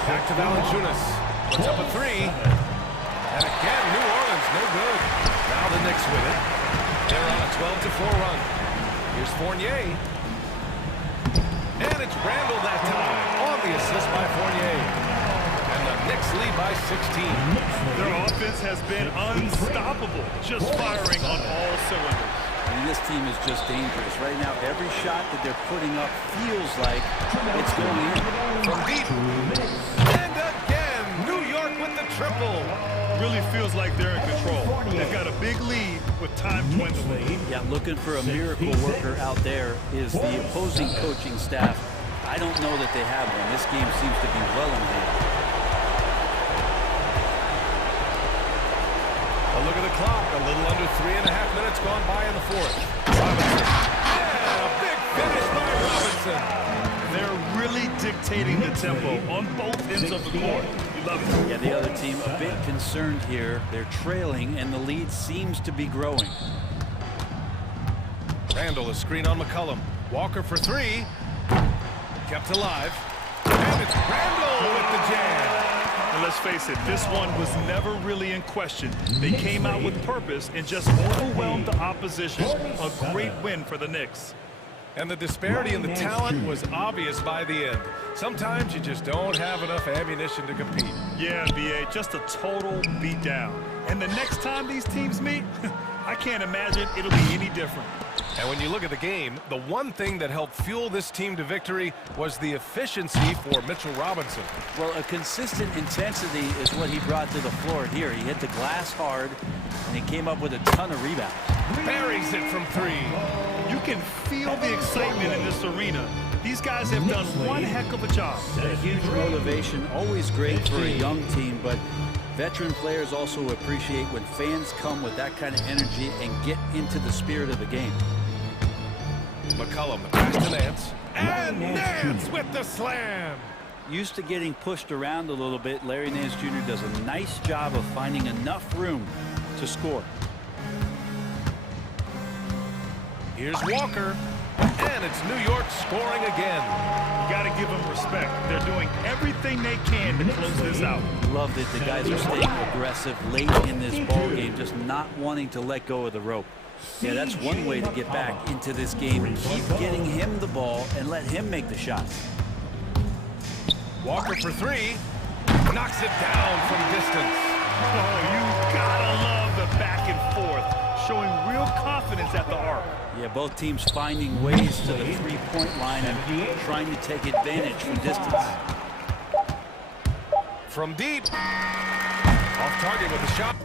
Back to Valanciunas. Puts up a three. And again, New Orleans, no good. Now the Knicks with it. They're on a 12-4 run. Here's Fournier. And it's Randall that time on the assist by Fournier. And the Knicks lead by 16. Their offense has been unstoppable, just firing on all cylinders. And this team is just dangerous. Right now, every shot that they're putting up feels like it's going in. From deep. And again, New York with the triple. Really feels like they're in control. They've got a big lead with time dwindling. Yeah, looking for a miracle worker out there is the opposing coaching staff. I don't know that they have one. This game seems to be well in hand. A look at the clock. A little under 3.5 minutes gone by in the fourth. Robinson. And a big finish by Robinson. They're really dictating the tempo on both ends of the court. You love it. Yeah, the other team a bit concerned here. They're trailing, and the lead seems to be growing. Randall, a screen on McCollum. Walker for three. Kept alive. And it's Randall with the jam. And let's face it, this one was never really in question. They came out with purpose and just overwhelmed the opposition. A great win for the Knicks. And the disparity in the talent was obvious by the end. Sometimes you just don't have enough ammunition to compete. Yeah, BA, just a total beatdown. And the next time these teams meet, I can't imagine it'll be any different. And when you look at the game, the one thing that helped fuel this team to victory was the efficiency for Mitchell Robinson. Well, a consistent intensity is what he brought to the floor here. He hit the glass hard, and he came up with a ton of rebounds. Buries it from three. You can feel the excitement in this arena. These guys have done one heck of a job. A huge motivation, always great for a young team, but veteran players also appreciate when fans come with that kind of energy and get into the spirit of the game. McCollum, the pass to Nance. And Nance with the slam. Used to getting pushed around a little bit, Larry Nance Jr. does a nice job of finding enough room to score. Here's Walker. And it's New York scoring again. You got to give them respect. They're doing everything they can to close this out. Love that the guys are staying aggressive late in this ball game, just not wanting to let go of the rope. Yeah, that's one way to get back into this game. Keep getting him the ball and let him make the shots. Walker for three. Knocks it down from distance. Oh, you gotta love the back and forth, showing real confidence at the arc. Yeah, both teams finding ways to the three-point line and trying to take advantage from distance. From deep. Off target with a shot.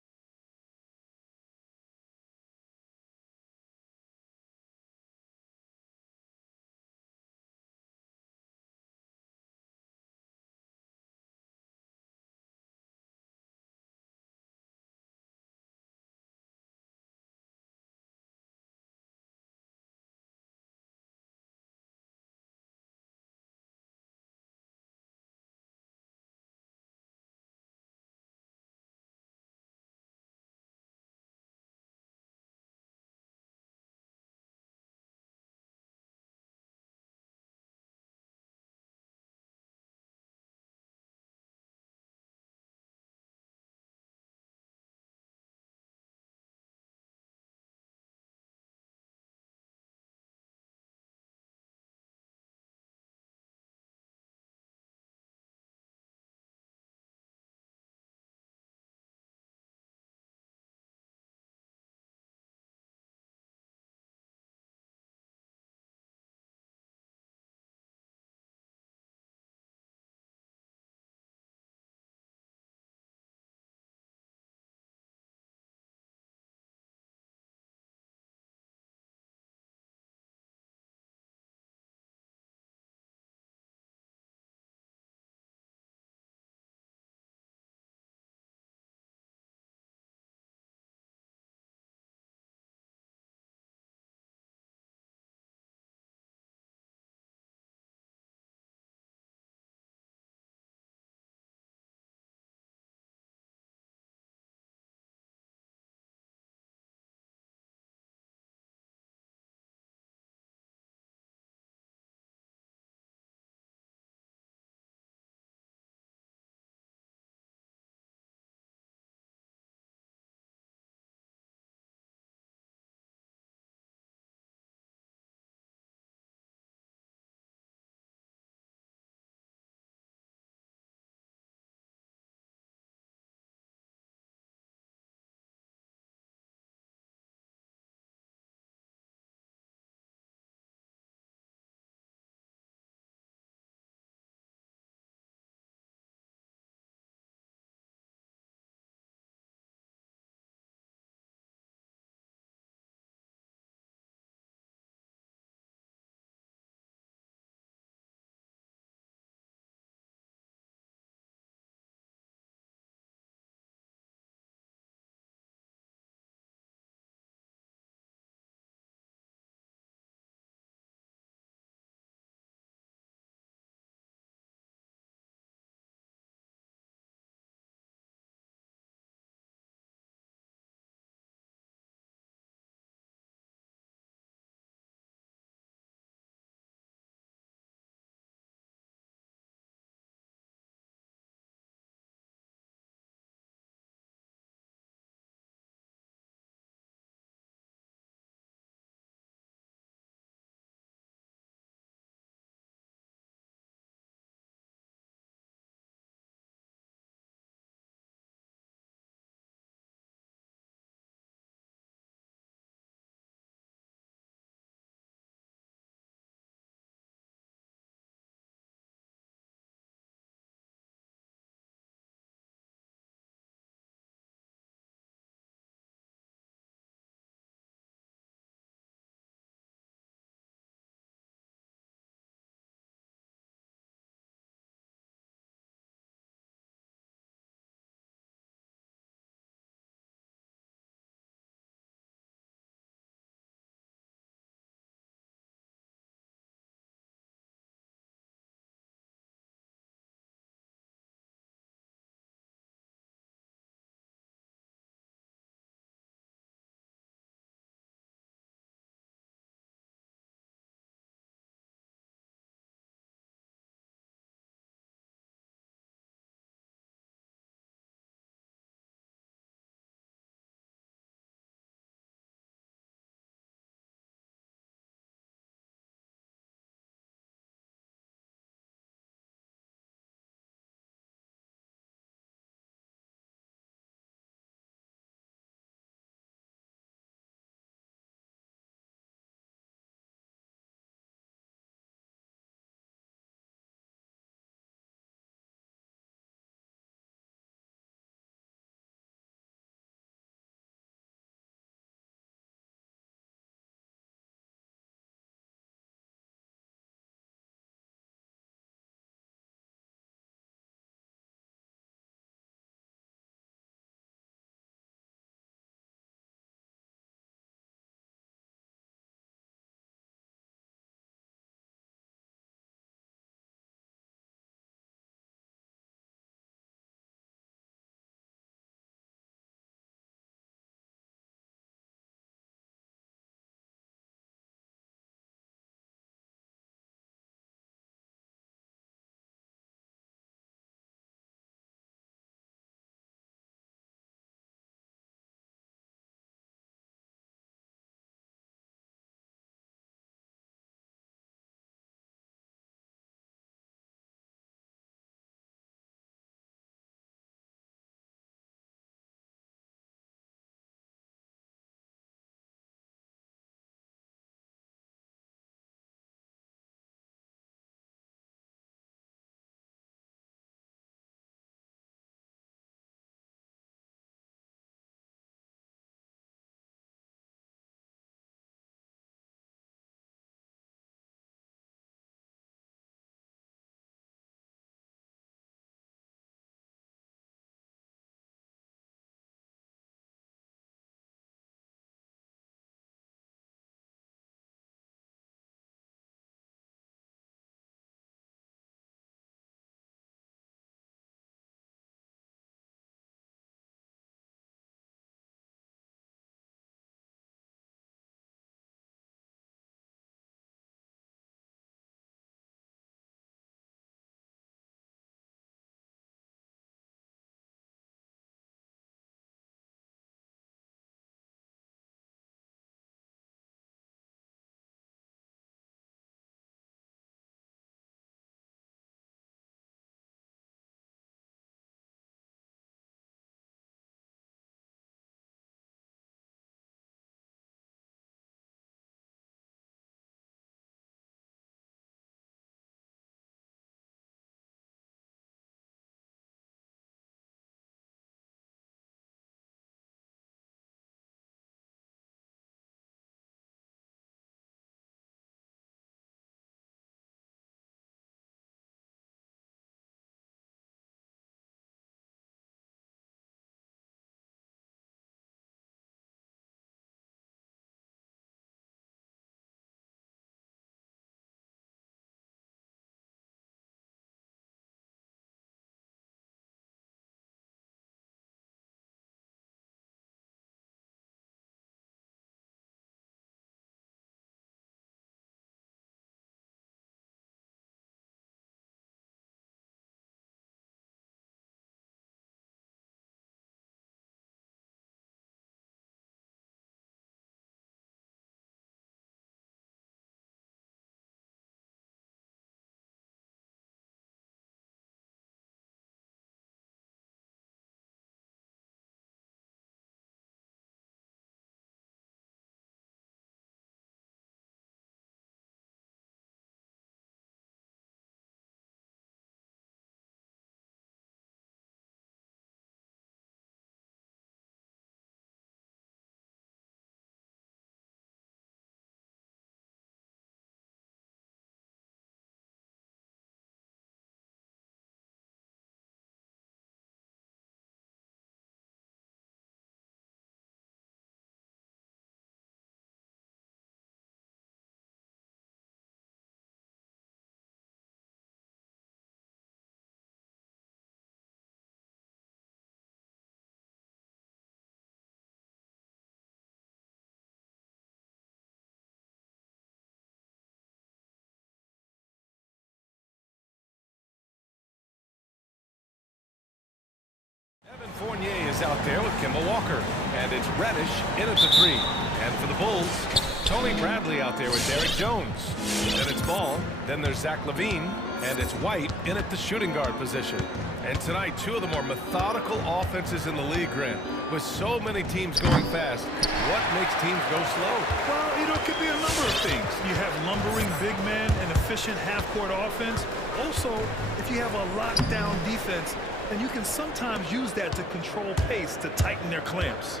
Fournier is out there with Kemba Walker. And it's Reddish in at the 3. And for the Bulls, Tony Bradley out there with Derek Jones. Then it's Ball. Then there's Zach LaVine. And it's White in at the shooting guard position. And tonight, two of the more methodical offenses in the league, Grant. With so many teams going fast, what makes teams go slow? Well, you know, it could be a number of things. You have lumbering big men and efficient half-court offense. Also, if you have a lockdown defense, then you can sometimes use that to control pace, to tighten their clamps.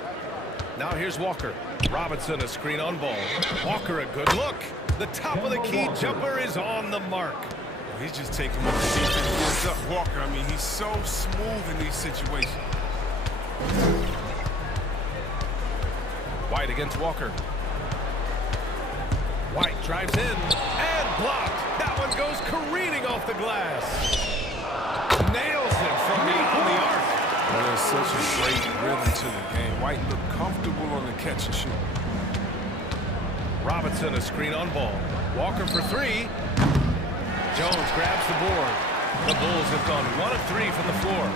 Now here's Walker. Robinson, a screen on Ball. Walker, a good look. The top of the key jumper is on the mark. He's just taking what the defense gives up. Walker, I mean, he's so smooth in these situations. White against Walker. White drives in and blocked. That one goes careening off the glass. Nails it from beyond the arc. Well, there's such a great rhythm to the game. White looked comfortable on the catch and shoot. Robinson, a screen on Ball. Walker for 3. Jones grabs the board. The Bulls have gone 1 of 3 from the floor.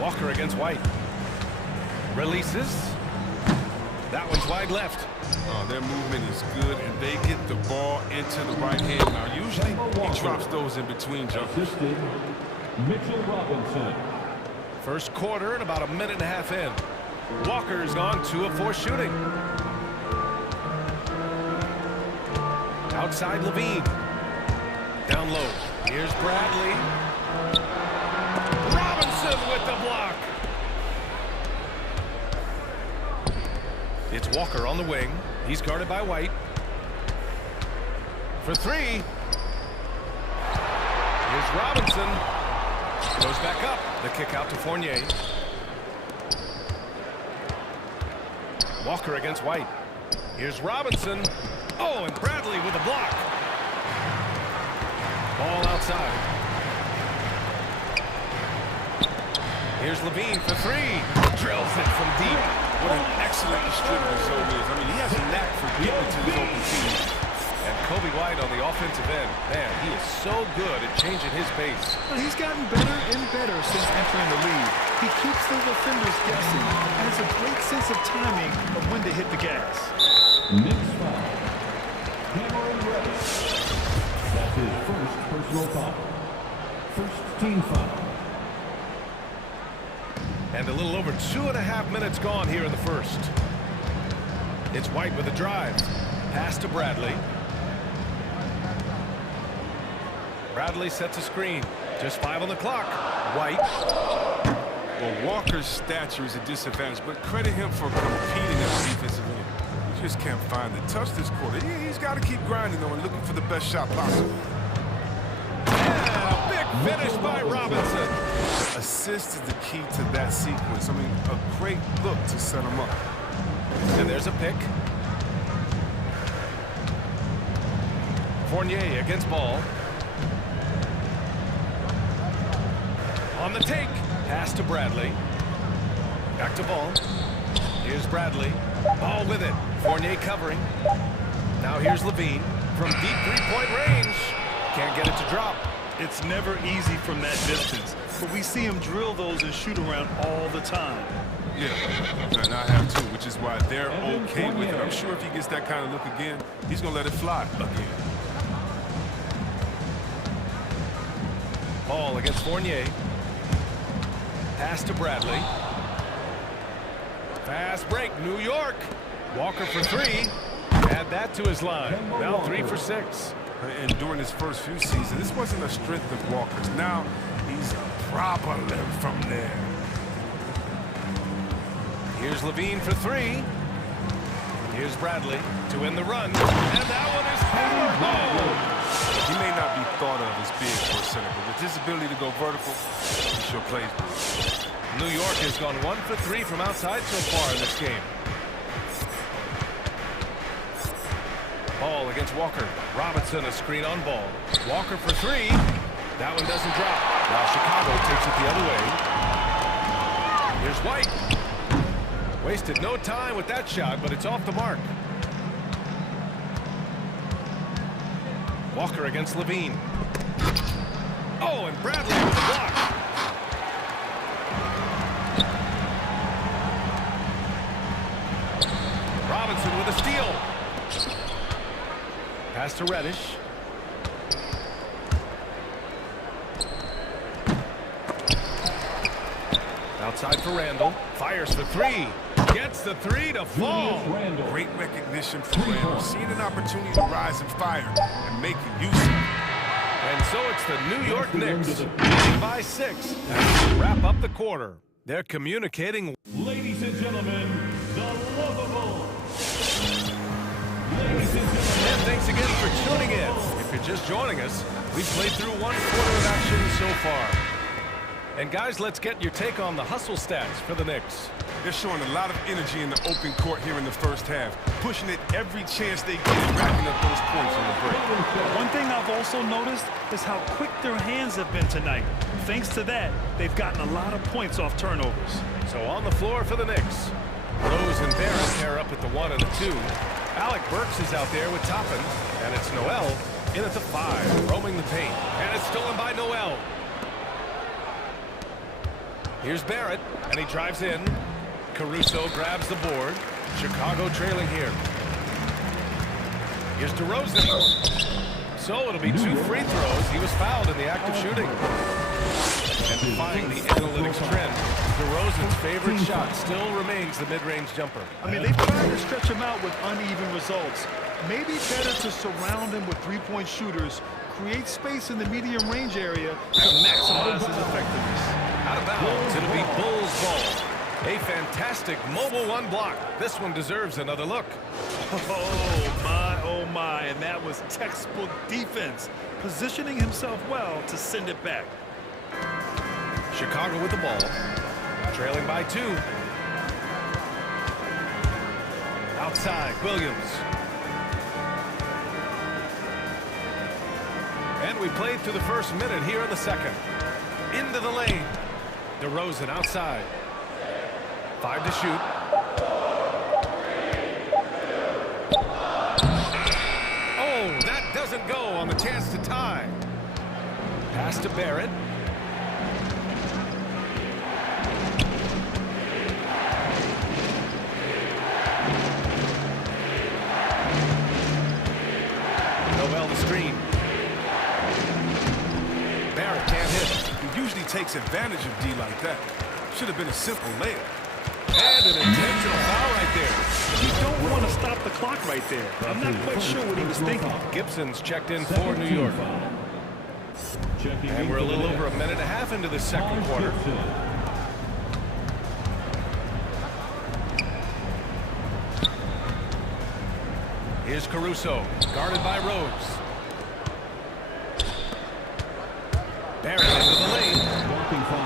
Walker against White. Releases. That one's wide left. Oh, their movement is good, and they get the ball into the right hand. Now, usually he drops those in between jumpers. Mitchell Robinson. First quarter and about a minute and a half in. Walker's gone 2 of 4 shooting. Outside LaVine. Down low. Here's Bradley. Robinson with the block. It's Walker on the wing. He's guarded by White. For 3. Here's Robinson. Goes back up. The kick out to Fournier. Walker against White. Here's Robinson. Oh, and Bradley with a block. Ball outside. Here's LaVine for 3. Drills it from deep. What an excellent distributor Zoe is. I mean, he has a knack for getting to his open team. And Kobe White on the offensive end. Man, he is so good at changing his pace. Well, he's gotten better and better since entering the league. He keeps the defenders guessing and has a great sense of timing of when to hit the gas. Next foul. Cameron Reddish. That's his first personal foul. First team foul. And a little over 2.5 minutes gone here in the first. It's White with a drive. Pass to Bradley. Bradley sets a screen. Just 5 on the clock. White. Well, Walker's stature is a disadvantage, but credit him for competing at the defensive end. He just can't find the touch this quarter. He's got to keep grinding, though, and looking for the best shot possible. Yeah, big finish by Robinson. Assist is the key to that sequence. I mean, a great look to set him up. And there's a pick. Fournier against Ball. On the take. Pass to Bradley. Back to Ball. Here's Bradley. Ball with it. Fournier covering. Now here's LaVine from deep three-point range. Can't get it to drop. It's never easy from that distance, but we see him drill those and shoot around all the time. Yeah, and I have too, which is why they're okay with it. I'm sure if he gets that kind of look again, he's going to let it fly again. Ball against Fournier. Pass to Bradley. Fast break, New York. Walker for 3. Add that to his line. Now 3 for 6. And during his first few seasons, this wasn't a strength of Walker's. Now he's a problem from there. Here's LaVine for 3. Here's Bradley to win the run. And that one is hammered home. He may not be thought of as big for a center, but with his ability to go vertical, he sure plays big. New York has gone 1 for 3 from outside so far in this game. Ball against Walker. Robinson, a screen on Ball. Walker for 3. That one doesn't drop. Now Chicago takes it the other way. Here's White. Wasted no time with that shot, but it's off the mark. Walker against LaVine. Oh, and Bradley with the block. Robinson with a steal. Pass to Reddish. Outside for Randall. Fires for three. Gets the three to fall. Great recognition for Randall. Seeing an opportunity to rise and fire and making use of it. And so it's the New York Knicks leading by 6 as we wrap up the quarter. They're communicating. Ladies and gentlemen, the lovable. Ladies and gentlemen. And thanks again for tuning in. If you're just joining us, we've played through 1 quarter of action so far. And guys, let's get your take on the hustle stats for the Knicks. They're showing a lot of energy in the open court here in the first half, pushing it every chance they get, racking up those points on the break. One thing I've also noticed is how quick their hands have been tonight. Thanks to that, they've gotten a lot of points off turnovers. So on the floor for the Knicks, Rose and Barrett pair up at the 1 and the 2. Alec Burks is out there with Toppin, and it's Noel in at the 5, roaming the paint. And it's stolen by Noel. Here's Barrett, and he drives in. Caruso grabs the board. Chicago trailing here. Here's DeRozan. So it'll be 2 free throws. He was fouled in the act of shooting. And defying the analytics trend, DeRozan's favorite shot still remains the mid-range jumper. I mean, they've tried to stretch him out with uneven results. Maybe better to surround him with three-point shooters, create space in the medium range area to maximize his effectiveness. Out of bounds, it'll be Bulls ball. A fantastic mobile 1 block. This one deserves another look. Oh my, and that was textbook defense, positioning himself well to send it back. Chicago with the ball, trailing by 2. Outside, Williams. And we played through the first minute here in the second. Into the lane. DeRozan outside. 5 to shoot. Oh, that doesn't go on the chance to tie. Pass to Barrett. Noel the screen. Barrett can't hit. He usually takes advantage of D like that. Should have been a simple layup. And an intentional foul right there. You don't want to stop the clock right there. I'm not quite sure what he was thinking. Gibson's checked in for New York. And we're a little over a minute and a half into the second quarter. Here's Caruso, guarded by Rose. Barrett into the lane.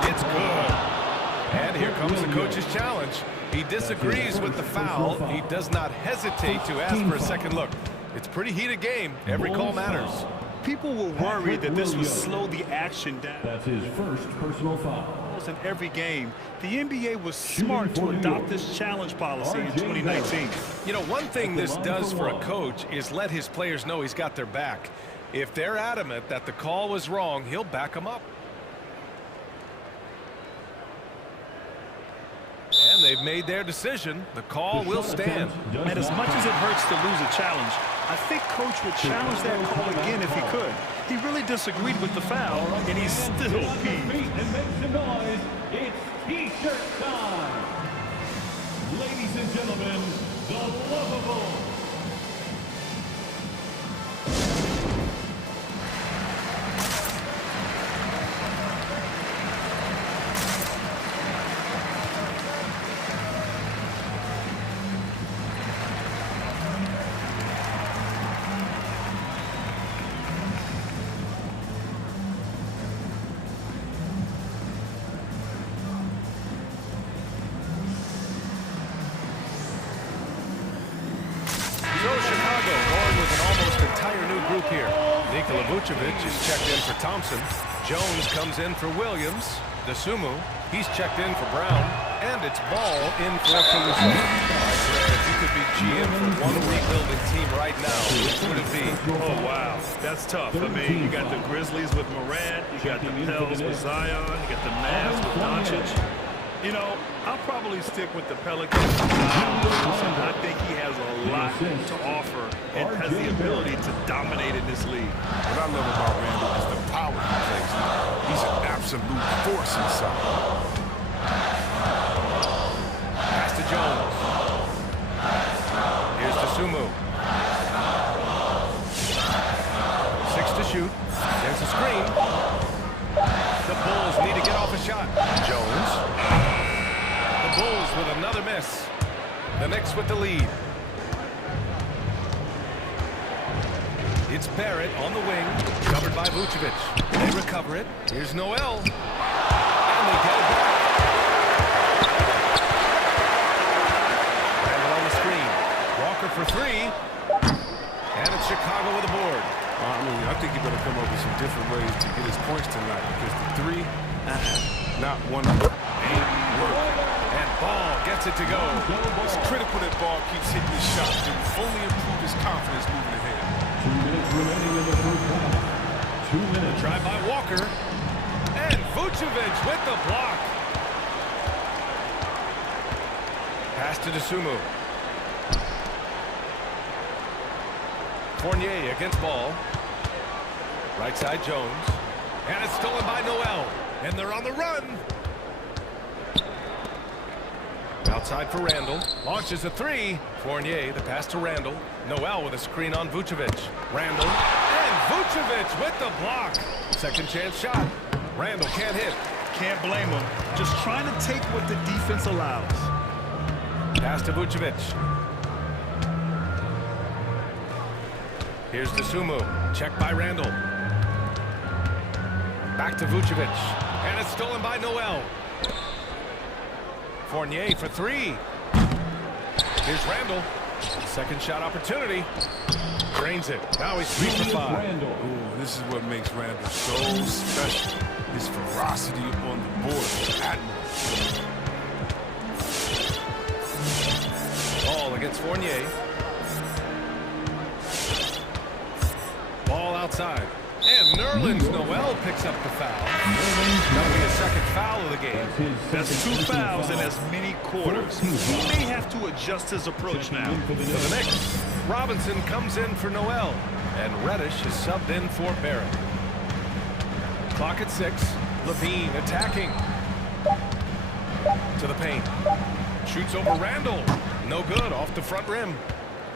It's good. And here comes the coach's challenge. He disagrees with the foul. He does not hesitate to ask for a second look. It's a pretty heated game. Every call matters. People were worried that this would slow the action down. That's his first personal foul. In every game, the NBA was smart to adopt this challenge policy in 2019. You know, one thing this does for a coach is let his players know he's got their back. If they're adamant that the call was wrong, he'll back them up. And they've made their decision. The call will stand. And as much as it hurts to lose a challenge, I think Coach would challenge that call again if he could. He really disagreed with the foul, and he's still peeved. And make some noise. It's T-shirt time. Ladies and gentlemen, the lovable. Is checked in for Thompson. Jones comes in for Williams. DeSumo, he's checked in for Brown. And it's Ball in for Caruso. If you could be GM for one rebuilding team right now, which would it be? Oh, wow. That's tough. I mean, you got the Grizzlies with Morant, you got the Pels with Zion, you got the Mavs with Doncic. You know, I'll probably stick with the Pelicans. I think he has a lot to offer and has the ability to dominate in this league. What I love about Randall is the power he plays. He's an absolute force inside. Pass to Jones. Here's to Sumu. 6 to shoot. There's a screen. The Bulls need to get off a shot. Jones. The Bulls with another miss. The Knicks with the lead. It's Barrett on the wing, covered by Vucevic. They recover it. Here's Noel. And they get it back. Randall on the screen. Walker for 3. And it's Chicago with a board. I mean, I think he better come up with some different ways to get his points tonight because the 3, not one of them, ain't working. And Ball gets it to go. It's critical that Ball keeps hitting his shots. It will only improve his confidence moving ahead. 2 minutes remaining in the first half. 2 minutes. Try by Walker. And Vucevic with the block. Pass to Dosunmu. Fournier against Ball. Right side Jones. And it's stolen by Noel. And they're on the run. Outside for Randall. Launches a 3. Fournier, the pass to Randall. Noel with a screen on Vucevic. Randall. And Vucevic with the block. Second chance shot. Randall can't hit. Can't blame him. Just trying to take what the defense allows. Pass to Vucevic. Here's Dosunmu. Checked by Randall. Back to Vucevic. And it's stolen by Noel. Fournier for 3. Here's Randall. Second shot opportunity. Drains it. Now he's 3 for 5. Ooh, this is what makes Randall so special. His ferocity on the board is admirable. Ball against Fournier. Ball outside. And Nerlens Noel picks up the foul. That'll be a second foul of the game. That's 2 fouls in as many quarters. He may have to adjust his approach now. For the Knicks, Robinson comes in for Noel. And Reddish is subbed in for Barrett. Clock at 6. Levine attacking. To the paint. Shoots over Randall. No good, off the front rim.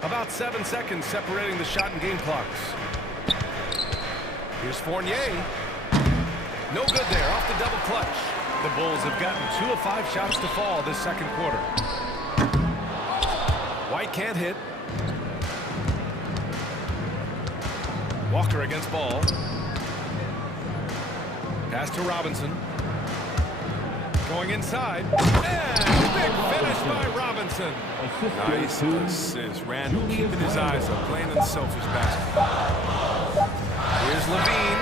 About 7 seconds separating the shot and game clocks. Here's Fournier. No good there, off the double clutch. The Bulls have gotten 2 of 5 shots to fall this second quarter. White can't hit. Walker against Ball. Pass to Robinson. Going inside. And big finish by Robinson. Nice assist. Randall keeping his eyes up, playing unselfish basketball. Here's Levine.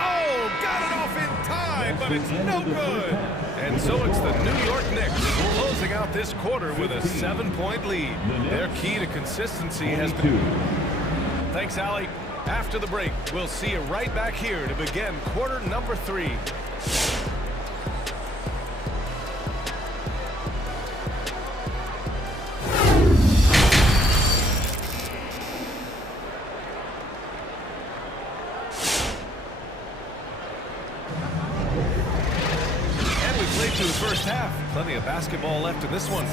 Oh, got it off in time, but it's no good. And so it's the New York Knicks closing out this quarter with a 7-point lead. Their key to consistency has been... Thanks, Allie. After the break, we'll see you right back here to begin quarter number 3. Through the first half. Plenty of basketball left in this one.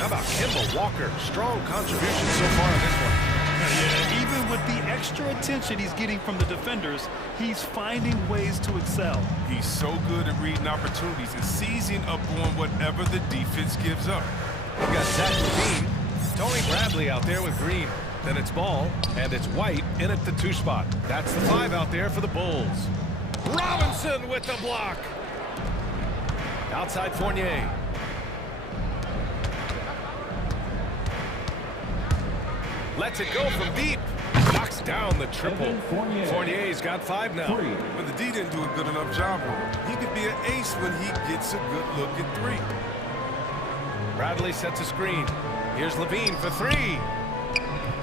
How about Kemba Walker? Strong contribution so far in this one. Yeah, even with the extra attention he's getting from the defenders, he's finding ways to excel. He's so good at reading opportunities and seizing up on whatever the defense gives up. We've got Zach Levine, Tony Bradley out there with Green. Then it's Ball, and it's White in at the 2 spot. That's the 5 out there for the Bulls. Robinson with the block. Outside Fournier. Lets it go from deep. Knocks down the triple. Fournier's got 5 now. But the D didn't do a good enough job on him. He could be an ace when he gets a good look at 3. Bradley sets a screen. Here's Levine for 3.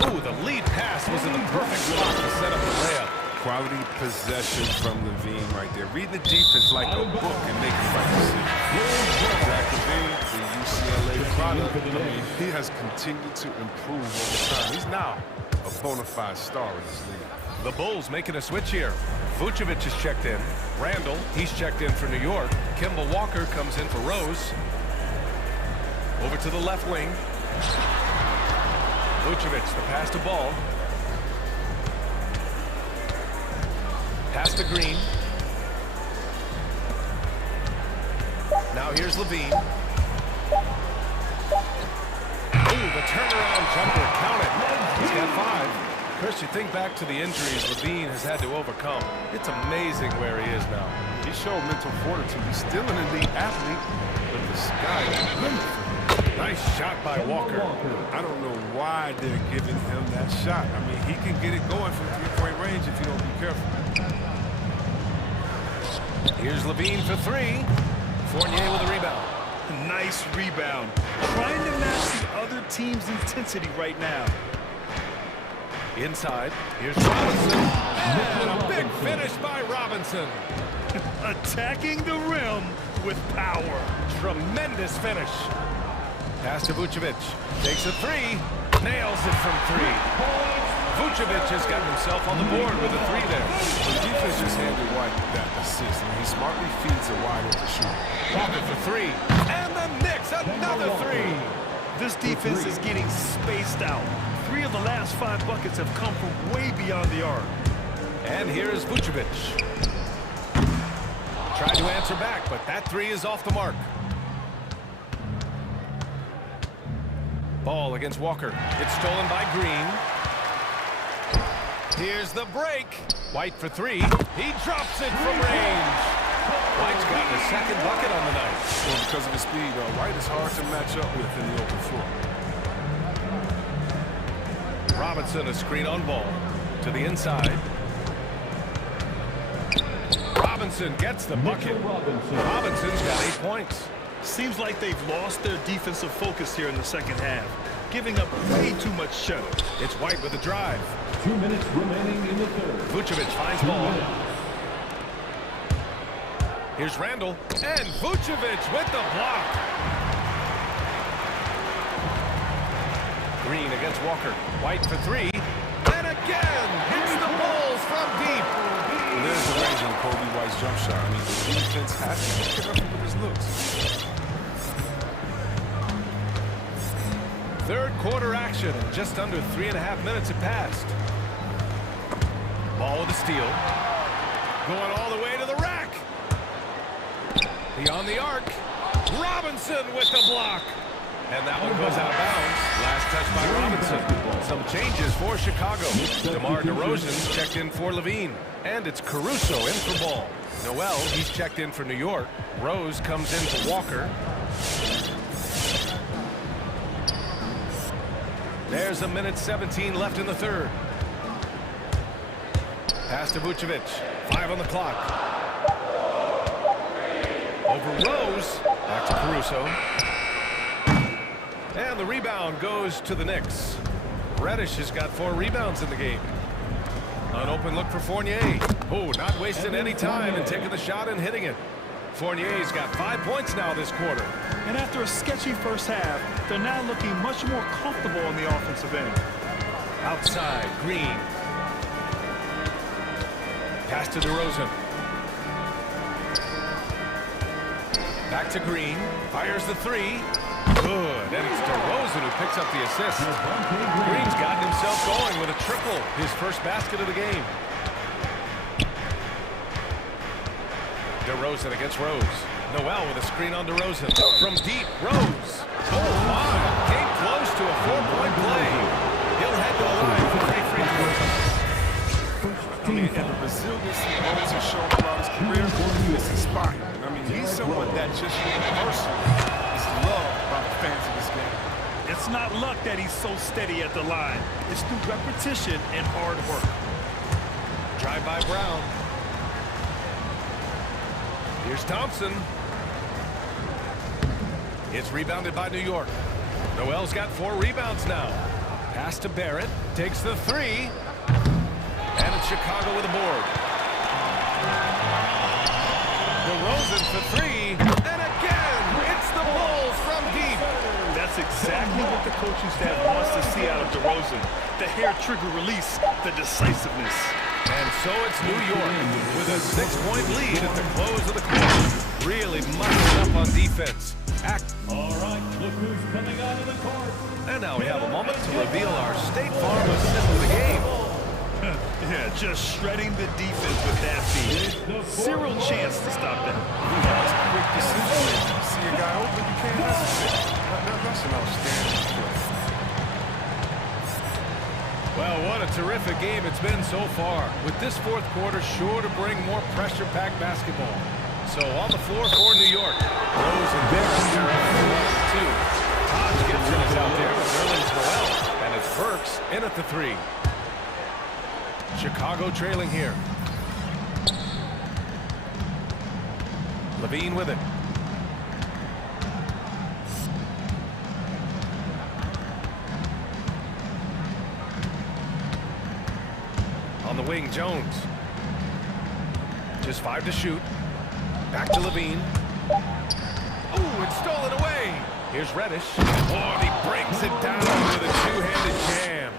Ooh, the lead pass was in the perfect spot to set up the layup. Quality possession from Levine right there. Read the defense like a book and make the right decision. Zach Levine, the UCLA product, I mean, he has continued to improve over time. He's now a bona fide star in this league. The Bulls making a switch here. Vucevic is checked in. Randall, he's checked in for New York. Kemba Walker comes in for Rose. Over to the left wing. Vucevic, the pass to Ball. Pass to Green. Now here's Levine. Ooh, the turnaround jumper, count it. He's got 5. Chris, you think back to the injuries Levine has had to overcome. It's amazing where he is now. He showed mental fortitude. He's still an elite athlete, but the sky is the limit for him. Nice shot by Walker. I don't know why they're giving him that shot. I mean, he can get it going from three-point range if you don't be careful. Here's Levine for 3. Fournier with a rebound. Nice rebound. Trying to match the other team's intensity right now. Inside, here's Robinson. And a big finish by Robinson. Attacking the rim with power. Tremendous finish. Pass to Vucevic. Takes a 3. Nails it from 3. Vucevic has gotten himself on the board with a 3 there. The defense just handed White that assist, and he smartly feeds a wide open shooter. Walker for 3. And the Knicks, another 3. This defense is getting spaced out. 3 of the last 5 buckets have come from way beyond the arc. And here is Vucevic. Tried to answer back, but that 3 is off the mark. Ball against Walker. It's stolen by Green. Here's the break. White for 3. He drops it from range. White's gotten his second bucket on the night. Well, because of his speed, White is hard to match up with in the open floor. Robinson, a screen on Ball. To the inside. Robinson gets the bucket. Robinson's got 8 points. Seems like they've lost their defensive focus here in the second half, giving up way too much shot. It's White with the drive. 2 minutes remaining in the third. Vucevic finds Ball. Here's Randall. And Vucevic with the block. Green against Walker. White for 3. And again, hits the Bulls from deep. Well, there's the range on Kobe White's jump shot. I mean, the defense has to pick it up with his looks. Third quarter action. Just under 3.5 minutes have passed. Ball with a steal. Going all the way to the rack. Beyond the arc. Robinson with the block. And that one goes out of bounds. Last touch by Robinson. Some changes for Chicago. DeMar DeRozan's checked in for Levine. And it's Caruso in for Ball. Noel, he's checked in for New York. Rose comes in for Walker. There's 1:17 left in the third. Pass to Vucevic. 5 on the clock. Over Rose. Back to Caruso. And the rebound goes to the Knicks. Reddish has got 4 rebounds in the game. An open look for Fournier. Oh, not wasting any time and taking the shot and hitting it. Fournier's got 5 points now this quarter. And after a sketchy first half, they're now looking much more comfortable on the offensive end. Outside, Green. Pass to DeRozan. Back to Green. Fires the 3. Good. And it's DeRozan who picks up the assist. Green's gotten himself going with a triple. His first basket of the game. DeRozan against Rose. Noel with a screen on DeRozan. From deep, Rose. Oh, my. Came close to a 4-point play. He'll head to the line for 3 free throws. I mean, and the resiliency Rose has shown throughout his career is inspiring. I mean, he's someone that just universally is loved by the fans of this game. It's not luck that he's so steady at the line. It's through repetition and hard work. Drive by Brown. Here's Thompson. It's rebounded by New York. Noel's got 4 rebounds now. Pass to Barrett. Takes the three. And it's Chicago with a board. DeRozan for three. And again, it's the Bulls from deep. That's exactly what the coaching staff wants to see out of DeRozan. The hair trigger release, the decisiveness. And so it's New York with a 6-point lead at the close of the quarter. Really mustered up on defense. All right, look who's coming out of the court. And now we have a moment to reveal our State Farm assist of the game. Yeah, just shredding the defense with that feed. Zero chance to stop that. That's a quick decision. You see a guy open, you can't miss it. That's an outstanding play. Well, what a terrific game it's been so far, with this fourth quarter sure to bring more pressure-packed basketball. So on the floor for New York, Rose and Barrett are up 2. Todd Gibson is out there with Nerlens Noel, and it's Burks in at the 3. Chicago trailing here. Levine with it. On the wing, Jones. Just 5 to shoot. Back to Levine. Ooh, it's stolen away. Here's Reddish. Oh, he brings it down with a two-handed jam.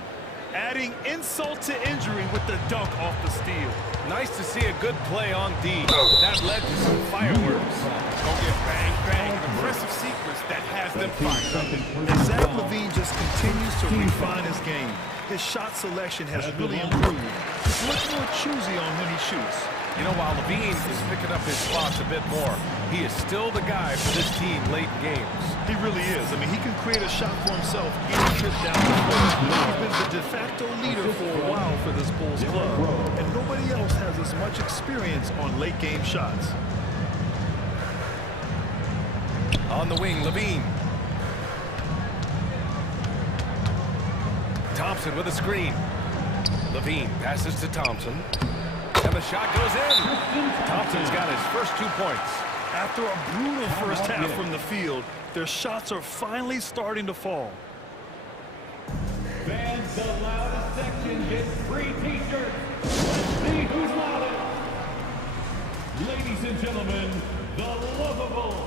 Adding insult to injury with the dunk off the steal. Nice to see a good play on D. That led to some fireworks. Go get bang, bang. Impressive sequence that has them fired. And Zach LaVine just continues to refine his game. His shot selection has really improved. He's much more choosy on when he shoots. You know, while Levine is picking up his spots a bit more, he is still the guy for this team late in games. He really is. I mean, he can create a shot for himself any trip down the court. He's been the de facto leader for a while for this Bulls club, and nobody else has as much experience on late game shots. On the wing, Levine. Thompson with a screen. Levine passes to Thompson. And the shot goes in. Thompson's got his first 2 points. After a brutal first half from the field, their shots are finally starting to fall. Fans, the loudest section gets free t-shirts. Let's see who's loudest. Ladies and gentlemen, the lovable.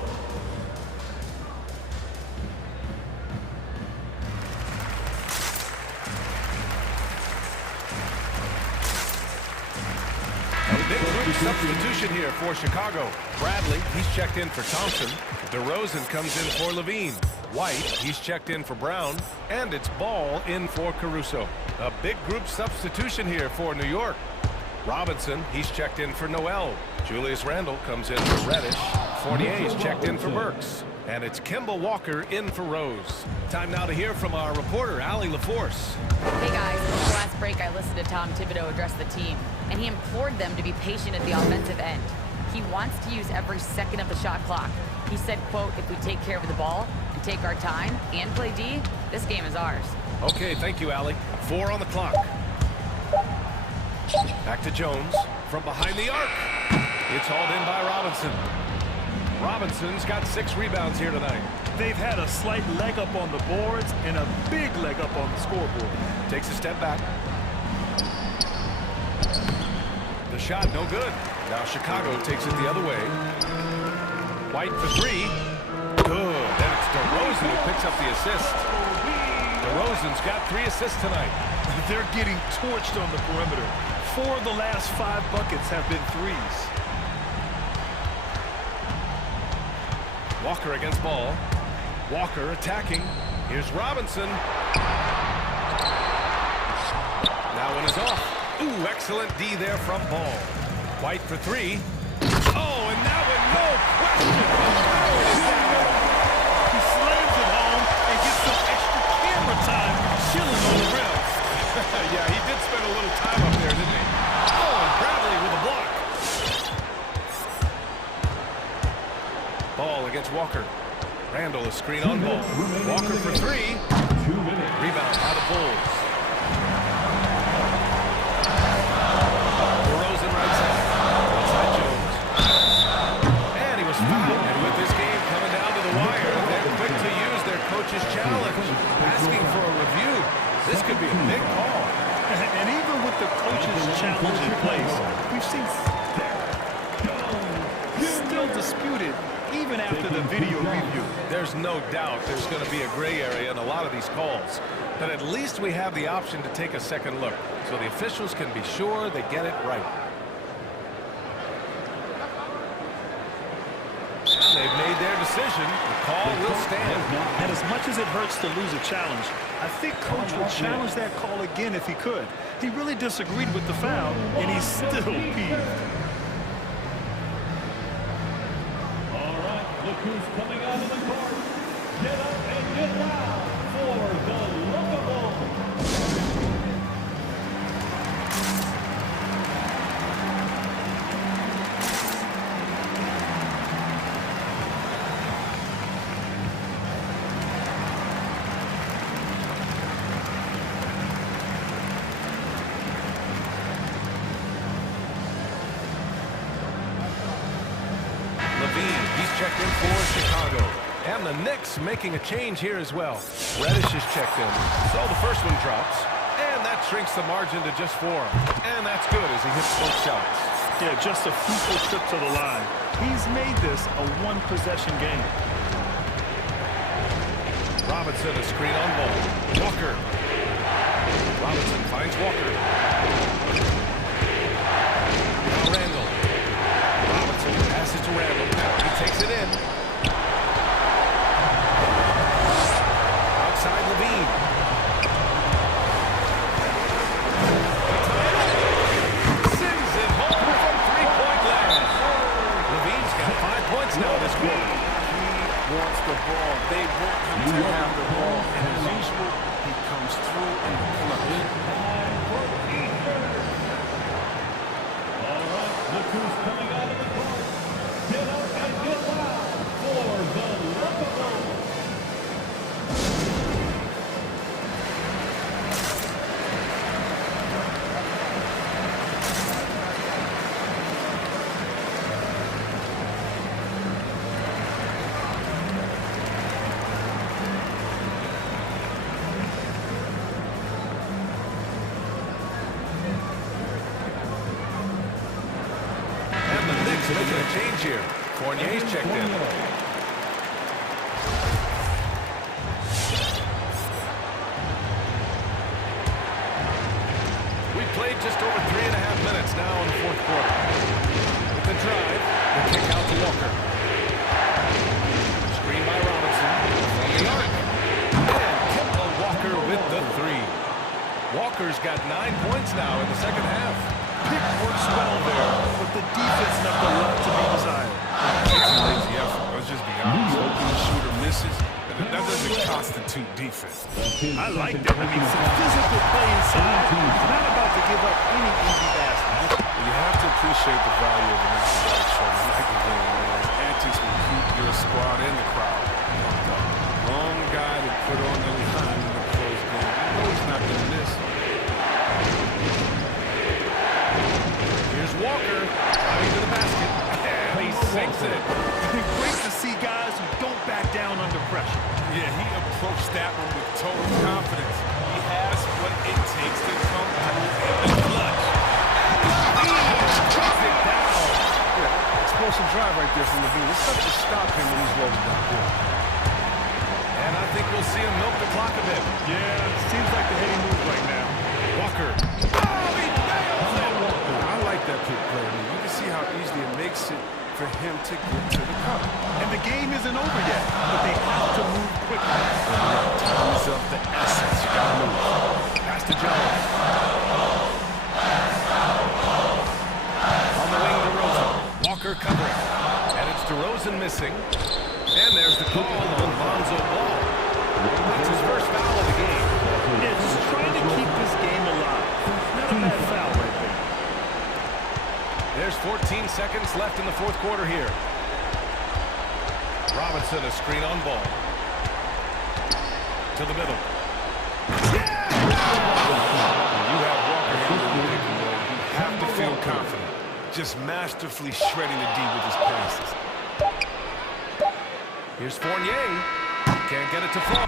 Substitution here for Chicago. Bradley, he's checked in for Thompson. DeRozan comes in for Levine. White, he's checked in for Brown. And it's Ball in for Caruso. A big group substitution here for New York. Robinson, he's checked in for Noel. Julius Randle comes in for Reddish. Fournier's checked in for Burks. And it's Kemba Walker in for Rose. Time now to hear from our reporter, Allie LaForce. Hey guys, in the last break I listened to Tom Thibodeau address the team, and he implored them to be patient at the offensive end. He wants to use every second of the shot clock. He said, quote, if we take care of the ball and take our time and play D, this game is ours. Okay, thank you, Allie. 4 on the clock. Back to Jones from behind the arc. It's hauled in by Robinson. Robinson's got 6 rebounds here tonight. They've had a slight leg up on the boards and a big leg up on the scoreboard. Takes a step back. The shot, no good. Now Chicago takes it the other way. White for 3. Good. Then it's DeRozan who picks up the assist. DeRozan's got 3 assists tonight. They're getting torched on the perimeter. 4 of the last 5 buckets have been threes. Walker against Ball. Walker attacking. Here's Robinson. That one is off. Ooh, excellent D there from Ball. White for 3. Oh, and that one, no question. He slams it home and gets some extra camera time chilling on the rim. Yeah, he did spend a little time up there, didn't he? Oh, and Bradley with a block. Ball against Walker. Randle is screen on Ball. Walker for 3. Rebound by the Bulls. DeRozan right side. Outside Jones. And he was fouled. And with this game coming down to the wire, they're quick to use their coach's challenge. Asking for a review. This This could be a big call. And even with the coach's challenge in place, we've seen still disputed even after the video review. There's no doubt there's going to be a gray area in a lot of these calls. But at least we have the option to take a second look, so the officials can be sure they get it right. They've made their decision. The call will stand. And as much as it hurts to lose a challenge, I think Coach would challenge that call again if he could. He really disagreed with the foul, and he's still peeved. All right, look who's coming out of the court. Get up and get loud for the lovable. He's checked in for Chicago. And the Knicks making a change here as well. Reddish is checked in. So the first one drops. And that shrinks the margin to just 4. And that's good as he hits both shots. Yeah, just a fruitful trip to the line. He's made this a one-possession game. Robinson, a screen on ball. Walker. Robinson finds Walker. Now Randall. Robinson passes to Randall. He takes it in. Outside Levine. Sends it home from three-point land. Levine's got 5 points now this quarter. He wants the ball. They want him to have the ball. And as usual, he comes through in the clutch. All right, look who's coming out of the court. Get up and get loud for the lovable. Making a change here. Fournier's checked in. We've played just over 3.5 minutes now in the fourth quarter. With the drive, the kick out to Walker. Screen by Robinson from the arc. And Kemba Walker with the 3. Walker's got 9 points now in the second half. Pick works well there, but the defense left a lot to be desired. It's a lazy effort. Let's just be honest. Open shooter misses. That doesn't constitute defense. I like that. I mean, some physical play inside. He's not about to give up any easy basket. You have to appreciate the value of an athletic shoulder like a game, man. Antics will keep your squad and the crowd pumped up. Long guy to put on the line in the close game. I know he's not going to miss. Here's Walker driving to the basket. And he sinks it. Great to see guys who don't back down under pressure. Yeah, he approached that one with total confidence. He has what it takes to come through in the clutch. Takes it down. Yeah, explosive drive right there from Levine. It's tough to stop him when he's rolling down here. And I think we'll see him milk the clock a bit. Yeah, it seems like the heady move right now. Walker. Oh, he nails it. I like that pick play. I mean, you can see how easily it makes it for him to get to the cup. And the game isn't over yet, but they have to move quickly. Time is of the essence. You gotta move. Pass to Jones. On the wing, DeRozan. Walker covering. And it's DeRozan missing. And there's the call on Lonzo Ball. That's his first foul of the game. Yeah, just trying to keep this game alive. Not a bad foul right there. There's 14 seconds left in the fourth quarter here. Robinson, a screen on ball. To the middle. Yeah! When you have Walker handling the pick and roll, you have to feel confident. Just masterfully shredding the D with his passes. Here's Fournier. Can't get it to fall.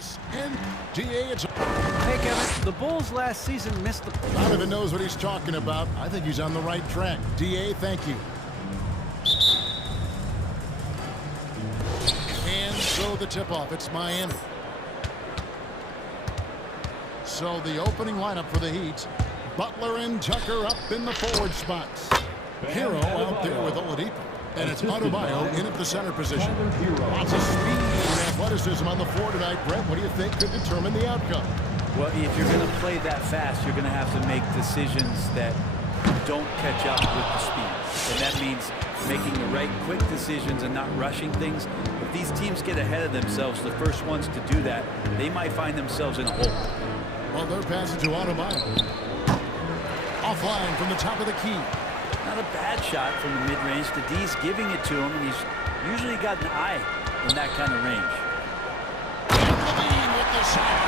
pass, and DA, it's... Hey, Kevin, the Bulls last season missed the... Donovan knows what he's talking about. I think he's on the right track. DA, thank you. And so the tip-off, it's Miami. So the opening lineup for the Heat, Butler and Tucker up in the forward spots. Hero out there with Oladipo. And it's Adebayo in at the center position. Lots of speed and athleticism on the floor tonight. Brett, what do you think could determine the outcome? Well, if you're going to play that fast, you're going to have to make decisions that don't catch up with the speed. And that means making the right quick decisions and not rushing things. If these teams get ahead of themselves, the first ones to do that, they might find themselves in a hole. Well, they're passing to Adebayo. Offline from the top of the key. Not a bad shot from the mid-range. The D's giving it to him, and he's usually got an eye in that kind of range. Levine with the shot.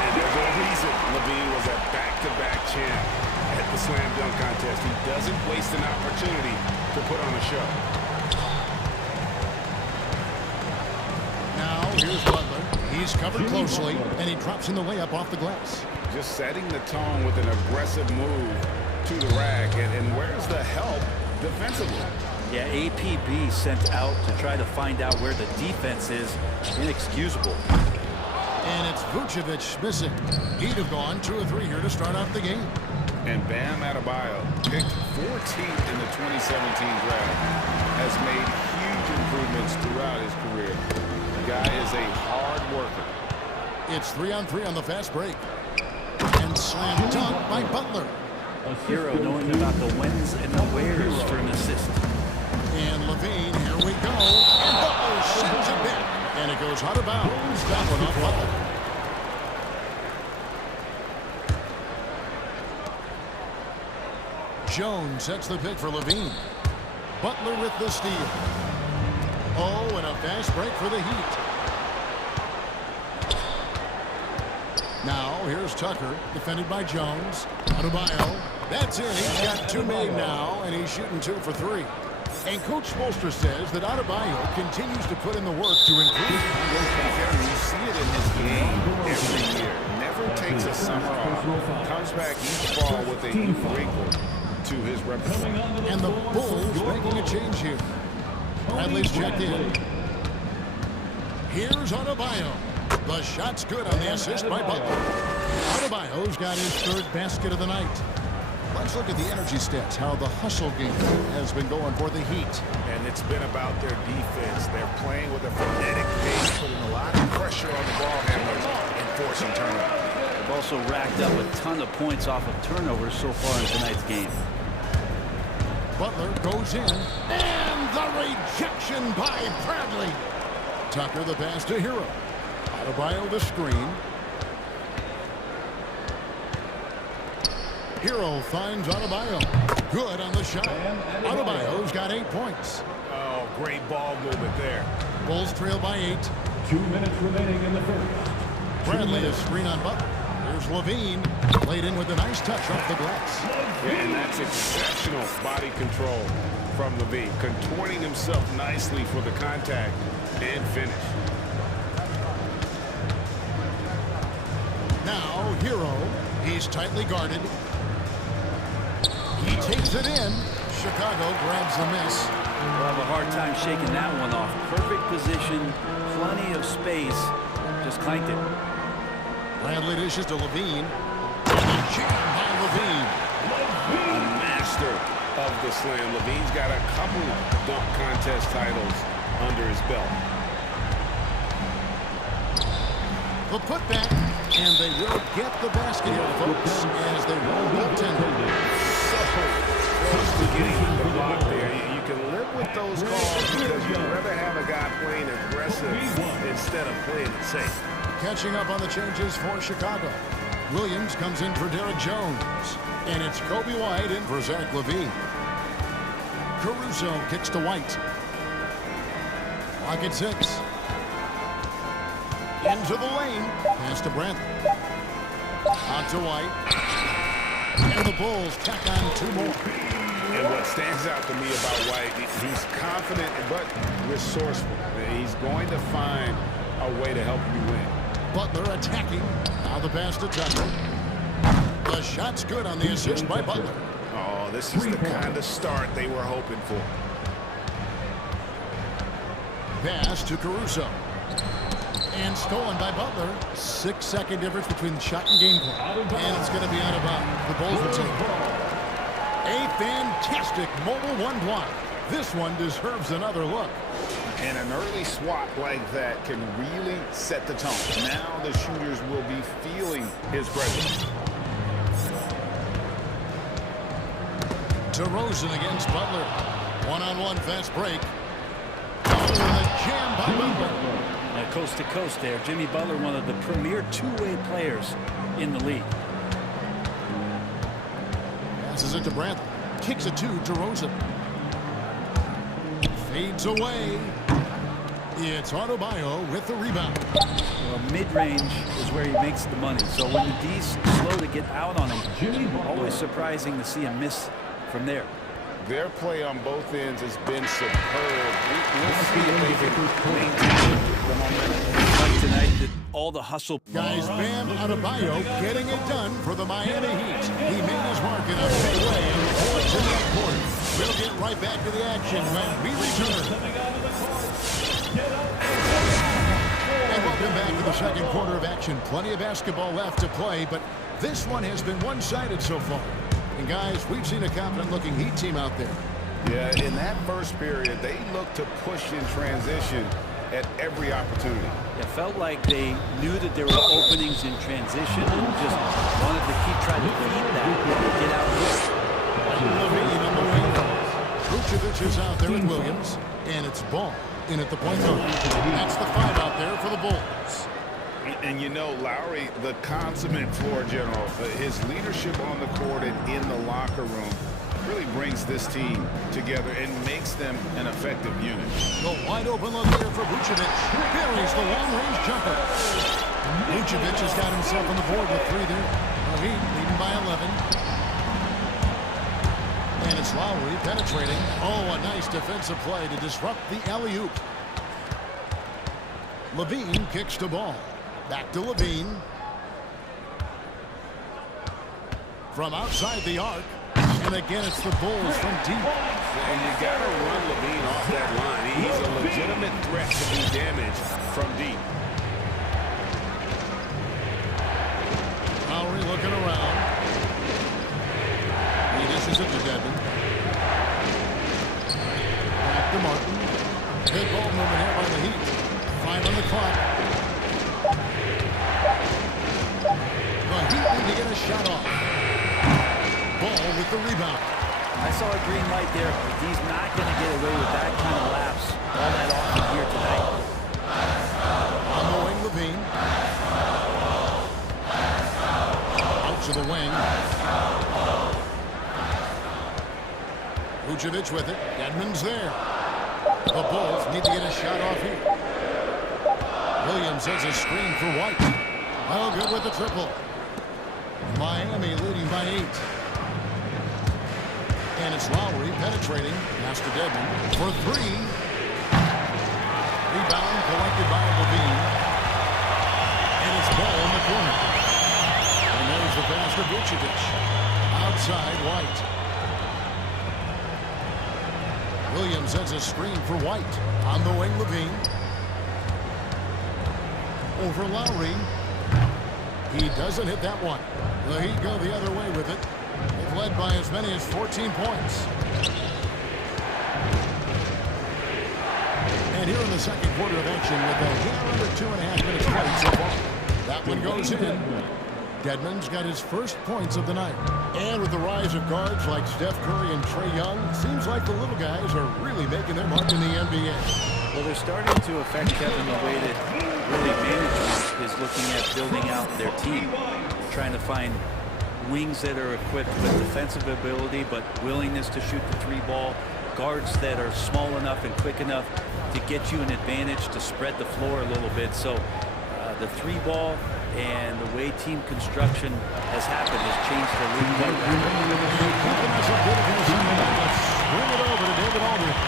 And there's a reason Levine was a back-to-back champ at the slam dunk contest. He doesn't waste an opportunity to put on a show. Now, here's Butler. He's covered closely, and he drops in the layup off the glass. Just setting the tone with an aggressive move to the rack, and where's the help defensively? Yeah, APB sent out to try to find out where the defense is. Inexcusable. And it's Vucevic missing. He'd have gone 2 or 3 here to start off the game. And Bam Adebayo, picked 14th in the 2017 draft, has made huge improvements throughout his career. The guy is a hard worker. It's 3-on-3 on the fast break. And slam dunk by Butler. Hero knowing about the whens and the wheres for an assist. And Levine, here we go. And Butler sends it back. And it goes out of bounds. That one off Butler. Jones sets the pick for Levine. Butler with the steal. Oh, and a fast break for the Heat. Now, here's Tucker, defended by Jones. Adebayo. That's it. He's got 2 made now, and he's shooting 2 for 3. And Coach Spoelstra says that Adebayo continues to put in the work to improve. You see it in his game every year. Never takes a summer off. Comes back each fall with a new wrinkle to his repertoire. And the Bulls making a change here. Bradley's checked in. Here's Adebayo. The shot's good on the assist by Butler. Adebayo's got his 3rd basket of the night. Let's look at the energy stats, how the hustle game has been going for the Heat. And it's been about their defense. They're playing with a frenetic pace, putting a lot of pressure on the ball handlers and forcing turnovers. They've also racked up a ton of points off of turnovers so far in tonight's game. Butler goes in, and the rejection by Bradley. Tucker the pass to Hero. Adebayo the screen. Hero finds Adebayo. Good on the shot. Adebayo's got 8 points. Oh, great ball movement there. Bulls trail by 8. 2 minutes remaining in the first. Bradley is screen on Butler. There's Levine. Laid in with a nice touch off the glass. Yeah, and that's exceptional body control from Levine. Contorting himself nicely for the contact and finish. Now, Hero. He's tightly guarded. He takes it in. Chicago grabs the miss. We'll have a hard time shaking that one off. Perfect position, plenty of space. Just clanked it. Bradley dishes to Levine. Jammed by Levine. A master of the slam. Levine's got a couple dunk contest titles under his belt. The putback, and they will get the basket here, folks, as they roll goaltender. So close to getting the block there. You can live with those calls because you'd rather have a guy playing aggressive instead of playing it safe. Catching up on the changes for Chicago. Williams comes in for Derek Jones, and it's Kobe White in for Zach LaVine. Caruso kicks to White. Clock at 6. Into the lane. Pass to Brent. Out to White. And the Bulls tack on 2 more. And what stands out to me about White, he's confident but resourceful. He's going to find a way to help you win. Butler attacking. Now the pass to Tucker. The shot's good on the assist by Butler. Oh, this is the kind of start they were hoping for. Pass to Caruso. And stolen by Butler. 6-second difference between the shot and game clock. And it's going to be out of bounds. The Bulls will take it. A fantastic mobile one block. This one deserves another look. And an early swat like that can really set the tone. Now the shooters will be feeling his presence. DeRozan against Butler. One-on-one fast break. Oh, and a jam by Butler. Coast to coast there. Jimmy Butler, one of the premier two-way players in the league. Passes it to Bradley. Kicks it to DeRozan. Fades away. It's Adebayo with the rebound. Well, mid-range is where he makes the money. So when the D's slow to get out on him, always surprising to see him miss from there. Their play on both ends has been superb. We'll see if they can maintain the momentum. Like tonight, that all the hustle. Guys, Bam Adebayo getting it done for the Miami Heat. He made his mark in a big way in the fourth in that quarter. We'll get right back to the action when we return. And welcome back to the second quarter of action. Plenty of basketball left to play, but this one has been one-sided so far. And guys, we've seen a confident-looking Heat team out there. Yeah, in that first period, they looked to push in transition at every opportunity. It felt like they knew that there were openings in transition and just wanted to keep trying to feed that and get out Vucevic is out there with Williams, and it's Ball in at the point guard. That's the 5 out there for the Bulls. And you know, Lowry, the consummate floor general, his leadership on the court and in the locker room really brings this team together and makes them an effective unit. The wide open look here for Vucevic. Buries the long-range jumper. Vucevic has got himself on the board with 3 there. The Heat leading by 11. And it's Lowry penetrating. Oh, a nice defensive play to disrupt the alley-oop. Levine kicks the ball. Back to Levine. From outside the arc. And again, it's the Bulls from deep. And you got to run Levine off that line. He's a legitimate threat to be damaged from deep. Lowry looking around. He dishes it to Devin. Back to Martin. Good ball movement here by the Heat. 5 on the clock. The Heat need to get a shot off. Ball with the rebound. I saw a green light there. He's not going to get away with that kind of lapse all that often here tonight. On the wing, Levine. Out to the wing. Vucevic with it. Edmonds there. The Bulls need to get a shot off here. Williams has a screen for White. Oh, good with the triple. Miami leading by 8. And it's Lowry penetrating. Pass to Devin for 3. Rebound collected by Levine. And it's Ball in the corner. And there's the pass to Vucevic. Outside White. Williams has a screen for White. On the wing, Levine. Over Lowry. He doesn't hit that one. The Heat go the other way with it. They've led by as many as 14 points. And here in the second quarter of action with a hair under 2.5 minutes played so far. That one goes in. Dedmon's got his first points of the night. And with the rise of guards like Steph Curry and Trae Young, it seems like the little guys are really making their mark in the NBA. Well, they're starting to affect Kevin the way that really management is looking at building out their team. Trying to find wings that are equipped with defensive ability but willingness to shoot the 3-ball. Guards that are small enough and quick enough to get you an advantage to spread the floor a little bit. So the 3-ball and the way team construction has happened has changed the league quite rapidly. Bring it over to David Aldridge.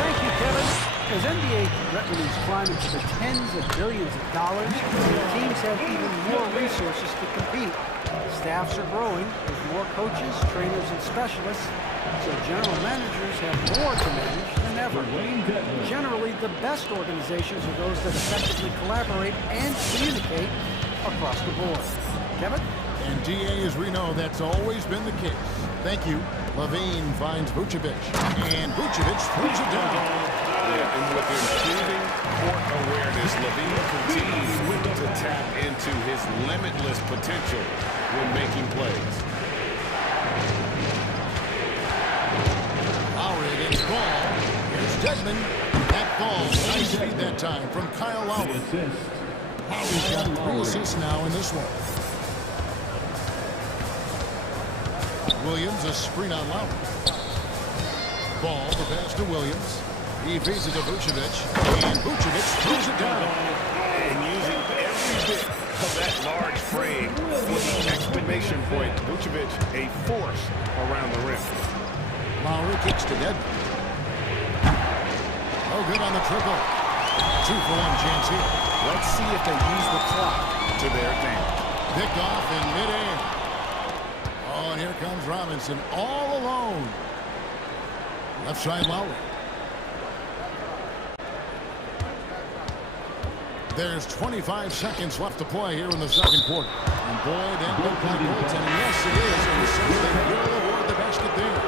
Thank you, Kevin. As NBA revenues climb into the tens of billions of dollars, teams have even more resources to compete. Staffs are growing with more coaches, trainers, and specialists, so general managers have more to manage than ever. Generally, the best organizations are those that effectively collaborate and communicate across the board. Kevin? And DA, as we know, that's always been the case. Thank you. Levine finds Vucevic, and Vucevic throws it down. Yeah, and with improving court awareness, Levine continues to tap into his limitless potential when making plays. Lowry against Ball. Here's Dedmon. That ball, nice feed that time from Kyle Lowry. Lowry's got 3 assists now in this one. Williams, a screen on Lowry. Ball, the pass to Williams. He feeds it to Vucevic, and Vucevic throws it down. And using every bit of that large frame for the exclamation point, Vucevic a force around the rim. Lowry kicks to Dedmon. Oh, good on the triple. 2-for-1 chance here. Let's see if they use the clock to their advantage. Picked off in midair. Oh, and here comes Robinson all alone. Left side Lowry. There's 25 seconds left to play here in the second quarter. And boy, that looked like goaltending. Yes, it is. And so they will award the basket there.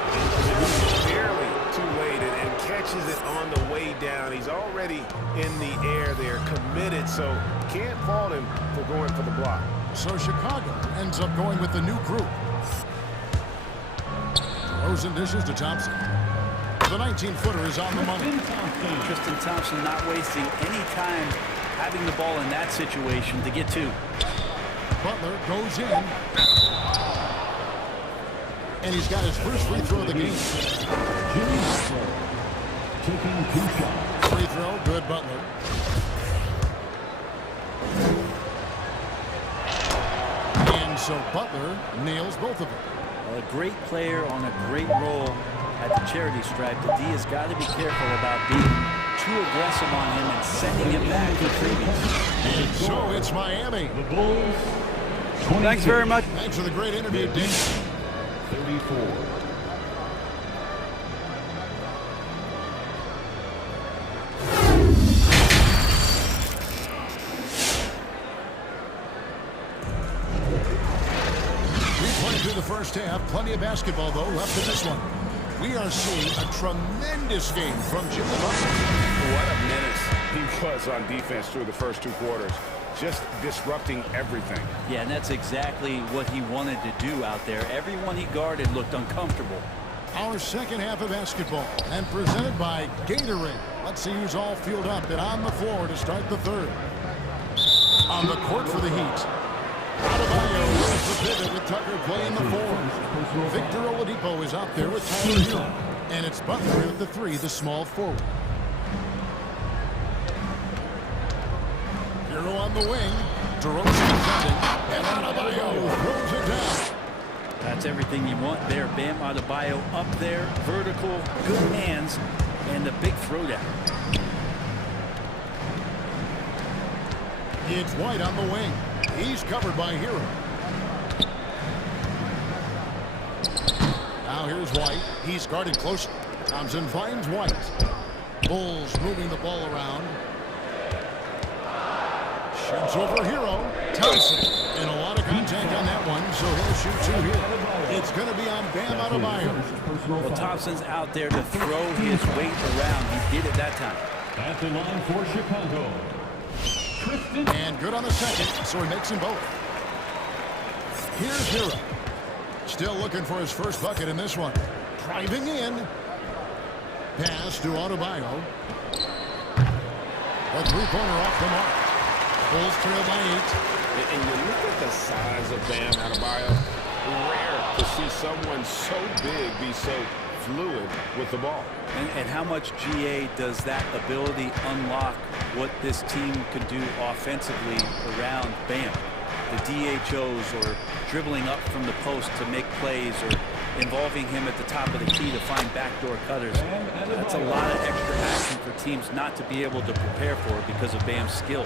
Barely too late and catches it on the way down. He's already in the air there, committed, so can't fault him for going for the block. So Chicago ends up going with the new group. Rosen dishes to Thompson. The 19-footer is on the money. Tristan Thompson not wasting any time having the ball in that situation to get to. Butler goes in. And he's got his first free throw of the game. Taking 2 shots. Free throw, good Butler. And so Butler nails both of them. A great player on a great role at the charity stripe. The D has got to be careful about being too aggressive on him and sending him back to previous. And so it's Miami. The Bulls. Thanks very much. Thanks for the great interview, Dick. 34. The first half, plenty of basketball though left in this one. We are seeing a tremendous game from Jimmy Butler. What a menace he was on defense through the first 2 quarters, just disrupting everything. Yeah, and that's exactly what he wanted to do out there. Everyone he guarded looked uncomfortable. Our second half of basketball, and presented by Gatorade. Let's see who's all fueled up and on the floor to start the third. On the court for the Heat. Adebayo wins the pivot with Tucker playing the 4. Victor Oladipo is out there with Tyler Hero. And it's Butler at the 3, the small forward. Hero on the wing. DeRozan defending. And Adebayo throws it down. That's everything you want there. Bam Adebayo up there. Vertical, good hands, and the big throwdown. It's White on the wing. He's covered by Hero. Now here's White. He's guarded closely. Thompson finds White. Bulls moving the ball around. Shoots over Hero. Thompson. And a lot of contact on that one, so he'll shoot 2 here. It's going to be on Bam Adebayo. Well, Thompson's out there to throw his weight around. He did it that time. At the line for Chicago. And good on the second, so he makes them both. Here's Hero. Still looking for his first bucket in this one. Driving in. Pass to Adebayo. A 3-pointer off the mark. Bulls trail by 8. And you look at the size of Bam Adebayo. Rare to see someone so big be so fluid with the ball. And how much GA does that ability unlock what this team can do offensively around Bam? The DHOs or dribbling up from the post to make plays or involving him at the top of the key to find backdoor cutters. That's a lot of extra action for teams not to be able to prepare for because of Bam's skill.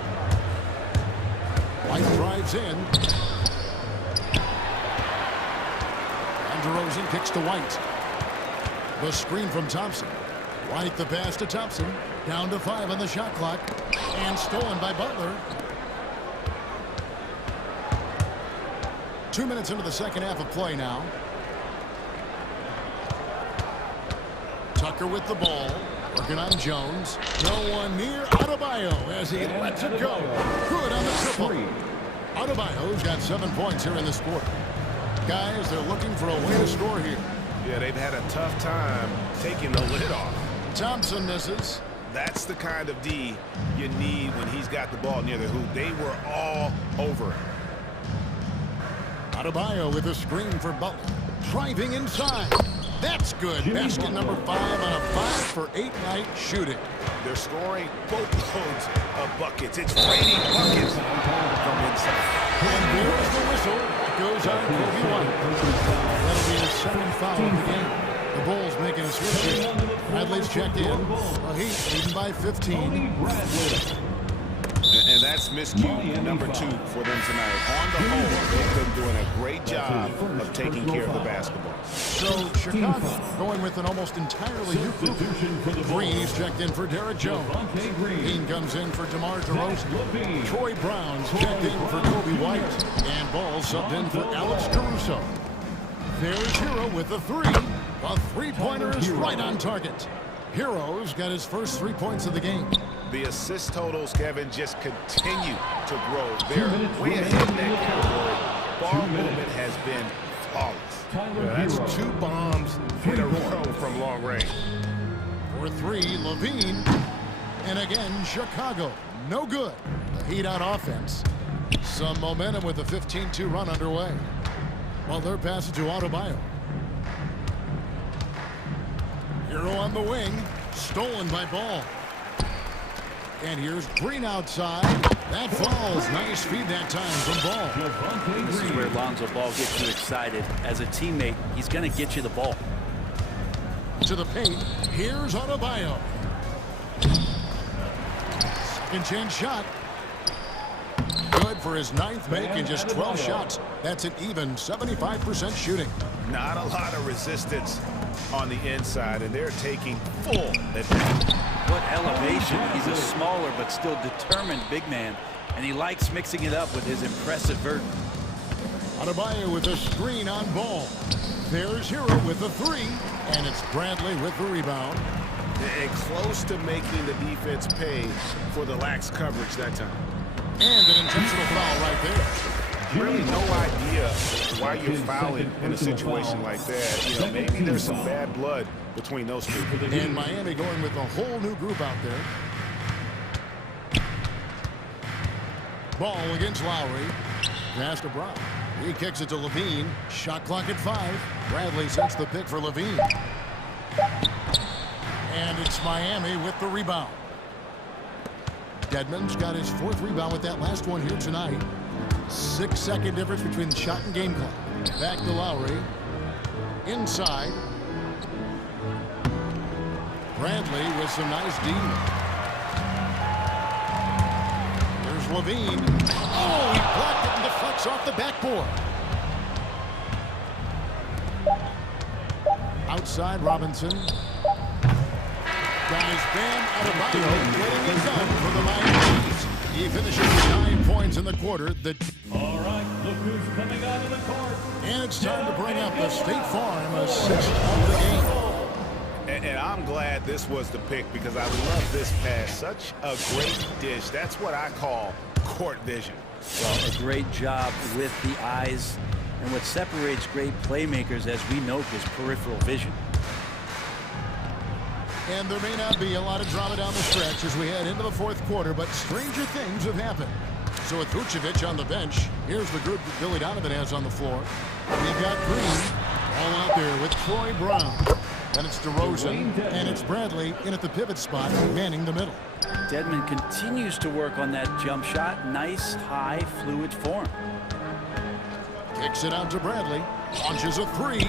White drives in. And DeRozan kicks to White. The screen from Thompson. White the pass to Thompson. Down to 5 on the shot clock. And stolen by Butler. 2 minutes into the second half of play now. Tucker with the ball. Working on Jones. No one near Adebayo as he lets it go. Good on the triple. Adebayo's got 7 points here in this quarter. Guys, they're looking for a way to score here. Yeah, they've had a tough time taking the lid off. Thompson misses. That's the kind of D you need when he's got the ball near the hoop. They were all over it. Adebayo with a screen for Butler. Driving inside. That's good. Basket number 5 on a 5-for-8 night shooting. They're scoring boatloads of buckets. It's raining buckets from inside. And there's the whistle. It goes on Kobe White. That'll be his 7th foul of the game. The Bulls making a switch here. Bradley's checked in. The Heat leading by 15. And that's miscue number 2 for them tonight. On the whole, they've been doing a great job of taking care of the basketball. So Chicago going with an almost entirely new group. Green's checked in for Derek Jones. Dean comes in for DeMar DeRozan. Troy Brown's checked in for Kobe White. And Ball subbed in for Alex Caruso. There's Hero with the 3. The three-pointer is right on target. Hero's got his first 3 points of the game. The assist totals, Kevin, just continue to grow. They're way ahead in that category. Ball movement has been flawless. Yeah, that's 2 bombs in a row from long range. For 3, Levine. And again, Chicago. No good. The Heat on offense. Some momentum with a 15-2 run underway. Well, they're passing to Adebayo. Hero on the wing. Stolen by Ball. And here's Green outside. That falls. Nice feed that time from Ball. This is where Lonzo Ball gets you excited. As a teammate, he's going to get you the ball. To the paint. Here's Adebayo. Second chance shot. Good for his 9th make in just 12 shots. That's an even 75% shooting. Not a lot of resistance on the inside, and they're taking full advantage. What elevation. He's a smaller but still determined big man, and he likes mixing it up with his impressive vert. Adebayo with a screen on Ball. There's Hero with the 3, and it's Bradley with the rebound. And close to making the defense pay for the lax coverage that time. And an intentional foul right there. Really no idea why you're fouling in a situation like that. You know, maybe there's some bad blood between those two. And Miami going with a whole new group out there. Ball against Lowry. Pass to Brown. He kicks it to Levine. Shot clock at 5. Bradley sets the pick for Levine. And it's Miami with the rebound. Dedmon's got his 4th rebound with that last one here tonight. 6-second difference between the shot and game clock. Back to Lowry. Inside. Bradley with some nice D. There's Levine. Oh, he blocked it and deflects off the backboard. Outside Robinson. Guys, Bam Adebayo getting it done for the Miami Heat. He finishes with 9 points in the quarter. All right, look who's coming out of the court. And it's time to bring up the State Farm assist of the game. And I'm glad this was the pick because I love this pass. Such a great dish. That's what I call court vision. Well, a great job with the eyes. And what separates great playmakers, as we note, is peripheral vision. And there may not be a lot of drama down the stretch as we head into the 4th quarter, but stranger things have happened. So with Vucevic on the bench, here's the group that Billy Donovan has on the floor. We got Green all out there with Troy Brown. Then it's DeRozan, and it's Bradley in at the pivot spot, manning the middle. Dedmon continues to work on that jump shot. Nice, high, fluid form. Kicks it out to Bradley. Launches a 3.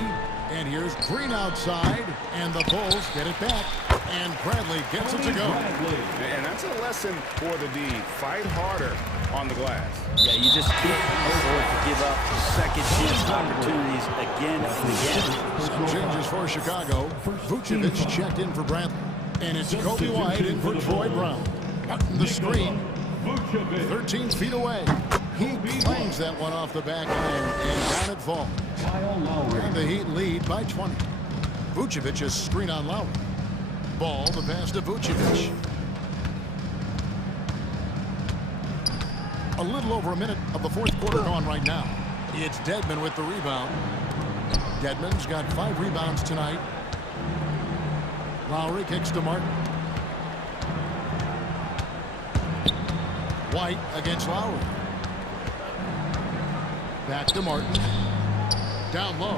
And here's Green outside, and the Bulls get it back. And Bradley gets it to go. And that's a lesson for the D. Fight harder on the glass. Yeah, you just can't afford to give up second chance opportunities again and again. Some changes for Chicago. Vucevic checked in for Bradley. And it's Kobe White in for Troy Brown. Martin the screen. 13 feet away. He claims that one off the back iron, and down it falls. And the Heat lead by 20. Vucevic's screen on Lowry. Ball, the pass to Vucevic. A little over a minute of the fourth quarter gone right now. It's Dedmon with the rebound. Dedmon's got 5 rebounds tonight. Lowry kicks to Martin. White against Lowry. Back to Martin. Down low.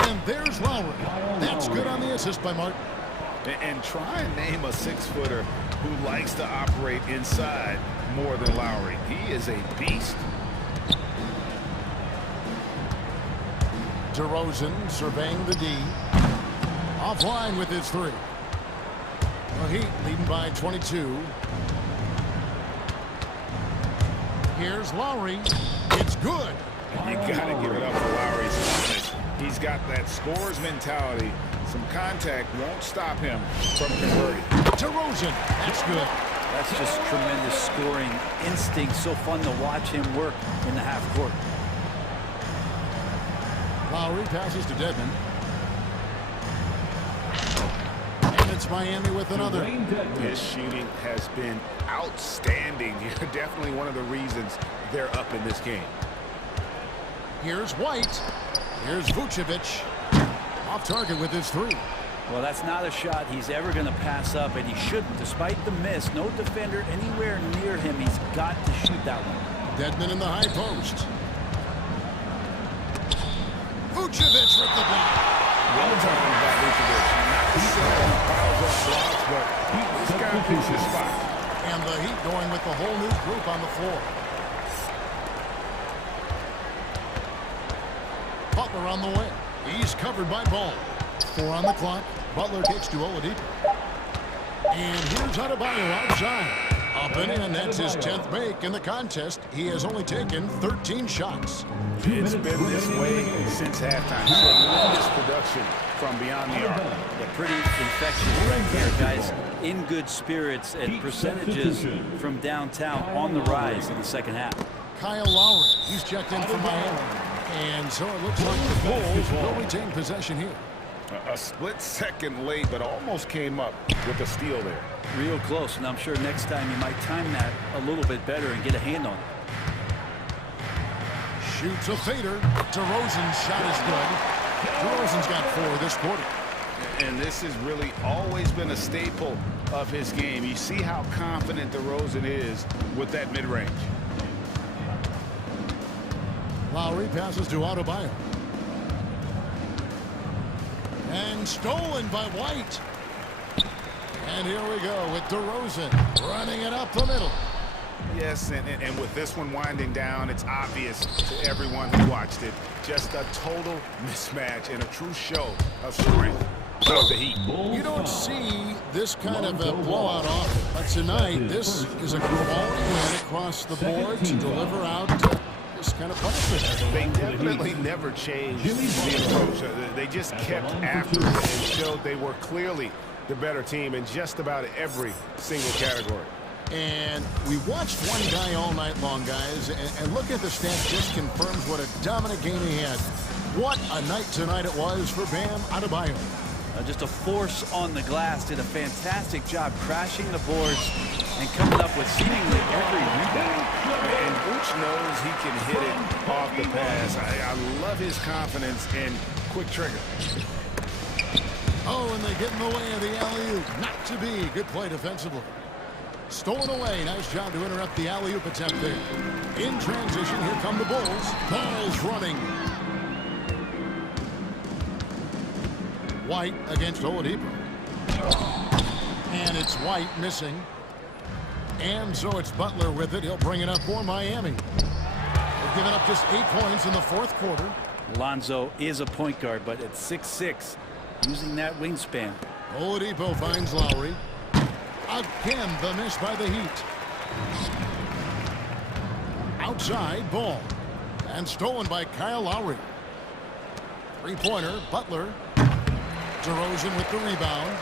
And there's Lowry. That's good on the assist by Martin. And try and name a 6-footer who likes to operate inside more than Lowry. He is a beast. DeRozan surveying the D. Offline with his 3. The Heat leading by 22. Here's Lowry. It's good. You got to give it up for Lowry's toughness. He's got that scorer's mentality. Some contact won't stop him from converting. DeRozan. That's good. That's just tremendous scoring instinct. So fun to watch him work in the half court. Lowry passes to Dedmon. And it's Miami with another. His shooting has been outstanding. Definitely one of the reasons they're up in this game. Here's White. Here's Vucevic. Off target with his 3. Well, that's not a shot he's ever going to pass up, and he shouldn't. Despite the miss, no defender anywhere near him. He's got to shoot that one. Dedmon in the high post. Vucevic with the block. Well done by Vucevic. Not necessarily piles up blocks, but this guy picks his spot. And the Heat going with the whole new group on the floor. Butler on the way. He's covered by Ball. 4 on the clock. Butler kicks to Oladipo. And here's Adebayo outside. Up and in. That's his 10th make in the contest. He has only taken 13 shots. It's been this way since halftime. Tremendous production from beyond the arc. Yeah, pretty infectious right here, guys. In good spirits and percentages from downtown on the rise in the second half. Kyle Lowry. He's checked in for Miami. And so it looks like the Bulls will retain possession here. A split second late, but almost came up with a steal there. Real close, and I'm sure next time you might time that a little bit better and get a hand on it. Shoots a fader. DeRozan's shot is good. DeRozan's got 4 this quarter. And this has really always been a staple of his game. You see how confident DeRozan is with that mid-range. Lowry passes to Adebayo. And stolen by White. And here we go with DeRozan running it up the middle. Yes, and with this one winding down, it's obvious to everyone who watched it. Just a total mismatch and a true show of strength of the Heat. You don't see this kind of a blowout often, but tonight this is a quality win across the board to deliver out this kind of punishment. They definitely never changed the approach. They just kept after it and showed they were clearly the better team in just about every single category. And we watched one guy all night long, guys, and look at the stats, just confirms what a dominant game he had. What a night tonight it was for Bam Adebayo. Just a force on the glass, did a fantastic job crashing the boards and coming up with seemingly every rebound. And Booch knows he can hit it off the pass. I love his confidence and quick trigger. Oh, and they get in the way of the alley-oop. Not to be. Good play defensively. Stolen away. Nice job to interrupt the alley-oop attempt there. In transition, here come the Bulls. Ball's running. White against Oladipo. And it's White missing. And so it's Butler with it. He'll bring it up for Miami. They've given up just 8 points in the fourth quarter. Alonzo is a point guard, but at 6'6", using that wingspan. Oladipo finds Lowry. Again, the miss by the Heat. Outside ball. And stolen by Kyle Lowry. Three-pointer, Butler. DeRozan with the rebound.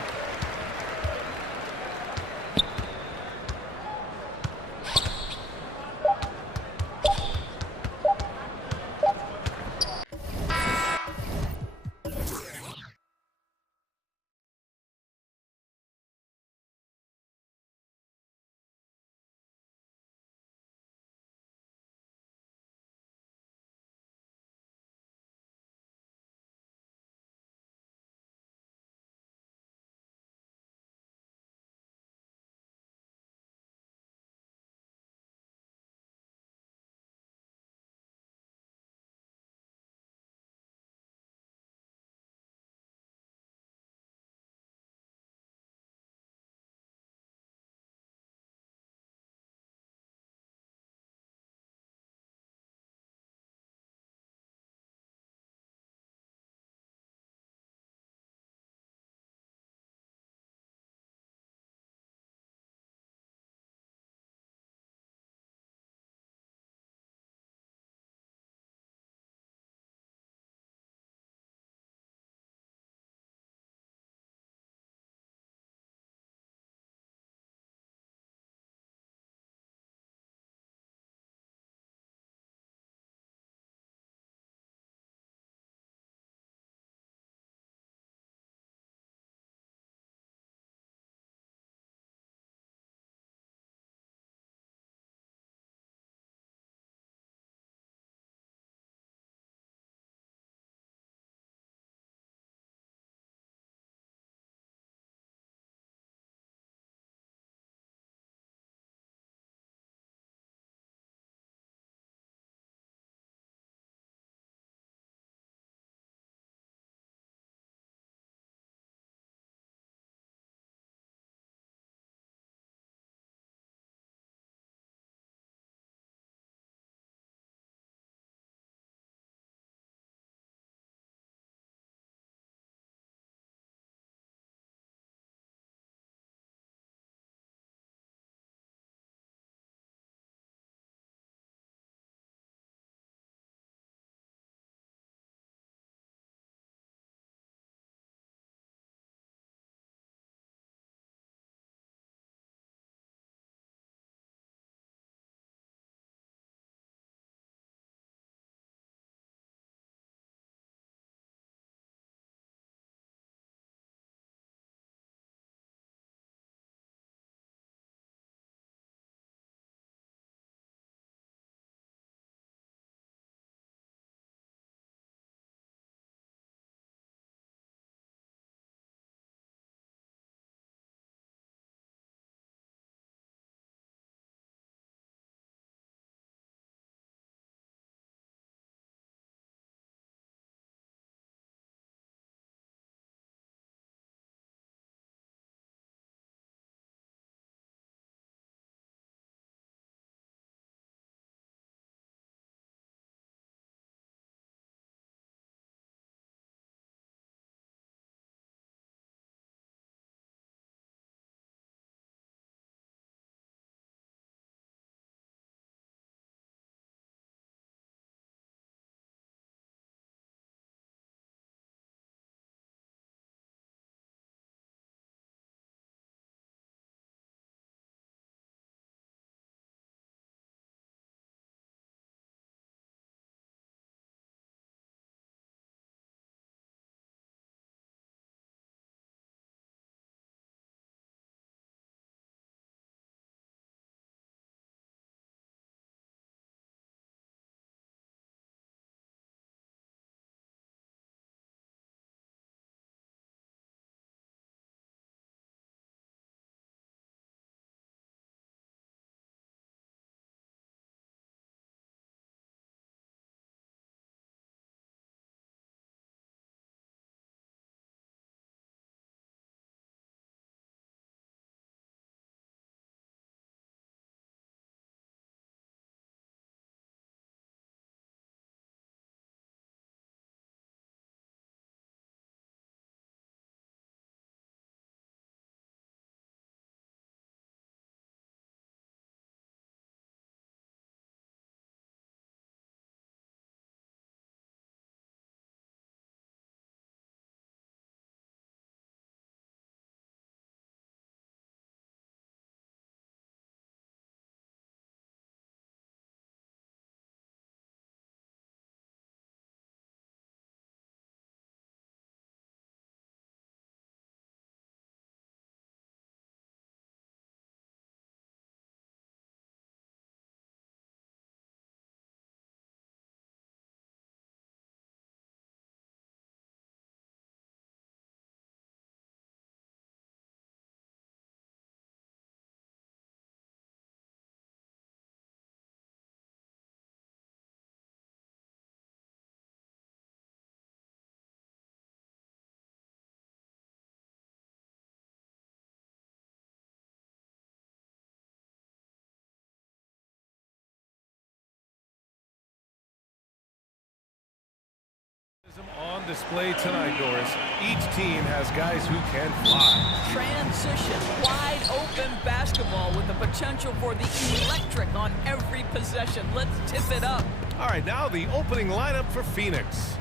display tonight, Doris. Each team has guys who can fly. Transition, wide open basketball with the potential for the electric on every possession. Let's tip it up. All right, now the opening lineup for Phoenix.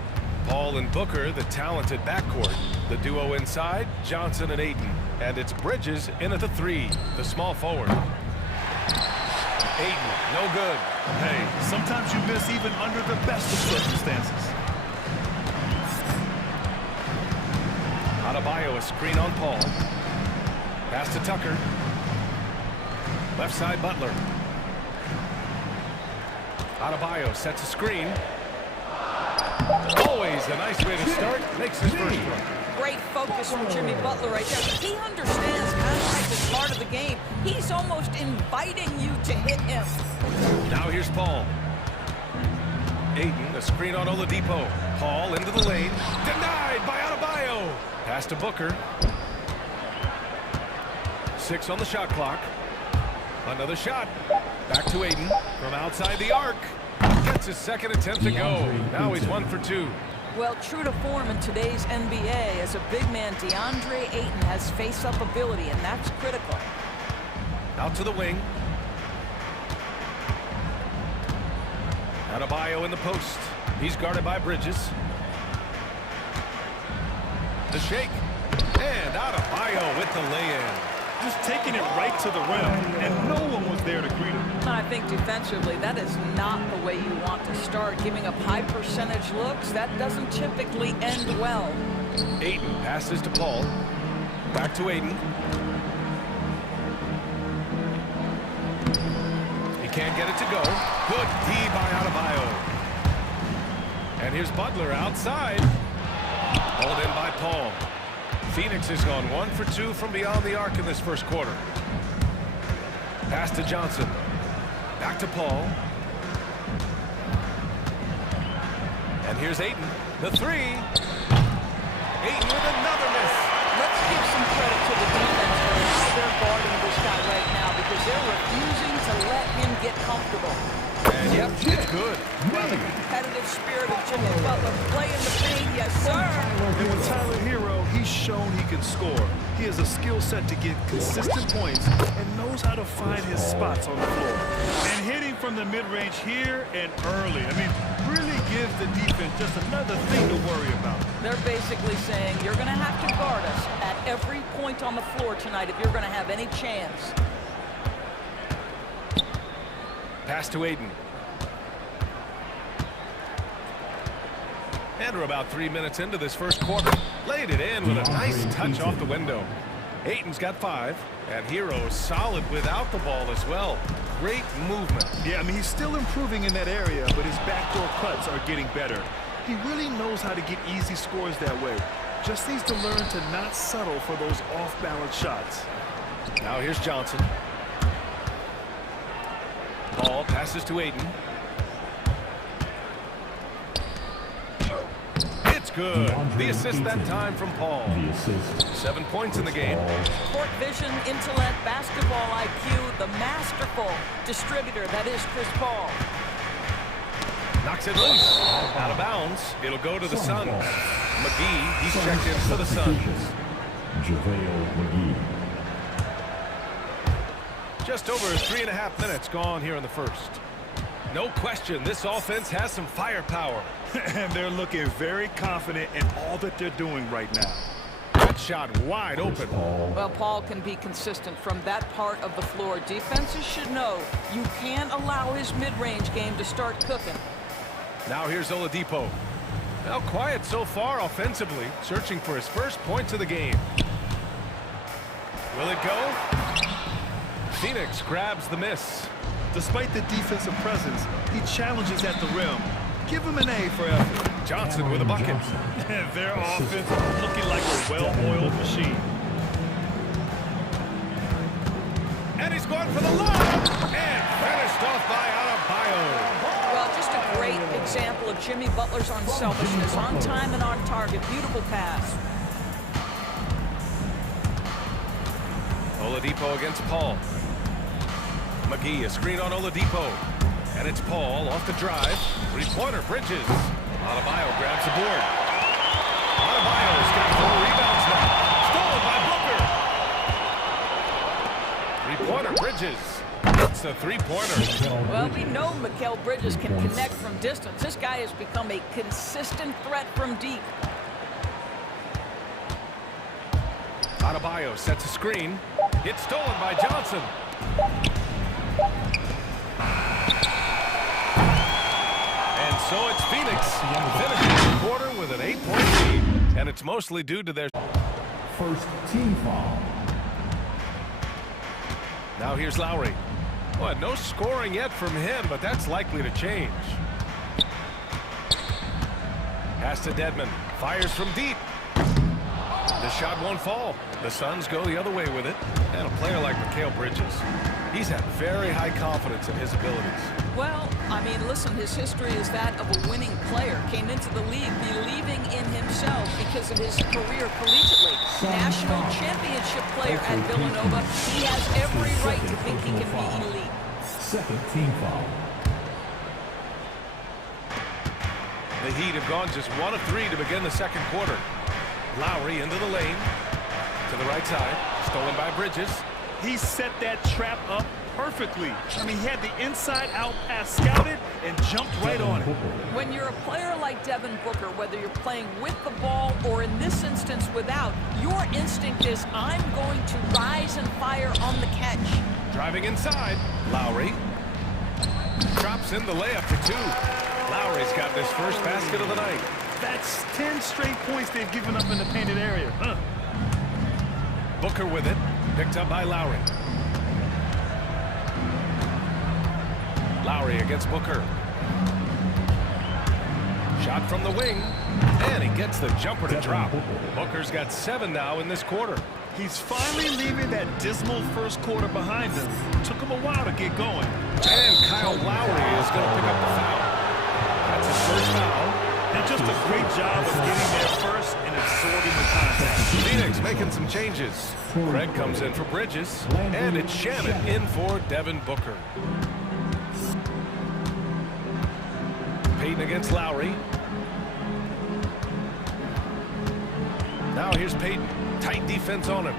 Paul and Booker, the talented backcourt. The duo inside, Johnson and Ayton. And it's Bridges in at the 3, the small forward. Ayton, no good. Hey, sometimes you miss even under the best of circumstances. Adebayo, a screen on Paul. Pass to Tucker. Left side, Butler. Adebayo sets a screen. Always a nice way to start. Makes his first run. Great focus from Jimmy Butler right there. He understands kind of like this part of the game. He's almost inviting you to hit him. Now here's Paul. Ayton, a screen on Oladipo. Paul into the lane. Denied by Adebayo. Pass to Booker. 6 on the shot clock. Another shot. Back to Ayton from outside the arc. Gets his second attempt to go. Now he's 1 for 2. Well, true to form in today's NBA, as a big man, DeAndre Ayton has face-up ability, and that's critical. Out to the wing. Adebayo in the post. He's guarded by Bridges. The shake. And Adebayo with the lay-in. Just taking it right to the rim, and no one was there to greet him. I think defensively, that is not the way you want to start. Giving up high percentage looks, that doesn't typically end well. Ayton passes to Paul. Back to Ayton. He can't get it to go. Good D by Adebayo. And here's Butler outside. Hauled in by Paul. Phoenix has gone 1 for 2 from beyond the arc in this first quarter. Pass to Johnson. Back to Paul. And here's Ayton. The 3. Ayton with another miss. Let's give some credit to the defense for how they're guarding this guy right now, because they're refusing to let him get comfortable. And yep, it's good. Well, the competitive spirit of Jimmy Butler playing the paint, yes, sir. And with Tyler Hero, he's shown he can score. He has a skill set to get consistent points and knows how to find his spots on the floor. And hitting from the mid-range here and early, I mean, really gives the defense just another thing to worry about. They're basically saying, you're going to have to guard us at every point on the floor tonight if you're going to have any chance. Pass to Ayton. And we're about 3 minutes into this first quarter. Laid it in with a nice touch off the window. Ayton's got 5, and Hero is solid without the ball as well. Great movement. Yeah, I mean, he's still improving in that area, but his backdoor cuts are getting better. He really knows how to get easy scores that way. Just needs to learn to not settle for those off-balance shots. Now here's Johnson. Paul passes to Ayton. It's good. The assist that time from Paul. 7 points in the game. Court vision, intellect, basketball IQ, the masterful distributor that is Chris Paul. Knocks it loose. Out of bounds. It'll go to the Suns. McGee, he's checked in for the Suns. Just over 3.5 minutes gone here in the first. No question, this offense has some firepower. And they're looking very confident in all that they're doing right now. That shot wide open. Well, Paul can be consistent from that part of the floor. Defenses should know you can't allow his mid-range game to start cooking. Now here's Oladipo. Now quiet so far offensively, searching for his first points of the game. Will it go? Phoenix grabs the miss. Despite the defensive presence, he challenges at the rim. Give him an A for effort. Johnson with a bucket. Their offense looking like a well-oiled machine. And he's going for the lob. And finished off by Adebayo. Well, just a great example of Jimmy Butler's unselfishness. On time and on target. Beautiful pass. Oladipo against Paul. McGee, a screen on Oladipo. And it's Paul off the drive. Three-pointer, Bridges. Adebayo grabs the board. Adebayo's got 4 rebounds now. Stolen by Booker. Three-pointer, Bridges. It's a three-pointer. Well, we know Mikal Bridges can connect from distance. This guy has become a consistent threat from deep. Adebayo sets a screen. It's stolen by Johnson. And so it's Phoenix finishing the quarter with an 8-point lead. And it's mostly due to their First team foul. Now here's Lowry. Well, no scoring yet from him, but that's likely to change. Pass to Dedmon. Fires from deep. The shot won't fall. The Suns go the other way with it. And a player like Mikal Bridges, he's had very high confidence in his abilities. Well, I mean, listen, his history is that of a winning player. Came into the league believing in himself because of his career collegiately. National championship player at Villanova. He has every right to think he can be elite. Second team foul. The Heat have gone just 1 of 3 to begin the second quarter. Lowry into the lane. To the right side. Stolen by Bridges. He set that trap up perfectly. I mean, he had the inside-out pass scouted and jumped right on it. When you're a player like Devin Booker, whether you're playing with the ball or in this instance without, your instinct is, I'm going to rise and fire on the catch. Driving inside. Lowry. Drops in the layup for 2. Lowry's got this first basket of the night. That's 10 straight points they've given up in the painted area. Booker with it. Picked up by Lowry. Lowry against Booker. Shot from the wing. And he gets the jumper to drop. Booker's got 7 now in this quarter. He's finally leaving that dismal first quarter behind him. Took him a while to get going. And Kyle Lowry is going to pick up the foul. That's his first foul. And just a great job of getting there first and absorbing the contact. Phoenix making some changes. Greg comes in for Bridges. And it's Shannon in for Devin Booker. Payton against Lowry. Now here's Payton. Tight defense on him.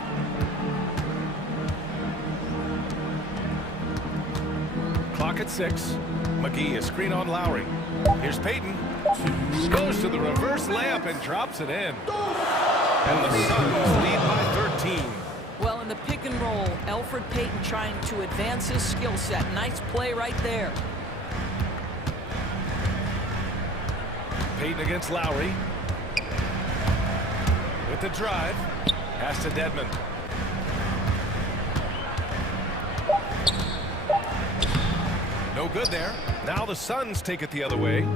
Clock at 6. McGee, a screen on Lowry. Here's Payton. Goes to the reverse layup and drops it in. And the Suns lead by 13. Well, in the pick and roll, Elfrid Payton trying to advance his skill set. Nice play right there. Payton against Lowry. With the drive. Pass to Dedmon. No good there. Now the Suns take it the other way.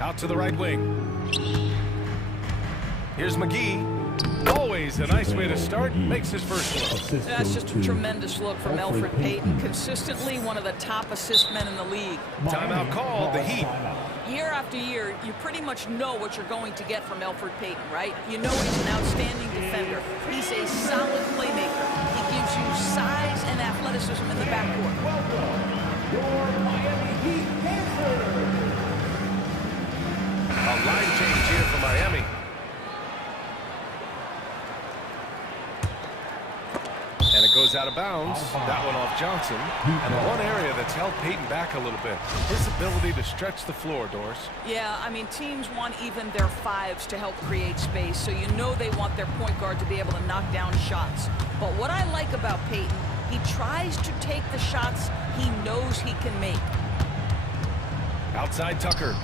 Out to the right wing. Here's McGee. Always a nice way to start. Makes his first look. That's just a tremendous look from Elfrid Payton. Consistently one of the top assist men in the league. Timeout called. The Heat. Year after year, you pretty much know what you're going to get from Elfrid Payton, right? You know he's an outstanding defender. He's a solid playmaker. He gives you size and athleticism in the backcourt. Your Miami Heat Panthers. A line change here for Miami. And it goes out of bounds. That one off Johnson. And the one area that's held Payton back a little bit, his ability to stretch the floor, Doris. Yeah, I mean, teams want even their fives to help create space, so you know they want their point guard to be able to knock down shots. But what I like about Payton, he tries to take the shots he knows he can make. Outside Tucker.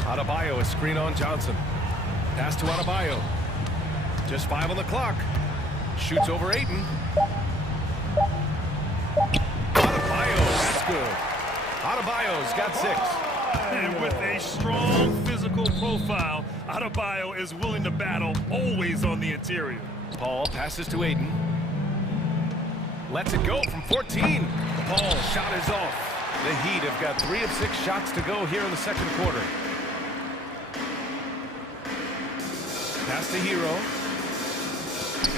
Adebayo, a screen on Johnson. Pass to Adebayo. Just 5 on the clock. Shoots over Ayton. Adebayo, that's good. Adebayo's got 6. And with a strong physical profile, Adebayo is willing to battle, always on the interior. Paul passes to Ayton. Lets it go from 14. Paul's shot is off. The Heat have got 3 of 6 shots to go here in the second quarter. Pass to Hero.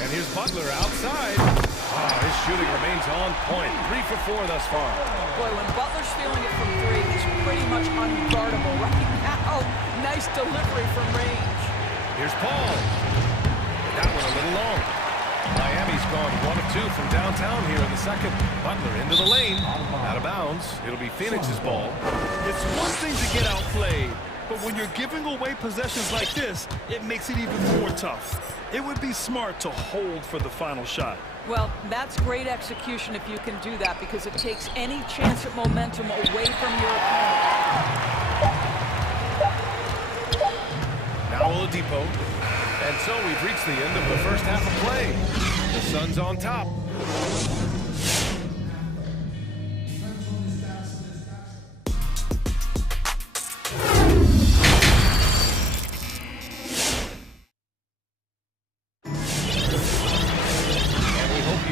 And here's Butler outside. Oh, his shooting remains on point. 3 for 4 thus far. Boy, when Butler's feeling it from 3, he's pretty much unguardable right now. Nice Nice delivery from range. Here's Paul. That one a little long. Miami's gone 1 of 2 from downtown here in the second. Butler into the lane. Out of bounds. It'll be Phoenix's ball. It's one thing to get outplayed, but when you're giving away possessions like this, it makes it even more tough. It would be smart to hold for the final shot. Well, that's great execution if you can do that, because it takes any chance at momentum away from your opponent. Now Oladipo. And so we've reached the end of the first half of play. The Suns on top.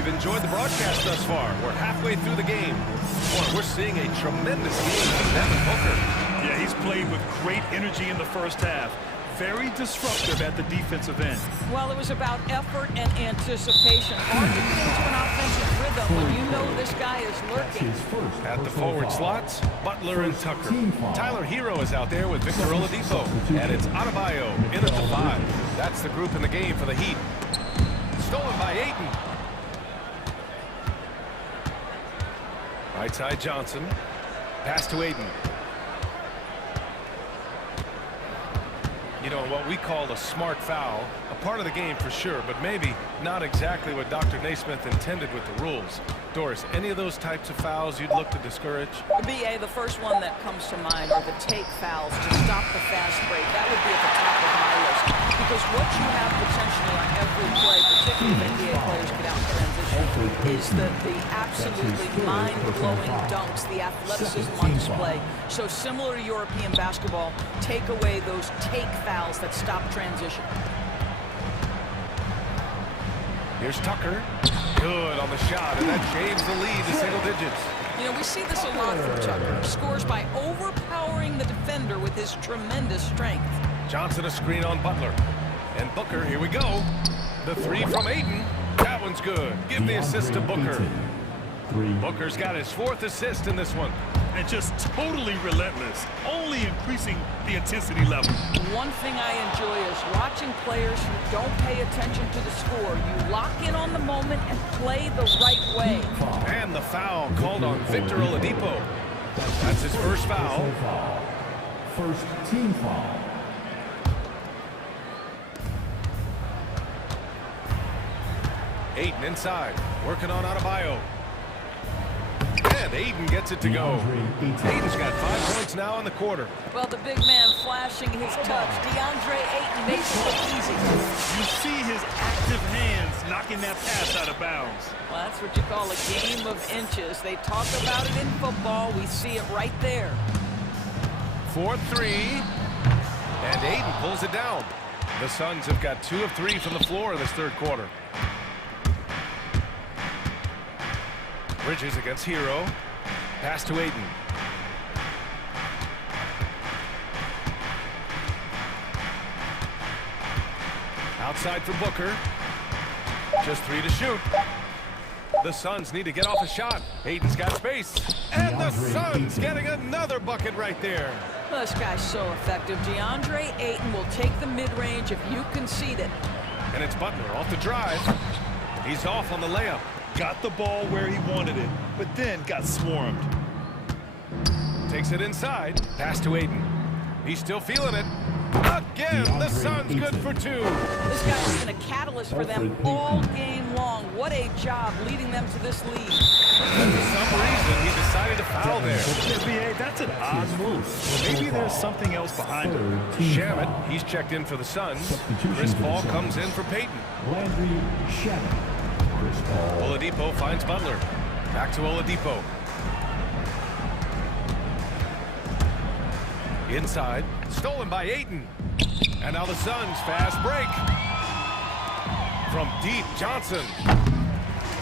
Enjoyed the broadcast thus far. We're halfway through the game. Boy, we're seeing a tremendous game from Devin Booker. Yeah, he's played with great energy in the first half. Very disruptive at the defensive end. Well, it was about effort and anticipation. Hard to get into an offensive rhythm when you know this guy is lurking. At the forward slots, Butler and Tucker. Tyler Hero is out there with Victor Oladipo. And it's Adebayo in at the 5. That's the group in the game for the Heat. Stolen by Ayton. Right side Johnson. Pass to Ayton. You know, what we call a smart foul, a part of the game for sure, but maybe not exactly what Dr. Naismith intended with the rules. Doris, any of those types of fouls you'd look to discourage? BA, the first one that comes to mind are the take fouls to stop the fast break. That would be at the top of my list. Because what you have potentially on every play, particularly if NBA players get out in transition, is the absolutely mind-blowing dunks, the athleticism on display. So similar to European basketball, take away those take fouls that stop transition. Here's Tucker. Good on the shot, and that shaves the lead to single digits. You know, we see this a lot from Tucker. Scores by overpowering the defender with his tremendous strength. Johnson a screen on Butler. And Booker, here we go. The 3 from Ayton. That one's good. Give the assist to Booker. Booker's got his 4th assist in this one. And just totally relentless, only increasing the intensity level. One thing I enjoy is watching players who don't pay attention to the score. You lock in on the moment and play the right way. And the foul called on Victor Oladipo. That's his first foul. First team foul. Ayton inside, working on Adebayo. And Ayton gets it to go. Ayton's got 5 points now in the quarter. Well, the big man flashing his touch. DeAndre Ayton makes it look easy. You see his active hands knocking that pass out of bounds. Well, that's what you call a game of inches. They talk about it in football. We see it right there. 4-3. And Ayton pulls it down. The Suns have got 2 of 3 from the floor in this third quarter. Bridges against Hero. Pass to Ayton. Outside for Booker. Just 3 to shoot. The Suns need to get off a shot. Ayton's got space. And the Suns getting another bucket right there. Well, this guy's so effective. DeAndre Ayton will take the mid-range if you concede it. And it's Butler off the drive. He's off on the layup. Got the ball where he wanted it, but then got swarmed. Takes it inside. Pass to Ayton. He's still feeling it. Again, the Suns good for 2. This guy has been a catalyst for them all game long. What a job leading them to this lead. And for some reason, he decided to foul there. NBA, that's an odd move. Maybe there's something else behind it. Shamet, he's checked in for the Suns. Chris Paul comes in for Peyton. Landry Shamet. Chris Paul. Oladipo finds Butler. Back to Oladipo. Inside, stolen by Ayton. And now the Suns fast break. From deep, Johnson.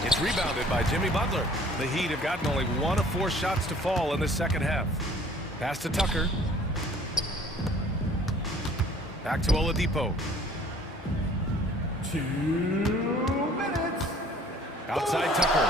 It's rebounded by Jimmy Butler. The Heat have gotten only 1 of 4 shots to fall in the second half. Pass to Tucker. Back to Oladipo. 2 minutes. Outside Tucker.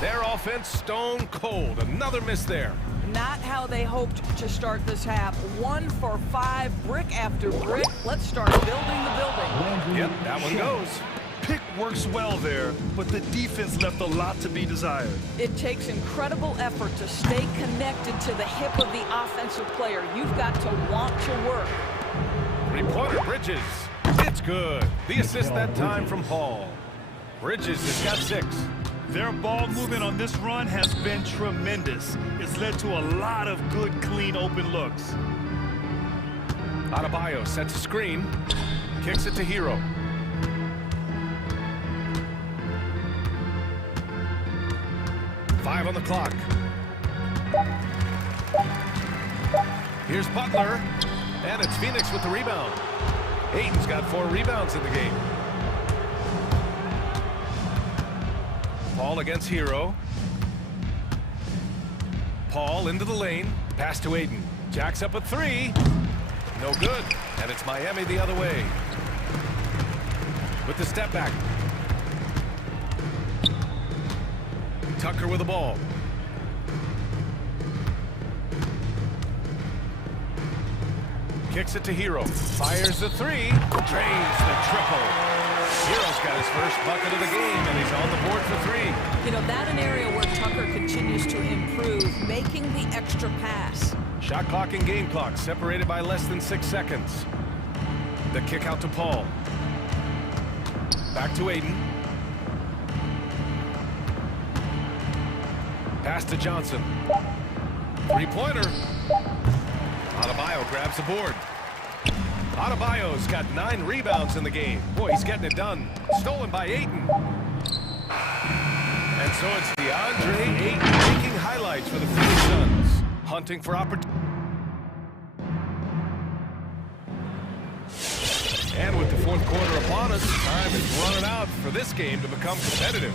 They're all defense stone cold. Another miss there. Not how they hoped to start this half. 1 for 5, brick after brick. Let's start building the building. Yep, that one goes. Pick works well there, but the defense left a lot to be desired. It takes incredible effort to stay connected to the hip of the offensive player. You've got to want to work. Three-pointer, Bridges. It's good. The assist that time from Paul. Bridges has got 6. Their ball movement on this run has been tremendous. It's led to a lot of good, clean, open looks. Adebayo sets a screen. Kicks it to Hero. Five on the clock. Here's Butler. And it's Phoenix with the rebound. Ayton's got 4 rebounds in the game. Paul against Hero. Paul into the lane. Pass to Ayton. Jacks up a 3. No good. And it's Miami the other way. With the step back. Tucker with the ball. Kicks it to Hero. Fires the 3. Drains the triple. Hero's got his first bucket of the game, and he's on the board for 3. You know, that's an area where Tucker continues to improve, making the extra pass. Shot clock and game clock separated by less than 6 seconds. The kick out to Paul. Back to Ayton. Pass to Johnson. Three-pointer. Adebayo grabs the board. Adebayo's got 9 rebounds in the game. Boy, he's getting it done. Stolen by Ayton. And so it's DeAndre Ayton making highlights for the Phoenix Suns. Hunting for opportunity. And with the 4th quarter upon us, time is running out for this game to become competitive.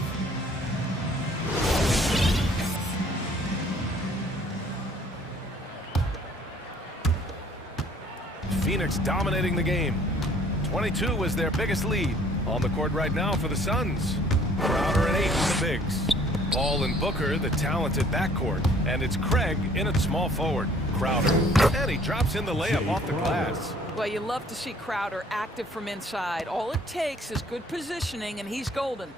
Phoenix dominating the game. 22 was their biggest lead. On the court right now for the Suns. Crowder and Ayton, the bigs. Paul and Booker, the talented backcourt. And it's Craig in at small forward. Crowder. And he drops in the layup off the glass. Well, you love to see Crowder active from inside. All it takes is good positioning, and he's golden.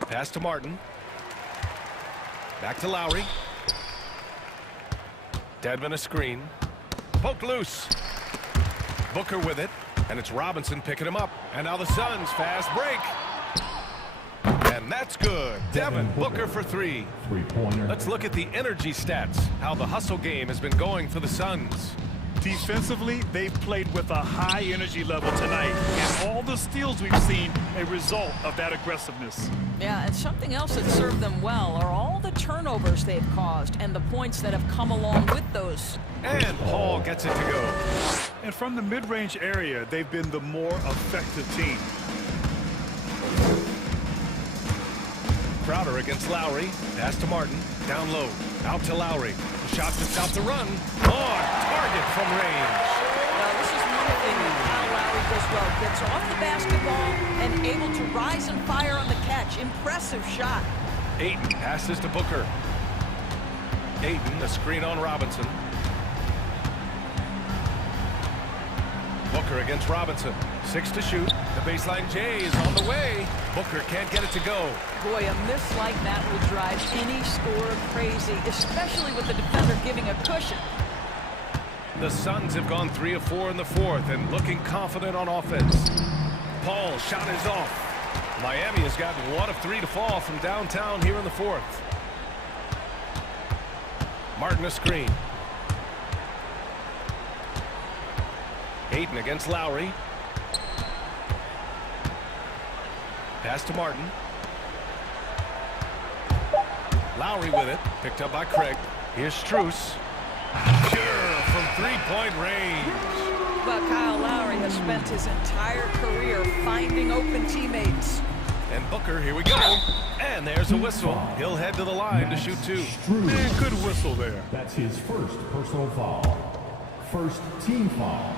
Pass to Martin. Back to Lowry. Dedmon a screen. Poked loose. Booker with it. And it's Robinson picking him up. And now the Suns fast break. And that's good. Devin Booker for 3. Let's look at the energy stats. How the hustle game has been going for the Suns. Defensively, they've played with a high energy level tonight, and all the steals we've seen a result of that aggressiveness. Yeah, and something else that served them well are all the turnovers they've caused and the points that have come along with those. And Paul gets it to go. And from the mid-range area, they've been the more effective team. Crowder against Lowry. Pass to Martin. Down low. Out to Lowry. The shot to stop the run. On target from range. Now, this is one thing Kyle Lowry does well. Gets off the basketball and able to rise and fire on the catch. Impressive shot. Ayton passes to Booker. Ayton, a screen on Robinson. Booker against Robinson. 6 to shoot. The baseline J is on the way. Booker can't get it to go. Boy, a miss like that will drive any scorer crazy, especially with the defender giving a cushion. The Suns have gone 3 of 4 in the 4th and looking confident on offense. Paul's shot is off. Miami has gotten 1 of 3 to fall from downtown here in the 4th. Martin a screen. Ayton against Lowry. Pass to Martin. Lowry with it. Picked up by Craig. Here's Strus. Sure, from 3-point range. But Kyle Lowry has spent his entire career finding open teammates. And Booker, here we go. And there's a whistle. He'll head to the line to shoot 2. Man, good whistle there. That's his first personal foul. First team foul.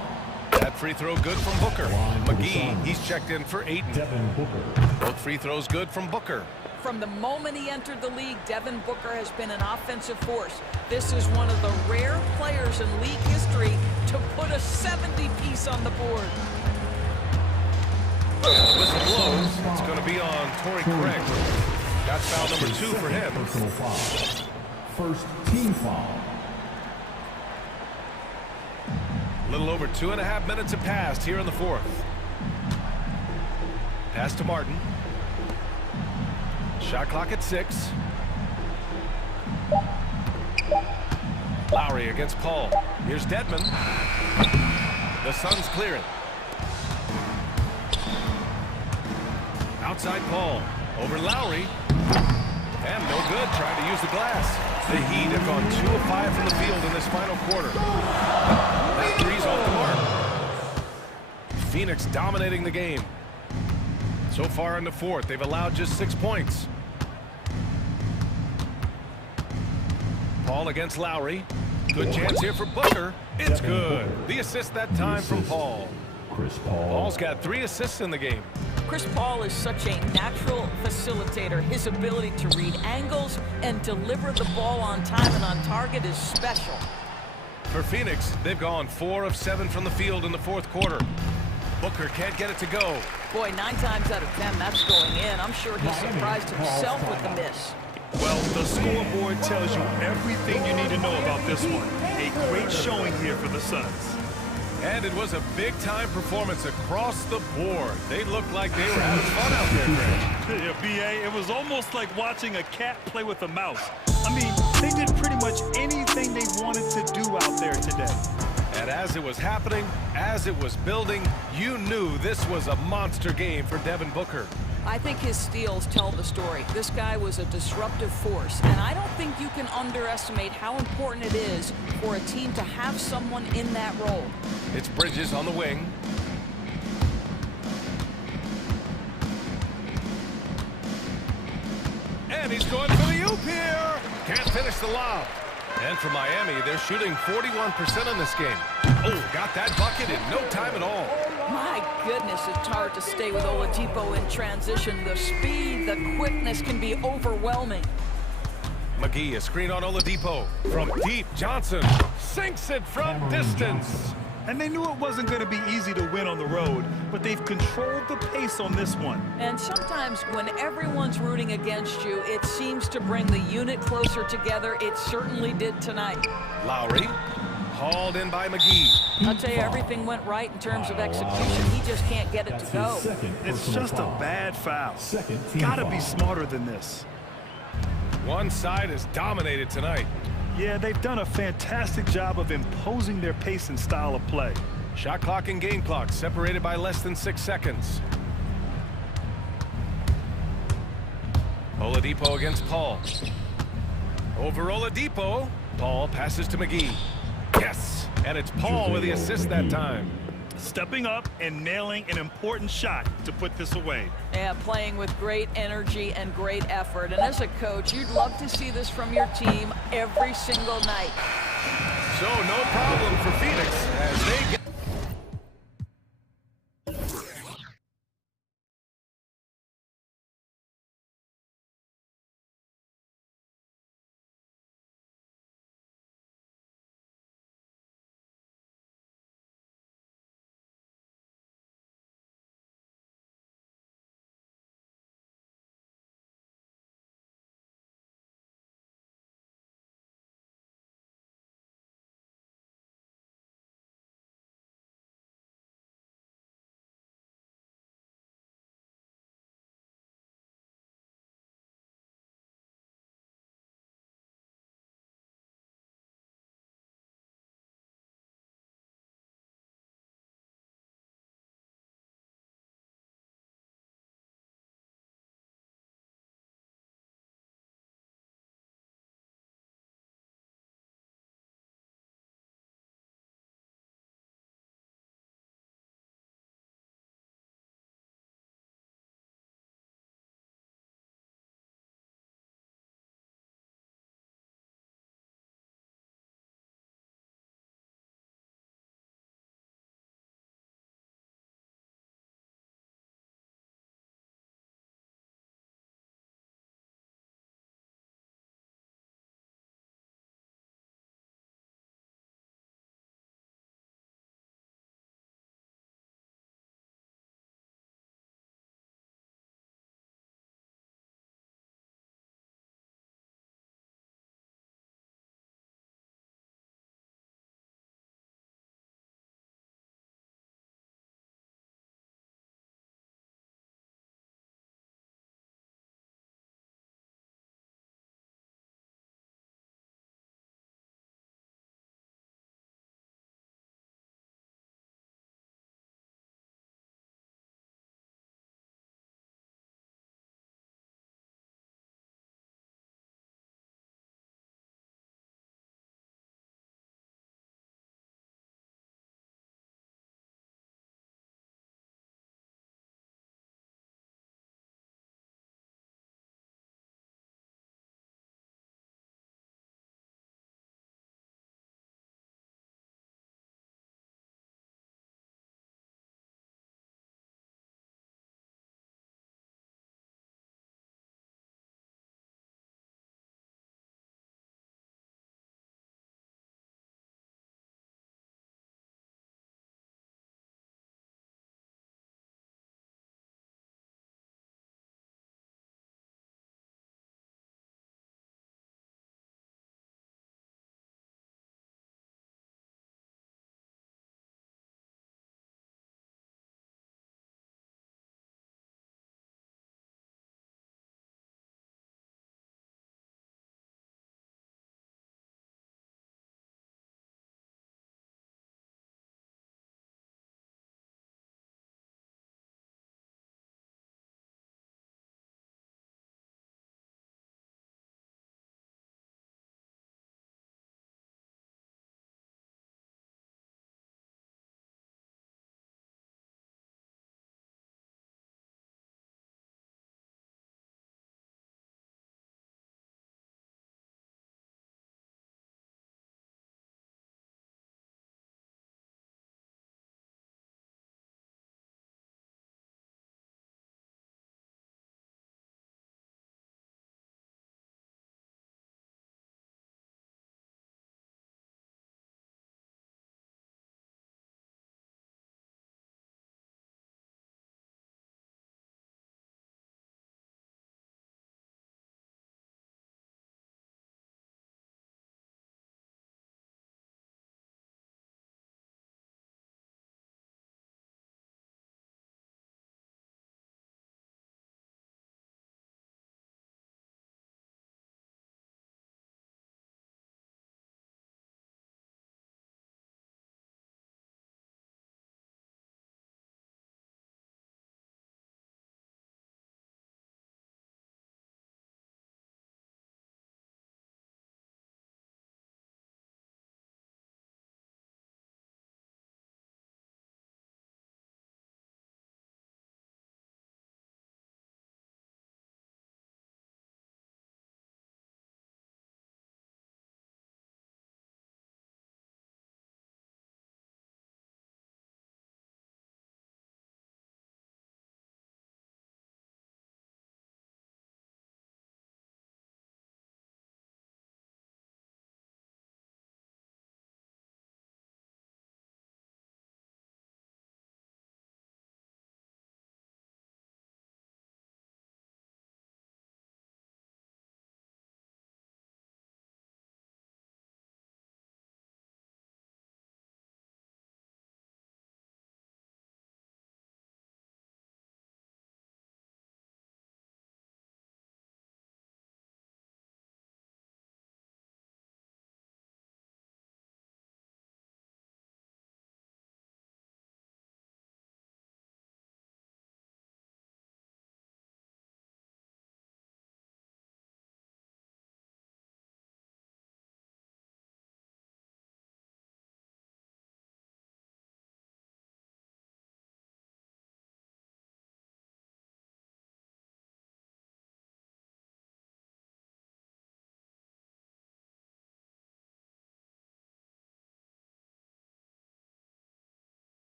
That free throw good from Booker. McGee, he's checked in for Ayton. Both free throws good from Booker. From the moment he entered the league, Devin Booker has been an offensive force. This is one of the rare players in league history to put a 70-piece on the board. Whistle blows. It's going to be on Torrey Craig. That's foul number 2 for him. First team foul. A little over 2.5 minutes have passed here in the fourth. Pass to Martin. Shot clock at 6. Lowry against Paul. Here's Dedmon. The Suns clear it. Outside Paul. Over Lowry. And no good, trying to use the glass. The Heat have gone 2 of 5 from the field in this final quarter. That three's off the mark. Phoenix dominating the game. So far in the fourth, they've allowed just 6 points. Paul against Lowry. Good chance here for Booker. It's good. The assist that time from Paul. Paul's got 3 assists in the game. Chris Paul is such a natural facilitator. His ability to read angles and deliver the ball on time and on target is special. For Phoenix, they've gone 4 of 7 from the field in the fourth quarter. Booker can't get it to go. Boy, 9 times out of 10, that's going in. I'm sure he's surprised himself with the miss. Well, the scoreboard tells you everything you need to know about this one. A great showing here for the Suns. And it was a big-time performance across the board. They looked like they were having fun out there, Greg. Yeah, B.A., it was almost like watching a cat play with a mouse. I mean, they did pretty much anything they wanted to do out there today. And as it was happening, as it was building, you knew this was a monster game for Devin Booker. I think his steals tell the story. This guy was a disruptive force, and I don't think you can underestimate how important it is for a team to have someone in that role. It's Bridges on the wing. And he's going for the oop here. Can't finish the lob. And for Miami, they're shooting 41% in this game. Oh, got that bucket in no time at all. My goodness, it's hard to stay with Oladipo in transition. The speed, the quickness can be overwhelming. McGee, a screen on Oladipo. From deep, Johnson sinks it from distance. And they knew it wasn't going to be easy to win on the road, but they've controlled the pace on this one. And sometimes when everyone's rooting against you, it seems to bring the unit closer together. It certainly did tonight. Lowry, hauled in by McGee. I'll tell you, everything went right in terms of execution. He just can't get it to go. It's just a bad foul. Got to be smarter than this. One side is dominated tonight. Yeah, they've done a fantastic job of imposing their pace and style of play. Shot clock and game clock separated by less than 6 seconds. Oladipo against Paul. Over Oladipo. Paul passes to McGee. Yes, and it's Paul with the assist that time. Stepping up and nailing an important shot to put this away. Yeah, playing with great energy and great effort. And as a coach, you'd love to see this from your team every single night. So no problem for Phoenix as they get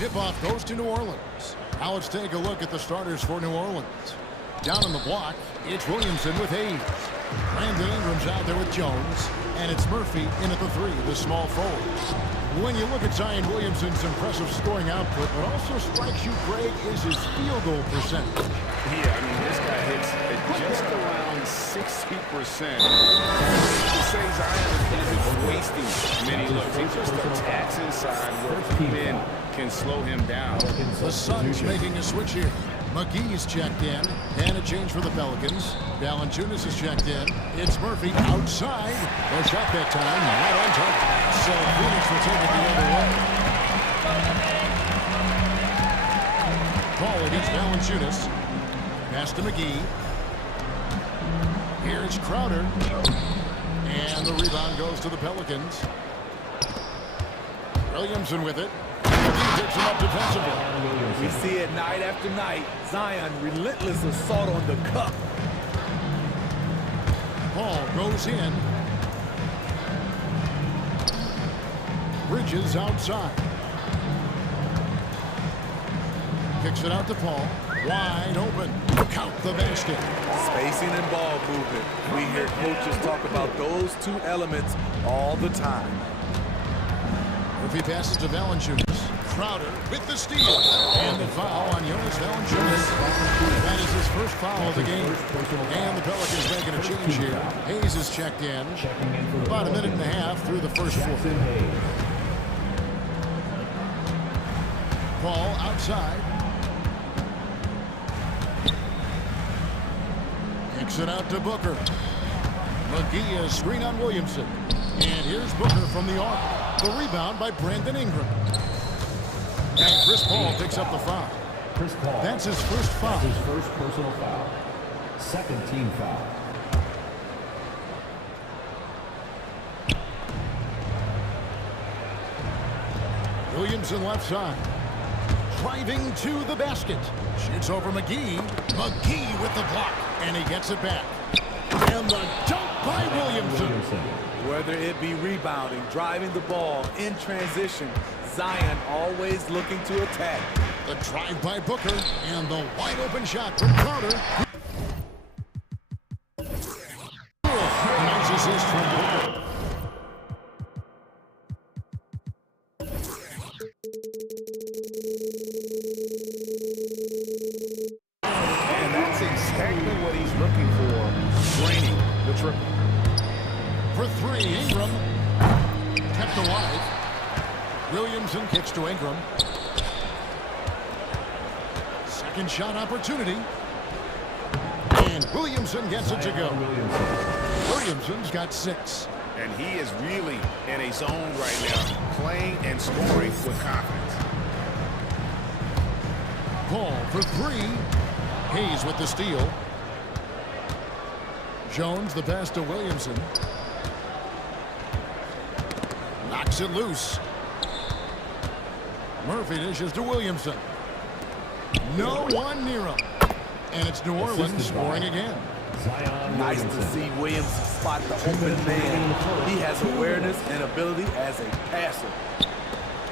Tip-off goes to New Orleans. Now let's take a look at the starters for New Orleans. Down on the block, it's Williamson with Hayes. Brandon Ingram's out there with Jones. And it's Murphy in at the 3, the small forward. When you look at Zion Williamson's impressive scoring output, what also strikes you, Greg, is his field goal percentage. Yeah, I mean, this guy hits at just around 60%. To say Zion isn't wasting many looks. He just attacks inside where few men can slow him down. The Suns making a switch here. McGee's checked in, and a change for the Pelicans. Valanciunas is checked in. It's Murphy outside. No shot that time, right on target. So Phoenix will take it the other way. Ball against Valanciunas. Pass to McGee. Here's Crowder. And the rebound goes to the Pelicans. Williamson with it. He picks him up defensively. We see it night after night. Zion, relentless assault on the cup. Ball goes in. Bridges outside. Kicks it out to Paul. Wide open. Count the basket. Spacing and ball movement. We hear coaches talk about those two elements all the time. Murphy passes to Valanciunas. Crowder with the steal. And the foul on Jonas Valanciunas. That is his first foul of the game. And the Pelicans making a change here. Hayes is checked in. About a minute and a half through the first quarter. Ball outside. Kicks it out to Booker. McGee is screen on Williamson. And here's Booker from the arc. The rebound by Brandon Ingram. And Chris Paul picks up the foul. Chris Paul. That's his first foul. That's his first personal foul. Second team foul. Williamson left side. Driving to the basket. Shoots over McGee. McGee with the block. And he gets it back. And the dunk by Williamson. Whether it be rebounding, driving the ball, in transition, Zion always looking to attack. The drive by Booker. And the wide open shot from Crowder. Nice assist from Booker. And that's exactly what he's looking for, draining the triple. For 3, Ingram. Kept alive. Williamson kicks to Ingram. Second shot opportunity. And Williamson gets it to go. Williamson's got 6. And he is really in a zone right now, playing and scoring with confidence. Paul for 3. Hayes with the steal. Jones the pass to Williamson. Knocks it loose. Murphy dishes to Williamson. No one near him. And it's New Orleans scoring again. Nice to see Williamson spot the open man. He has awareness and ability as a passer.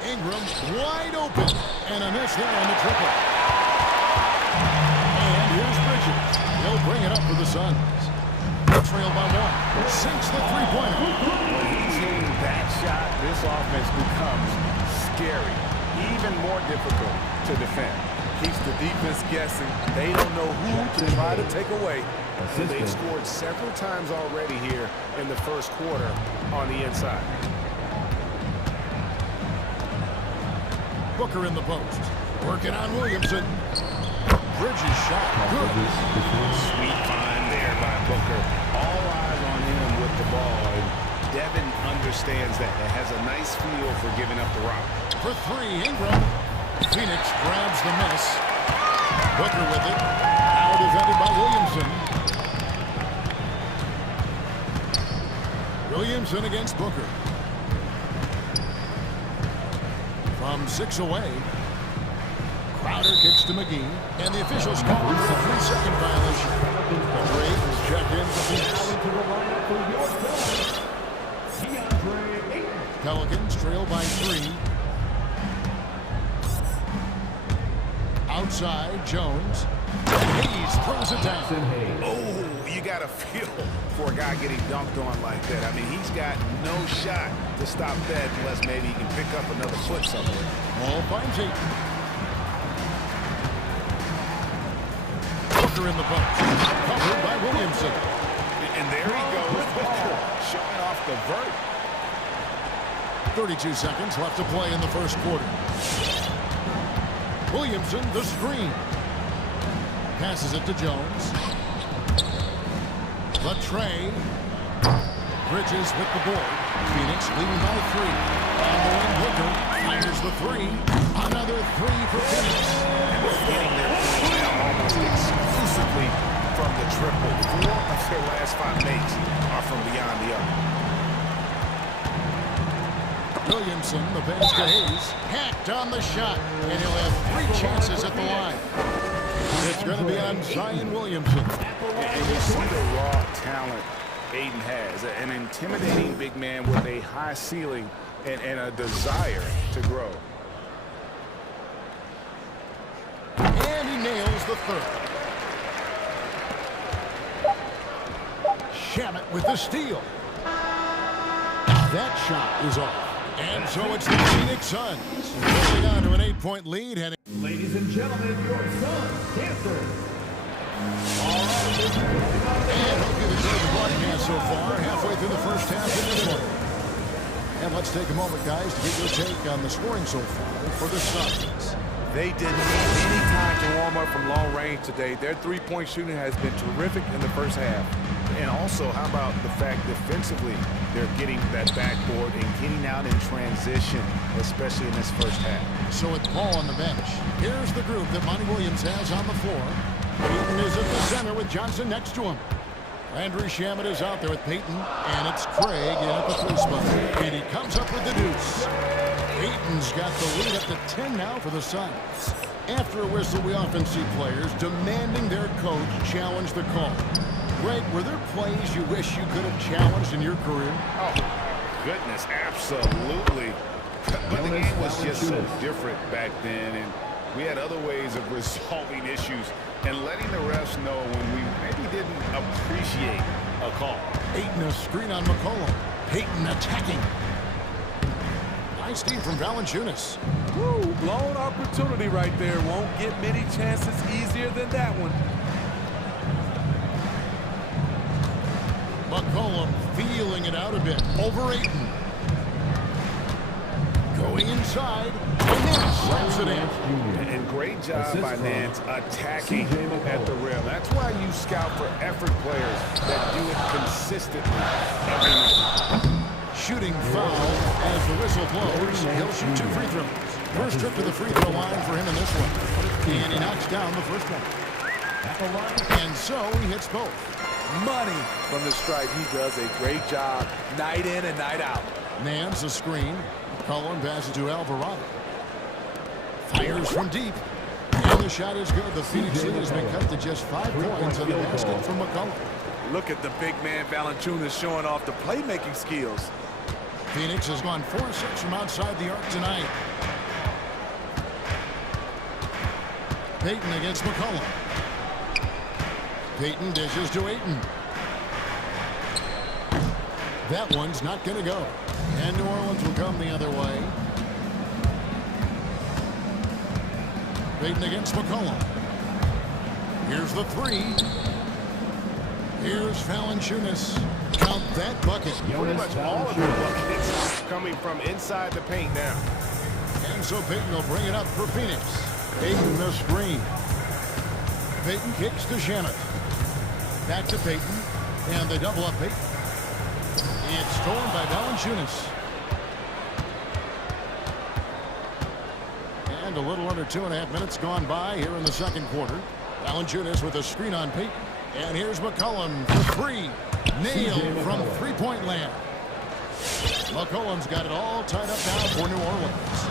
Ingram wide open. And a miss there on the triple. And here's Bridges. He'll bring it up for the Suns. They trail by 1. Sinks the three-pointer. When he's hitting that shot, this offense becomes scary. Even more difficult to defend. Keeps the defense guessing. They don't know who to try to take away. They've scored several times already here in the first quarter on the inside. Booker in the post. Working on Williamson. Bridges shot. Good. Sweet find there by Booker. All eyes on him with the ball. And Devin understands that. It has a nice feel for giving up the rock. For 3, Ingram. Phoenix grabs the miss. Booker with it. Now defended by Williamson. Williamson against Booker. From 6 away. Crowder kicks to McGee. And the officials call it for a 3-second violation. Drake is checked in for Phoenix. Pelicans trail by 3. Outside, Jones. Hayes throws it down. Oh, you got to feel for a guy getting dunked on like that. I mean, he's got no shot to stop that unless maybe he can pick up another foot somewhere. Ball finds Ayton. Booker in the post. Covered by Williamson. And there he goes, Booker, showing off the vert. 32 seconds left to play in the first quarter. Williamson, the screen. Passes it to Jones. Latre. Bridges with the board. Phoenix leading by 3. On the wing, Booker fires the 3. Another 3 for Phoenix. And they're getting their points now almost exclusively from the triple. 4 of their last 5 makes are from beyond the arc. Williamson, the pass to Hayes. Hacked on the shot. And he'll have 3 chances at the line. It's going to be on Zion Williamson. And you see the raw talent Ayton has. An intimidating big man with a high ceiling and a desire to grow. And he nails the 3rd. Shamet with the steal. That shot is off. And so it's the Phoenix Suns holding on to an 8-point lead. Ladies and gentlemen, your Suns cancer. And hope you've enjoyed the broadcast so far. Halfway through the first half of this one. And let's take a moment, guys, to get your take on the scoring so far for the Suns. They didn't need any time to warm up from long range today. Their three-point shooting has been terrific in the first half. And also, how about the fact defensively, they're getting that backboard and getting out in transition, especially in this first half. So it's Paul on the bench. Here's the group that Monty Williams has on the floor. Peyton is at the center with Johnson next to him. Landry Shamet is out there with Peyton, and it's Craig in at the 3 spot. And he comes up with the deuce. Peyton's got the lead up to 10 now for the Suns. After a whistle, we often see players demanding their coach challenge the call. Greg, were there plays you wish you could have challenged in your career? Oh, goodness, absolutely. But the game was just so different back then, and we had other ways of resolving issues and letting the refs know when we maybe didn't appreciate a call. Ayton a screen on McCollum. Peyton attacking. Nice steal from Valanciunas. Woo, blown opportunity right there. Won't get many chances easier than that one. McCollum feeling it out a bit. Over Ayton. Going inside. And Nance slaps it in. And great job by Nance attacking at the rim. That's why you scout for effort players that do it consistently every night. Shooting foul as the whistle blows. He'll shoot 2 free throws. First trip to the free throw line for him in this one. And he knocks down the first one. And so he hits both. Money from the stripe. He does a great job night in and night out. Nance a screen. Cullen passes to Alvarado. Fires from deep. And the shot is good. The Phoenix lead has been cut to just 5 points on the basket from McCollum. Look at the big man Valanciunas showing off the playmaking skills. Phoenix has gone 4-6 from outside the arc tonight. Peyton against McCollum. Peyton dishes to Ayton. That one's not going to go. And New Orleans will come the other way. Peyton against McCollum. Here's the 3. Here's Valanciunas. Count that bucket. Pretty much all of the buckets coming from inside the paint now. And so Peyton will bring it up for Phoenix. Peyton the screen. Peyton kicks to Shamet. Back to Peyton. And they double up Peyton. It's stolen by Valanciunas. And a little under 2.5 minutes gone by here in the second quarter. Valanciunas with a screen on Peyton. And here's McCollum for 3. Nailed from 3-point land. McCollum's got it all tied up now for New Orleans.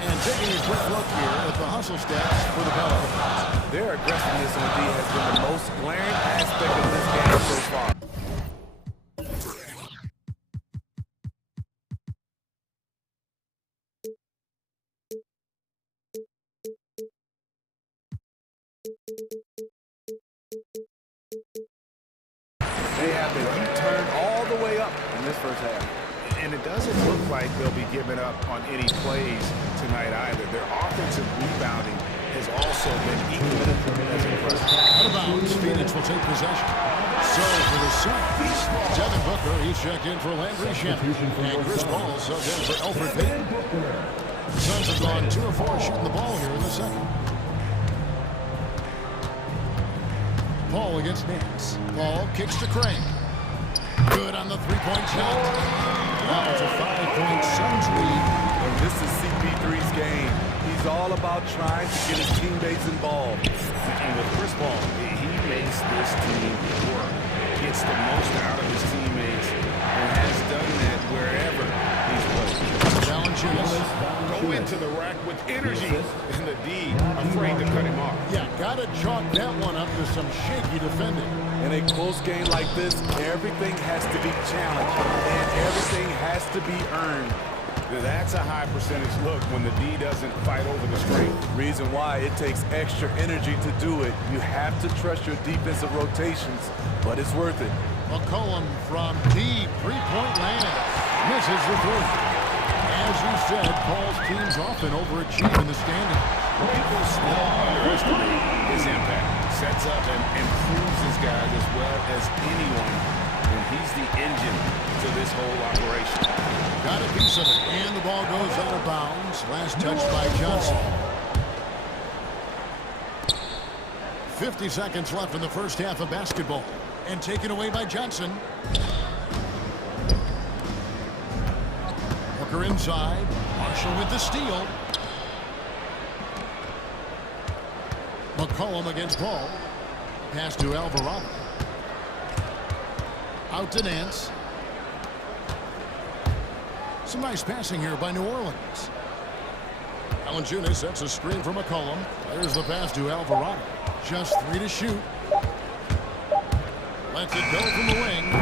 And taking a quick look here at the hustle stats for the Pelicans. Their aggressiveness on D has been the most glaring aspect of this game so far. like they'll be giving up on any plays tonight either. Their offensive rebounding has also been equally as impressive. Out of bounds, Phoenix will take possession. So for the Suns, Devin Booker, he's checked in for Landry Shamet. And Chris Paul subbed in for Elfrid Payton. The Suns have gone 2 of 4 shooting the ball here in the second. Paul against Nance. Paul kicks to Crane. Good on the three-point shot. Now it's a 5-point Suns lead. And this is CP3's game. He's all about trying to get his teammates involved. And with Chris Paul, he makes this team work. Gets the most out of his teammates and has done that wherever he's played. Go into the rack with energy, and the D afraid to cut him off. Yeah, gotta chalk that one up to some shaky defending. In a close game like this, everything has to be challenged, and everything has to be earned. That's a high percentage look when the D doesn't fight over the strength. Reason why it takes extra energy to do it. You have to trust your defensive rotations, but it's worth it. McCollum from deep three-point land. Misses the three. As you said, Paul's teams often overachieve in the standings. People still underestimate his impact. Sets up and improves his guys as well as anyone. And he's the engine to this whole operation. Got a piece of it, and the ball goes out of bounds. Last touch by Johnson. 50 seconds left in the first half of basketball. And taken away by Johnson. Booker inside. Marshall with the steal. McCollum against Paul. Pass to Alvarado. Out to Nance. Some nice passing here by New Orleans. Valanciunas sets a screen for McCollum. There's the pass to Alvarado. Just 3 to shoot. Lets it go from the wing.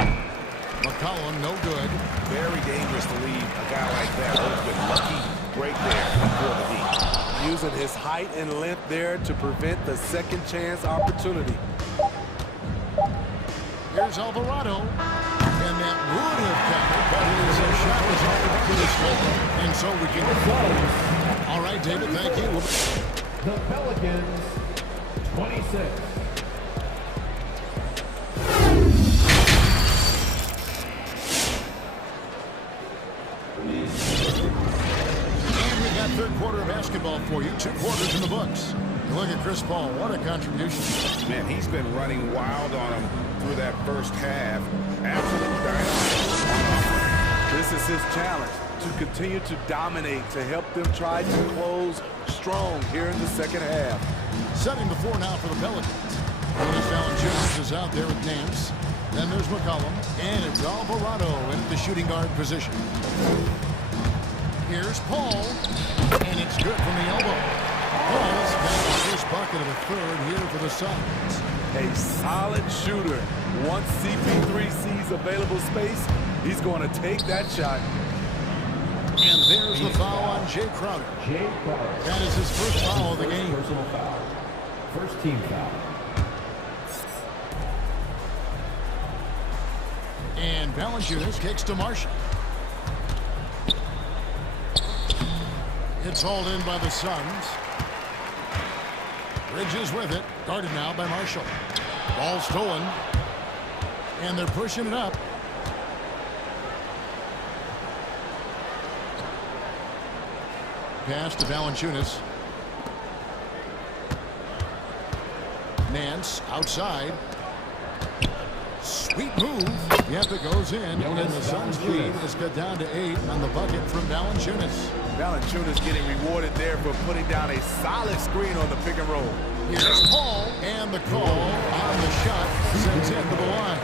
McCollum, no good. Very dangerous to leave a guy like that open. Lucky break there for the D. Using his height and length there to prevent the second chance opportunity. Here's Alvarado. And that would have counted, but his shot was all over the slope. And so we can go. All right, David, thank you. The Pelicans, 26. And we got third quarter of basketball for you. 2 quarters in the books. You look at Chris Paul. What a contribution. Man, he's been running wild on him through that first half. Absolute dynamite. This is his challenge, to continue to dominate, to help them try to close strong here in the second half. Setting the floor now for the Pelicans. Jonas Valanciunas is out there with Nance. Then there's McCollum. And it's Alvarado in the shooting guard position. Here's Paul. And it's good from the elbow. Paul's got the first bucket of the third here for the Suns. A solid shooter. Once CP3 sees available space, he's going to take that shot. And there's the foul on Jay Crowder. That is his first foul of the game. Personal foul. First team foul. And Valanciunas kicks to Marshall. It's hauled in by the Suns. Bridges with it. Guarded now by Marshall. Ball stolen. And they're pushing it up. Pass to Valanciunas. Nance outside. Sweet move. Yep, it goes in. And the Suns lead has got down to 8 on the bucket from Valanciunas. Valanciunas getting rewarded there for putting down a solid screen on the pick and roll. Here's Paul. And the call on the shot sends him to the line.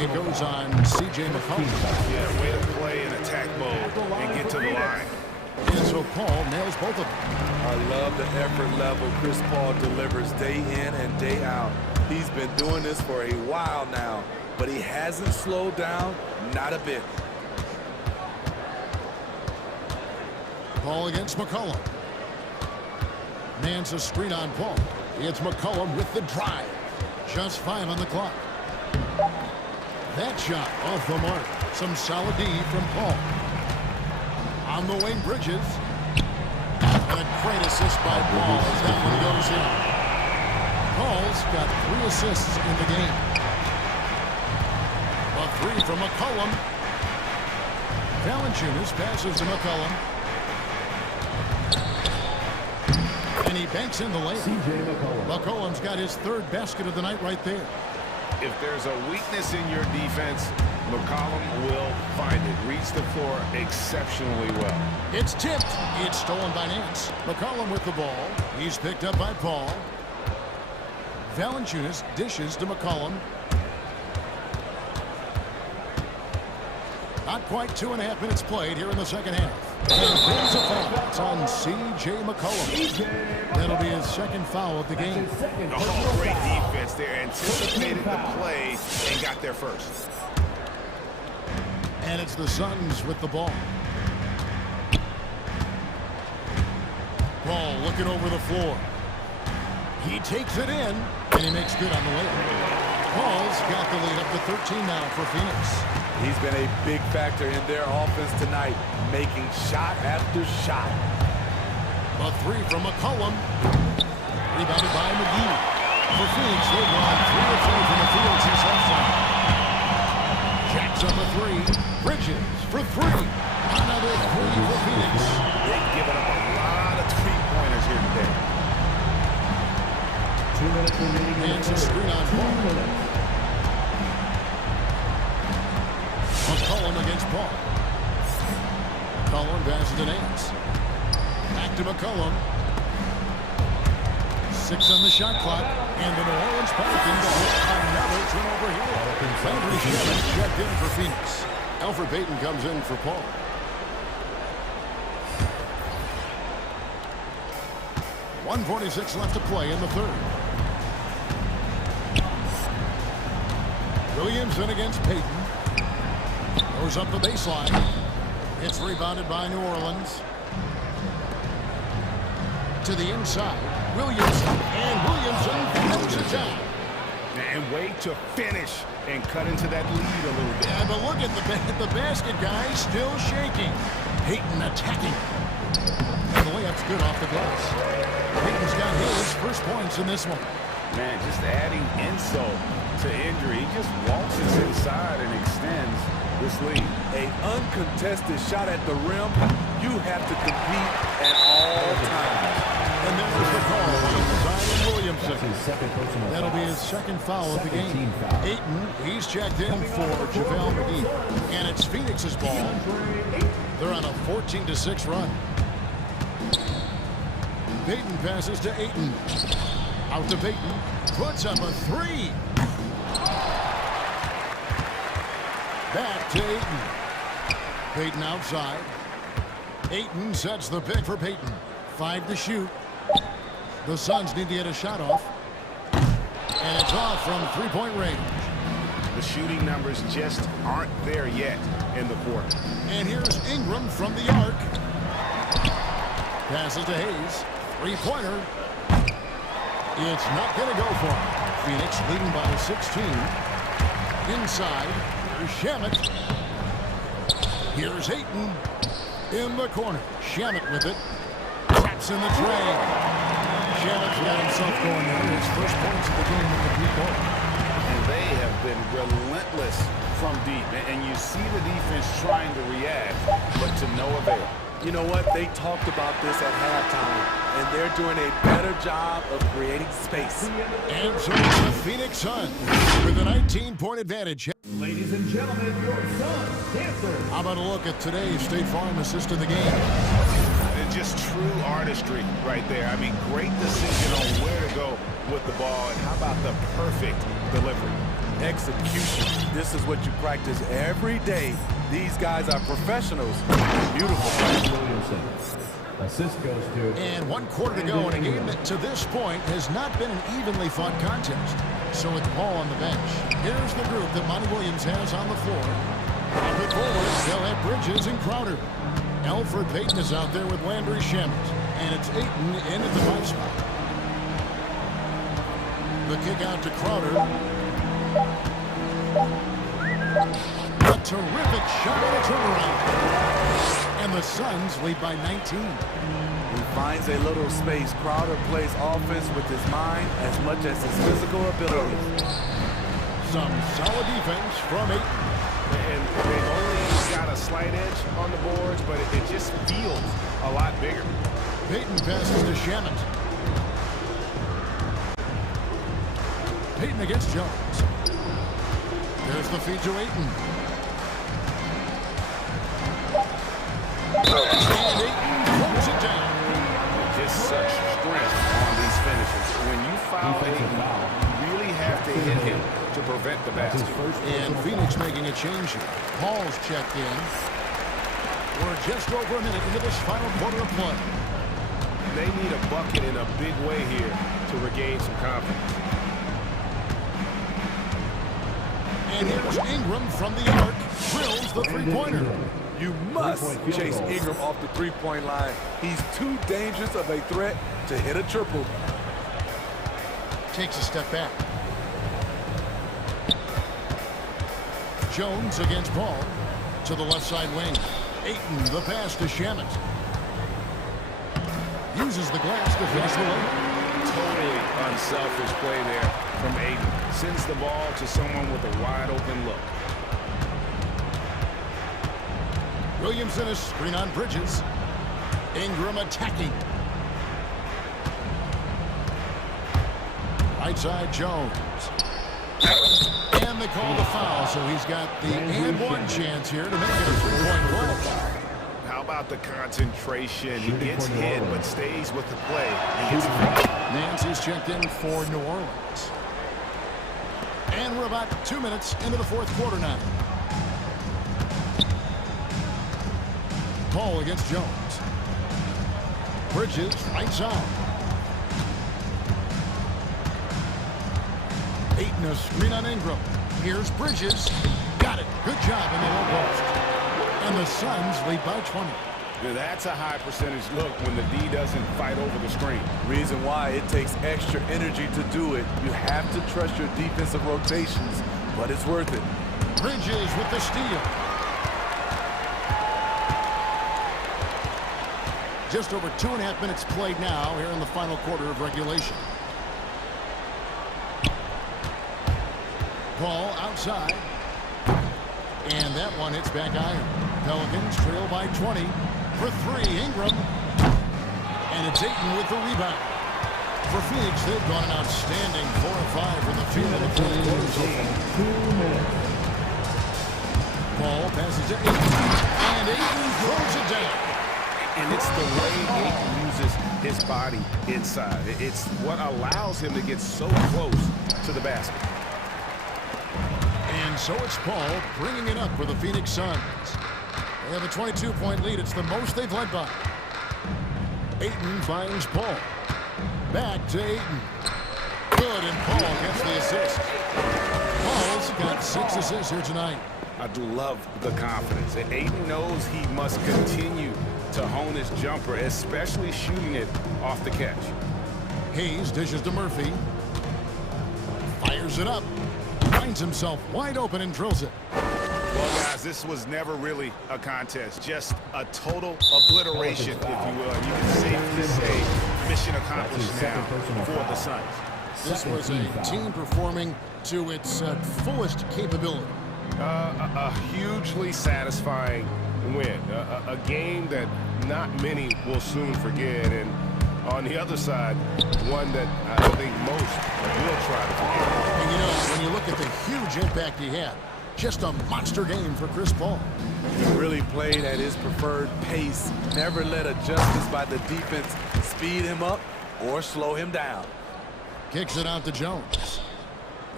It goes on C.J. McCollum. Yeah, way to play in attack mode and get to the line. And so Paul nails both of them. I love the effort level Chris Paul delivers day in and day out. He's been doing this for a while now, but he hasn't slowed down, not a bit. Paul against McCollum. Nance a screen on Paul. It's McCollum with the drive. Just 5 on the clock. That shot off the mark. Some solid D from Paul. On the wing, Bridges. And a great assist by Paul as that one goes in. Paul's got 3 assists in the game. A 3 from McCollum. Valanciunas passes to McCollum. And he banks in the layup. McCollum's got his 3rd basket of the night right there. If there's a weakness in your defense, McCollum will find it. Reads the floor exceptionally well. It's tipped. It's stolen by Nance. McCollum with the ball. He's picked up by Paul. Valanciunas dishes to McCollum. Not quite 2.5 minutes played here in the second half. And there's a foul. It's on C.J. McCollum. That'll be his 2nd foul of the game. Oh, great defense there. Anticipated the play and got there first. And it's the Suns with the ball. Ball looking over the floor. He takes it in, and he makes good on the layup. Paul's got the lead up to 13 now for Phoenix. He's been a big factor in their offense tonight, making shot after shot. A 3 from McCollum. Rebounded by McGee. For Phoenix, they've gone 3 of 3 from the field since halftime. Jacks up a 3. Bridges for 3. Another 3 for Phoenix. They've given up a lot of 3-pointers here today. 2 minutes remaining. And it's a screen on Paul. McCollum against Paul. McCollum passes to Nance. Back to McCollum. 6 on the shot clock. And the New Orleans Pelicans get another turnover here. Landry Shamet checked in for Phoenix. Elfrid Payton comes in for Paul. .146 left to play in the 3rd. Williamson against Payton. Goes up the baseline. It's rebounded by New Orleans. To the inside. Williamson. And Williamson throws it down. And way to finish and cut into that lead a little bit. Yeah, but look at the basket guy still shaking. Payton attacking. And the layup's good off the glass. Payton's got his first points in this one. Man, just adding insult to injury. He just waltzes inside and extends this lead. An uncontested shot at the rim, you have to compete at all times. And there's the call on Zion Williamson. That'll be his 2nd foul of the game. Ayton, he's checked in for JaVale McGee. And it's Phoenix's ball. They're on a 14-6 run. Payton passes to Ayton. Out to Payton. Puts up a 3. Back to Ayton. Payton outside. Ayton sets the pick for Payton. 5 to shoot. The Suns need to get a shot off. And it's off from 3-point range. The shooting numbers just aren't there yet in the quarter. And here's Ingram from the arc. Passes to Hayes. 3-pointer. It's not going to go for him. Phoenix leading by 16. Inside. Here's Shamet. Here's Ayton. In the corner. Shamet with it. Taps in the drain. Shamet's got himself going there. His first points of the game in the 3-quarter. And they have been relentless from deep. And you see the defense trying to react, but to no avail. You know what? They talked about this at halftime, and they're doing a better job of creating space. And so it's the Phoenix Suns with a 19-point advantage. Ladies and gentlemen, your Suns dancer. How about a look at today's State Farm assist of the game? And just true artistry right there. I mean, great decision on where to go with the ball, and how about the perfect delivery? Execution. This is what you practice every day. These guys are professionals. Beautiful. Williamson. Assist goes to. And 1 quarter to go in a game that to this point has not been an evenly fought contest. So with Paul on the bench, here's the group that Monty Williams has on the floor. Up and forward, they'll have Bridges and Crowder. Elfrid Payton is out there with Landry Shamet. And it's Ayton in at the 5 spot. The kick out to Crowder. A terrific shot on a turnaround. And the Suns lead by 19. He finds a little space. Crowder plays offense with his mind as much as his physical abilities. Some solid defense from Ayton. And they've only got a slight edge on the boards, but it just feels a lot bigger. Payton passes to Shamet. Payton against Jones. There's the feed to Ayton. And Ayton throws it down. Just such strength on these finishes. When you foul Ayton, you really have to hit him to prevent the basket. And Phoenix making a change here. Paul's checked in. We're just over a minute into this final quarter of play. They need a bucket in a big way here to regain some confidence. And here's Ingram from the arc. Drills the three-pointer. You must chase Ingram off the three-point line. He's too dangerous of a threat to hit a triple. Takes a step back. Jones against Paul to the left side wing. Ayton, the pass to Shamet. Uses the glass to finish the layup. Totally unselfish play there from Ayton. Sends the ball to someone with a wide open look. Williamson is screen on Bridges. Ingram attacking. Right side Jones. And they call the foul, so he's got the and one chance here to make it a three-point play. How about the concentration? He gets hit, but stays with the play. Nancy's checked in for New Orleans. And we're about 2 minutes into the fourth quarter now. Paul against Jones. Bridges, right side. Ayton a screen on Ingram. Here's Bridges. Got it. Good job in the low post. And the Suns lead by 20. That's a high percentage look when the D doesn't fight over the screen. Reason why it takes extra energy to do it. You have to trust your defensive rotations, but it's worth it. Bridges with the steal. Just over 2.5 minutes played now here in the final quarter of regulation. Paul outside. And that one hits back iron. Pelicans trail by 20 for three. Ingram. And it's Ayton with the rebound. For Phoenix, they've gone an outstanding 4 of 5 from the field in the fourth quarter so far. 2 minutes. Paul passes to Ayton. And Ayton throws it down. And it's the way Ayton uses his body inside. It's what allows him to get so close to the basket. And so it's Paul bringing it up for the Phoenix Suns. They have a 22-point lead. It's the most they've led by. Ayton finds Paul. Back to Ayton. Good, and Paul gets the assist. Paul's got 6 assists here tonight. I love the confidence. And Ayton knows he must continue to hone his jumper, especially shooting it off the catch. Hayes dishes to Murphy. Fires it up. Finds himself wide open and drills it. Well, guys, this was never really a contest. Just a total obliteration, if you will. You can safely say mission accomplished now for the Suns. This was a team performing to its fullest capability. A hugely satisfying win. A game that not many will soon forget. And on the other side, one that I think most will try to forget. And you know, when you look at the huge impact he had, just a monster game for Chris Paul. He really played at his preferred pace. Never let adjustments by the defense speed him up or slow him down. Kicks it out to Jones.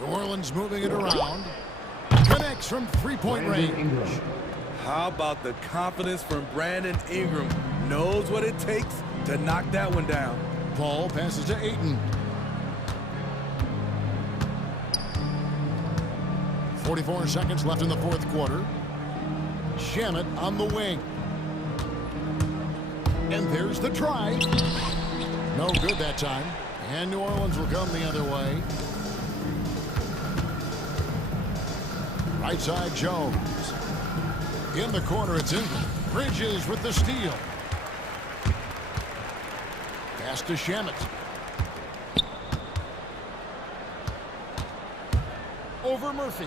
New Orleans moving it around. Connects from three-point range. How about the confidence from Brandon Ingram? Knows what it takes to knock that one down. Paul passes to Ayton. 44 seconds left in the fourth quarter. Shamet on the wing. And there's the try. No good that time. And New Orleans will come the other way. Right side Jones. In the corner, it's Ingram. Bridges with the steal. Pass to Shamet. Over Murphy.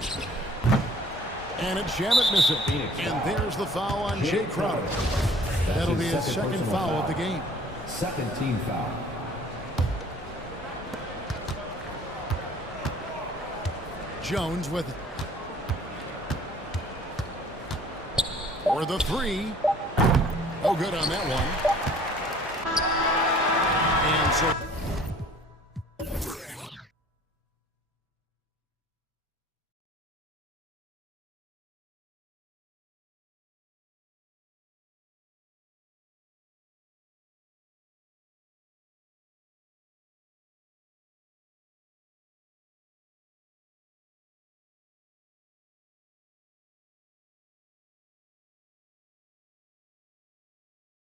And it's Shamet missing. And there's the foul on Jay Crowder. That'll be his second foul of the game. Second team foul. Jones with it. For the three. No good on that one. And so